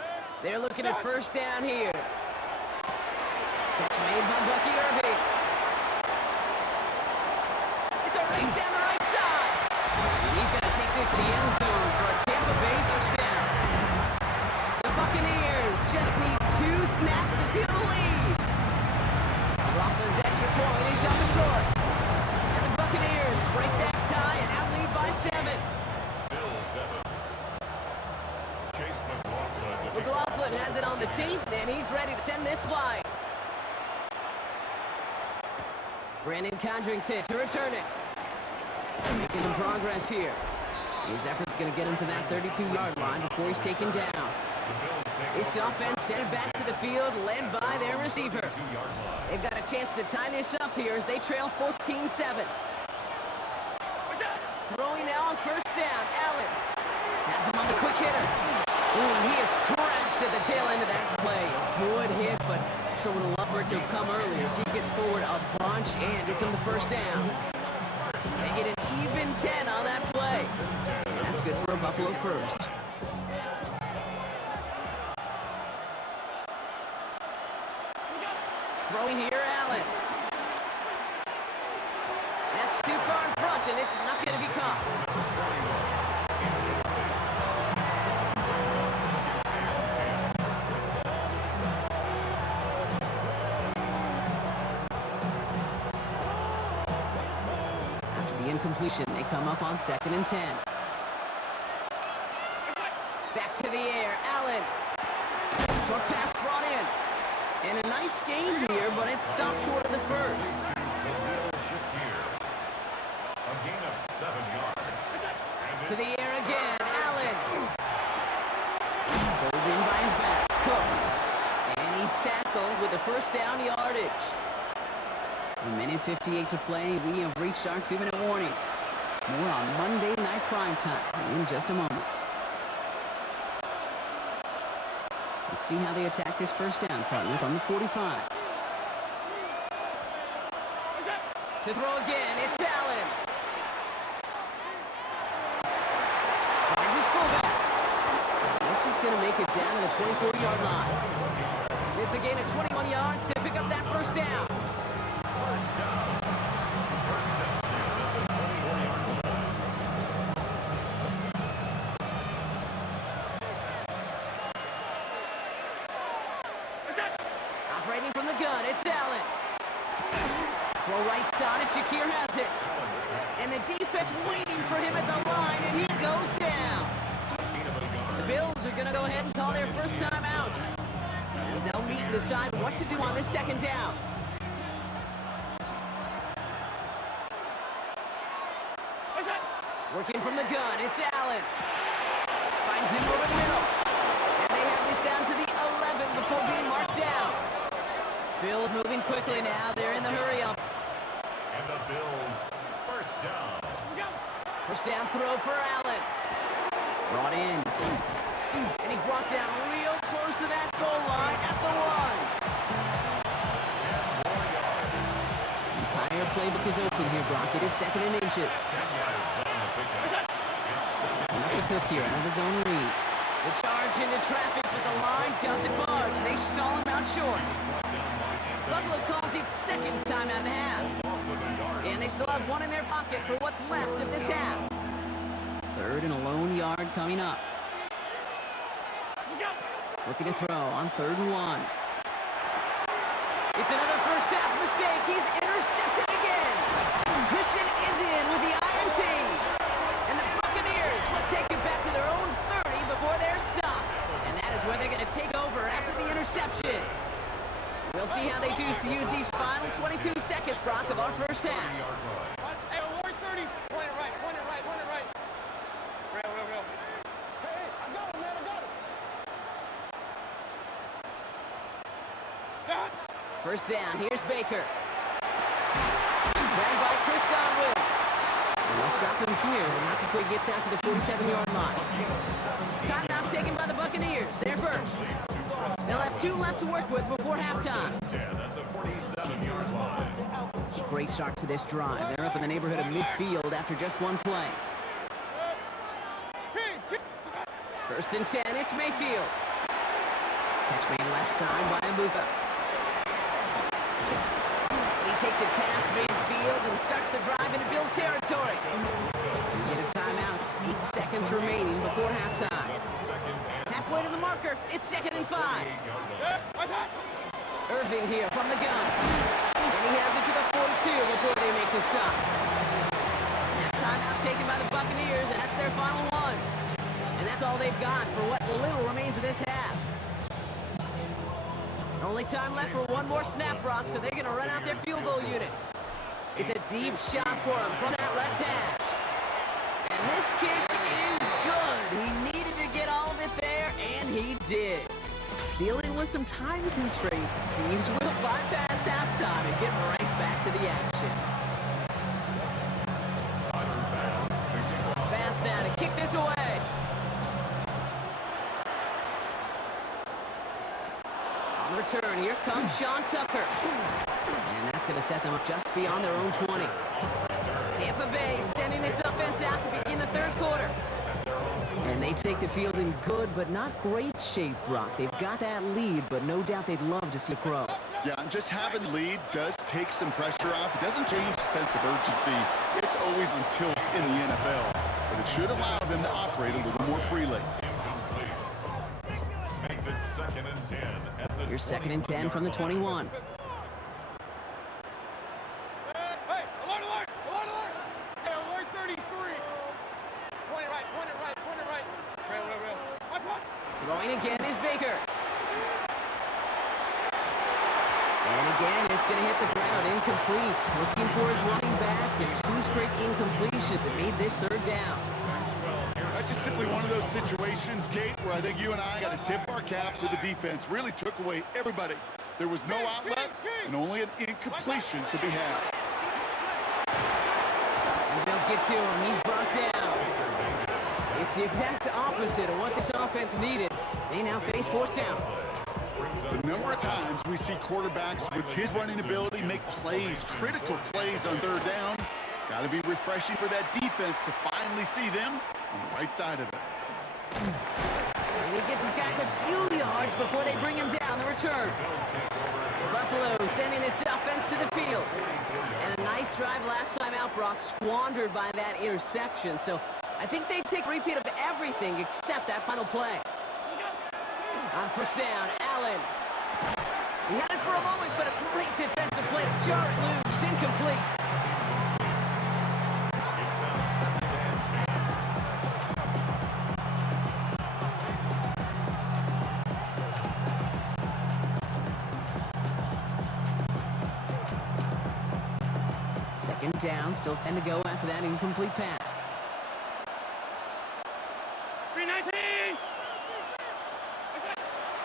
They're looking at first down here. Catch made by Bucky Irving. It's a race down the right side. And he's going to take this to the end zone for a Tampa Bay touchdown. The Buccaneers just need 2 snaps to steal the lead. Coughlin's extra point is up and good. And the Buccaneers break that tie and out lead by 7. Bills 7. Chase McLaughlin. McLaughlin has it on the team, and he's ready to send this flying. Brandon Condrington to return it. Making some progress here. His effort's going to get him to that 32-yard line before he's taken down. This offense headed back to the field, led by their receiver. They've got a chance to tie this up here as they trail 14-7. Throwing now on first down, Allen has him on the quick hitter. Ooh, and he is cracked at the tail end of that play. A good hit, but sure would have loved for it to have come earlier. So he gets forward a bunch and gets him the first down. They get an even 10 on that play. And that's good for a Buffalo first. Throwing here, Allen. That's too far in front, and it's not going to be caught. Incompletion. They come up on 2nd and 10. Back to the air. Allen. Short pass brought in. And a nice game here, but it stopped short of the first. A gain of 7 yards. To the air again. Allen. Pulled in by his back. Cook. And he's tackled with the first down yardage. A minute 58 to play. We have reached our 2-minute warning. More on Monday Night Primetime in just a moment. Let's see how they attack this first down, partner, from the 45. To throw again, it's Allen. Finds his fullback. This is going to make it down to the 24-yard line. It's a gain of 21 yards to pick up that first down. Operating from the gun, it's Allen. Throw right side, and Shakir has it. And the defense waiting for him at the line, and he goes down. The Bills are going to go ahead and call their first time out, as they'll meet and decide what to do on this second down. Working from the gun, it's Allen. Finds him over the middle. And they have this down to the 11 before being marked down. Bills moving quickly now. They're in the hurry-up. And the Bills, first down. First down throw for Allen. Brought in. And he's brought down real close to that goal line at the 1. Entire playbook is open here, Brock. It is 2nd and inches. Enough to Cook here out of his own read. The charge into traffic, but the line doesn't budge. They stall him out short. Buffalo calls it second time out of the half. And they still have one in their pocket for what's left of this half. 3rd and a lone yard coming up. Looking to throw on 3rd and 1. It's another first half mistake. He's intercepted again. Christian is in with the INT. And the Buccaneers will take it back to their own 30 before they're stopped. And that is where they're going to take over after the interception. We'll see how they choose to use these final 22 seconds, Brock, of our first half. Hey, award 30. Point it right, point it right, point it right. Real. Hey, I got him, man, I got him. First down, here's Baker. Grabbed by Chris Godwin. And they'll stop him here, but not before he gets out to the 47-yard line. Timeout taken by the Buccaneers. They're first. They'll have 2 left to work with before halftime. 10 at the 47-yard line. Great start to this drive. They're up in the neighborhood of midfield after just 1 play. First and 10, it's Mayfield. Catch made left side by Mbuka. He takes it past midfield and starts the drive into Bills territory. We get a timeout. 8 seconds remaining before halftime. Halfway to the marker, it's 2nd and 5. Irving here from the gun. And he has it to the 42 before they make the stop. That timeout taken by the Buccaneers, and that's their final one. And that's all they've got for what little remains of this half. Only time left for 1 more snap, Brock, so they're going to run out their field goal unit. It's a deep shot for him from that left hash. And this kick is good. He needed to get all of it there, and he did. Dealing with some time constraints, it seems, we'll bypass halftime and get right back to the action. Pass now to kick this away. On the return, here comes Sean Tucker. And that's going to set them up just beyond their own 20. Tampa Bay sending its offense out to begin the 3rd quarter. And they take the field in good but not great shape, Brock. They've got that lead, but no doubt they'd love to see it grow. Yeah, and just having the lead does take some pressure off. It doesn't change the sense of urgency. It's always on tilt in the NFL, but it should allow them to operate a little more freely. Makes it 2nd and 10 at the Here's 2nd and 10 from the 21. Hey, alert, alert, alert, alert! Hey, alert 33. Point it right, point it right, point it right. Real. Watch, watch. Throwing again is Baker. And again, it's going to hit the ground, incomplete. Looking for his running back, and 2 straight incompletions that made this 3rd down. That's just simply one of those situations, Kate, where I think you and I got to tip our cap to the defense. Really took away everybody. There was no outlet, and only an incompletion could be had. And the Bills get to him. He's brought down. It's the exact opposite of what this offense needed. They now face 4th down. The number of times we see quarterbacks with his running ability make plays, critical plays on 3rd down. It's got to be refreshing for that defense to finally see them on the right side of it. And he gets his guys a few yards before they bring him down the return. Buffalo sending its offense to the field. And a nice drive last time out, Brock, squandered by that interception. So I think they take a repeat of everything except that final play. On 1st down, Allen. He had it for a moment, but a great defensive play to jar it loose, incomplete. It's now 2nd and 10. 2nd down, still 10 to go after that incomplete pass. 319.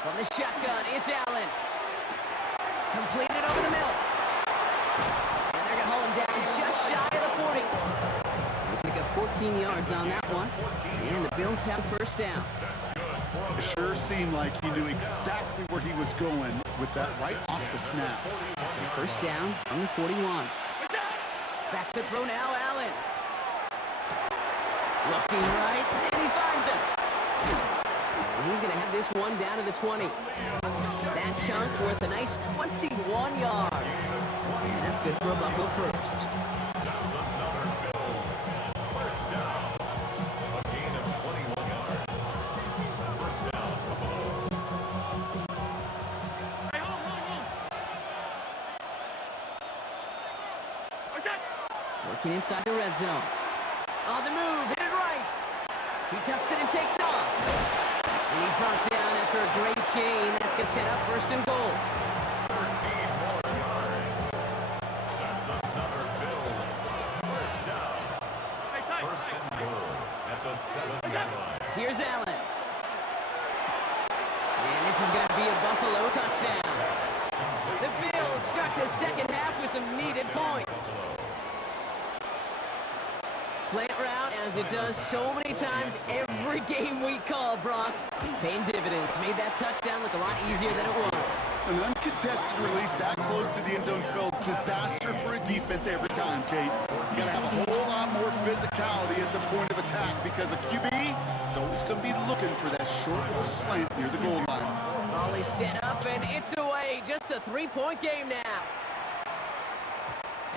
From the shotgun, it's Allen. Completed over the middle. And they're going to hold him down just shy of the 40. They pick up 14 yards on that one. And the Bills have a 1st down. It sure seemed like he knew exactly where he was going with that right off the snap. So 1st down from the 41. Back to throw now, Allen. Looking right, and he finds him. And he's going to have this one down to the 20. That chunk worth a nice 21 yards. And that's good for a Buffalo 1st. That's another Bills 1st down. A gain of 21 yards. 1st down, Buffalo. Hey, hold. What's that? Working inside the red zone. On the move, hit it right. He tucks it and takes off. And he's brought down after a great gain. That's going to set up 1st and goal. 13 more yards. That's another Bills 1st down. Hey, tight. 1st and goal at the 7-yard line. Here's Allen. And this is going to be a Buffalo touchdown. The Bills start the 2nd half with some needed points. slant route, as it does so many times every game we call, Brock. Paying dividends. Made that touchdown look a lot easier than it was. An uncontested release that close to the end zone spells disaster for a defense every time, Kate. You gotta have a whole lot more physicality at the point of attack because a QB is always gonna be looking for that short little slant near the goal line. Volley set up, and it's away. Just a 3-point game now.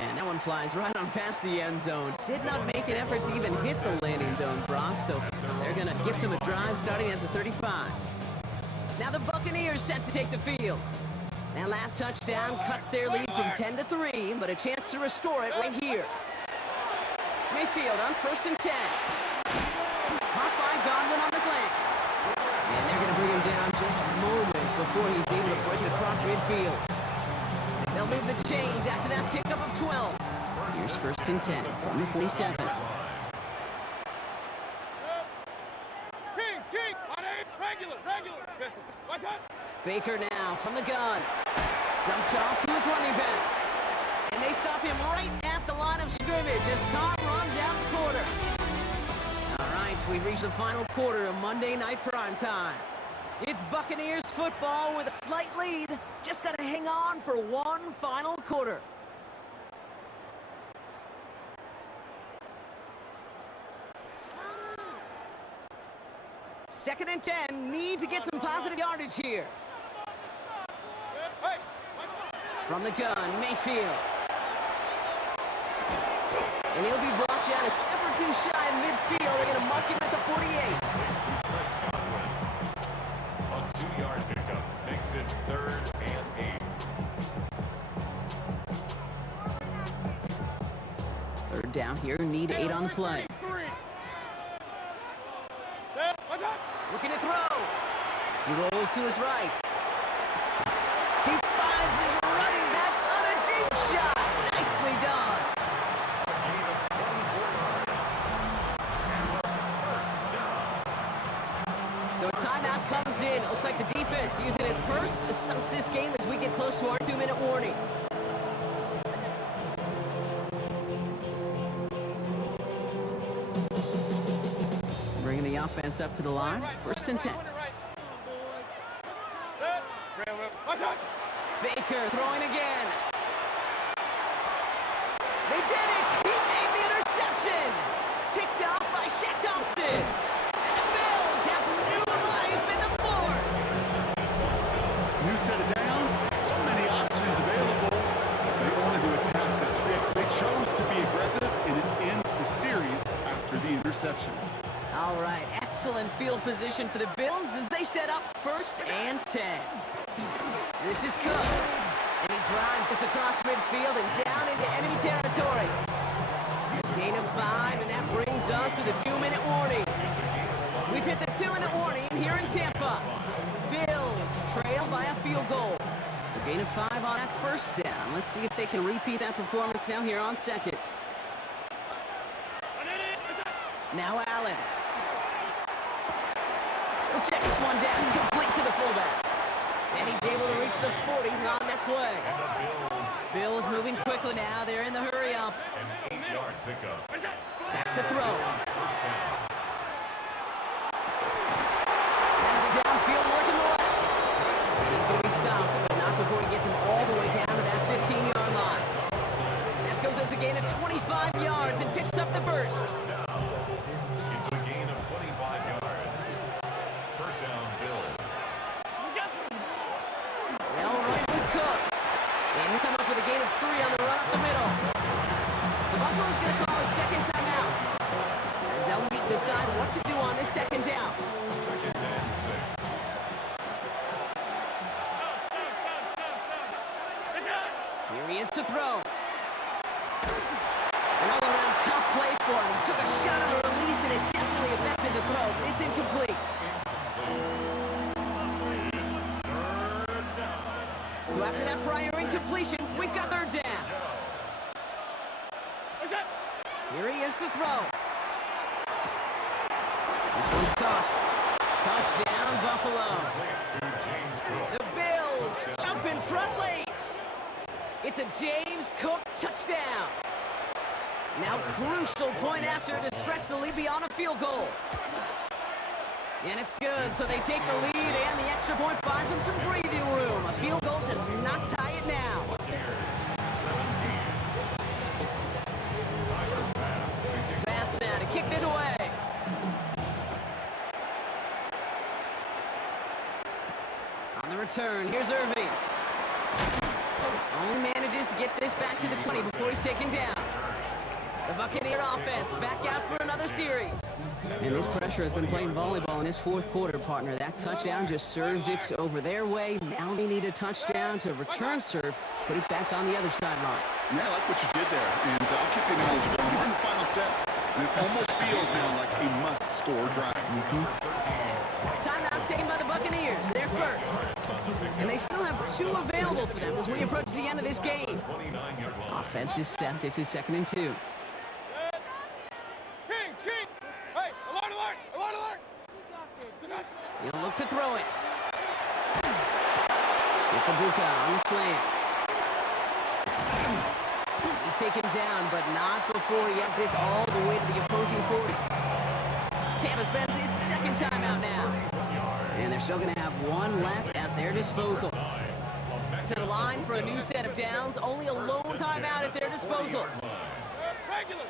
And that one flies right on past the end zone. Did not make an effort to even hit the landing zone, Brock, so they're going to gift him a drive starting at the 35. Now the Buccaneers set to take the field. That last touchdown cuts their lead from 10 to 3, but a chance to restore it right here. Mayfield on 1st and 10. Caught by Godwin on the slant. And they're going to bring him down just moments before he's able to break it across midfield. They'll move the chains after that pickup of 12. Here's 1st and 10 from the 47. Kings, on 8, regular. What's up? Baker now from the gun. Dumped off to his running back. And they stop him right at the line of scrimmage as Tom runs out the quarter. All right, we've reached the final quarter of Monday Night Primetime. It's Buccaneers football with a slight lead. Just got to hang on for one final quarter. Second and 10. Need to get some positive yardage here. From the gun, Mayfield. And he'll be brought down a step or two shy in midfield. They're going to mark him at the 48. A 2-yard pickup makes it 3rd and 8. Third down here, need 8 on the play. Looking to throw. He rolls to his right. He finds his running back on a deep shot. Nicely done. So a timeout comes in. Looks like the defense using its first stops this game as we get close to our 2-minute warning. Bringing the offense up to the line. 1st and 10. Baker throwing again. They did it! He made the interception! Picked off by Shaq Thompson. And the Bills have some new life in the 4th. New set of downs, so many options available. They wanted to attack the sticks. They chose to be aggressive, and it ends the series after the interception. All right, excellent field position for the Bills as they set up 1st and 10. This is Cook, and he drives this across midfield and down into enemy territory. Gain of 5, and that brings us to the 2-minute warning. We've hit the 2-minute warning here in Tampa. Bills trail by a field goal. So gain of 5 on that 1st down. Let's see if they can repeat that performance now here on 2nd. Now Allen. He'll check this one down, complete to the fullback. And he's able to reach the 40 on that play. Bills moving quickly now. They're in the hurry up. An 8-yard pickup. Back to throw. Has it downfield working the left. And he's going to be stopped, but not before he gets him all the way down to that 15-yard line. That goes as a gain of 25 yards and picks up the 1st. It's a gain of 25 yards. 1st down, Bills. They'll right with Cook. And he'll come up with a gain of 3 on the run up the middle. So Buffalo's going to call it 2nd timeout. As they'll meet and decide what to do on this 2nd down. 2nd and 6. Here he is to throw. An all-around tough play for him. He took a shot on the release, and it definitely affected the throw. It's incomplete. So after that prior incompletion, we've got 3rd down. Here he is to throw. This one's caught. Touchdown, Buffalo. The Bills jump in front late. It's a James Cook touchdown. Now crucial point after to stretch the lead beyond a field goal. And it's good, so they take the lead, and the extra point buys them some breathing room. A field goal does not tie it now. Pass now to kick this away. On the return, here's Irving. Only manages to get this back to the 20 before he's taken down. The Buccaneer offense back out for another series. And this pressure has been playing volleyball in his fourth quarter, partner. That touchdown just served it over their way. Now they need a touchdown to return serve, put it back on the other sideline. Yeah, I like what you did there. And I'll keep the analogy going. Even in the final set, it almost feels now like a must-score drive. Timeout taken by the Buccaneers. They're first. And they still have 2 available for them as we approach the end of this game. Offense is set. This is 2nd and 2. He'll look to throw it. It's Ibuka on the slant. He's taken down, but not before he has this all the way to the opposing 40. Tampa spends its 2nd timeout now. And they're still going to have 1 left at their disposal. To the line for a new set of downs. Only a lone timeout at their disposal. Regular.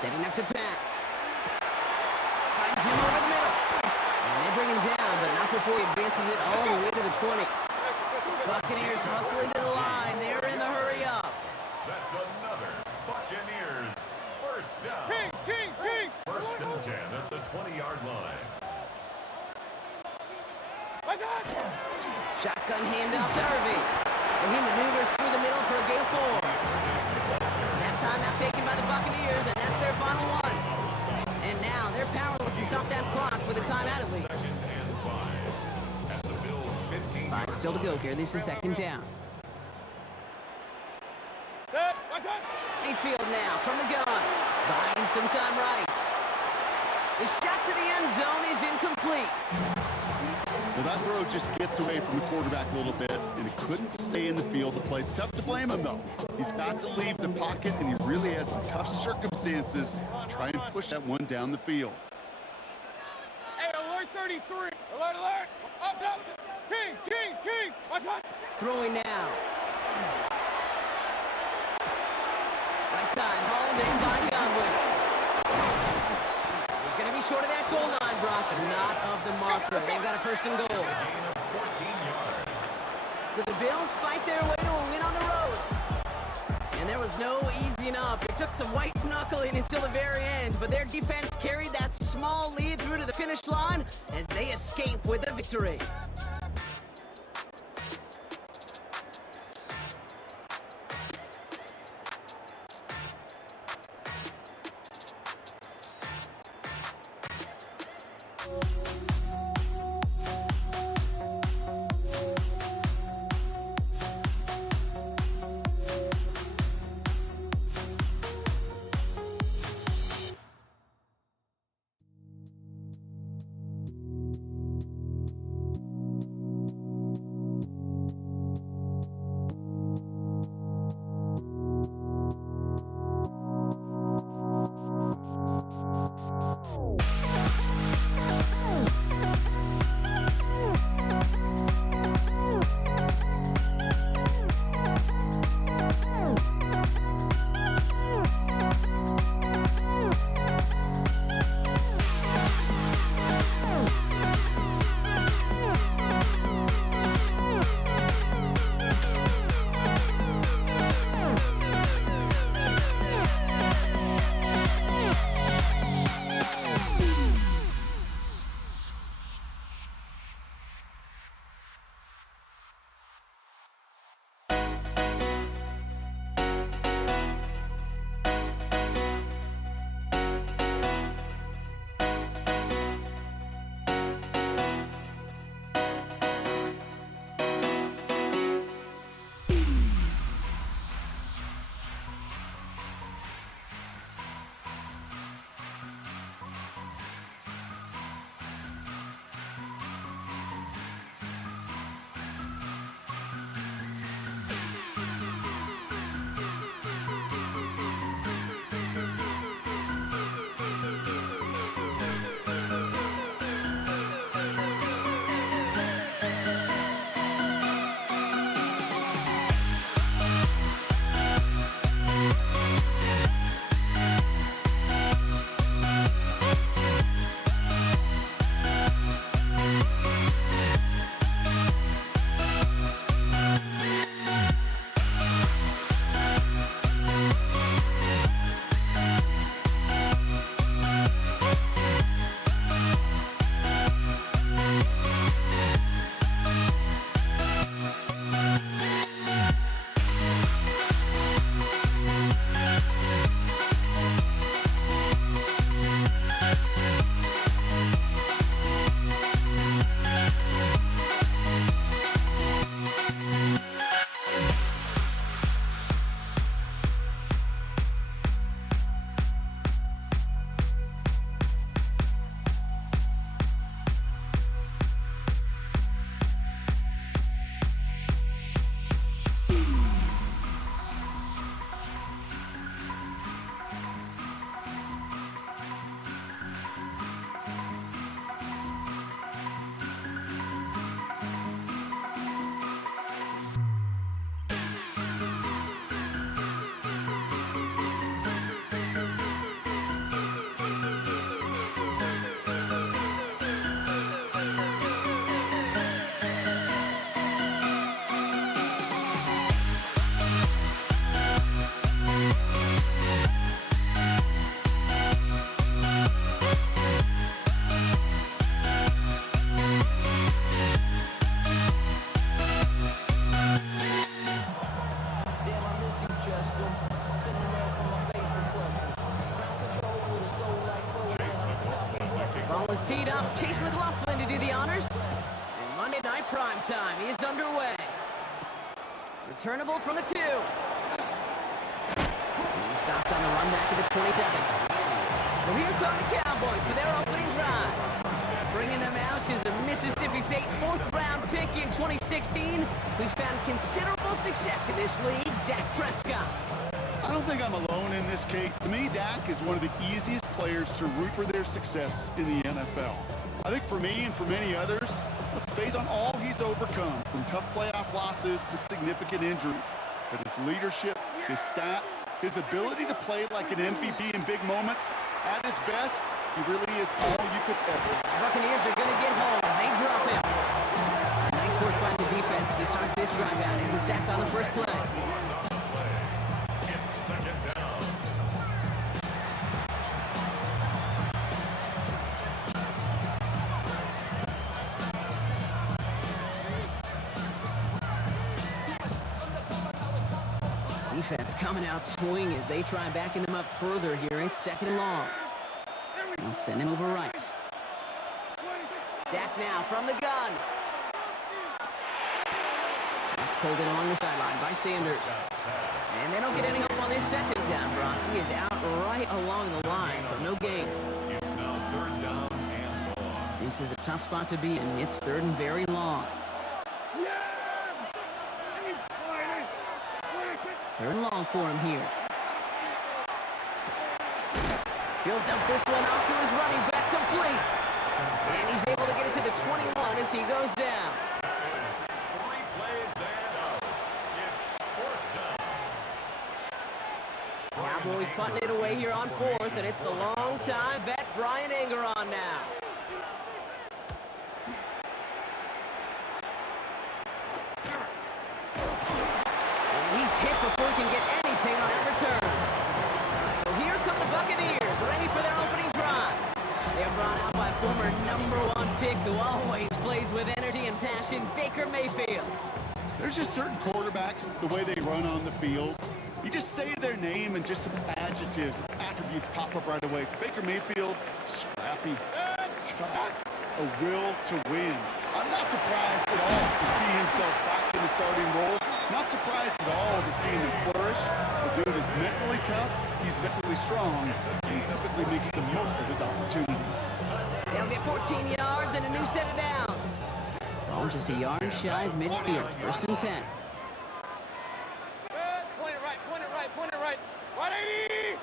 Setting up to pass. Finds him over the middle. And they bring him down, but not before he advances it all the way to the 20. Buccaneers hustling to the line. They're in the hurry up. That's another Buccaneers first down. Kings. 1st and 10 at the 20-yard line. Shotgun handoff to Irving. And he maneuvers through the middle for a gain of 4. That timeout taken by the Buccaneers, and that's their final one. And now they're powerless to stop that clock with a timeout at least. 5 still to go here. This is 2nd down. Mayfield now from the gun. Buying some time right. The shot to the end zone is incomplete. Well, that throw just gets away from the quarterback a little bit, and it couldn't stay in the field to play. It's tough to blame him, though. He's got to leave the pocket, and he really had some tough circumstances to try and push that one down the field. Hey, alert 33. Alert. Up. Kings. Throwing now. Right side, hauled in by Godwin. He's going to be short of that goal line, Brock, but not of the marker. They've got a 1st and goal. So the Bills fight their way to a win on the road. And there was no easing up. It took some white knuckling until the very end, but their defense carried that small lead through to the finish line as they escape with a victory. Ball is teed up. Chase McLaughlin to do the honors. And Monday Night Prime Time is underway. Returnable from the 2. He's stopped on the run back at the 27. Well, here come the Cowboys for their opening drive. Bringing them out is a Mississippi State 4th-round pick in 2016 who's found considerable success in this league, Dak Prescott. I don't think I'm alone in this, Kate. To me, Dak is one of the easiest players to root for their success in the NFL. I think for me and for many others, it's based on all he's overcome, from tough playoff losses to significant injuries. But his leadership, his stats, his ability to play like an MVP in big moments, at his best, he really is all you could ever. The Buccaneers are going to get home as they drop him. Nice work by the defense to start this drive out. It's a sack on the first play. It's second down. Defense coming out swing as they try backing them up further here. It's 2nd and long. They'll send him over right. Dak now from the gun. That's pulled in along the sideline by Sanders. And they don't get any help on this second down, Brock. He is out right along the line, so no gain. It's now 3rd down and long. This is a tough spot to be in. It's 3rd and very long. 3rd and long for him here. He'll dump this one off to his running back, complete. And he's able to get it to the 21 as he goes down. 3 plays and out. It's 4th down. Cowboys punting it away here on 4th, and it's the long-time vet Brian Anger on now. He's hit before he can get anything on that return. So here come the Buccaneers, ready for their opening drive. They're brought out by former #1 pick who always plays with energy and passion, Baker Mayfield. There's just certain quarterbacks, the way they run on the field. You just say their name and just some adjectives, attributes pop up right away. For Baker Mayfield, scrappy, tough, a will to win. I'm not surprised at all to see himself back in the starting role. Not surprised at all to see him flourish. The dude is mentally tough, he's mentally strong, and he typically makes the most of his opportunities. They'll get 14 yards and a new set of downs. Ball just a yard shy of midfield, 1st and 10. Point it right, point it right, point it right. 180!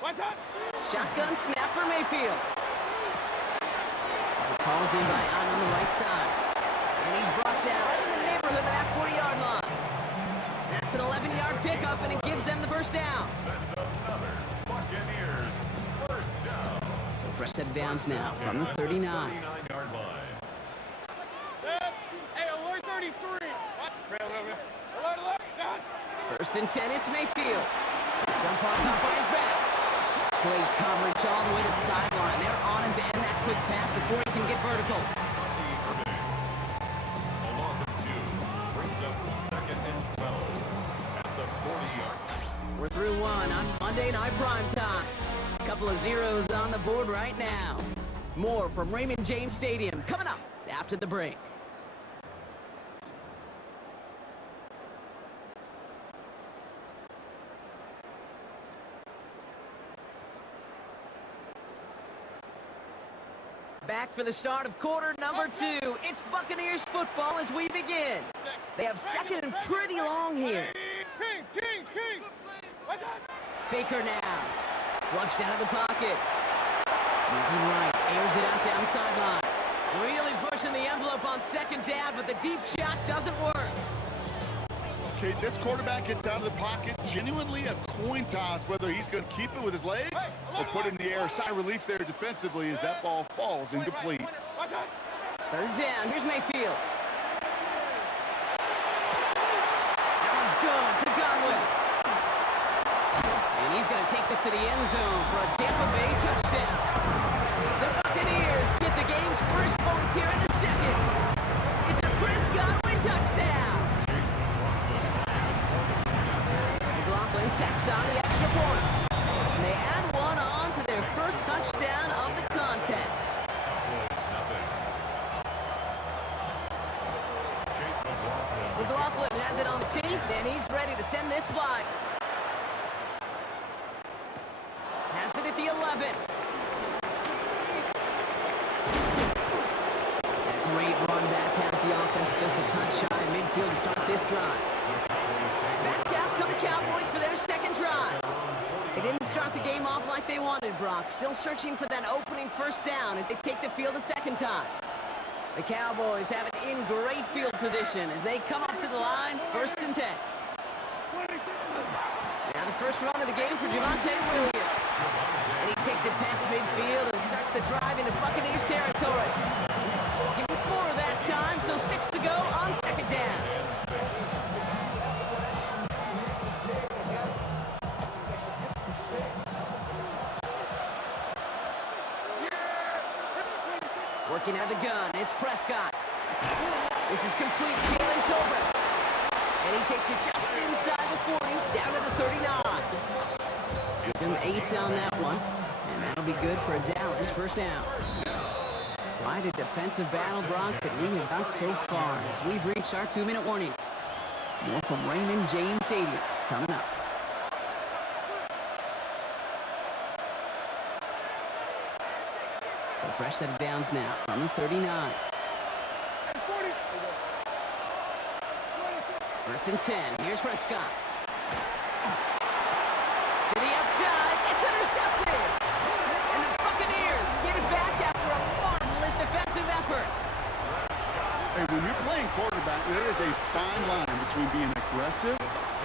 What's up? Shotgun snap for Mayfield. This is hauled in by on the right side. And he's brought down right in the neighborhood of that 40-yard line. That's an 11-yard pickup, and it gives them the 1st down. That's another Buccaneers 1st down. So fresh set of downs now from the 39. 39-yard line. Hey, alert 33. What? Alert, alert. God. 1st and 10, it's Mayfield. Jump off top by his back. Great coverage all the way to sideline. They're on him to end that quick pass before he can get vertical. A loss of 2 brings up 2nd and 12 at the 40-yard. We're through 1 on Monday Night Prime Time. A couple of zeros on the board right now. More from Raymond James Stadium coming up after the break. Back for the start of quarter number 2. It's Buccaneers football as we begin. They have 2nd and pretty long here. Kings. What's up? Baker now. Flushed out of the pocket. Moving right. Airs it out down the sideline. Really pushing the envelope on 2nd down, but the deep shot doesn't work. Okay, this quarterback gets out of the pocket. Genuinely a coin toss whether he's going to keep it with his legs or put it in the air. Sigh of relief there defensively as that ball falls incomplete. 3rd down. Here's Mayfield. That one's good to Godwin. And he's going to take this to the end zone for a Tampa Bay touchdown. The Buccaneers get the game's first points here in the 2nd. It's a Chris Godwin touchdown. McLaughlin sacks on the extra point. And they add one on to their first touchdown of the contest. Cowboys nothing. Chase McLaughlin. McLaughlin has it on the team, and he's ready to send this fly. Has it at the 11. A great run back has the offense just a touch shy of midfield to start this drive. Back out come the Cowboys for their second drive. They didn't start the game off like they wanted, Brock. Still searching for that opening first down as they take the field a second time. The Cowboys have it in great field position as they come up to the line, 1st and 10. Now the first run of the game for Javonte Williams. And he takes it past midfield and starts the drive into Buccaneers territory. Give him 4 that time, so 6 to go on second down. Working out the gun, it's Prescott. This is complete, Jalen Tolbert. And he takes it just inside the 40, down to the 39. Give them 8 on that one, and that'll be good for Dallas first down. Quite a defensive battle, Brock, that we have got so far as we've reached our 2-minute warning. More from Raymond James Stadium coming up. So fresh set of downs now from the 39. 1st and 10. Here's Prescott. To the outside. It's intercepted. And the Buccaneers get it back after a marvelous defensive effort. Hey, when you're playing quarterback, there is a fine line between being aggressive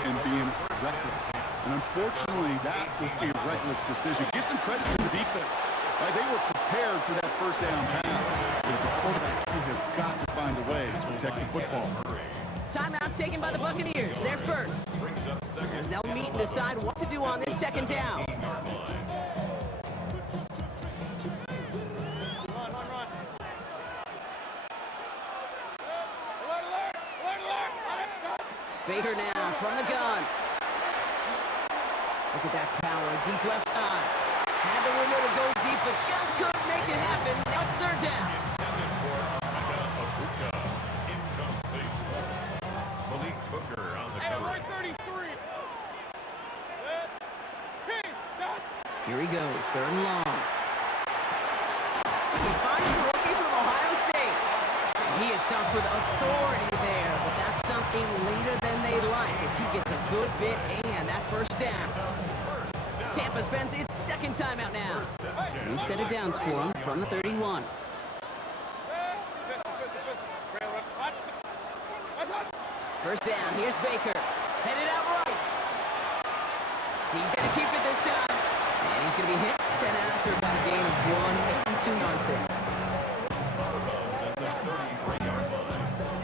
and being reckless. And unfortunately, that was a reckless decision. Give some credit to the defense. They were prepared for that first down pass. But as a quarterback, you have got to find a way to protect the football. Timeout taken by the Buccaneers. They're first. As they'll meet and decide what to do on this second down. Baker now from the gun. Look at that power, deep left side. Had the window to go deep, but just couldn't make it happen. Now it's 3rd down. Malik Hooker on the cover. Here he goes, 3rd and long. He finds the rookie from Ohio State. He is stopped with authority there, but that's something later than they'd like as he gets a good bit and that first down. Tampa spends its second timeout now. New set of downs for him from the 31. First down, here's Baker. Headed out right. He's going to keep it this time. And he's going to be hit, sent out after about a gain of 2 yards there.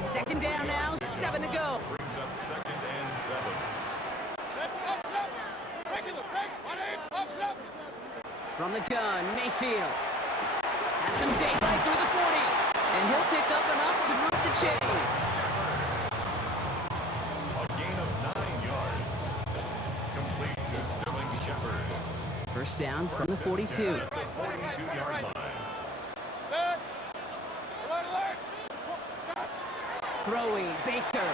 Second down now, 7 to go. Brings up 2nd and 7. From the gun, Mayfield. Has some daylight through the 40. And he'll pick up enough to move the chains. A gain of 9 yards. Complete to Sterling Shepard. First down from the 42. The 42-yard line. Throwing, Baker.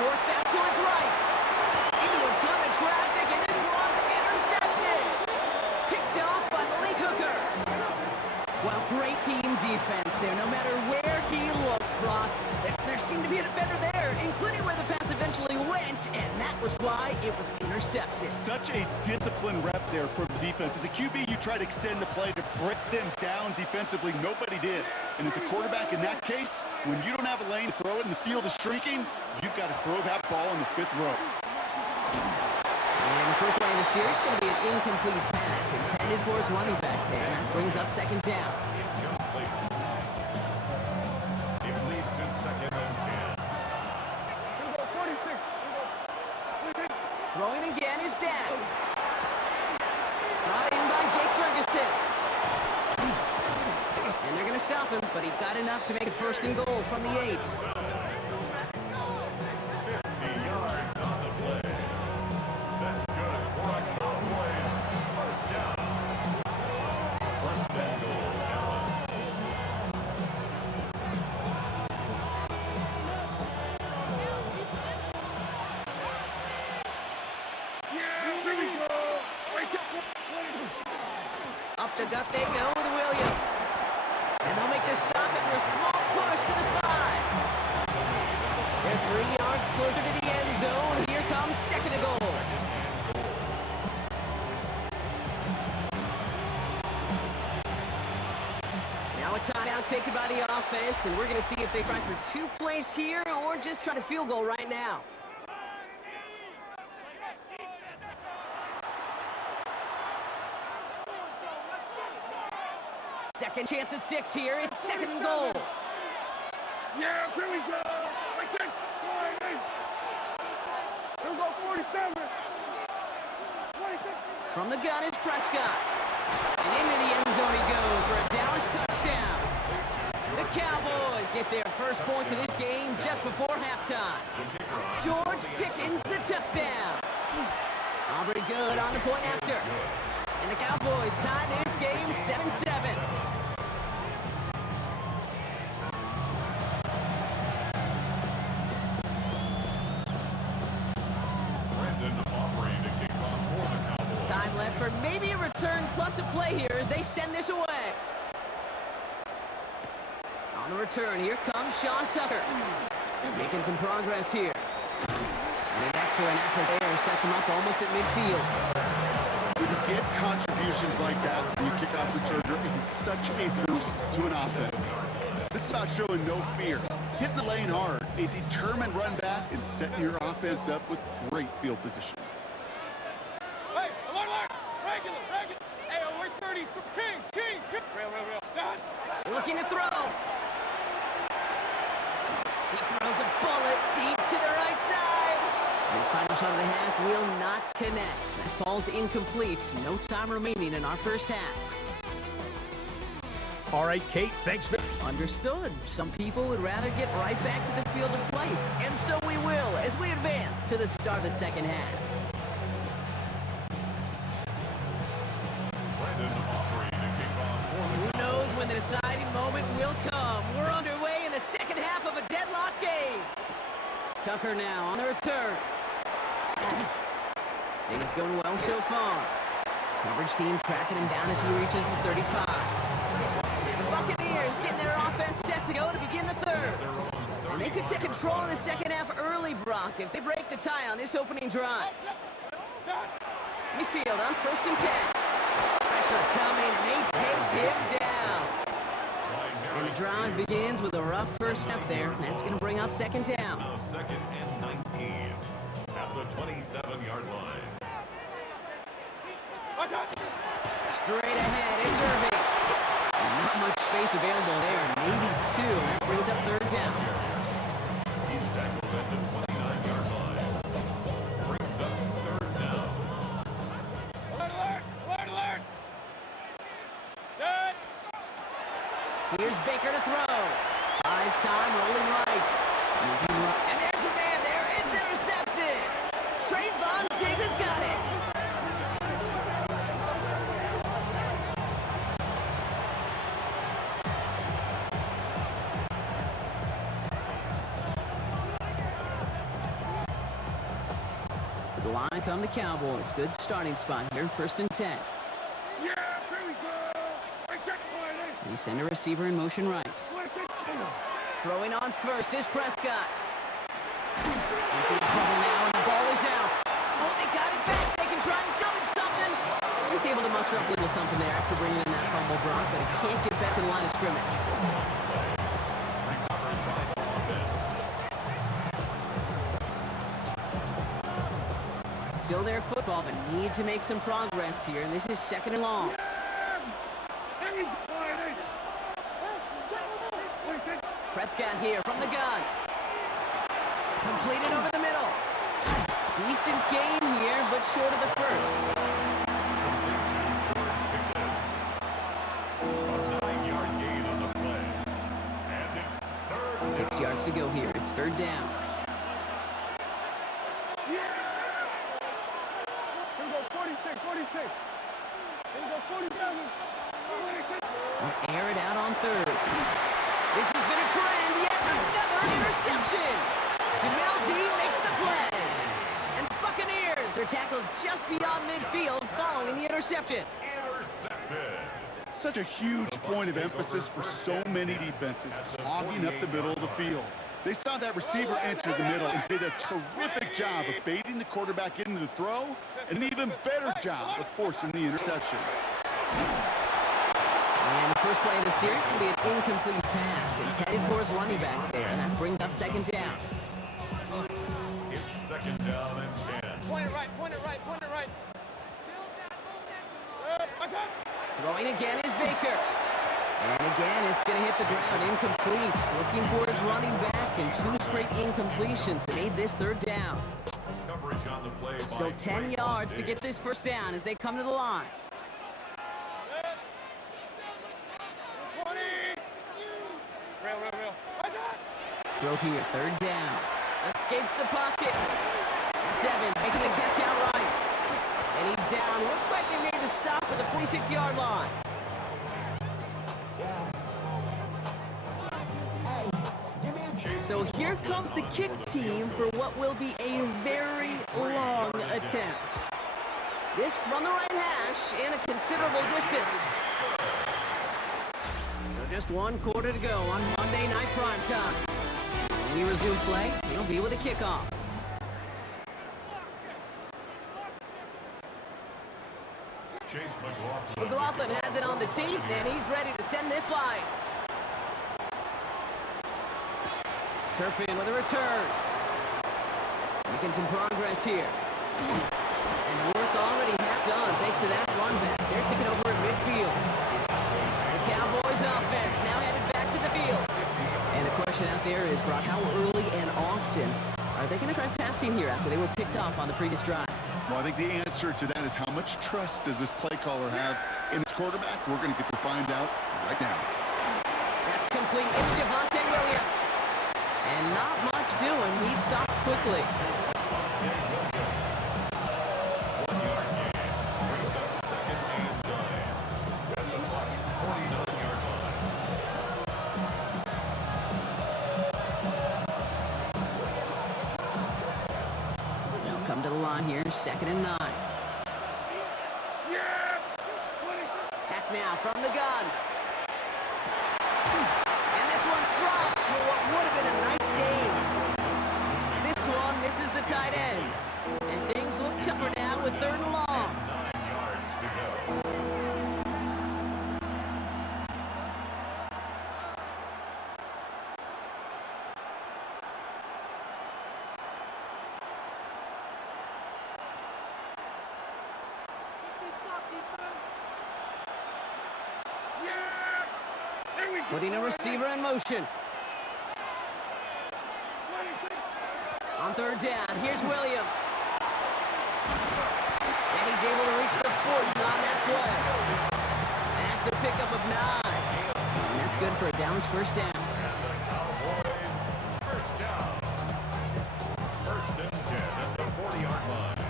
Forced out to his right. Into a ton of traffic, and this one's intercepted. Picked off by Malik Hooker. Well, great team defense there. No matter where he looked, Brock, there seemed to be a defender there, including where the pass eventually went, and that was why it was intercepted. Such a disciplined rep there for the defense. As a QB, you try to extend the play to break them down defensively. Nobody did. And as a quarterback in that case, when you don't have a lane to throw it and the field is shrinking, you've got to throw that ball in the 5th row. And the first play of the series is going to be an incomplete pass intended for his running back there. That brings up 2nd down. Incomplete. It leads to 2nd and 10. Throwing again is Dan. Brought in by Jake Ferguson. And they're going to stop him, but he got enough to make it 1st and goal from the 8. 50 yards on the play. That's good for a Cowboys first Back up they go with Williams. And they'll make their stop after a small push to the 5. They're 3 yards closer to the end zone. Here comes second and goal. Now a timeout taken by the offense, and we're going to see if they try for 2 plays here or just try to field goal right now. Second chance at 6 here. It's second and goal. Yeah, here we go. Wait, here we go, 47. 26. From the gun is Prescott. And into the end zone he goes for a Dallas touchdown. The Cowboys get their first point of this game just before halftime. George Pickens the touchdown. Aubrey good on the point after. And the Cowboys tie this game 7-7. Time left for maybe a return plus a play here as they send this away. On the return, here comes Sean Tucker. Making some progress here. And an excellent effort there sets him up almost at midfield. When you get contributions like that when you kick off the Charger, it is such a boost to an offense. This is about showing no fear, hitting the lane hard, a determined run back, and setting your offense up with great field position. Hey, alert, regular. Hey, we're 30. Kings. Real. God. Looking to throw. He throws a bullet deep to the right side. His final shot of the half will not connect. That falls incomplete. No time remaining in our first half. All right, Kate, thanks. Understood. Some people would rather get right back to the field of play. And so we will as we advance to the start of the second half. Who knows when the deciding moment will come? We're underway in the second half of a deadlocked game. Tucker now on the return. Things going well so far. Coverage team tracking him down as he reaches the 35. The Buccaneers getting their offense set to go to begin the third. And they could take control of the second half early, Brock, if they break the tie on this opening drive. Midfield on 1st and 10. Pressure coming, and they take him down. And the drive begins with a rough first step there. That's going to bring up second down. Now second and 19 at the 27-yard line. Straight ahead, it's Irving. And not much space available there. Maybe 2. That brings up third down. He's tackled at the 29-yard line. Brings up third down. Alert! Dutch! Here's Baker to throw. Eyes time, rolling right. Moving right. And there's a man there. It's intercepted. Trayvon Diggs has got it. To the line come the Cowboys. Good starting spot here. 1st and 10. Yeah, here we go. They send a receiver in motion right. Throwing on first is Prescott. In big trouble now, and the ball is out. Oh, they got it back. They can try and salvage something. He's able to muster up a little something there after bringing in that fumble, Brock, but he can't get back to the line of scrimmage. Still their football, but need to make some progress here, and this is second and long. Prescott here from the gun. Completed over the middle. Decent game here, but short of the first. A 9-yard gain on the play. And it's third down. 6 yards to go here. It's third down. Here we go, 46. Here we go, 47. They'll air it out on third. This has been a trend. Yet another interception. Jamel Dean makes the play. And the Buccaneers are tackled just beyond midfield following the interception. Intercepted. Such a huge point of emphasis for so many defenses, clogging up the middle of the field. They saw that receiver enter the middle and did a terrific job of baiting the quarterback into the throw, and an even better job of forcing the interception. And the first play of the series will be an incomplete pass intended for his running back there, and that brings up second down. It's second down and 10. Point it right, point it right, point it right. Throwing again is Baker. And again, it's going to hit the ground incomplete. Looking for his running back, and 2 straight incompletions made this third down. Coverage on the play. Still 10 yards to get this first down as they come to the line. 20. Real. Throw here, third down. Escapes the pocket. That's Evans making the catch outright. And he's down. Looks like they made the stop at the 46-yard line. So here comes the kick team for what will be a very long attempt. This from the right hash and a considerable distance. So just 1 quarter to go on Monday Night Primetime. When we resume play, we'll be with a kickoff. Chase McLaughlin. McLaughlin has it on the team, and he's ready to send this line. Turpin with a return. Making some progress here. And work already half done thanks to that run back. They're taking over at midfield. The Cowboys offense now headed back to the field. And the question out there is, Brock, how early and often are they going to try passing here after they were picked off on the previous drive? Well, I think the answer to that is how much trust does this play caller have in his quarterback? We're going to get to find out right now. That's complete. It's Javonte Williams. And not much doing. He stopped quickly. Now come to the line here, 2nd and 9. Back now from the gun. And this one's dropped for what would have been a nice game. This one misses the tight end. And things look tougher now with 3rd and long. 9 yards to go. Putting a receiver in motion. On 3rd down, here's Williams. And he's able to reach the 40 on that play. That's a pickup of 9. And that's good for a Dallas first down. And the Cowboys first down. 1st and 10 at the 40-yard line.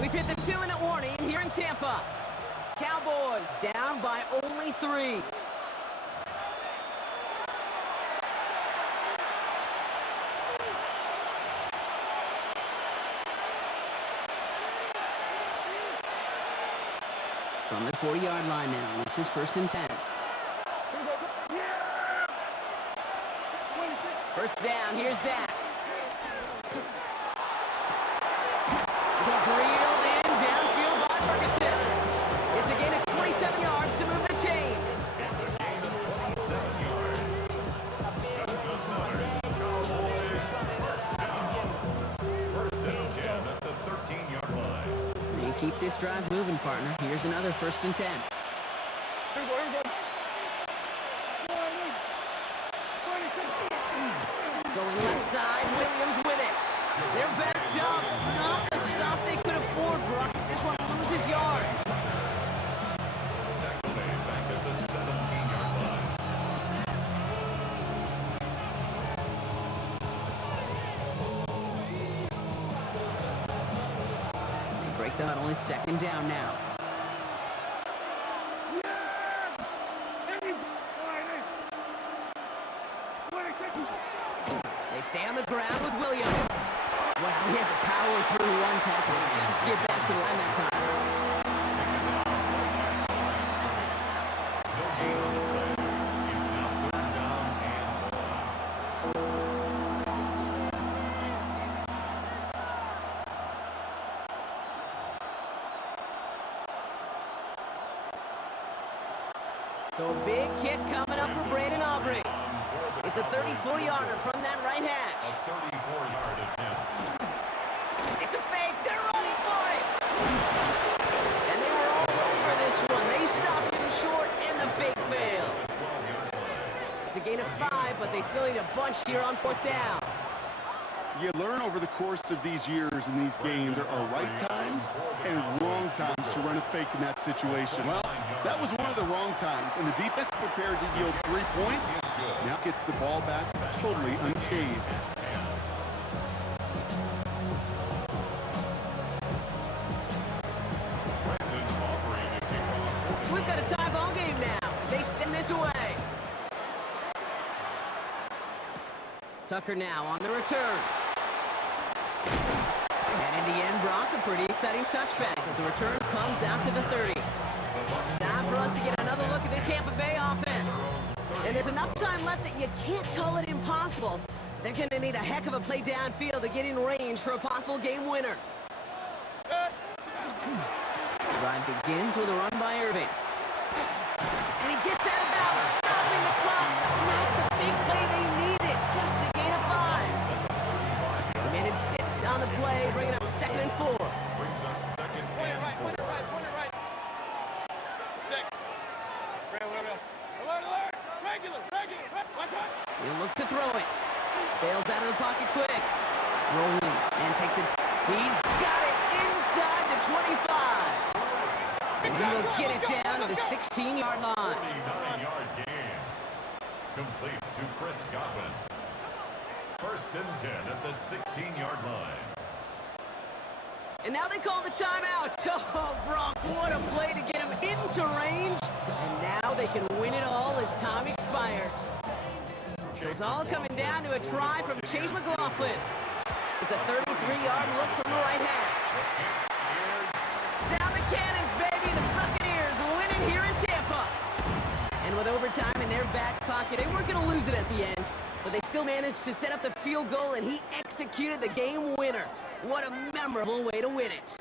We've hit the 2-minute warning here in Tampa. Cowboys down by only 3. From the 40-yard line now, this is 1st and 10. First down, here's Dak. This one's reeled in downfield by Ferguson. It's a gain of 27 yards to move the chains. It's a gain of 27 yards. That's another Cowboys first down. 1st and 10 at the 13-yard line. And keep this drive moving, partner. Here's another 1st and 10. Going left side, Williams with it. They're backed up. Not the stop they could afford, Brock. This one loses yards. Tackle made back at the 17-yard line. They break the huddle. It's 2nd down now. They stay on the ground with Williams. Wow, he had to power through one tackle just to get back to the line that time. So a big kick coming up for Braden Aubrey. It's a 34-yarder from that right hash. A 34-yard attempt. It's a fake. They're running for it. And they were all over this one. They stopped him short, and the fake failed. It's a gain of 5, but they still need a bunch here on 4th down. You learn over the course of these years in these games there are right times and wrong times to run a fake in that situation. Well, that was one of the wrong times, and the defense prepared to yield 3 points. Now gets the ball back totally unscathed. So we've got a tie ball game now as they send this away. Tucker now on the return. And in the end, Brock, a pretty exciting touchback as the return comes out to the 30. It's time for us to get another look at this Tampa Bay offense. And there's enough time left that you can't call it impossible. They're going to need a heck of a play downfield to get in range for a possible game winner. Drive begins with a run by Irving. And he gets out of bounds, stopping the clock. Not the big play they needed, just a gain of 5. They managed 6 on the play, bringing up 2nd and 4. Brings up 2nd and 4. Point it right. 6. Alert. Regular. Watch out. He'll look to throw it. Bails out of the pocket quick. Rolling and takes it. He's got it inside the 25. And he will get it down to the 16-yard line. 49-yard gain. Complete to Chris Godwin. 1st and 10 at the 16-yard line. And now they call the timeout. Oh, Brock, what a play to get him into range. And now they can win it all as time expires. So it's all coming down to a try from Chase McLaughlin. It's a 33-yard look from the right hash. Sound the cannons, baby. The Buccaneers winning here in Tampa. And with overtime in their back pocket, they weren't going to lose it at the end, but they still managed to set up the field goal, and he executed the game winner. What a memorable way to win it.